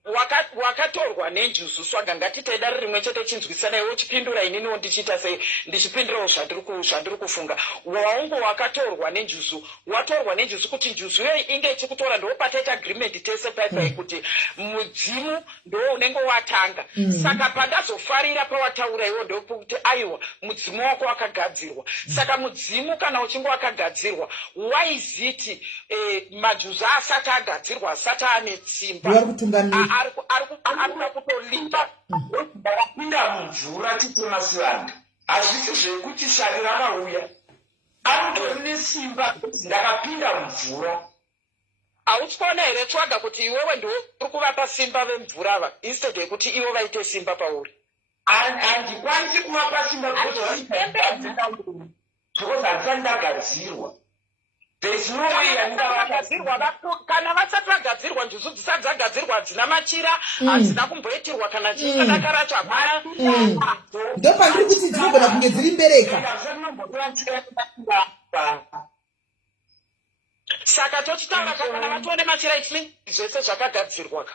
wakatorwa nenjuzu swaga ngatite dare rimwe chete chinzwisana iwe uchipindura ininiwo ndichiita sei ndichipindurawo zvandiri kufunga waungo wakatorwa nenjuzu watorwa nenjuzu kuti njuzu iyoyi inge ichikutora ndopataita agreement tese paipai kuti mudzimu ndo unenge watanga saka pandazofarira pawataura iwo ndokuti aiwa mudzimu wako wakagadzirwa saka mudzimu kana uchinge wakagadzirwa waiziti majuzu asati agadzirwa asati ane simba ari kutolinda ndakapinda mumvura titemasivanda hazvisi zvekuti shari rakauya anotori nesimba ndakapinda mumvura hauchikuona here tsvaga kuti iwewe ndo uri kuvapa simba vemvura ava instead yekuti ivo vaite simba pauri handikwanisi kuvapa simba because handisati ndagadzirwa kana vasati vagadzirwa njuzu dzisati dzagadzirwa hadzina machira hadzina kumboitirwa kana chisadakara chakwana ndopandiri kuti dzinogona kunge dziri mbereka saka tochitaura kana vatione machira itini zvese zvakagadzirwa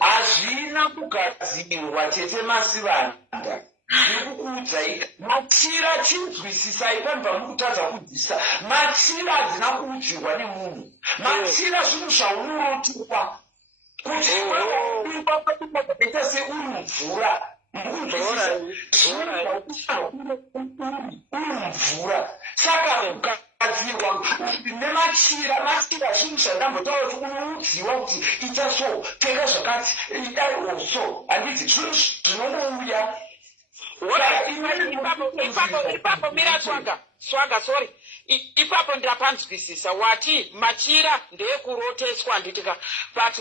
hazvina kugadzirwa tete masivanda ndikukuudzai machira chinzwisisai pambva mukutadza kudzidzisa machira hadzina kuudzirwa nemunhu machira zvinhu zvaunotirwa kuti ita seuri mvura uri mvura saka kugadzirwa nemachira zvinhu zvandambotaura kuti unoudziwa kuti ita so tenga zvakati idaiwo so handidzi zvinhu zvinongouya ipapo mira swaga sorry ipapo ndapanzwisisa wati machira ndeekuroteswa nditika but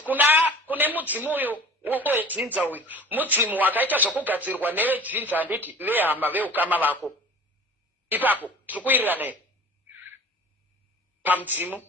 kune mudzimu uyu wedzinza uyu mudzimu wakaita zvokugadzirwa nevedzinza handiti vehama veukama vako ipapo tiri kuwirirana here pamudzimu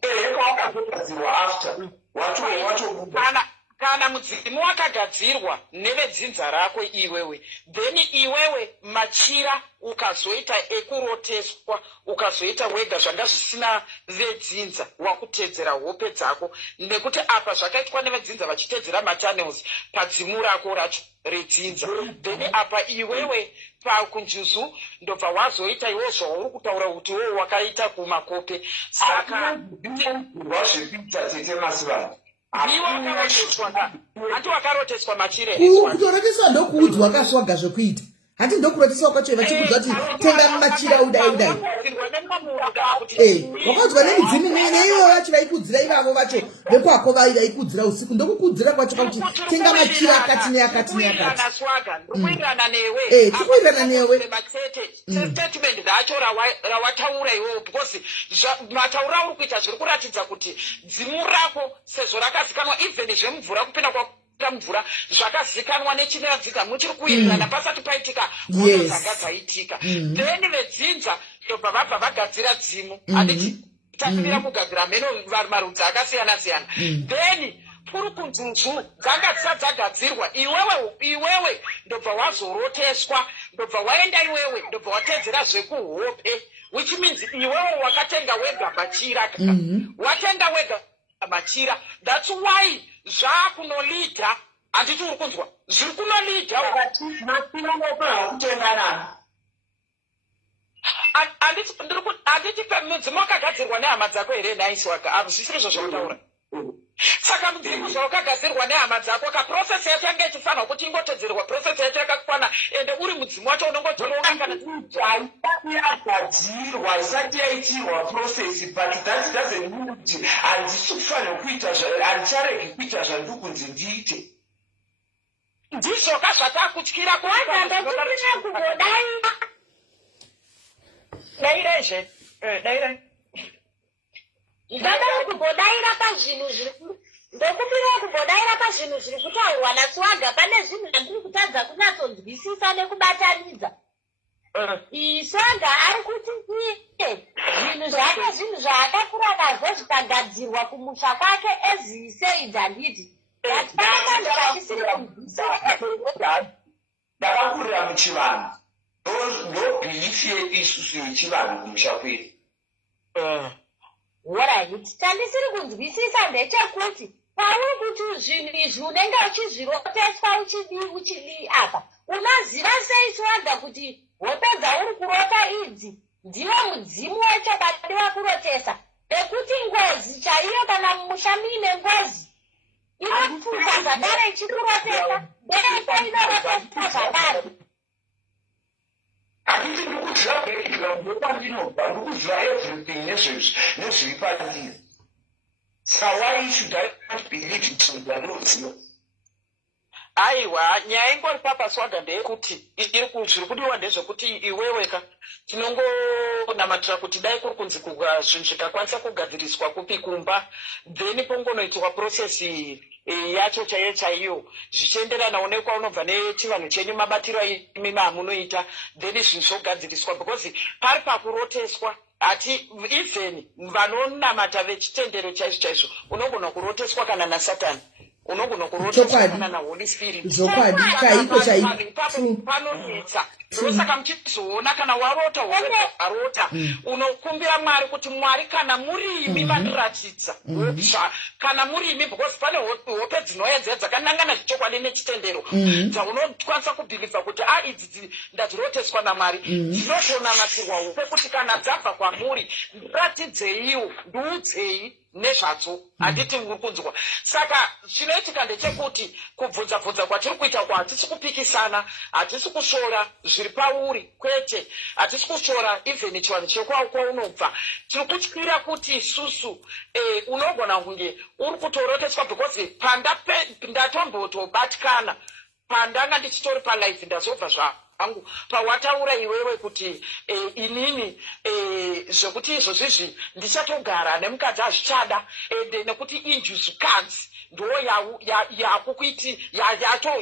kana mudzimu wakagadzirwa nevedzinza rako iwewe then iwewe machira ukazoita ekuroteswa ukazoita wega zvanga zvisina vedzinza wakutedzera hope dzako nekuti apa zvakaitwa nevedzinza vachitedzera machannels padzimu rako racho redzinza then apa iwewe pakunjuzu ndobva wazoita iwo zvauri kutaura kuti wo wakaita kumakope saka zvekuita tete masivana hati wakaroteswa machire kutoroteswa ndokuudzwa kaswaga zvekuita hati ndokuroteswa kwacho vachikuudza kuti tenga machira udai wakaudzwa nemidzimu neivo vacho vaikudzira ivavo vacho vekwako vaikudzira usiku ndokukudzira kwacho kwakuti tenga machira akati neakati neakati tikuwirirana newe statement racho rawataura iwowo because mataura auri kuita zviri kuratidza kuti dzimu rako sezvo rakazikanwa even zvemvura kupinda mvura zvakazikanwa nechinadzika muchiri kuwirirana pasati paitika moto dzanga dzaitika then vedzinza ndobva vabva vagadzira dzimu handititangira kugadzira mheno marudzi akasiyana siyana then kuri kunjuzu dzanga dzisati dzagadzirwa iwewe ndobva wazoroteswa ndobva waenda iwewe ndobva watedzera zvekuhope which means iwewe wakatenga wega machira watenga wega machira that's why zvakunolidha handiti uri kunzwa zviri kunolidha handiti mudzimu wakagadzirwa nehama dzako here naiswaka hazvisiri zvo zvakutaura saka mudzimu zvawakagadzirwa nehama dzako kaprocesi yacho yange ichifanirwa kuti ingotedzerwa procesi yacho yakakwana ende uri mudzimu wacho unongotoyagadzirwa isati yaitirwa procesi but that doesn't mean kuti handisi kufanira kuita handicharegi kuita zvandiri kunzi ndiite ndizvoka zvatakutyira dairezve dairai ndada kubodaira pazvinhu ndokupira kubodaira pazvinhu zviri kutaurwa naswaga pane zvinhu zvandiri kutadza kunyatsonzwisisa nekubatanidza swaga ari kuti zvinhu zvake zvinhu zvaakakura nazvo zvikagadzirwa kumusha kwake eziseidzi handiti ndakakurira muchivanhu ndobhiifi yedu isusu yechivanhu kumusha kwedu right chandisiri kunzwisisa ndechekuti pauri kuti zvinhu izvi unenge uchizviroteswa uchidi apa unoziva sei Swaga kuti hope dzauri kurota idzi ndiwo mudzimu wacho badiwa kurotesa ekuti ngozi chaiyo kana mumusha muine ngozi inotuka zvakare ichikurotesa bereka inorotesa zvakare handiti ndikuziva kurekera ndopandinobva ndikuziva everything nezviri pandiri. So why should I not believe it to the Lord? Aiwa, nyaya ingori papa Swaga ndeyekuti zviri kudiwa ndezvekuti iweweka tinongonamatira kuti dai kuri kunzi zvinhu zvikakwanisa kugadziriswa kupi kumba then pongonoitwa process yacho chaiyo zvichienderana nekwaunobva nechivanhu chenyu mabatiro imi mamunoita then zvinhu zvogadziriswa because pari pakuroteswa ati even vanonamata vechitendero chaizvo unogona kuroteswa kana naSatani unogona kuroteswa kana naHoly Spirit zvokwadi chaiko panonetsa ndosaka muchizoona kana warota warota unokumbira Mwari kuti Mwari kana murimi vandiratidza kana murimi because pane hope dzinouya dzakanangana zvichokwadi nechitendero dzaunokwanisa kubhilivha kuti idzi ndadziroteswa naMwari dzinotonamasirwa hope kuti kana dzabva kwamuri ndiratidzeiwo ndiudzei nezvadzo handiti muri kunzwa. Saka chinoitika ndechekuti kubvunza kwatiri kuita hatisi kupikisana, hatisi kushora zviri pauri kwete, hatisi kushora even chivanhu chekwaunobva. Tiri kutyira kuti isusu unogona kunge uri kutoroteswa because ndatombotobatikana pandanga ndichitori palife ndazobva zvangu pawataura iwewe kuti inini zvekuti izvozvizvi ndichatogara nemukadzi azvichada ende nekuti injuzukadzi ndo yakukuiti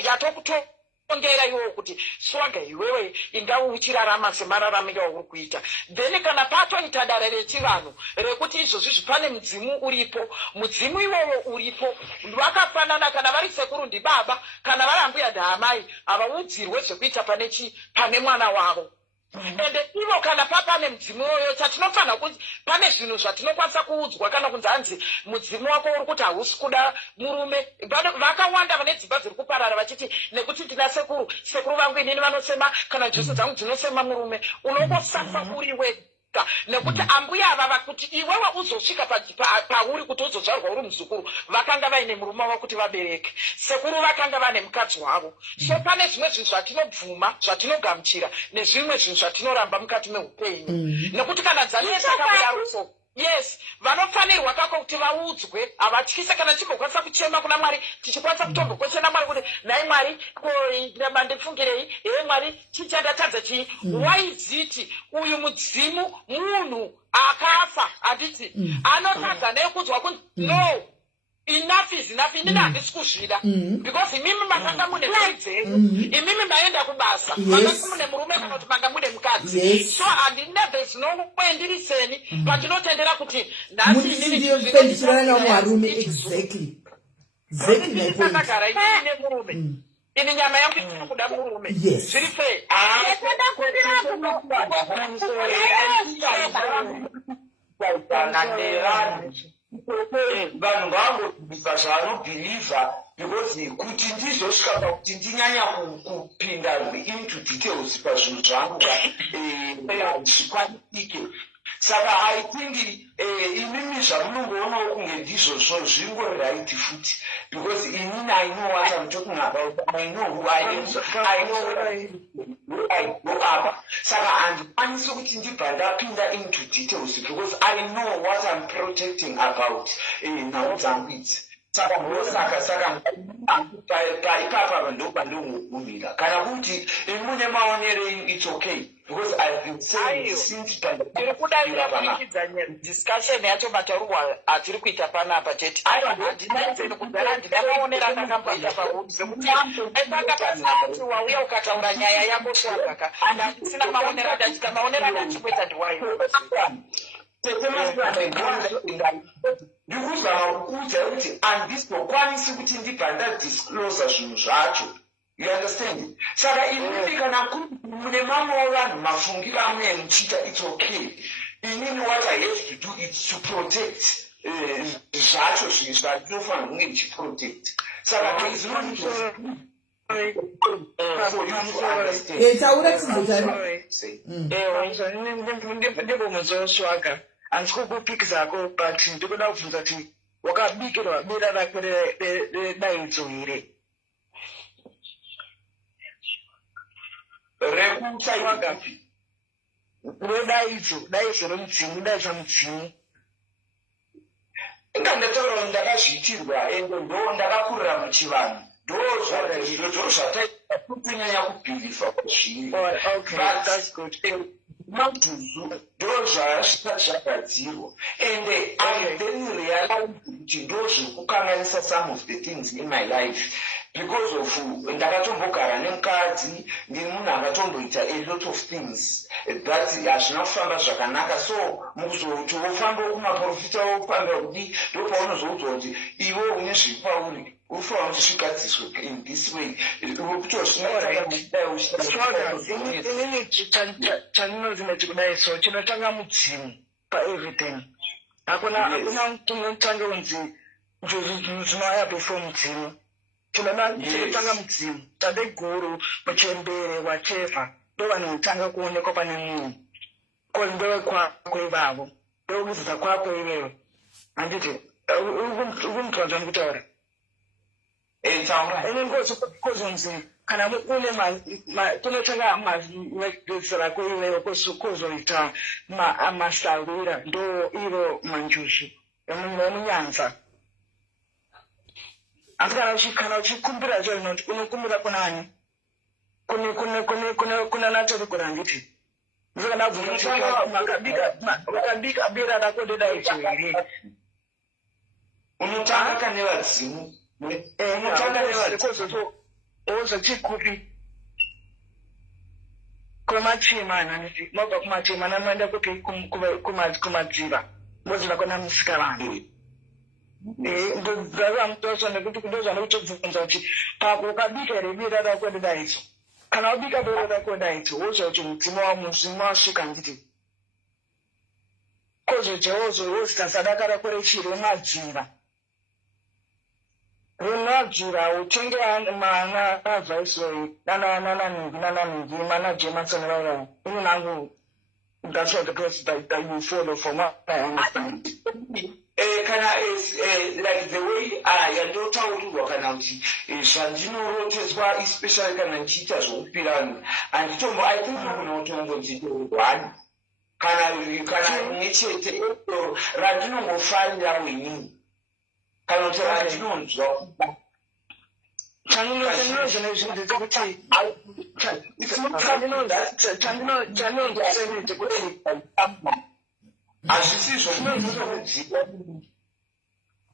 yatokutongera iwewe kuti Swaga iwewe ingawe uchirarama semararamiro auri kuita then kana patoita dare rechivanhu rekuti izvozvizvi pane mudzimu uripo mudzimu iwowo uripo vakafanana kana vari sekuru ndibaba kana vari ambuya ndaamai havaudzirwe zvekuita pane mwana wavo ende ivo kana papane mudzimu iwoyo chatinofanira kuti pane zvinhu zvatinokwanisa kuudzwa kana kunzi hanzi mudzimu wako uri kuti hausi kuda murume. Vakawanda vane dzimba dziri kuparara vachiti nekuti ndina sekuru vangu inini vanosema kana njoso dzangu dzinosema murume unongosafa uri wega nekuti ambuya ava kuti iwewe uzosvika pauri kuti uzodzvarwa uri muzukuru vakanga vaine murume wavo kuti vabereke sekuru vakanga vane mukadzi wavo. So pane zvimwe zvinhu zvatinobvuma zvatinogamuchira nezvimwe zvinhu zvatinoramba mukati meupenyu nekuti kana dzanesa kamudaruso yes vanofanirwa kako kuti vaudzwe havatyisa kana timbokwanisa kuchema kuna Mwari tichikwanisa kutombokwesena Mwari kuti nhai Mwari ndifungirei Mwari chichandatadza chii waiziti uyu mudzimu munhu akafa handiti anotadza nekudzwa kunzi no enough is enough inini handisi kuzvida because imimi makanga mune mhuri dzenyu imimi maenda kubasa makanga mune murume kana kuti manga mune mukadzi so handinebe zvinokwendiriseni pandinotendera kuti nhasi ininipendichirana muvarume exactly ndakagara ine murume ini nyama yangu inokuda murume zviri sei vanhu vangobhilivha zvavanobhilivha because kuti ndizosvika pakuti ndinyanya kupinda into details pazvinhu zvangu zvikwanisike. Saka I think imimi zvamunongoonawo kunge ndizvozvo zvingori right futi because inini I know what I'm talking about. I know who I am. I know who I go up. Saka handikwanisi kuti ndibva ndapinda into details because I know what I'm protecting about nhau dzangu idzi. Saka ndosaka paipapa ndobva ndongogumira kana kuti mune maonerei it's okay because I've been saying since tiri kudarira kunikidza discussion yacho mataurwa atiri kuita panapa chete handinaizeni kugara ndina maonero akakamboita pauri zvekuti aipanga pasina kuti wauya ukataura nyaya yako Swaga handisina maonero adachita maonero adachikuita ndiwaiwo ndikuzama kuudza kuti handizokwanisi kuti ndibva ndadisclosa zvinhu zvacho. You understand? Saka inini kana kuti mune mamwewo vanhu mafungiro amwe muchiita it's okay. Inini what I have to do is to protect zvacho zvinhu zvatinofanira kunge tichiprotect. Saka there is no need taura chizotani ndibomuzoswaga handisi kukupikisako but ndikuda kubvunza kuti wakabikirwa bira rako redaidzo here rekutsagapi redaidzo remudzimu daidzo mudzimu inga ndataura kuti ndakazviitirwa ende ndo ndakakurira muchivanhu ndo zvataikunyanya kubhilivha kwazviri madhuzu ndo zvasvika zvagadzirwa ende I then realized kuti ndo zvekukanganisa some of the things in my life because of ndakatombogara nemukadzi ndiri munhu akatomboita a lot of things that hazvina kufamba zvakanaka so mukuzoti wofamba kumaprofita wofamba kudi ndo paunozoudzwa kuti iwe une zviri pauri ufanira kuti zvigadziswe in this way chandinozineti kudai so chinotanga mudzimu paeverything hakuna chinotanga unzi zvinouya before mudzimu chinotanga mudzimu tade guru muchembere wacheva ndo vanotanga kuonekwa pane munhu ndo kwako ivavo ndo kudzidza kwako ivewe handiti ukumutwadza ndikutaura kozonzi kana une kunotanga mabhesi rako iweyo kozoita masalwira ndo iro manjushi emunyanza asi kana uchikumbira zvainoti unokumbira kunani kuna natorikura handiti ndikana bvunzavakabika bira rako dedaicho here unotanga kane vadzimu ozachikupi kwemachima naniti mobva kumachima namoenda kupi kumadziva moziva kona musika vanhu ndozvamutoso nekuti ndozvanokutobvunza kuti pako ukabika here bira rako dedaidzo kana wabika bira rako daidzo wozva kuti mudzimu wasvika nditi kozojewozo wozitasadaka rako rechiri madziva runadzira utenge mana avaisoi nananigi mana jematsoneraura ini nangu that's what the process that you follow from what I understand. Kana like the way yandotaurirwa kana kuti zvandinoroteswa especially kana ndichiita zvokupira vanhu handitombo I think unotombonditorwani kana nechete randinongofarira wenini kana kuti randinonzwa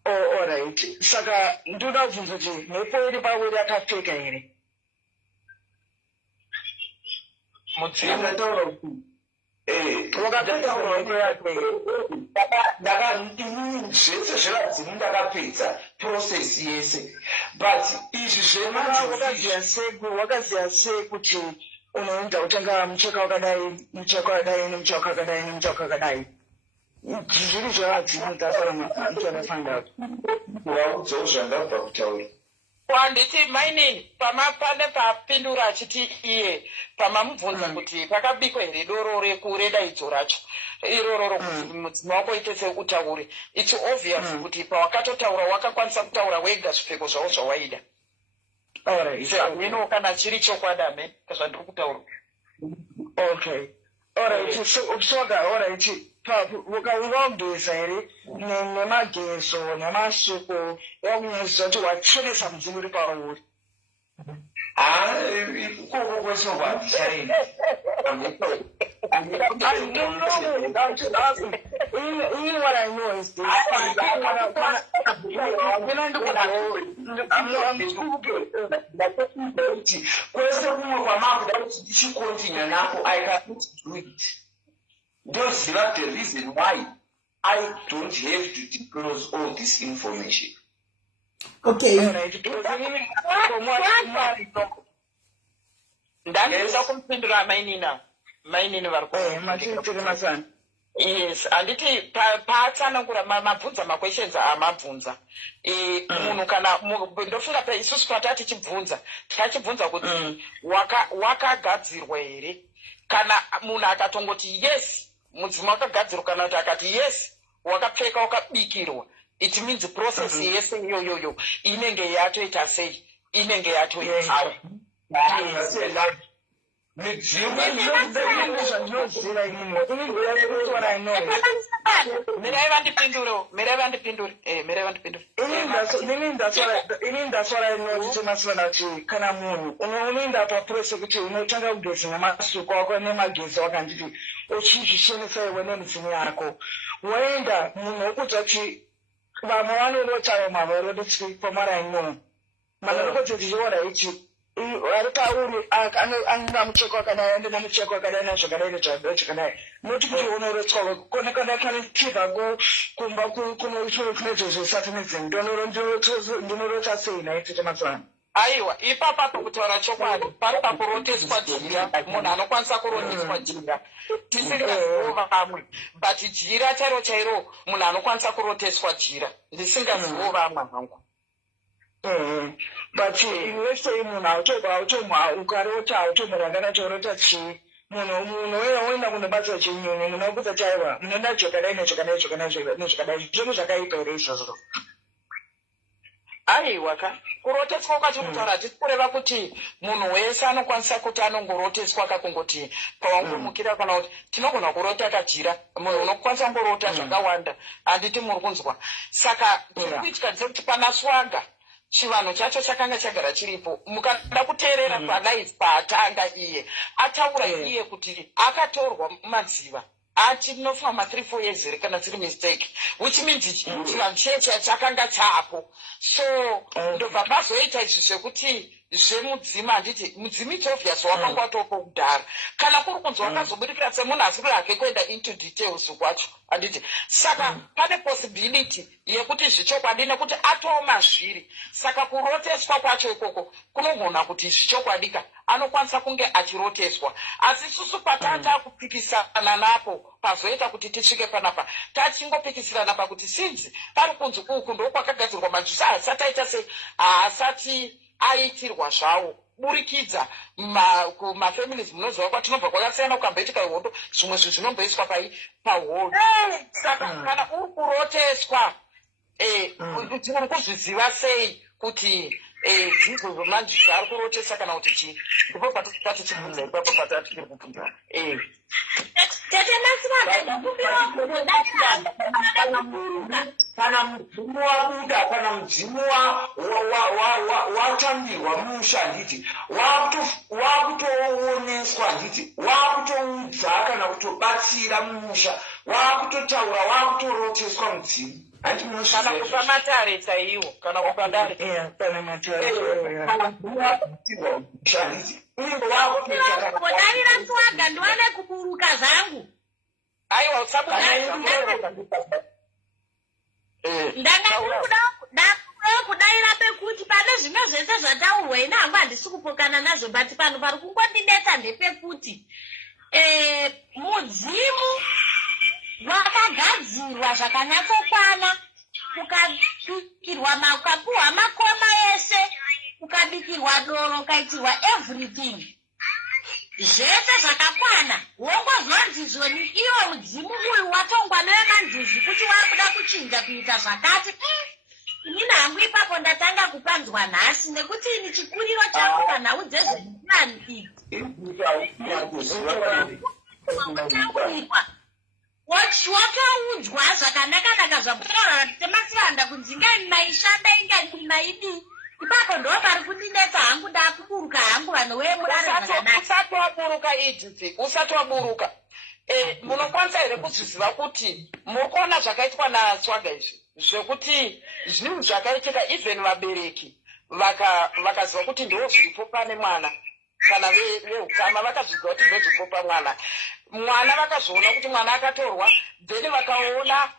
alright saka ndoda kubvunza kuti mhepo iri pawiri akapfeka here mudzimataura kuti zvese zvevadzimu ndakapedza process yese but izvi zvewakaziva sei kuti unoenda kutanga mucheka wakadai mucheka wakadai nemucheka wakadai nemucheka wakadai zviri zvevadzimu tafaramafanira waudzawo zvandabva kutaura handiti mainini pane papindura achiti iye pamamubvunza kuti pakabikwa here doro redaidzo racho iroro mudzimu wako ite sekutaure its obvious kuti pawakatotaura wakakwanisa kutaura wega zvipfeko zvavo zvawaida zvino kana chiri chokwadi zvandiri kutaura okay alright soga alright ukaungageza here nemagezo nemasuku yakunyezisa kuti wachenesa mudzimu uri pauri ikoko kwese watichaini what I know is this. Kwese kumwe kwamakuda kuti ndichikontinua napo I cannot do it. Ndoziva the reason why I don't have to disclose all this information. Okay. Ndandisa kumpindura mainini vari masana Yes, anditi paatsanangura mabvunza maquestions amabvunza. Munhu kana ndofunga pa isusu patati chibvunza, tachibvunza kuti wakagadzirwa here? Kana munhu akatongoti yes, mudzimu wakagadzirwa, kana kuti akati yes, wakapfeka wakabikirwa, it means process yese iyoyoyo inenge yatoita sei? Inenge yatoita. That's what I know. Kana munhu unoenda papress kuti unotanga kugeza namasuku wako nemagezi wakanditi uchizvishenesa iwe nemidzimu yako. Waenda munhu wokudza kuti vamwe vanorota mama rodotsi pamara ino. Mana lokoti tichiona ichi ari pauri anga mucheko wakadai ende namucheko wakadai nazvakadai nezvakadai noti kuti unorotsawo kana chiva kumba kunezvezvisati nedzimwe ndinorota sei naitete matswana. Aiwa, ipapa kutaura chokwadi pari pakuroteswa jira, munhu anokwanisa kuroteswa jira tisingazivo vamwe, but jira chairo munhu anokwanisa kuroteswa jira ndisingazivo vamwe hangu. But let's say munhu automwa ukarota automurangana chorota chii munhu uenda kunobasa chinyunyu munhu wakudza chaiwa munoenda zvakadai nezvakadai zvinhu zvakaipa here izvozvo. Aiwa ka kuroteswa kwati kutaura tiri kureva kuti munhu wese anokwanisa kuti anongoroteswa kakungoti pawangomukira kana kuti tinogona kurota kajira, munhu unokwanisa kungorota zvakawanda, handiti muri kunzwa. Saka tiri kuitika ndekuti pana swaga chivanhu chacho chakanga chagara chiripo. Mukada kuteerera panaizi paatanga iye ataura iye kuti akatorwa madziva ati nofamba 3-4 years here kana dziri mistake, which means chivanhu cheche chakanga chapo. So ndobva pazoita izvi zvekuti zvemudzimu, handiti mudzimu it's obvious wakanga watopo kudhara, kana kuri kunzi wakazobudikira semunhu asiri hake kuenda into details kwacho, handiti. Saka pane possibility yekuti zvichokwadi nekuti atoma zviri, saka kuroteswa kwacho ikoko kunogona kuti zvichokwadika anokwanisa kunge achiroteswa. Asi susu patata kupikisana napo pazoita kuti tisvike panapa tachingopikisirana pakuti sinzi pari kunzi uku ndokwakagadzirwa majusi asati aita sei, haasati aitirwa zvawo burikidza kumafamilies munoziva kwatinobva kwakasiyana, ukamboitika ihondo zvimwe zvinhu zvinomboiswa pahondo. Saka kana uri kuroteswa uri kuzviziva sei kuti dzidzo zvemanjisi ari kurotesa kana kuti chii? Ndipo patichibvunza ipapo patatichiri kubvunza. Kana mudzimu wabuda, kana mudzimu watambirwa musha, handiti wakutooneswa, handiti wakutoudza kana kutobatsira mumusha, wakutotaura, wakutoroteswa mudzimu. Kana kupa matare chaiwo, kana kupa dare. Kana matare. Kudarira swaga ndiwane kuburuka zangu. Aiwa usaburuka. Kudaira pekuti pane zvimwe zvese zvataurwa ina hangu handisi kupokana nazvo, but pano pari kungondinetsa ndepekuti mudzimu wakagadzirwa zvakanyatsokwana, ukabikirwa ukapuhwa makoma ese, ukabikirwa doro, ukaitirwa everything zvese zvakakwana. Wongozvanzizvoni iwo mudzimu uyu watongwa nevemanjuzi kuti wakuda kuchinja kuita zvakati. Inini hangu ipapo ndatanga kupanzwa nhasi nekuti ini chikuriro changu panhau dzezveplani idzi wakaudzwa zvakanaka zvakutaura kuti temasiranda kunzi ingani maishanda ingani maidi. Ipapo ndo pari kundinetsa hangu, ndakuburuka hangu vanhu wemurare zvakanaka. Usati waburuka idzi, usati waburuka munokwanisa here kuzviziva kuti muri kuona zvakaitwa naswaga izvi zvekuti zvinhu zvakaitika even vabereki vakaziva kuti ndo zviripo pane mwana, kana veukama vakazviziva kuti ndo zviripo pamwana, mwana vakazviona kuti mwana akatorwa, then vakaona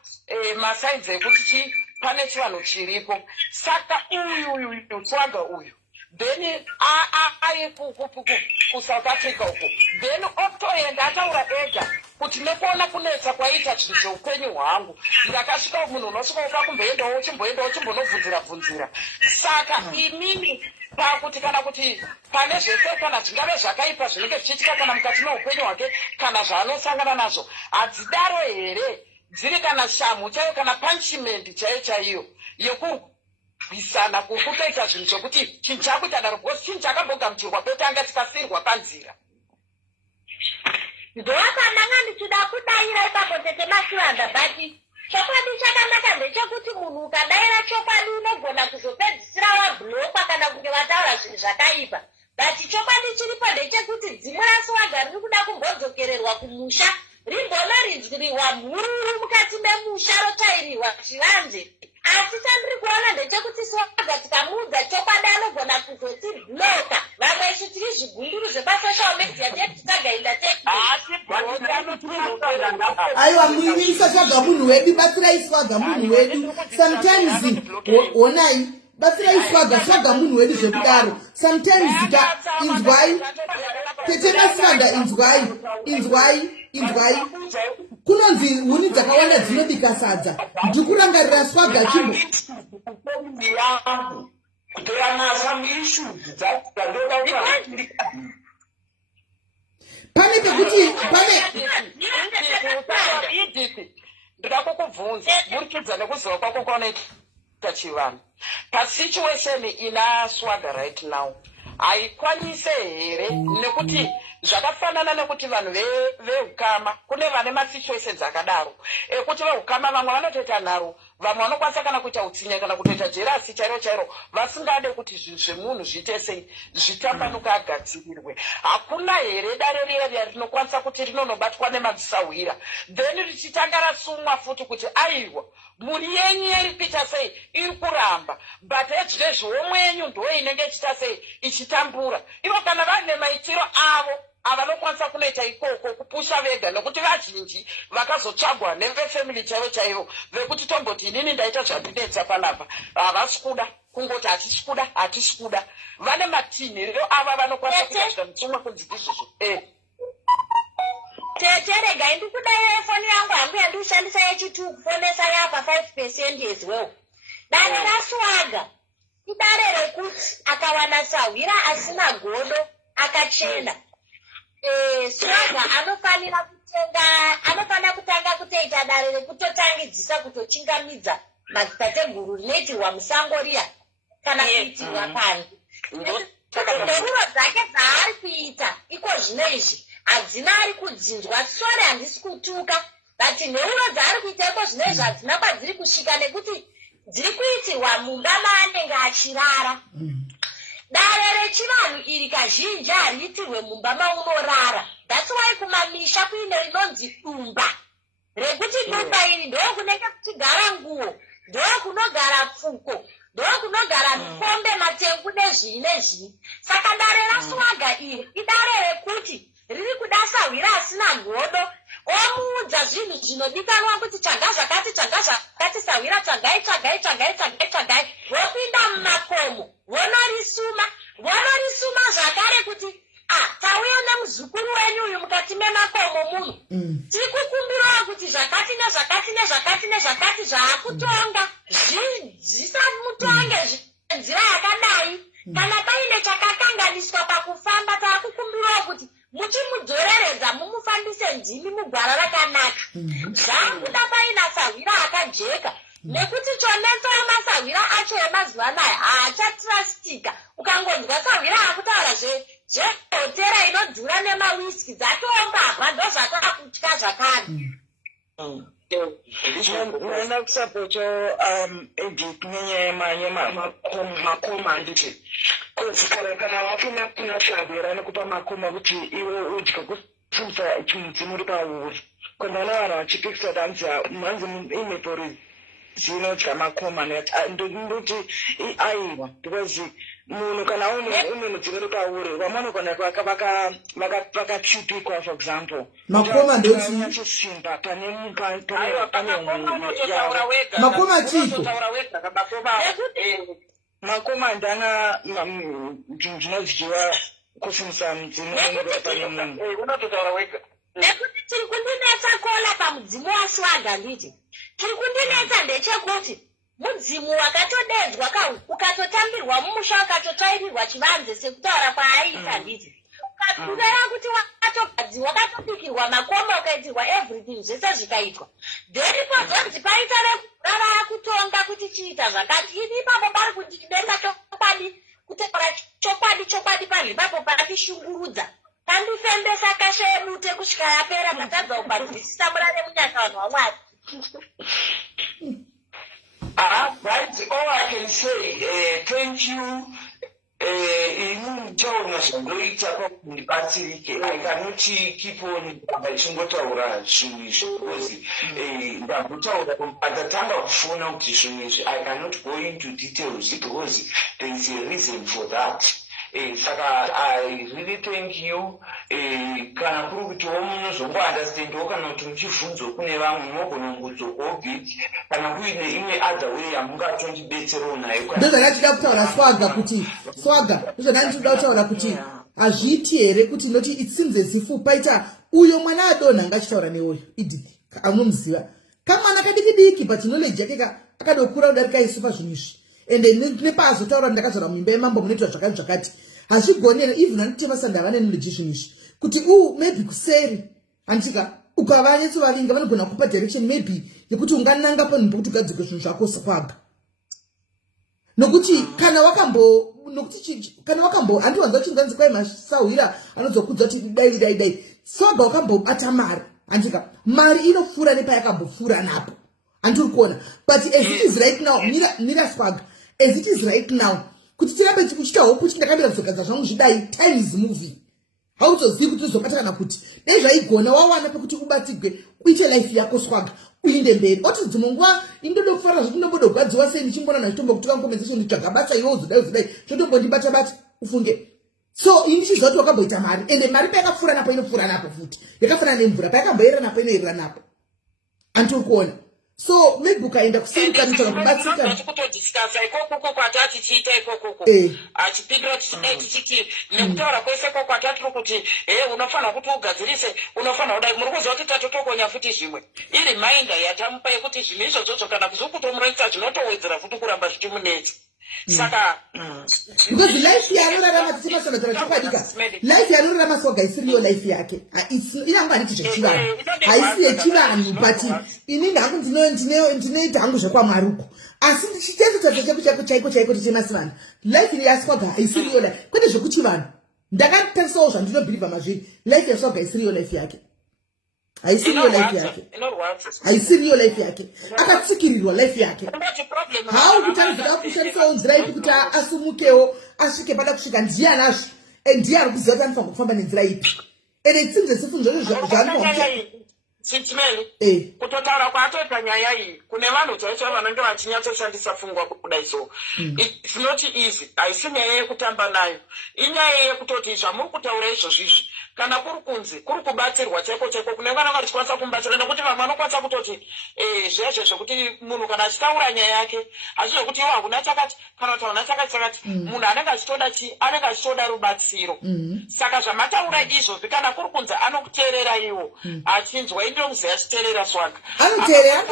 masainzi ekuti pane chivanhu chiripo. Saka uyu swaga uyu then ari kuSouth Africa uko, then otoenda ataura ega kuti nekuona kunetsa kwaita chinhu cheupenyu hwangu ndakasvika munhu unosvika upa kumboendawo uchimbonobvunzira saka imini pakuti kana kuti pane zvese kana zvingave zvakaipa zvinenge zvichiitika kana mukati meupenyu hwake kana zvaanosangana nazvo hadzidaro here dziri kana shamhu chaiyo kana panchimenti chaiyo yekurwisana kutoita zvinhu zvokuti chinhu chakuita daro because chinhu chakambogamuchirwa petanga tikasirwa panzira. Ndoakandanga ndichida kudaira ipapo tete Mashuranda bati chokwadi chakanaka ndechekuti munhu ukadaira chokwadi unogona kuzopedzisira wabhlokwa kana kuti vataura zvinhu zvakaipa bati chokwadi chiripo ndechekuti dzimwe raSwaga riri kuda kumbodzokererwa kumusha rimbonoridziriwa mhururu mukati memusha rotairirwa chivanze asi chandiri kuona ndechekuti Swaga tikamuudza chokwadi anogona kuzotibloka vamwe isu tiri zvigunduru zvepasocial media tetitagainda aiwa muisa Swaga munhu wedu batsirai Swaga munhu wedu sometimes onai batsirai Swaga munhu wedu zvekudaro sometimes inzwai tete Masiranda inzwai kunonzi huni dzakawanda dzinobika sadza ndikurangarira Swaga chimbo pane pekuti ndida kukubvunza burikidza nekuziva kwako kwaunoita chivanhu pasituation ina Swaga right now haikwanise here nekuti zvakafanana nekuti vanhu veukama kune vane masituations akadaro ekuti veukama vamwe vanotoita nharo vamwe vanokwanisa kana kuita utsinya kana kutoita jerasi chairo vasingade kuti zvinhu zvemunhu zviite sei zvitambanuka agadzirirwe. Hakuna here dare riya rinokwanisa kuti rinonobatwa nemadzisahwira then richitanga rasumwa futi kuti aiwa mhuri yenyu iri kuita sei iri kuramba but ezvezvowo mwenyu ndo inenge ichita sei ichitambura ivo kana vane maitiro avo avanokwanisa kunoita ikoko kupusha vega nekuti vazhinji vakazotsvagwa nevefamily chaivo vekuti tomboti inini ndaita zvandinetsa panapa havasi kuda kungoti hatisi kuda vane matinhiriro ava vanokwanisa kuita mutsumwa kunziki izvozvo teterega indikudaira foni yangu hangu yandiushandisa yechitu kufonesa yapa 5% as well dare raSwaga idare rekuti akawana sahwira asina godo akachena Swaga anofanira kutanga kutoita dare rekutotangidzisa kutochingamidza madzitateguru rinoitirwa musango riya kana kuitirwa panze nderuro dzake dzaari kuita iko zvino izvi hadzina ari kudzinzwa sore handisi kutuka but neuro dzaari kuita iko zvino izvi hadzina kwadziri kusvika nekuti dziri kuitirwa mumba maanenge achirara. Dare rechivanhu iri kazhinji hariitirwe mumba maunorara. That's why kumamisha kuine rinonzi dumba rekuti dumba iri ndokunenge kuchigara nguo ndokunogara pfuko ndokunogara mikombe matengu nezvii saka dare raSwaga iri idare rekuti riri kuda sahwira asina godo omuudza zvinhu zvinodikanwa kuti tsvaga zvakati sahwira tsvagai vopinda mumakomo vonorisuma zvakare kuti tauya nemuzukuru wenyu uyu mukati memakomo muno tiri kukumbirawo kuti zvakati nezvakati zvaakutonga zvisamutonge nzira yakadai kana paine chakakanganiswa pakufamba taakukumbirawo kuti muchimudzoreredza mumufambise ndimi mugwara rakanaka zvaakuda paina sahwira akajeka nekuti chonetsa masahwira acho emazuva anaya haachatrastika ukangonzwa sahwira akutaura zvehotera inodhura nemawiski dzatombabva ndo zvatakutya zvakare. Nenda kusapocho Edith makoma nditi kana wafuna kunashavira nekupa makoma kuti iwe udya kufuza chimudzimu uri pauri kondana vanhu vachipikisa danzi manzi imepori zvinodya makoma ndoti aiwa because munhu kana une mudzimu uri pauri vamonogona vakachipikwa for example makoma ndochisimba pane makoma chiko makoma ndana zvinodyiwa kusimisa mudzimu pane munhu nekuti tiri kundinetsa ndinoona pamudzimu waSwaga nditi tiri kundinetsa ndechekuti mudzimu wakatodedzwa ukatotambirwa mumusha wakatotsvairirwa chivanze sekutaura kwaaiita nditi ukatuvera kuti wakatobikirwa makomo ukaitirwa everything zvese zvikaitwa nderipo zonzi paita revhura vaakutonga kuti chiita zvakati ini ipapo pari kundidenga chokwadi kutaura chokwadi panhu ipapo patishungurudza pandifembesa kashe yebute kusvika yapera tatadza kubatisisa murare munyaka vanhu vaMwari. That's all I can say. Thank you. Inuntaura zvangoita pakundibatsirike. I cannot keep on vachingotaura zvinhu izvi because ndagotaura patatanga kufona kuti zvinhu izvi I cannot go into details because there is a reason for that. Saka I really thank you. Kana kuri kuti munozongounderstandawo kana kuti muchibvunzo kune vamwe munogona kudzokawo bit kana kuine imwe other way yamungatondibetserawo nayo. Ndozvandachida kutaura Swaga kuti Swaga ndozvandachida kutaura kuti hazviiti here kuti noti it seems as if paita uyo mwana adonha ngachitaura neuyo idiki amunomuziva kamwana kadiki but knowledge yake akadokura kudarika isu pazvinhu izvi ende nepazotaura ndakazora muimba yemambo munoitwa zvakati hazvigoni here even anotema sandava knowledge zvinhu izvi kuti maybe kuseri antika ukavanyatsovavinga vanogona kupa direction maybe yekuti ungananga panhu pokuti ugadzike zvinhu zvako Swaga nokuti kana wakambo handiwanza chinganzi kwai masahwira anozokudza kuti dai Swaga wakambobata mari antika mari inofura nepayakambofura napo andiri kuona but as it is right now mira Swaga as it is right now kuti tirambe tichita hope kuti ndakamira kuzogadza zvangu zvidai time is moving hautozivi kuti uzobata kana kuti dai zvaigona wawana pekuti ubatigwe uite life yako Swaga uinde mberi oti dzimwe nguva indoda kufara zvekuti ndombodogwadziwa sei ndichimbona nachitombo kuti compensation nditsvaga basa iwo zodai chotombondibata ufunge so indichizoti wakamboita mari ende mari payakapfuura napo inopfuura napo futi yakafanana nemvura payakamboyerera napo inoyerera napo andiri kuona so maybe ukaenda kuseri kanitsvaga kubatsika kutodiscussa ikoko kwatati tiita ikoko achipindura tichiti nekutaura kwese kwatiri kuti unofanira kuti ugadzirise unofanira kudai muri kuziva kuti tatotokonya futi zvimwe iri mainda yatamupa yekuti zvinhu izvozvo kana kuzokutomurayisa zvinotowedzera futi kuramba zvichimunetsa saka because life yanorarama tichimasanatara chokwadika life yanorarama Swaga isiriyo life yake inyangu handiti zvechivanhu haisi yechivanhu but inini hangu ndinoita hangu zvekwaMwari asi ndichitendetsa cheku chako chaiko tichemasivanhu life yaSwaga haisiriyo life kwete zvekuchivanhu ndakatarisawo zvandinobhirivha mazviri life yaSwaga isiriyo life yake haisiriyo life yake akatsikirirwa life yake hau kuti anozoda kushandisawo nzira ipi kuti asumukewo asvike pada kusvika ndiye anazvo ndiye ari kuziva kuti anofanira kufamba nenzira ipi ende tsinze sifunzvo Sintimeli, kutotaura kwatoita nyaya iyi kune vanhu chaicho vanenge vachinyatsoshandisa pfungwa kudai so it's not easy haisi nyaya yekutamba nayo inyaya yekutoti zvamuri kutaura izvozvizvi kana kuri kunzi kuri kubatsirwa chaiko kune vana vachikwanisa kumubatsira nekuti vamwe vanokwanisa kutoti zvezvo zvokuti munhu kana achitaura nyaya yake hazvi zvokuti iwo hakuna chakati kana kuti hauna chakati munhu anenge achitoda rubatsiro saka zvamataura izvozvi kana kuri kunzi anokuteerera iwo achinzwa indomuziva achiteerera Swaga anoteerera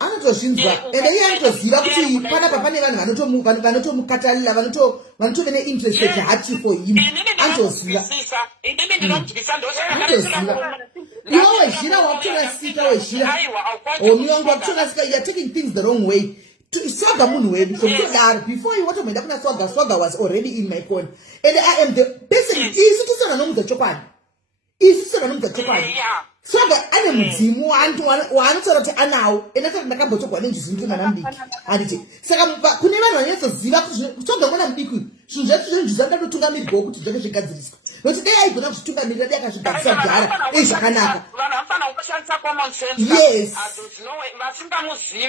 anotozvinzwa ende iye anotoziva kuti panapa pane vanhu vanotomukatalira vanotove neinterest hati for him anotoziva inini ndinomutyisa iwe wezhira wakutorasika wezhira omiyongo wakutorasika you are taking things the wrong way Swaga munhu wedu zvokutodaro before you watomboenda kuna Swaga was already in my corner and I am the person isi tisana nomudza chokwadi Swaga ane mudzimu waanotaura kuti anawo ende asati ndakambotogwa nenjizini mwana mudiki handiti saka kune vanhu vanyatsoziva kuti Swaga mwana mudiki zvinhu zvacho zvenjuza ndatotungamirwawo kuti zvake zvigadziriswa nokuti dai aigona kuzvitungamirira dai akazvigadzisa kudhara zvakanaka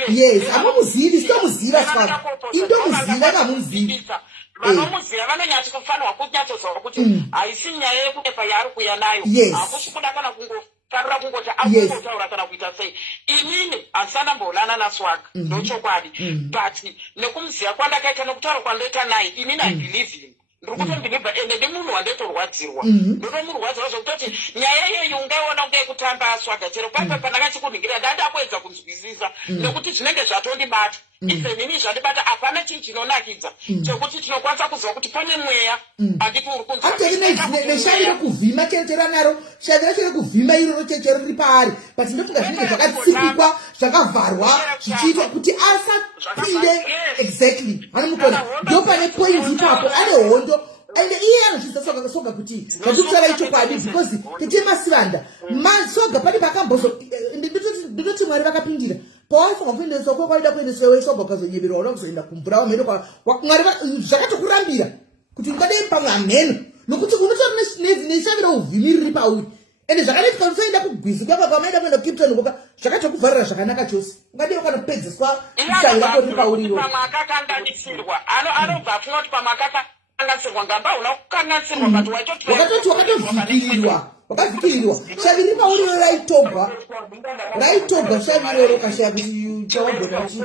yes hamuzivi sitomuziva Swaga indomuziva kamuzivi vanomuziva vanonyatsi kufanirwa kunyatsoziva kuti haisi nyaya yekuepa yaari kuuya nayo hakusi kuda kana kungofarira kungoti akungotaura kana kuita sei inini handisana mboonana naSwaga ndochokwadi but nekumuziva kwandakaita nekutaura kwandoita naye inini I believe him ndikutondiviva ende ndimunhu wandetorwadzirwa ndotomurwadzirwa zvokutoti nyaya iyeyo ungaona kunge kutamba aswaga chero paipa pandakachikuningira ndandakuedza kunzwisisa nekuti zvinenge zvatondibata isenini zvandibata hapana chinhu chinonakidza chekuti tinokwanisa kuziva kuti pane mweya handiti uri kunzneshaviro kuvhima chero naro shaviro chero kuvhima iroro chero riri paari but ndofunga zvinenge zvakatsikikwa zvakavharwa zvichiitwa kuti asapinde exactly anomukona ndo pane point ipapo ane hondo ende iye anozvisa soga kuti ndikutaura ichokwadi because tetemasivanda masoga pane pakambozo ndinoti mwari vakapindira pawaifunga kuendeswa kwaida kuendeswa wesoga ukazonyeverwa uda kuzoenda kumvura wamheno mwari zvakatokurambira kuti ungadei pamwe amheno nokuti unotori neshaviro uvhimi riri pauri ende zvakanoitika usoenda kugwizi kwapa kwamaida kuenda kukipton koka zvakatokuvharira zvakanaka chose ungadei ukanopedzeswa shavi rako riri pauriro pamwe akakanganisirwa anobva afunga kuti pamwe akakanganisirwa ngamba una kukanganisirwa but wakatoti wakavhikirirwa shavi riri pauriro raitobva shavi iroro kashavi chawabonachi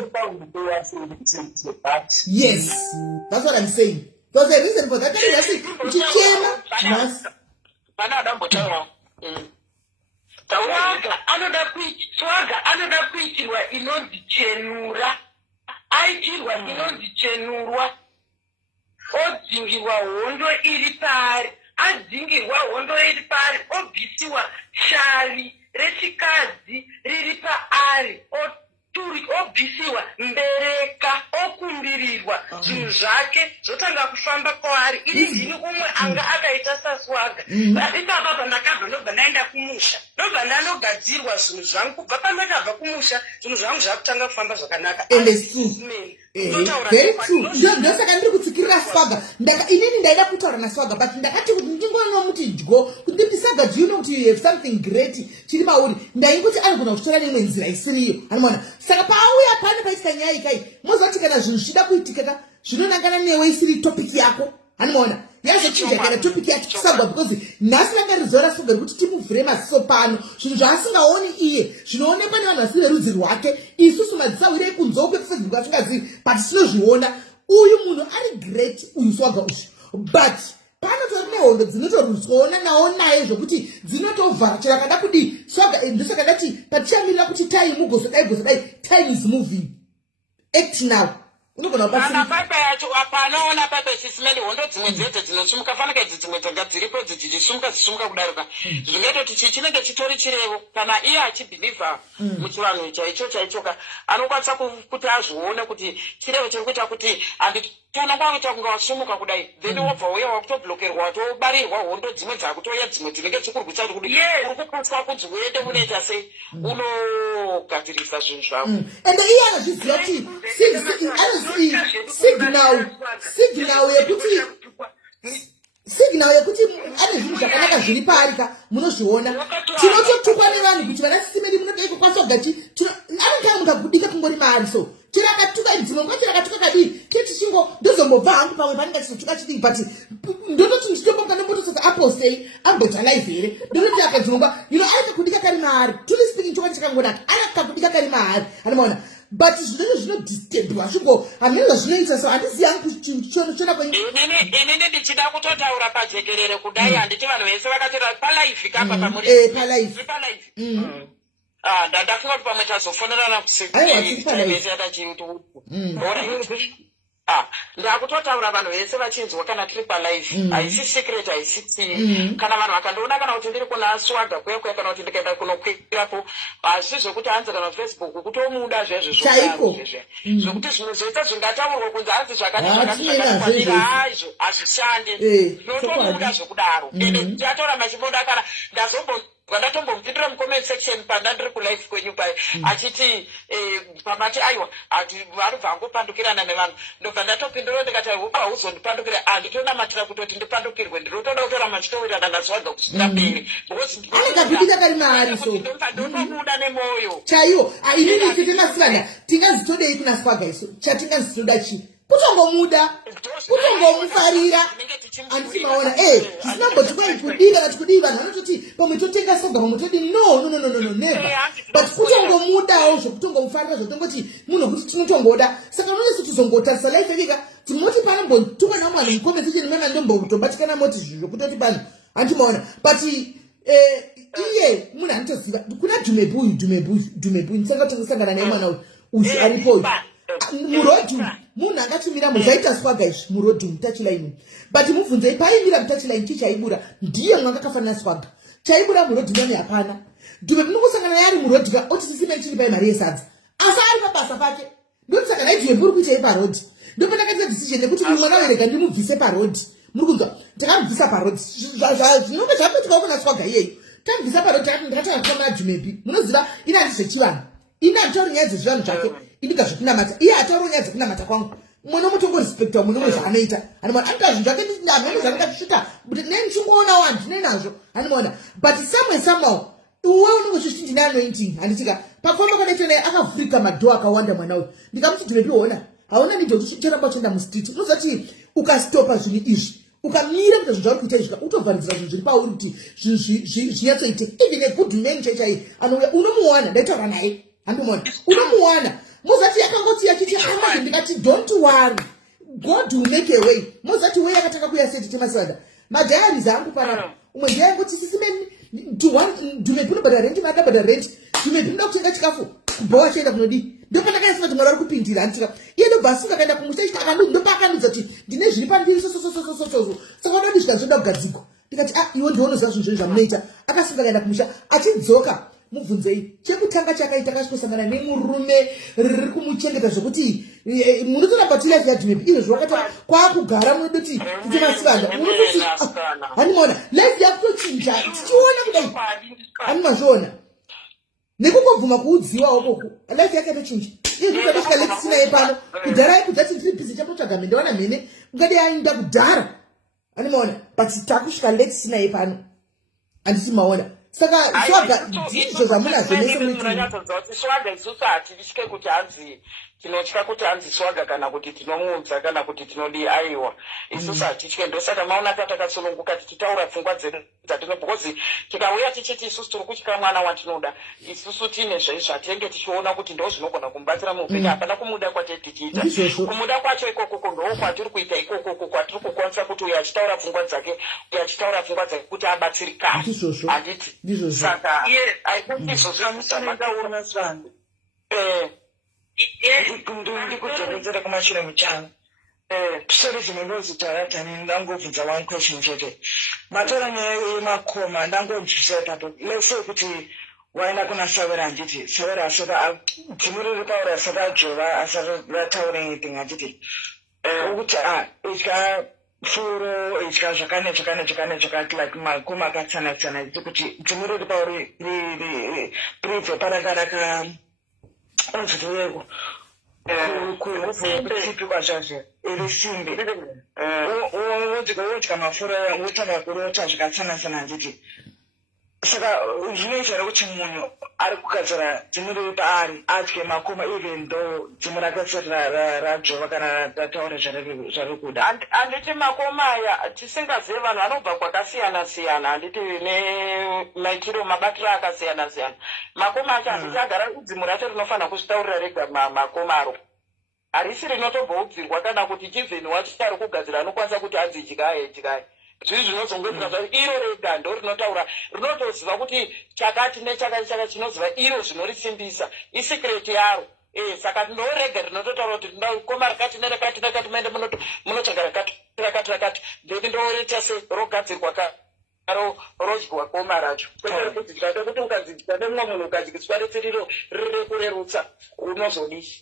yes that's what I'm saying there's a reason for that kasi uchichema mas pana adambotaura swaga anoda kuitirwa inonzichenura aitirwa inonzichenurwa odzingirwa hondo iri pari adzingirwa hondo iri pari obvisiwa shavi rechikadzi riri paari obvisiwa mbereka okumbirirwa zvinhu zvake zvotanga kufamba kwaari iri ndini umwe anga akaita saswaga ipapa pandakabva ndobva ndaenda kumusha ndobva ndanogadzirwa zvinhu zvangu kubva pandakabva kumusha zvinhu zvangu zvakutanga kufamba zvakanaka very true ndosaka ndiri kutsikirira swaga inini ndaida kutaura naswaga but ndakati kuti ndingoona muti dyo kuti ndisaga do you know kuti you have something great chiri mauri ndaingoti anogona kutora neimwe nzira isiriyo anomona saka paauya pane paitika nyaya ikai mozoti kana zvinhu zvida kuitika zvinonangana newe isiri topic yako anomona yazochinja kana topic yacho chisagwa because nhasi rakarizora soga rekuti timuvhire maziso pano zvinhu zvaasingaoni iye zvinoonekwa nevanhu vasiri verudzi rwake isusu madzisawirei kunzou kwekufacebook asingazivi but tinozviona uyu munhu ari great uyu swaga uzvi but panotori nehondo dzinotoruswaona nawo naye zvokuti dzinotovhara chero akada kudii swaga ndosaka ndati patichamirira kuti time ugozodai time is moving act now kana papa yacho apanaona papa chisimeli hondo dzimwe dzete dzinosumuka fanaka idzi dzimwe dzanga dziripo dzichisumuka kudaruka zvingaitoti chinenge chitori chirevo kana iye achibhilivha muchivanhu chaichoka anokwanisa kuti azvione kuti chirevo chiri kuita kuti handitoona kwakuita kunga wasumuka kudai then wobva uya wakutoblokerwa watobarirwa hondo dzimwe dzakutoya dzimwe dzinenge dzikurwisa kuti kudi uri kuputwa kunzi uende unoita sei unogadzirisa zvinhu zvako ende iye anozviziva kuti signal yekuti ane zvinhu zvakanaka zviri parika munozviona tinototukwa nevanhu kuti vanasisimeri munodai kukwanisa kugachi anenge mukagudika kungori maari so chira akatuka dzimwe nguva chira akatuka kadii tichingo ndozombobva hangu pamwe panenge chizotuka chidii but ndototi ndichitombonga nombotosasa apostei ambota live here ndototi akadzimongwa aikakudika kari maari truly speaking chokwadi chakangonaka akakudika kari maari anomaona but zvinenge zvinodistebwa shuko hamene zvazvinoita so handiziyangu chiona inini ndichida kutotaura pajekerere kudai handiti vanhu vese vakatora palaifi kapa pamuri palaifi ndafunga kuti pamwe tazofonerana ndakutotaura vanhu vese vachinzwa kana tiri palife haisi secret haisi tii kana vanhu vakandoona kana kuti ndiri kuna swaga kwekwe kana kuti ndikaenda kunokwirapo hazisi zvokuti hanzi kana facebook kutomuda zvezvezvozve zvokuti zvimwe zvese zvingataurwa kunzi hanzi zvakatikwatira haizvo hazvishandi zvinotomuda zvekudaro ende ndataura machiboda kana ndatombomupindira mucomment section pandandiri kulife kwenyu pai achiti pamati aiwa varibva angopandukirana nevanhu ndobva ndatopindura ndikati hupa hauzondipandukira handitonamatira kutoti ndipandukirwe ndinotoda kutora machitowira ndaswaga kusvika mberi ndotomuda nemwoyo chaiwo inini titemasivana tingazitodei kuna swaga iso chatingazitoda chii kutongomuda kutongomufarira handisimaona zvisinambotikwai kudii kana tikudii vanhu vanototi pamwe totenga soga pamwe todini no never but kutongomudawo zvokutongomufarira zvotongoti munhu kuti tinotongoda saka unonese tizongotarisa life ekeka timoti pano mbotuka namwana muconversation mema ndombotobatikana moti zvizvo kutoti pano handimaona but iye munhu anotoziva kuna Dumebu ndisanga kusangana naye mwana uyu aripo murodhu munhu akatumira muzvaita swaga izvi murodhu mutachilaini but mubvunzei paimira mutachilaini chichaibura ndiye mwanga akafanana swaga chaibura murodhu nani hapana Dumebu nokusangana naye ari murodhu ka otisisime chiri pai mari yesadza asi ari pabasa pake ndokusangana naye Dumebu uri kuitai parodhi ndopandakaita decision yekuti mwana werega ndimubvise parodhi muri kunzwa takamubvisa parodhi zvinonge zvapetuka kuna swaga iyeyo tambvisa parodhi ndakatona Dumebu munoziva ina ndizvechivanhu ina nditauri nyaya dzezvivanhu zvake indika zvekunamata iye hatauri nyaya dzekunamata kwangu mwana mutongo respekta munhu umwe zvaanoita anoona anoita zvinhu zvake ndamene zvandakazvisvika kuti ne ndichingoonawo handine nazvo anoona but somehow uwe unenge uchiti ndine anointing handitika pafamba kanaita naye akavhurika madhoo akawanda mwana uyu ndikamuti Dumebu ona hauna nidho chiramba choenda mustreet unozati ukastopa zvinhu izvi ukamira kuti zvinhu zvauri kuita izvi utovharidzira zvinhu zviri pauri kuti zvinyatsoiteka even a good man chaichai anouya unomuwana ndaitaura naye handimuona unomuwana mozati yakangoti yachiti amazvo ndikati don't worry God will make a way mozati way yakatanga kuya seti temasada madhayaris angu panapa umwe ndiyangoti sisimeni Dumebu nobhadha rent madabhadha rent Dumebu ndoda kutenga chikafu kubhowa chaenda kunodi ndopandakaisa kuti mwari kupindira andika iye ndobva asunga kaenda kumusha chiti ndopaakandudza kuti ndine zviri pandiri sosososososo saka unodi zvika zvoda kugadzikwa ndikati iwo ndionoziva zvinhu zvoi zvamunoita akasunga kaenda kumusha achidzoka mubvunzei chekutanga chakaita akasvitosangana nemurume riri kumuchengeta zvokuti munotoramba tilife yaDumebu izvo zvakata kwaakugara munoda kuti tite masivanda munototi handimaona life yakutochinja tichiona kudai handimazviona nekungobvuma kuudziwa okoku life yake yatochinja iyo ndikadasvika letisina ye pano kudhara kudzati ndiri bhizi chambotsvaga mendaona mhene ungade ainda kudhara handimaona but takusvika letisina ye pano handiti maona saka swaga ndizvo zvamunazvo mese munonyatsoziva kuti swaga isusu hativitye kuti hanzi tinotya kuti hanzi swaga kana kuti tinomuudza kana kuti tinodi aiwa isusu hatitye ndosaka maona tatakasununguka tichitaura pfungwa dzedu dzatino because tikauya tichiti isusu tiri kutyira mwana watinoda isusu tiine zvaizvo hatinenge tichiona kuti ndo zvinogona kumubatsira muupenyu hapana kumuda kwatiri tichiita kumuda kwacho ikokoko ndo kwatiri kuita ikokoko kwatiri kukwanisa kuti uyo achitaura pfungwa dzake uyo achitaura pfungwa dzake kuti abatsirikane handiti saka iye aizvo zvamusamaona zvanhu ndikudhonedzera kumashure muchana sorry zvinongozi taratani ndangobvunza one question chete matora nyaya yemakoma ndangobvisa ipapo lese kuti waenda kuna Sawera handiti Sawera asati dzimuri ritaura asati ajova asati rataura anything handiti ukuthi itya furo itya zvakane like makoma akatsana kuti dzimuri ripauri ribve parakaraka onzvitoyeko kusipi kwazvazvo iri simbi wodya mafura wotanga kurota zvakatsana handiti saka zvinoita here kuti munhu ari kugadzira dzimu riri paari adye makoma even though dzimu rake risati rajova kana rataura zvari kuda handiti makoma aya tisingazivi vanhu vanobva kwakasiyana-siyana handiti nemaitiro mabatiro akasiyana-siyana makoma acho handiti agara kudzimu racho rinofanira kuzvitaurira rega makoma aro harisi rinotobvaudzirwa kana kuti chivheni wacho ari kugadzira anokwanisa kuti hanzi ityai zvii zvinozongwedzera zvacho iro rega ndo rinotaura rinotoziva kuti chakati nechakati chinoziva iro zvinorisimbisa isikireti yaro saka ndorega rinototaura kuti koma rakati nerakati maende munotsvaga rakati ndeti ndoreta se rogadzirwa karo rodyiwa koma racho kuti tikada kuti ukadzidya nemumwe munhu ukadyiswa ritsiriro riri kurerutsa unozodii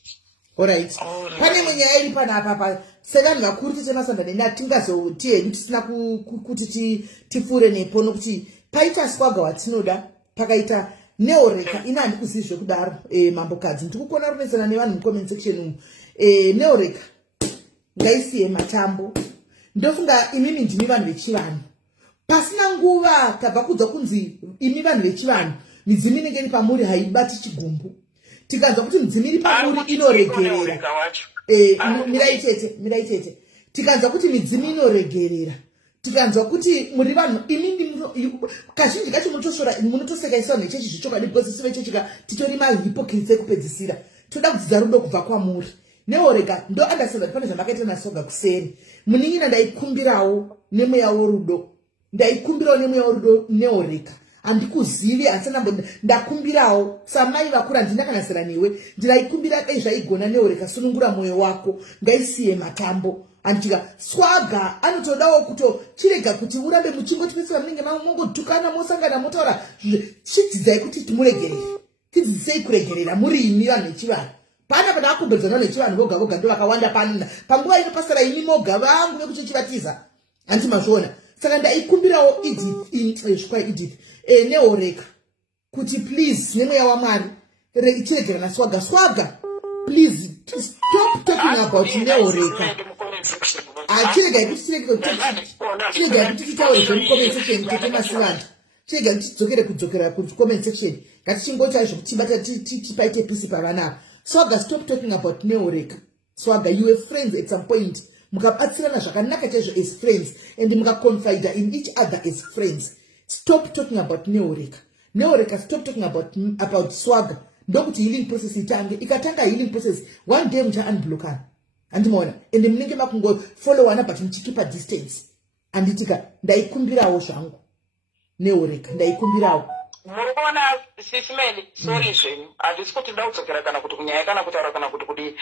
alright pane munyaya iri panapa sevanhu vakuru tichemasambane natingazoti henyu tisina kuti tipfuure nepo nokuti paita swaga watinoda pakaita neoreka ina handikuzivi zvekudaro mambokadzi ndikukona kunetsana nevanhu mucomment section umu neoreka ngaisiye matambo ndofunga imimi ndimi vanhu vechivanhu pasina nguva tabva kunzwa kunzi imi vanhu vechivanhu midzimu inenge iri pamuri haibati chigumbu tikanzwa kuti midzimu iri pamuri inoregerera mirai tete tikanzwa kuti midzimu inoregerera tikanzwa kuti muri vanhu imi kazhinji kacho munotoseka isawo nechechi zvichokwadi because sive chechika titori mahypocrites ekupedzisira toda kudzidza rudo kubva kwamuri neoreka ndo understand pane zvamakaita naSwaga kuseri munin'ina ndaikumbirawo nemweya worudo neoreka handikuzivi asi ndakumbirawo samai vakura ndinakanasira newe ndiraikumbira dai zvaigona neoreka sunungura mwoyo wako ngaisiye matambo andichika Swaga anotodawo kutochirega kuti urambe muchingotipesera munenge mongotukana mosangana motaura chidzidzai kuti timuregerere tidzidzisei kuregerera murimi vanhu vechivanhu pana padakumbedzana nechivanhu voga voga ndo vakawanda panguva inopasara ini moga vangu vekuchichivatiza handi mazviona saka ndaikumbirawo Edith neoreka kuti please nemweya waMwari ichiregera naSwaga please stop talking about neoreka achiregai kuti titaure zvemucomment section tetemasivanda chiregai kuti tidzokere kucomment section ngatichingocha izvo kutibata tipaite pisi pavana Swaga stop talking about neoreka Swaga you were friends at some point mukabatsirana zvakanaka chaizvo as friends and mukaconfide in each other as friends. Stop talking about neoreka stop talking about Swaga ndokuti healing process ikatanga healing process one day mucha unblockana andimona ende munenge makungofollowana but muchikipa distance anditika ndaikumbirawo zvangu neoreka ndaikumbirawo murikuona sisimeli sorry zvenyu handisi kuti ndaudzokera kana kuti kunyaya kana kutaura kana kuti kudii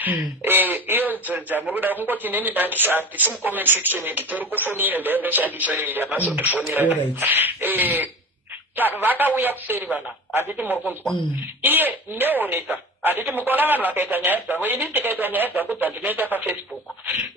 iyo dzamuri kuda kungoti nini handisi mucomment section tiri kufonira ndaendoshandisa yamazotifonira vakauya kuseri vana handiti muri kunzwa iye neoreka handiti mukaona vanhu vakaita nyaya dzavo ini ndikaita nyaya dzangu dzandinoita paFacebook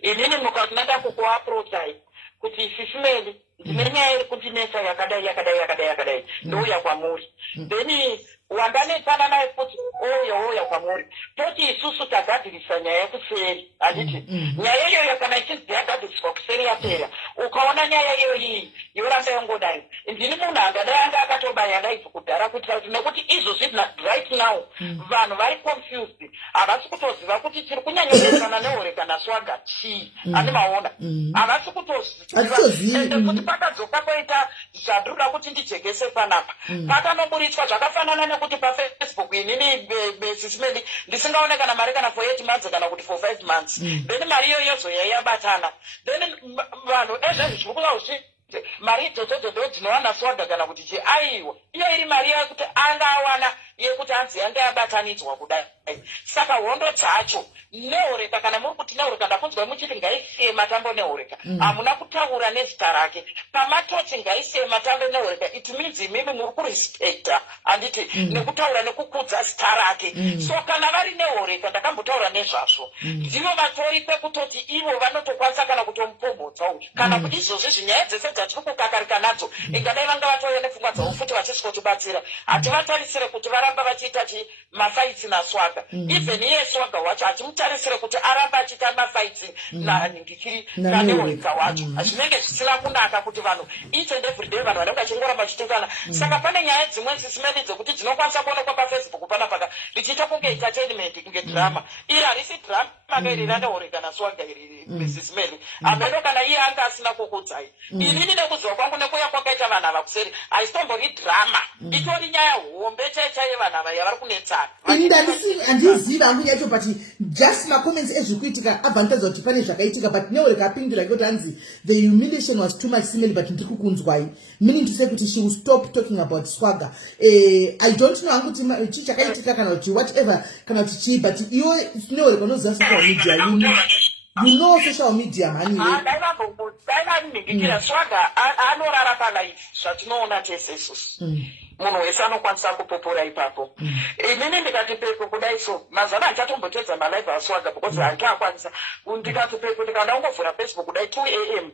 inini mukatinada kukuaprochai kuti sisimeli ndine nyaya iri kundinetsa yakadai ndouya kwamuri then wandanetsana naye kuti ouya kwamuri toti isusu tagadzirisa nyaya yekuseri handiti nyaya iyoyo kana ichinzi yagadziriswa kuseri yapera ukaona nyaya iyoyi yoramba yongodai ndini munhu angadai anga akatobaya daibva kudhara kuitira kuti nekuti izvozvi right now vanhu vari confused havasi kutoziva kuti tiri kunyanyopesana neoreka naSwaga chii handimaona havasi kutoziva ende kuti pakadzoka koita zvandinoda kuti ndijegese panapa pakanoburitswa zvakafanana nekuti paFacebook inini sisimeli ndisingaone kana mari kana for 8 months kana kuti for 5 months then mari iyoyo yozoya yabatana then vanhu ezvezvikuza mari idzodzo ndo dzinowana Swaga kana kuti chi aiwa iyo iri mari yekuti angawana yekuti anzi yanga yabatanidzwa kudai saka hondo dzacho neoreka kana muri kuti neoreka ndakunzwa muchiti ngaisiye matambo neoreka hamuna kutaura nezita rake pamatoti ngaisiye matambo neoreka it means imimi muri kurespecta handiti nekutaura nekukudza zita rake so kana vari neoreka ndakambotaura nezvazvo ndivo vatori pekutoti ivo vanotokwanisa kana kutomupomhodza uyu kana kuti izvozvi zvinyaya dzese dzatiri kukakarika nadzo ingadai vanga vatouya nepfungwa dzavo futi vachisikotibatsira hativatarisire kuti varamba vachiita mafaitsi naSwaga even iye Swaga wacho hatimutarisire kuti aramba achiita mafaitsi nandikiri naneoreka wacho zvinenge zvisina kunaka kuti vanhu each and every day vanhu vanenge vachingoramba vachitukana saka pane nyaya dzimwe sisimeli dzekuti dzinokwanisa kuonekwa paFacebook panapaka richiita kunge entertainment kunge drama iri harisi drama kairira neoreka naSwaga iri sisimeli ameno kana iye anga asina kukudzai inini nekuziva kwangu nekuuya kwakaita vanhu ava kuseri haisitombori drama itori nyaya hombe chaichaiye vanhu ava yavari kunetsana handiziva hangu yacho but just macomments ezvikuitika abvanitadza kuti pane zvakaitika but neoreka apindura kuti hanzi the humiliation was too much simile but ndiri kukunzwai meaning to say kuti she will stop talking about Swaga I don't know hangu kuti chii chakaitika kana kuti whatever kana kuti chii but iwo neoreka unoziva social media you know social media mani daivambomudaivaningigira Swaga anorara palife zvatinoona tese isusu munhu wese anokwanisa kupopora ipapo inini ndikati peko kudai so mazana handichatombotedza malive aSwaga because handikakwanisa ndikati peko ndikaenda kungovhura Facebook kudai 2 am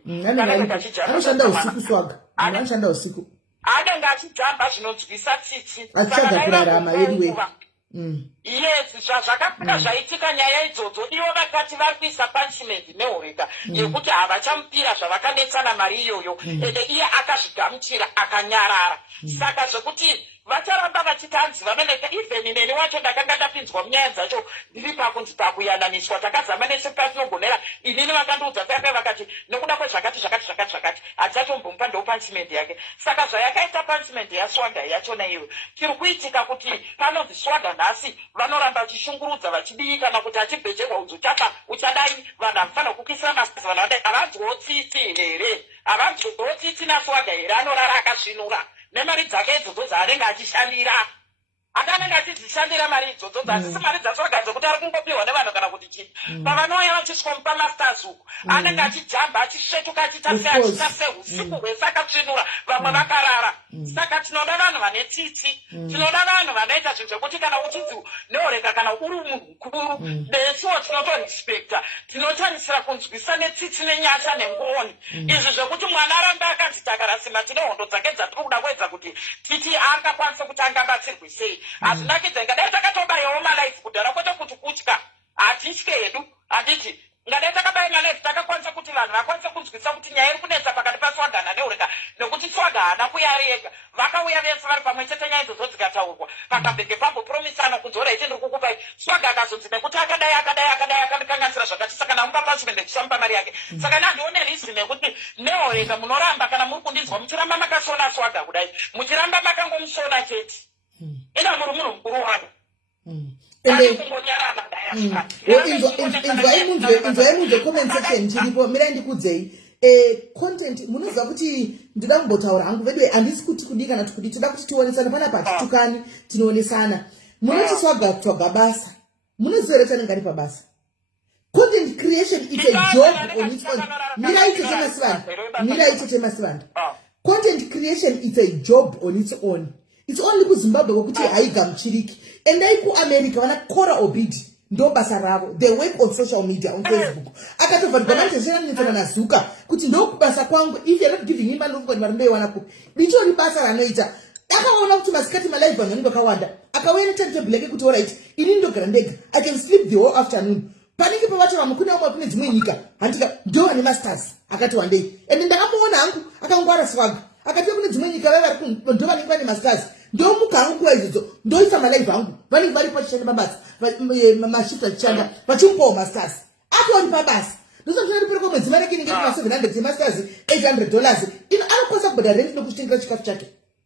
anoshanda usiku Swaga anoshanda usiku anenge achijamba zvinonzwisa tsitsi achichaga kurarama anyway yes zvakapfuka zvaitika nyaya idzodzo ivo vakati vari kuisa punishment neoreka yekuti havachamupira zvavakanetsana mari iyoyo ende iye akazvigamuchira akanyarara saka zvekuti vacharamba vachitanzi vameneka even neni wacho ndakanga ndapinzwa munyaya dzacho ndiri pakunzi pakuyananiswa takazama nese patinogonera inini vakandiudza taipe vakati nekuda kwezvakati hatichatombomupa ndoo punishment yake saka zvayakaita punishment yaswaga yachona iwe tiri kuitika kuti panonzi swaga nhasi vanoramba vachishungurudza vachidii kana kuti achibhejerwa udzi uchadai vanhu havafanira kukuisira masi vanhu vadai havanzwawo tsitsi here havanzwawo tsitsi naswaga here anorara akasvinura nemari dzake idzodzo dzaanenge achishandira akanenge achizishandira mari idzodzo dzasisi mari dzaswaga dzokuti ari kungopiwa nevanhu kana kuti chii pavanouya vachiswomupa masters uku anenge achijamba achisvetuka achiita seusiku hwese akatsvinura vamwe vakarara saka tinoda vanhu vane tsitsi tinoda vanhu vanoita zvinhu zvekuti kana uchidzi neoreka kana uri munhu mukuru besuwo tinotorespekta tinotarisira kunzwisa netsitsi nenyasha nengoni izvi zvekuti mwana aramba akanzi takarasima tine hondo dzake dzatiri kuda kuedza kuti titi angakwanise kuti angabatsirwe sei hatinakidza ngadai takatobayawo malaifu kudhara kwete kuti kutya hatitye hedu handiti ngadai takabaya malaifu takakwanisa kuti vanhu vakwanise kunzwisa kuti nyaya iri kunetsa pakati paswagana neureka nekuti swaga haana kuya ari ega vakauya vese vari pamwe chete nyaya idzodzo dzikataurwa pakabhege pambopromisana kunzora ichi ndiri kukupai swaga akazonzi nekuti akadai akandikanganisira zvakati saka namupa punishment ndichamupa mari yake saka nandione reason yekuti neoreka munoramba kana muri kundinzwa muchiramba makasona swaga kudai muchiramba makangomusona chete ina muri munhu mukuru wano inzwai comment section chiripo mirai ndikudzei content munoziva kuti ndida kumbotaura hangu vedu handisi kuti kudii kana tikudi toda kuti tionesana panapa hatitukani tinoonesana munoti swaga basa munoziva here tanenge ari pabasa content creation is a job on its own mirai tete masivanda content creation is a job on its own. It's only kuZimbabwe wokuti haigamuchiriki endai kuAmerica vana Cora Obidi ndo basa ravo they work on social media on Facebook akatovharigwa manitezveranetsana naZuka kuti ndo kubasa kwangu if you're not giving him money uvukoni vari mbeiwana kupi ndichori basa ranoita akaona kuti masikati malive vanhu vanenge vakawanda akauya netimetable yake kuti alright ini ndogara ndega I can sleep the whole afternoon panenge pavacho vamwe kune vamwe kune dzimwe nyika handika ndo vane masters akati wandei ende ndakamuona hangu akangwara swaga akati kune dzimwe nyika vaivari ndo vanenge vane masters ndo mukangu kuva izvodzo ndoisa malaive angu vanenge vari pachishanda mabasa mashifta achishanda vachimupawo masters atori pabasa ndosatinari peri kwemwedzi mari kinenge kuna $700 yemasters $800 ino anokwanisa kubhadha rent nokutengera chikafu chake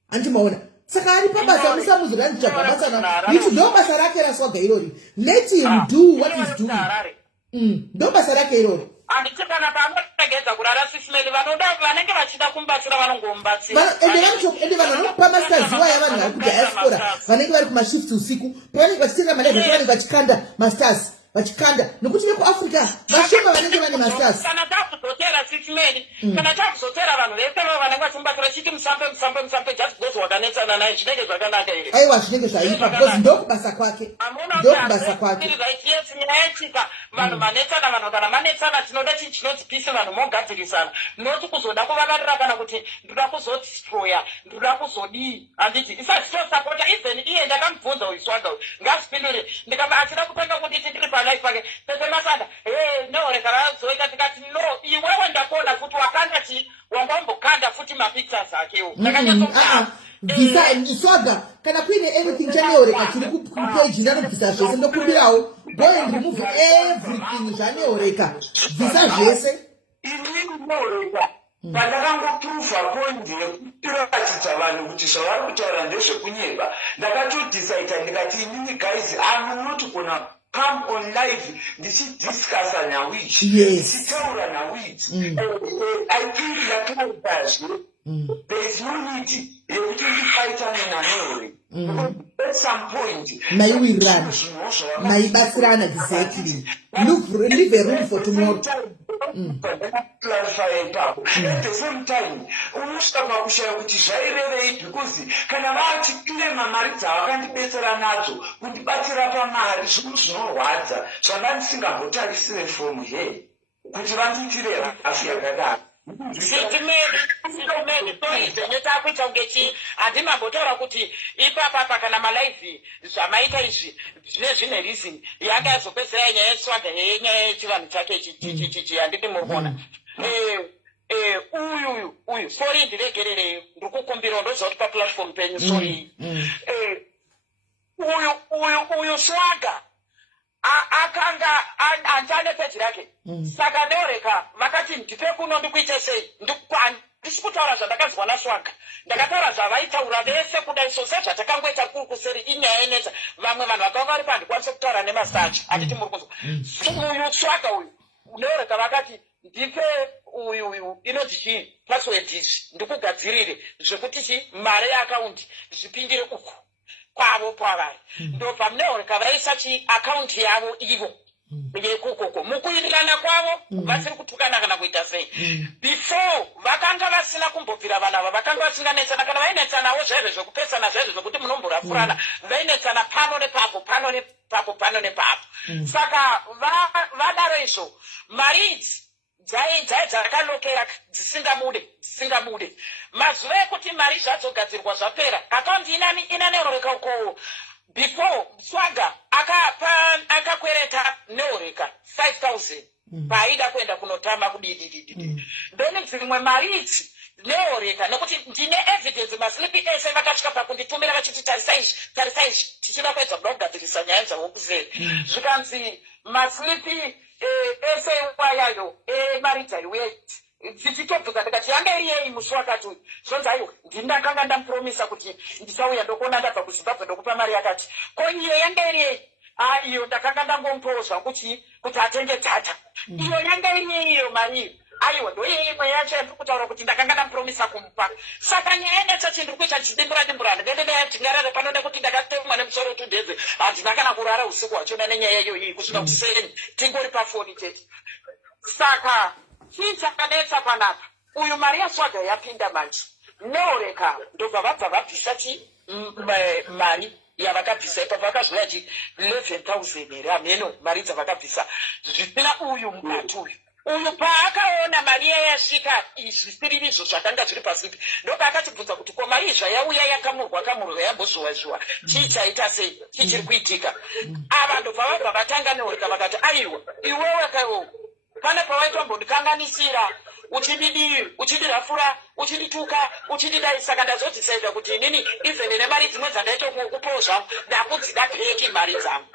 handimaona saka ari pabasa musamuzorani chitsvaga basa na iti ndo basa rake raswaga irori let him do what is doing ndo basa rake irori handiti kana paanoregedza kurara sisimeli vanoda vanenge vachida kumubatsira vanongomubatsira ende vanhu vanopa masters waya vanhu vari kudiaspora vanenge vari kumashifts usiku pavanenge vachitenga malaive vanenge vachikanda masters vachikanda nokuti vekuafrica vashoma vanenge vane masters kana takuzotera sisimeli kana takuzotera vanhu vese vanenge vachimubatsira chiti musambe just because wakanetsana naye zvinenge zvakanaka here aiwa zvinenge zvaipa because ndokubasa kwake ndokubasa kwake nyaya yechika vanhu vanetsana vanhu kana manetsana tinoda chii chinodzipisa vanhu mogadzirisana noti kuzoda kuvavarira kana kuti ndoda kuzodistroya ndoda kuzodii handiti isazitosapota even iye ndakamubvunza uiswaga ngazipindure ndikamba achida kutanga kunditi ndiri palife pake tese masanda neoreka razoita tikati no iwewe ndakuona kuti wakanda chii wangambokanda futi mapictures akewo bvisa iswaga kana kuine anything chaneoreka chiri kupage ndanobvisa zvese ndokumbirawo go and remove everything zvaneoreka bvisa zvese inini neoreka pandakangopruvha poindi yekuratidza vanhu kuti zvavari kutaura ndezvekunyeba ndakatodhisaita ndikati inini guys I'm not gonna come on live ndichidiscussa nawich ndichitaura nawich I think yakaitazve there is no need yekuti ndifaitane naneori at some point maiwirana maibatsirana exactly leave a room for tomorrow clarify ipapo at the same time unosvika pakushaya kuti zvairevei because kana vachikilema mari dzavakandibetsera nadzo kundibatsira pamari zvinhu zvinorwadza zvanga ndisingambotarisire from here kuti vandiitire hafu yakadaro sitimeli toizvenye takuita kunge handimambotaura kuti ipapapa kana malaivi zvamaita izvi zvine reason yanga yazopedzera nyaya yeswaga yenyaya yechivanhu chake chichi handiti muri kuona uyu sorry ndiregerere ndikukumbira ndozoti pa platform penyu sorry uyu swaga akanga anjane peji rake saka Neoreka vakati ndipe kuno ndikuite sei ndisi kutaura zvandakazwa naSwaga ndakataura zvavaitaura vese kudai sose zvatakangoita kuri kuseri inyaya inetsa vamwe vanhu vakanga vari pandikwanisa kutaura nemasacho atiti muri kunzwa uyu Swaga uyu Neoreka vakati ndipe uyu inoti chii password izvi ndikugadzirire zvekuti chi mari yeakaundi zvipindire uku kwavo kwavari ndobva Neoreka vaisa chi akaunti yavo ivo yekukoko mukuirirana kwavo vasiri kutukana kana kuita sei before vakanga vasina kumbobvira vana ava vakanga vasinganetsana kana vainetsanawo zvezvo zvekupesana zvezvo zvokuti munomborafurana vainetsana pano nepapo pano nepapo pano nepapo saka vadaro izvo mari idzi dzakalokera dzisingabude mazuva ekuti mari zvadzogadzirwa zvapera akaunti ina Neoreka ukowo before Swaga akakwereta Neoreka 5,000 paaida kuenda kunotama kudidididi ndoni dzimwe mari idzi Neoreka nekuti ndine evidence maslipi ese vakasvika pakunditumira vachiti tarisa izvi tichida kuedza kuda kugadzirisa nyaya dzavokuzeri zvikanzi maslipi ese wayayo mari dzaiuya dzichitobvunza ndikati yanga iri yei musi wakati uyu zvonzi aiwa ndindakanga ndamupromisa kuti ndisauya ndokuona ndabva kuZimbabwe ndokupa mari yakati ko iyo yanga iri yei iyo ndakanga ndangomupozva kuti atenge data iyo yanga iri yei iyo mariyo aiwa ndoiye imwe yacho yandiri kutaura kuti ndakanga ndamupromisa kumupa saka nyaya necho chindiri kuita chidimbura ndingarare pano nekuti ndakatemwa nemusoro tudheze handina kana kurara usiku hwachona nenyaya iyoyi kusvika kuseni tingori pafoni chete saka chii chakanetsa panapa uyu mari yaSwaga yapinda manje Neoreka ndobva vabva vabvisa mari yavakabvisa ipapo vakazouya 11,000 here hameno mari dzavakabvisa zvisina uyu mubati uyu paakaona mari yasvika zvisiri izvo zvakanga zviri pasipi ndopaakatibvunza kuti ko mari zvayauya yakamurwa yambozhuwa chii chaita sei chichiri kuitika ava ndobva vabva vatanga Neoreka vakati aiwa iwewe kaiwo pane pawaitombokanganisira uchindirafura uchindituka uchindidai saka ndazodzisaidza kuti inini even nemari dzimwe dzandaitokupozva ndakudzida peki mari dzangu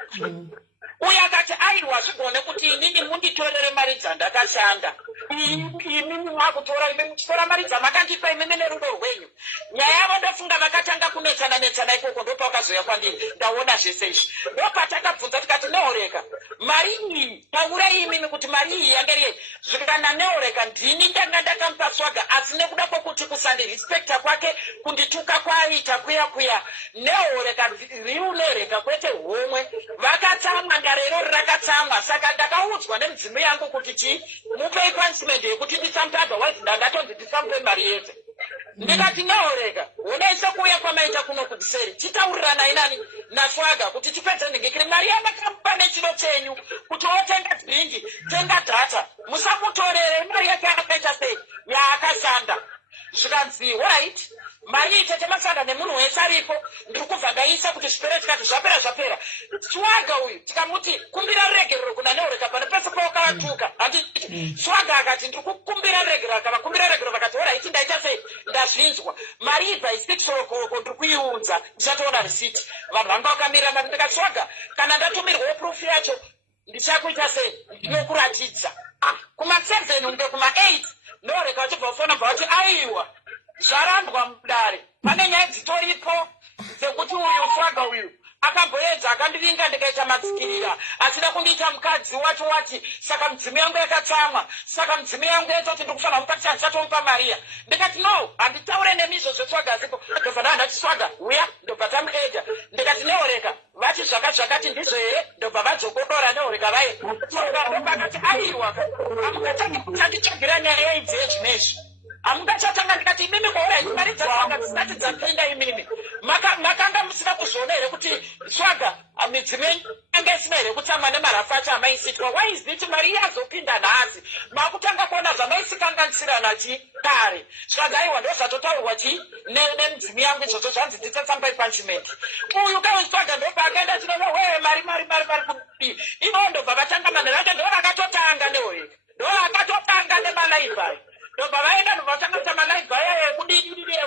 uye akati aiwa zvigone kuti inini munditorere mari dzandakashanda imimi mwakutora imi muchitora mari dzamakandipa imimi nerudo rwenyu nyaya yavo ndofunga vakatanga kunetsana ikoko ndopakazoya kwandiri ndaona zvese izvi ndopatakabvunza tikati Neoreka mari iyi taura imimi kuti mari iyi yanga iri zvikana Neoreka ndini ndanga ndakamupa Swaga asi nekuda kwokuti kusandirespekta kwake kundituka kwaaita kuya Neoreka riunereka kwete homwe vakatsamwa ndarero rakatsamwa saka ndakaudzwa nemudzimu yangu kuti chi mupei punishment yekuti ndisamupe otherwise ndangatonzi ndisamupe mari yese ndikati Neoreka unaise kuuya kwamaita kuno kudiseri titaurirana inani naSwaga kuti tipedze ndingekiri mari yamakamupa nechiro chenyu kuti otenga dringi tenga data musamutorere mari yake akaita sei yaakashanda zvikanzi right mari itete masanda nemunhu wese aripo ndiri kubva ndaisa kuti zvipere tikati zvapera Swaga uyu tikamuti kumbira regerero kuna Neoreka pane pese paukavatuka handiti Swaga akati ndiri kukumbira regerero akavakumbira regerero vakati right ndaita sei ndazvinzwa mari ibva isikisorokoko ndiri kuiunza ndichatoona risiti vanhu vanga vakamirira mari ndikati Swaga kana ndatumirwawo proof yacho ndichakuita sei ndinokuratidza kuma7 unge kuma8 Neoreka vachibva kufona bva vati aiwa zvarandwa mudare pane nyaya dzitoripo dzekuti uyu Swaga uyu akamboedza akandivinga ndikaita matsikirira asida kundiita mukadzi wati saka mudzimu yangu yakatsamwa saka mudzimu yangu yatoti ndikufanira kumupa ndichatomupa mariya ndikati no handitaure nemizvo zveSwaga asipo ndobva ndandati Swaga uya ndobva tamuedya ndikati Neoreka vati zvakati ndizvo here ndobva vadzokodora Neoreka vaye Swaga ndobakati aiwa amukatanditsvagira nyaya idzi yezvinezvi amungachatanga ndikati imimi kwaura mari dzakanga dzisati dzapinda imimi makanga musina kuzviona here kuti Swaga midzimu yanga isina here kutsamwa nemarafu acho amaisitwa waiziti mari yazopinda nhasi makutanga kuona zvamaisikanganisirana kare Swaga aiwa ndozvatotaurwa nemidzimu yangu izvozvo zvanzi nditsatsambai punishment uyu kaiwe Swaga ndopaakaenda chinova wewe mari kudii ivo ndobva vatanga manhero acho ndo vakatotanga Neoreka ndo vakatotanga nemalaibai ndobva vaenda ndobva vatanga malaiva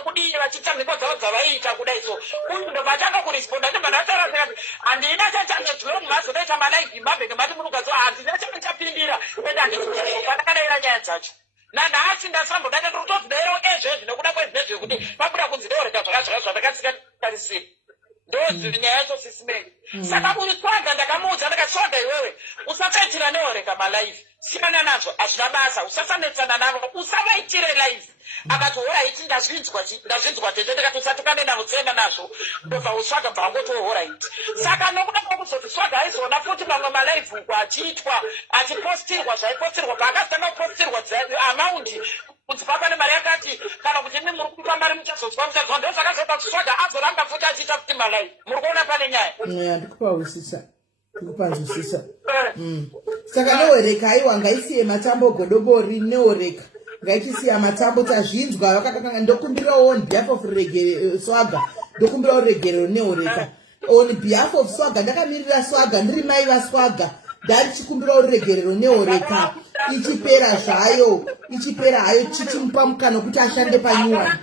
kudii vachiita mhiko dzavo dzavaiita kudai. So uyu ndobva atanga kuresponda ndobva ndataura sekati handina chachange mazonoita malaivi mabheke mati munhukadzo handina change chapindira ende handikadakaira nyaya dzacho nanhasi ndasambodaka ndotodairewo ezvezvi nekuda kwezvezvekuti pabuda kunzi ndeoreka zvakazvaka zvandakasingatarisira ndozinyaya yacho sisimeni. Saka kuriswaga ndakamuudza ndakaswaga iwewe usasaitira neoreka malaivi siyana nazvo hazvina basa usasanetsana navo usavaitire live. Akati oraiti ndazvinzwa tete ndikati usatuka nena mutsema nazvo ndobva uswaga bvangotohoraiti. Saka nokuda kwokuzoti swaga aizoona futi mamwe malaive uko achiitwa achipostirwa zvaipostirwa paakatanga kupostirwa amaundi kunzi papane mari yakati kana kuti imi muri kufamba ri muchazozwa ndo zvakazoita swaga azoramba futi achiita futi malaive. Muri kuona pane nyaya ndikupanzwisisa. Saka neoreka aiwa ngaisiye matambo godobori neoreka ngaitisiya matambo tazvinzwa vakatanga ndokumbirawo on behalf of swaga ndokumbirawo regerero neoreka on behalf of swaga ndakamirira swaga ndiri mai vaswaga ndari chikumbirawo regerero neoreka ichipera zvayo ichipera hayo chichimupa mukana kuti ashande panyuwa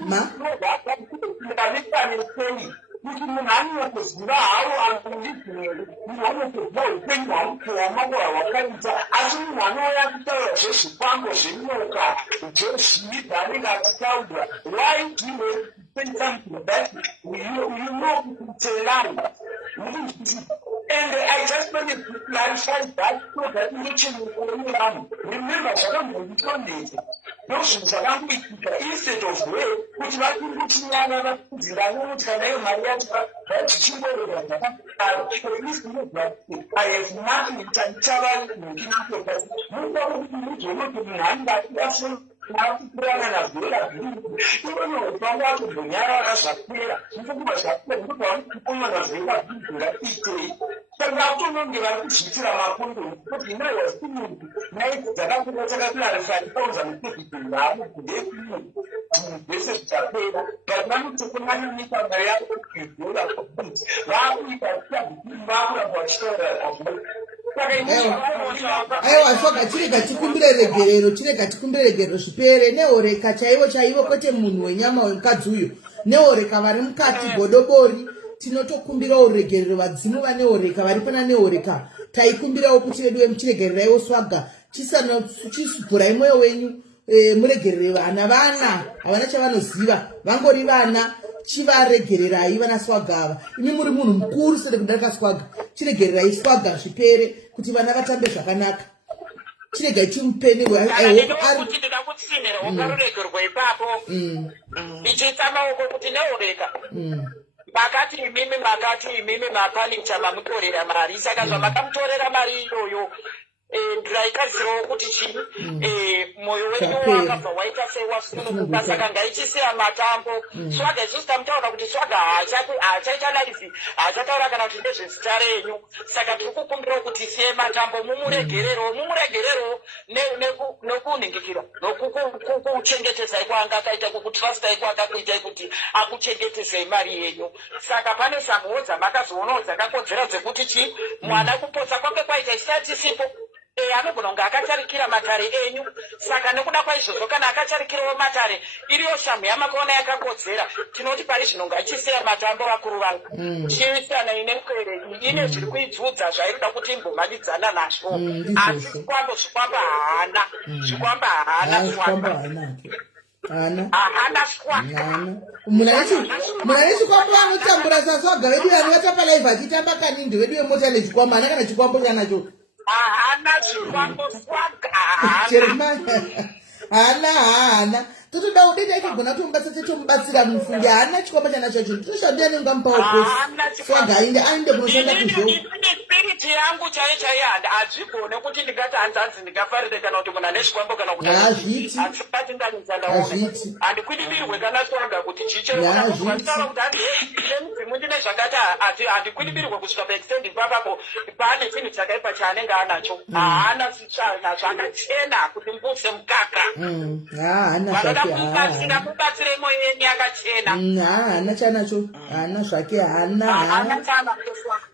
kuti munhu anokuziva havo anokuziva anokuziva upenyu hwamukuhwamagora hwakaita asi munhu anouya kutaura zvezvipango zvenyoka zvezvivi anenge achitaura why do you say something that you know kutelana. And I just want to clarify that so that you can remember zvakamboitonete ndozvinhu zvakamboitika instead of way kuti vakungutinyana vakudzirana kuti kana iyo mari yacho vachichingorora zvakadaro. I have nothing tandichavanhukinatokasi mukakuti muzonoti munhu anenge achidafuna nakukurana nazvera ivonoupanga watobhonyara vakazvapera nikukuva zvapera ndokwavanokupona nazvera zvingaitei saka kutononge vari kuzvitira makondomu kuti nai wasimunhu naiti dzakakura takaklarifai pauza mupresident havo kudekumunhu zvese zvichapera but vanotokonana nepanga yavo kuizola kuti vakuita vakuramba vachitaura aiwa saka chirega tikumbire regerero zvipere neoreka chaivo kwete munhu wenyama wemukadzi uyo neoreka vari mukati godobori tinotokumbirawo regerero vadzimu vaneoreka vari pana neoreka taikumbirawo kuti vedu vemuchiregereraiwo swaga chisibvurai mwoyo wenyu muregerere vana havana chavanoziva vangori vana chivaregererai vana swaga ava. Imi muri munhu mukuru sede kudarika swaga chiregererai swaga zvipere kuti vana vatambe zvakanaka. Chirega chimupeni kuti ndakutsinira wakaruregerwa ipapo ichiita maoko kuti neoreka makati imimi mapanicha mamutorera mari saka zvamakamutorera mari iyoyo ndiraikazirawo kuti chii mwoyo wenyu wakabva waita sewasununguka saka ngaichisira matambo swaga isusu tamutaura kuti swaga haachaita live haachataura kana kuti ndezvezita renyu saka tiri kukumbirawo kuti siye matambo mumuregerero nekunhingikira nokukuchengetedzai kwaangakaita kukutrustai kwaakakuitai kuti akuchengetedzai mari yenyu. Saka pane samhuwo dzamakazoonawo dzakakodzera dzekuti chii mwana kupotsa kwake kwaita isati sipo anogona kunge akatarikira matare enyu. Saka nekuda kwaizvozvo kana akatarikirawo matare iriyo shamu yamakaona yakakodzera tinoti pari zvino ngachisiya matambo vakuru vangu chiisana ine mkwere ine zviri kuidzudza zvairida kuti imbomanidzana nazvo asi zvikwamba haana muna nechikwambo vanotambura saswaga vedu vanovata palaive achitamba kanindi vedu vemota nechikwambo haana kana chikwambo chanacho haana totoda udenda ikagona kutomubatsa tetomubatsira mufungi haana chikwambo chanachocho totoshandira nengamupawo kosi swaga ainde kunoshanda kuzvo spiriti yangu chaiyo hazvigone kuti ndingati hanzanzi ndingafarire kana kuti munhu ane chikwambo kana kuti asipati ndanizandaona handikwidibirwe kana swaga kuti chicherokutaura kuti handimudzimu ndine zvakati handikwidibirwe kusvika paextendi papapo pane chinhu chakaipa chaanenge anacho haana nazvo akachena kuti mbuse mukaka vanoda kumubatsira mubatsire moyo yenyu yakachena haana chanacho haana zvake haana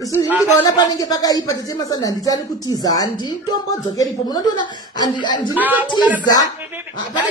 isusu ndikaona panenge pakaipa tetemasana handitani kutiza handitombodzokerepo munotoona handinototiza pane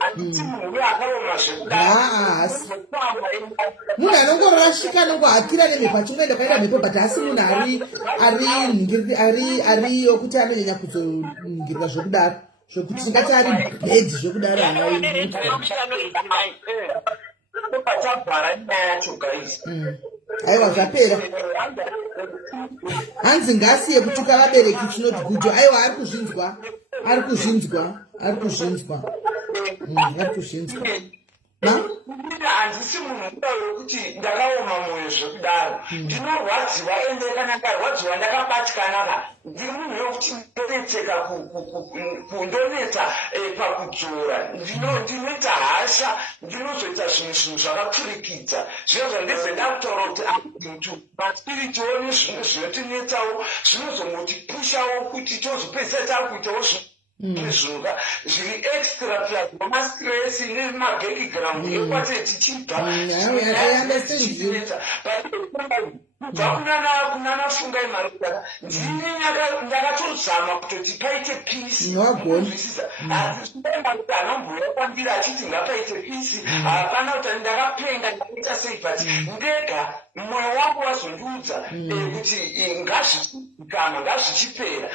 handiti munhu uye akaoma zvekudaro munhu anongorashika anongohakira nemhepo achimboenda kwaenda mhepo but asi munhu ariyo kuti anonyanya kuzoningirwa zvekudaro zvokuti tingati ari bed zvekudaro pachabhara nyaya yacho guys. aiwa zvapera hanzi ngasiye kutuka vabereki chinoti gujo aiwa ari kuzvinzwa handisi munhu udayo wekuti ndakaoma mwoyo zvekudaro ndinorwadziwa ende kana ndarwadziwa ndakabatyanaka ndiri munhu wekuti ndonetseka kundoneta pakudzora ndinoita hasha ndinozoita zvimwe zvinhu zvakapfurikidza zviyo zvandibve ndakutaura kuti amutu maspiritual zvimwe zvinotinetsawo zvinozongotipushawo kuti tozopedzisa takuitawo zvinhuka zviri extra plasmastress nemabhekigramu ekwate tichibva kunana fungai marudaka ndini ndakatozama kutoti paite peace nozwisisa asi kuti anombuya kwandiri achiti ngapaite peace hapana kuti ndakapenga ndakaita sei but ndega mwoyo wangu wazondiudza kuti ngazvichikama ngazvichipera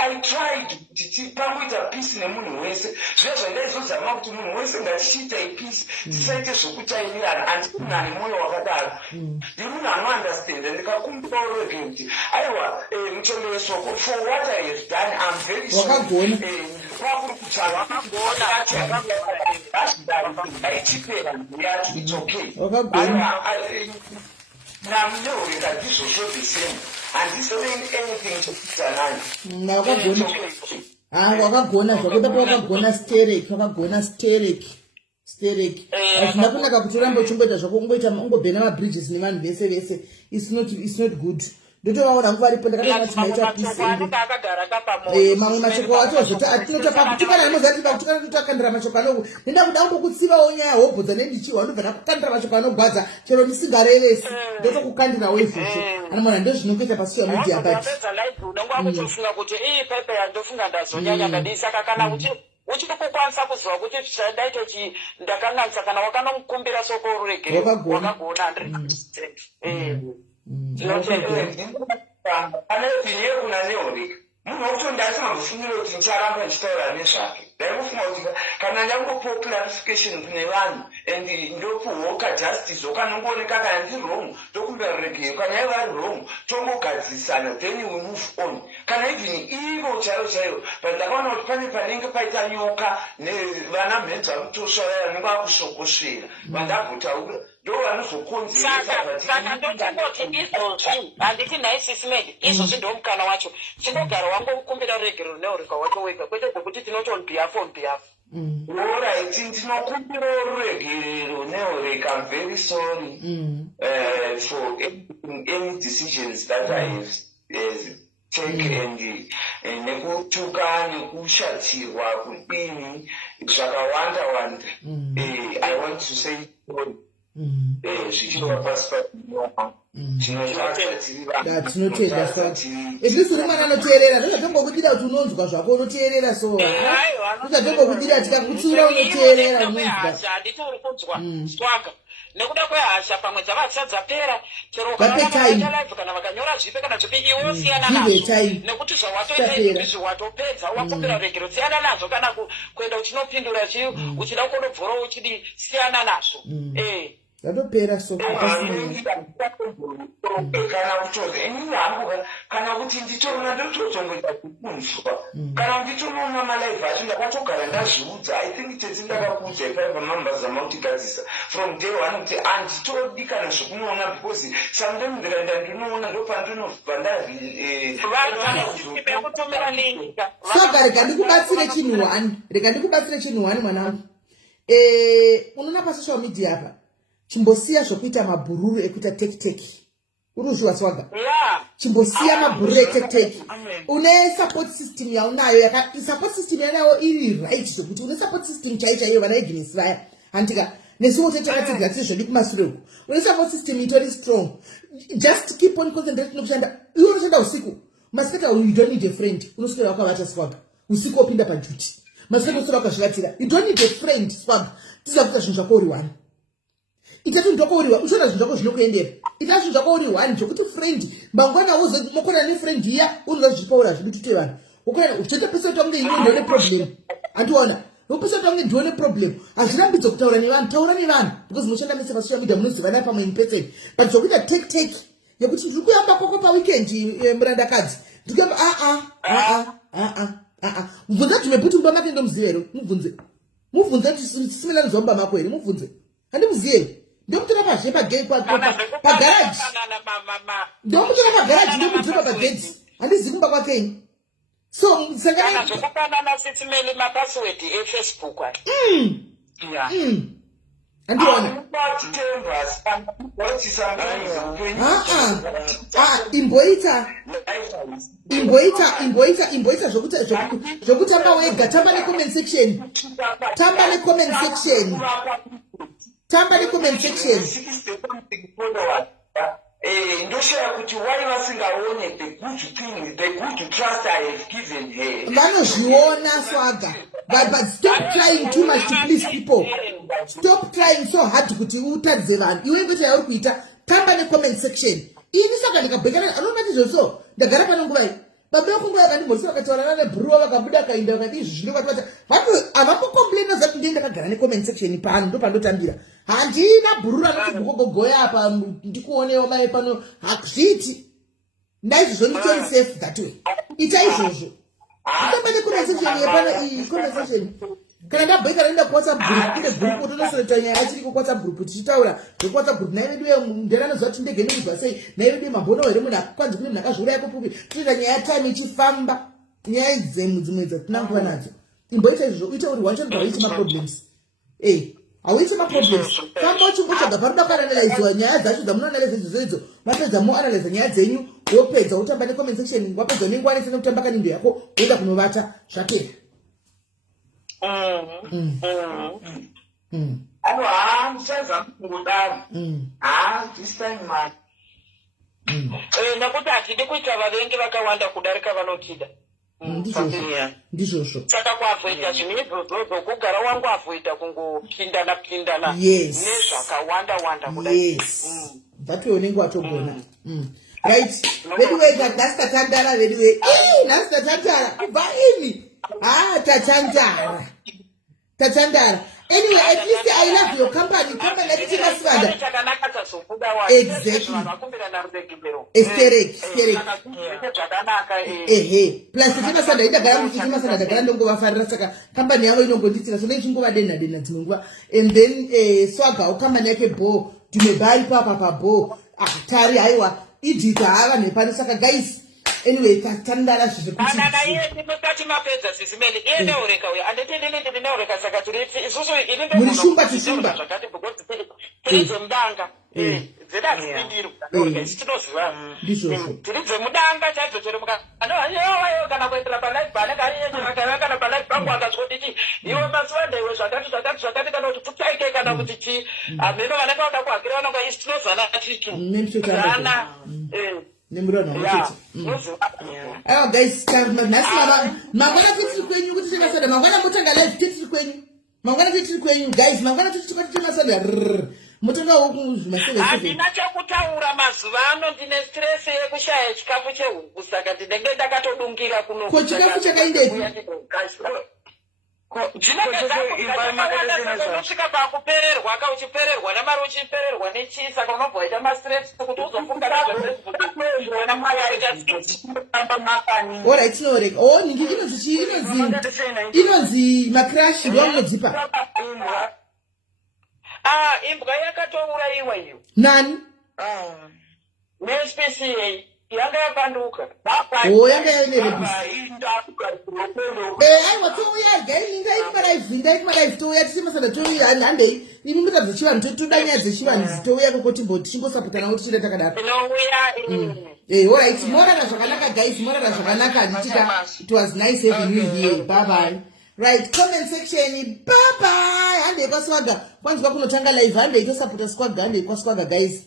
I tried kuti pangoita peace nemunhu wese zviya zvandaizozama kuti munhu wese ngatichiitai peace tisaite zvokutaimirana handikunani mwoyo wakadaro ndiri munhu anoandastanda ndikakumbira urege kuti aiwa muchongereso for what I have done I'm very sorry kwakuri kuti aichipera yacho it's okay namunyoreka ndizvozvo the same handisei anything chekutanani wakagona zvakuda pawakagona sterek hazvina kunaka kuti urambe uchimboita zvako ungobhena mabridges nevanhu vese it's not good ndotovaona nguva ripo ndakatoona chimaita mamwe mashoko acho atinotopakutukana nemozati pakutukana totokandira mashoko anoko nenda kuda kungokutsivawo nyaya hobhodza nendichiwa ndobva ndakukandira mashoko anogwadza chero ndisingarevesi ndotokukandirawo izvozvo anamona ndo zvinokuita pasocial media unongokutofunga kuti ii pepe yandofunga ndazonyanya ndadii saka kana uchitokukwanisa kuziva kuti zvandaita ndakanganisa kana wakanomukumbira soko ruregere wakagona 100%. anaepinye kuna neoreka munhu wekuti ndasimambofunire kuti ndicharamba ndichitaura nezvake ndaimufunga kuti kana ndangopiwa clarification kune vanhu and ndopiwawo kajustice wakanongooneka kana ndiri wrong tokumbira ruregeyo kana ivo ari wrong tongogadzisana then we move on kana even ivo chaivo but ndakaona kuti pane panenge paita nyoka nevana mhenzi vakutosva vaya vanenge vakusokosvera vandagutaura saka ndotongoti izvozvi handiti naisisimedi izvozvi ndomukana wacho chinogara wangokumbira ruregero runeurika wacho wega kwete kwokuti tinoti on behalf Alright, ndinokumbira ruregerero neoreka. I'm very sorry for any decisions that I have taken nekutuka nekushatirwa kudini zvakawanda wanda. I want to say zvichirwa pasi tinotenda izvisi rimwana anoteerera ndozvatongokudira kuti unonzwa zvako unoteerera so ndozvatongokudira tikakutsiura unoteerera unonzwa nekuda kwehasha pamwe dzavasha dzapera chero live kana vakanyora zvipe kana zvipi iwo siyana nazvo nekuti zvawatoita izvi watopedza wakumbira regero siyana nazvo kana kuenda uchinopindura chiyo uchida kunobvora uchidi siyana nazvo zvatopera so kana kutoza inini hangu kana kuti nditorona ndotozongoita kukunzwa kana nditoona malaive acho ndakatogara ndazviudza I think teti ndakakuudza ipaipa mambazama kutigadzisa from day one kuti handitodi kana zvokunoona because samdem ndikaenda ndinoona ndopandinobva saka rega ndikubatsire chinhu one mwanangu unoona pasocial media apa chimbosiya zvokuita mabhururu ekuita tekiteki uruzviwa swaga chimbosiya mabhururu etekiteki une support system yaunayo support system yanayo iri right zvokuti une support system chaiyo vana Agnes vaya handika nesuwo tetakatsidzira tiri zvodi kumashure uku une support system itori strong just keep on concentrating nokushanda iwe unoshanda usiku masikata you don't need a friend unoswera wakavata swaga usiku wopinda paduty masana sura kashlatira. You don't need a friend swag. Tizakuta zvinhu zvako uri one. Itatu ndoko uri one. Ushona zvinhu zvako zvinokuendera. Itatu zvinhu zvako uri one zvokuti friend mangwana uzo mokona ne friend iya unoza zvipaura zvinotuite vanhu. Ukona uchita pesa tonge ino ndone problem. Andiona. Nopesa tonge ndone problem. Azvirambidzo kutaura nevanhu, taura nevanhu because mushanda mese pasocial media munozivana pamwe in person. But zokuita take yekuti ndiri kuyamba kwako pa weekend murandakadzi. Ndiri mubvunze tumeputi mumba make ndomuzivero. Mubvunze tisimela nzomba mako here. Mubvunze. Handimuzive. Ndomutora pazhe pagaraji. Ndomutora pagaraji ndomudzopa pagedzi. Handizivi kumba kwake. So sakana zvokupanana sitimeli mapassword eFacebook ati. Andiona. Imboita zvokutamba wega, tamba ne comment section. Ndoshaya kuti why vasingaone the good trust I have given her. Vanozviona swaga. But stop trying too much to please people. Stop trying so hard kuti utadze vanhu. Iwe kuti yauri kuita tamba ne comment section. Ini saka ndikabhekana anonati zvonso ndagara pano nguva iyi. Baba yako nguva yakandimhorisa vakataurana nebhuruwa vakabuda kainda vakati izvi zvino kwati avakukomplaina zati ndiye ndakagara necomment section pano ndo pandotambira. Handina bhurura noti kugogoya apa ndikuonewa mai pano hakuzviti. Ndaizvozvo nditori safe that way. Ita izvozvo. Nditamba necomment section yepano iyi comment section. Kana ndabheka naenda kuwhatsapp group ine group utonosoreta nyaya yachiri kuwhatsapp group tichitaura kuwhatsapp group naye vedu nderanoziva kuti ndege ndikuzwa sei naye vedu mambono here munhu akakwanzi kune munhu akazviuraya kupupi tinoita nyaya yatime ichifamba nyaya dzemu dzimwe dzatinanguva nadzo. Imboita izvozvo uite uri wanchoni hauiti maproblems. Hauiti maproblems. Famba uchimbotsvaga paroda kuanalaiziwa nyaya dzacho dzamunoanalaiza izvozvo mapedza moanalaiza nyaya dzenyu wopedza wotamba necomment section wapedza unenge wanetsana kutamba kanindo yako woenda kunovata zvapera. Nekuti hatidi kuita vavengi vakawanda kudarika vanotida. Ndizvozvo. Saka kuavoida zvinhu izvozvo kugara wangu avoida kungopindana nezvakawanda kudai. Yes. That way unenge watogona. Right. Anyway, that's tatandara anyway. That's tatandara. Kubva ini. Tatandara. Anyway, at least I love your company. Company like Timaswada. Exactly. Esterek. Plus Timaswada ida gara Timaswada gara ndongo vafarira saka company yavo inongonditira so nechinguva dena dzimwe. And then Swaga company yake bo tumebari papa bo tari haiwa idita hava nepano saka guys. Anyway, tatandara zvikuti. Ana iye ndinotati mapedza sisimeli. Iye neureka uya. Andetendele ndinoureka saka turiti isusu ini ndo. Murishumba tishumba. Zvakati because tiridzo mudanga. Zeda zipindiru. Tinoziva. Ndizvozvo. Tiridzo mudanga chaidzo chero muka. Ayo kana kuendera pa live bana kari yenye kana pa live bangu akazoditi. Iwe maswande iwe zvakati kana kuti tutaike kana kuti chi. Ameno vanenge vakakuhakira vanonga isitinozana titu. Nemchotanda. Nemurano muchechi. Guys, mangwana titiri kwenyu kuti Timaswada mangwana mutanga live titiri kwenyu. Mangwana titiri kwenyu guys, mangwana titiri Timaswada. Mutanga maseve. Handina chakutaura mazuva ano ndine stress yekushaya chikafu chehuku saka ndinenge ndakatodungira kuno. Ko chikafu chakaindepi? Unosvika pakupererwa uchipererwa nemari uchipererwa nechii saka unobva waita mastress kuti uzofunga alright tinoreka ningi inonzi macrash ndomunodzipa imbwa yakatourayiwa iyo nani nespca yanga yapanduka yanga yanerebisa aiwa touya ndaikumaraive touya Timaswada touya handei imi mutabva chivanhu toda nyaya dzechivanhu touya kokoti tichingosapotanawo tichida takadaro alright morara zvakanaka guys morara zvakanaka ndichita it was nice having you here bye bye. Right, comment section bye bye. Handei kwaSwaga kwanzwa kunotanga live handei tosapota Swaga handei kwaSwaga guys.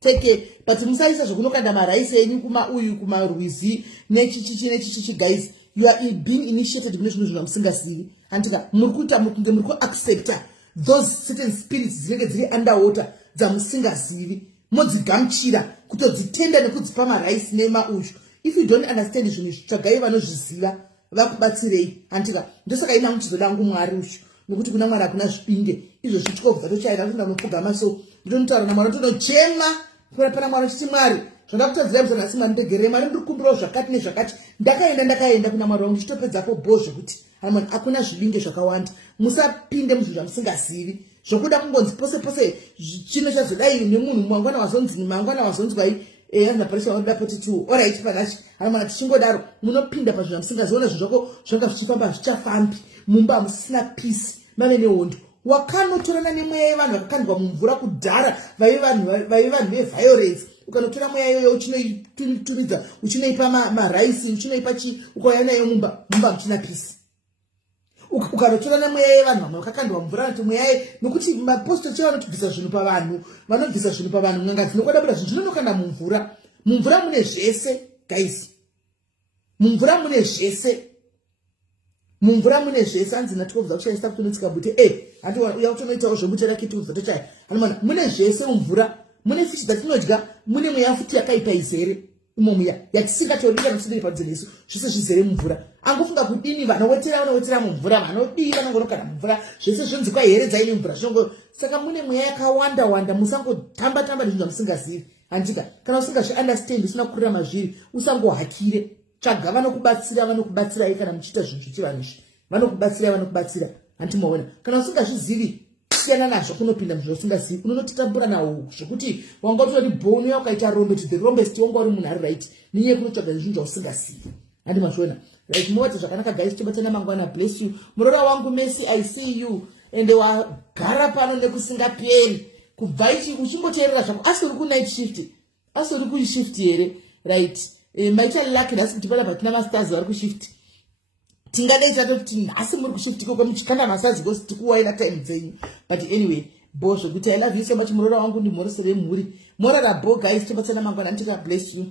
Take care. But musaisa zvokunokanda maraisi enyu kuma uyu kuma rwizi nechichi guys. you are being initiated kune zvinhu zvamusingazivi. Andika muri kuita kunge muri kuaccepta those certain spirits dzinenge dziri underwater dzamusingazivi, modzigamuchira kutodzitenda nekudzipa maraisi nemaushu. If you don't understand zvinhu tsvagai vanozviziva vakubatsirei. Andika ndosaka ina muchizoda wangu Mwari ushu, nekuti kuna Mwari hakuna zvipinge. Izvo zvichikobva tochaira kuti ndamupfugama so ndinotaura naMwari tonochema pana Mwari chiti Mwari zvandakutadzira muzana asi Mwari ndegerei Mwari ndiri kukumbirawo zvakati nezvakati. Ndakaenda kuna Mwari wangu ndichitopedzapo bho zvekuti Mwari hakuna zvibinge zvakawanda, musapinde muzvinhu zvamusingazivi zvokuda kungonzi pose chino chazodai nemunhu mangwana wazonzwai naparisha wanoda poti tu alright panachi Mwari tichingodaro munopinda pazvinhu zvamusingaziona zvinhu zvako zvanga zvichifamba zvichafambi mumba musina peace mave nehondo. Wakanotorana nemweya yevanhu vakakandwa mumvura kudhara vaive vanhu veviolence, ukanotora mweya iyoyo uchinoituridza uchinoipa maraisi uchinoipa ukauya nayo mumba muchina peace. Ukanotorana mweya yevanhu vamwe vakakandwa mumvura kuti mweya nokuti mapostori chevanotobvisa zvinhu pavanhu n'anga dzinokwada buda zvinhu zvinonokana mumvura mune zvese guys, mumvura mune zvese anzi natikobva kuchaisa kutonotsika bute handi uya kutonoitawo zvebute rakiti uzotochaya anomana mune zvese mumvura, mune fishi dzatinodya, mune mweya futi yakaipa izere imomuya yatisingatoringa nokusudiri padzi nesu zvese zvizere mumvura. Angofunga kudini vanowetera mumvura vanodii vanongonokana mumvura zvese zvonzikwa here dzaine mvura zvongo. Saka mune mweya yakawanda musangotamba nezvinhu zvamusingazivi. Andika kana usingazviunderstand usina kukurira mazviri usangohakire, tsvaga vanokubatsirai kana muchiita zvinhu zvichivanhu izvi vanokubatsira. Handimoona kana usingazvizivi siyana nazvo kunopinda muzvinhu zvamusingazivi unonotitambura nawo zvekuti wanga utori bhoni uya ukaita rombe to the rombest wanga uri munhu ari right nenyaya kunotsvaga zvinhu zvausingazivi. Handimazviona right? Mowati zvakanaka guys, tobatana mangwana. Bless you murora wangu Messi, I see you ende wagara pano nekusingaperi kubva ichi uchingoteerera zvako asi uri kunight shift, asi uri kuishift here right? Maita lucky nhasi kuti pana patina masters vari kushift, tingadai tatoti nhasi muri kushift ikoko muchikanda masazi because tikuwaira time dzenyu. But anyway bo zvekuti I love you so much murora wangu, ndimhoresere mhuri morara bo guys, tobatsana mangwana. Ndika bless you.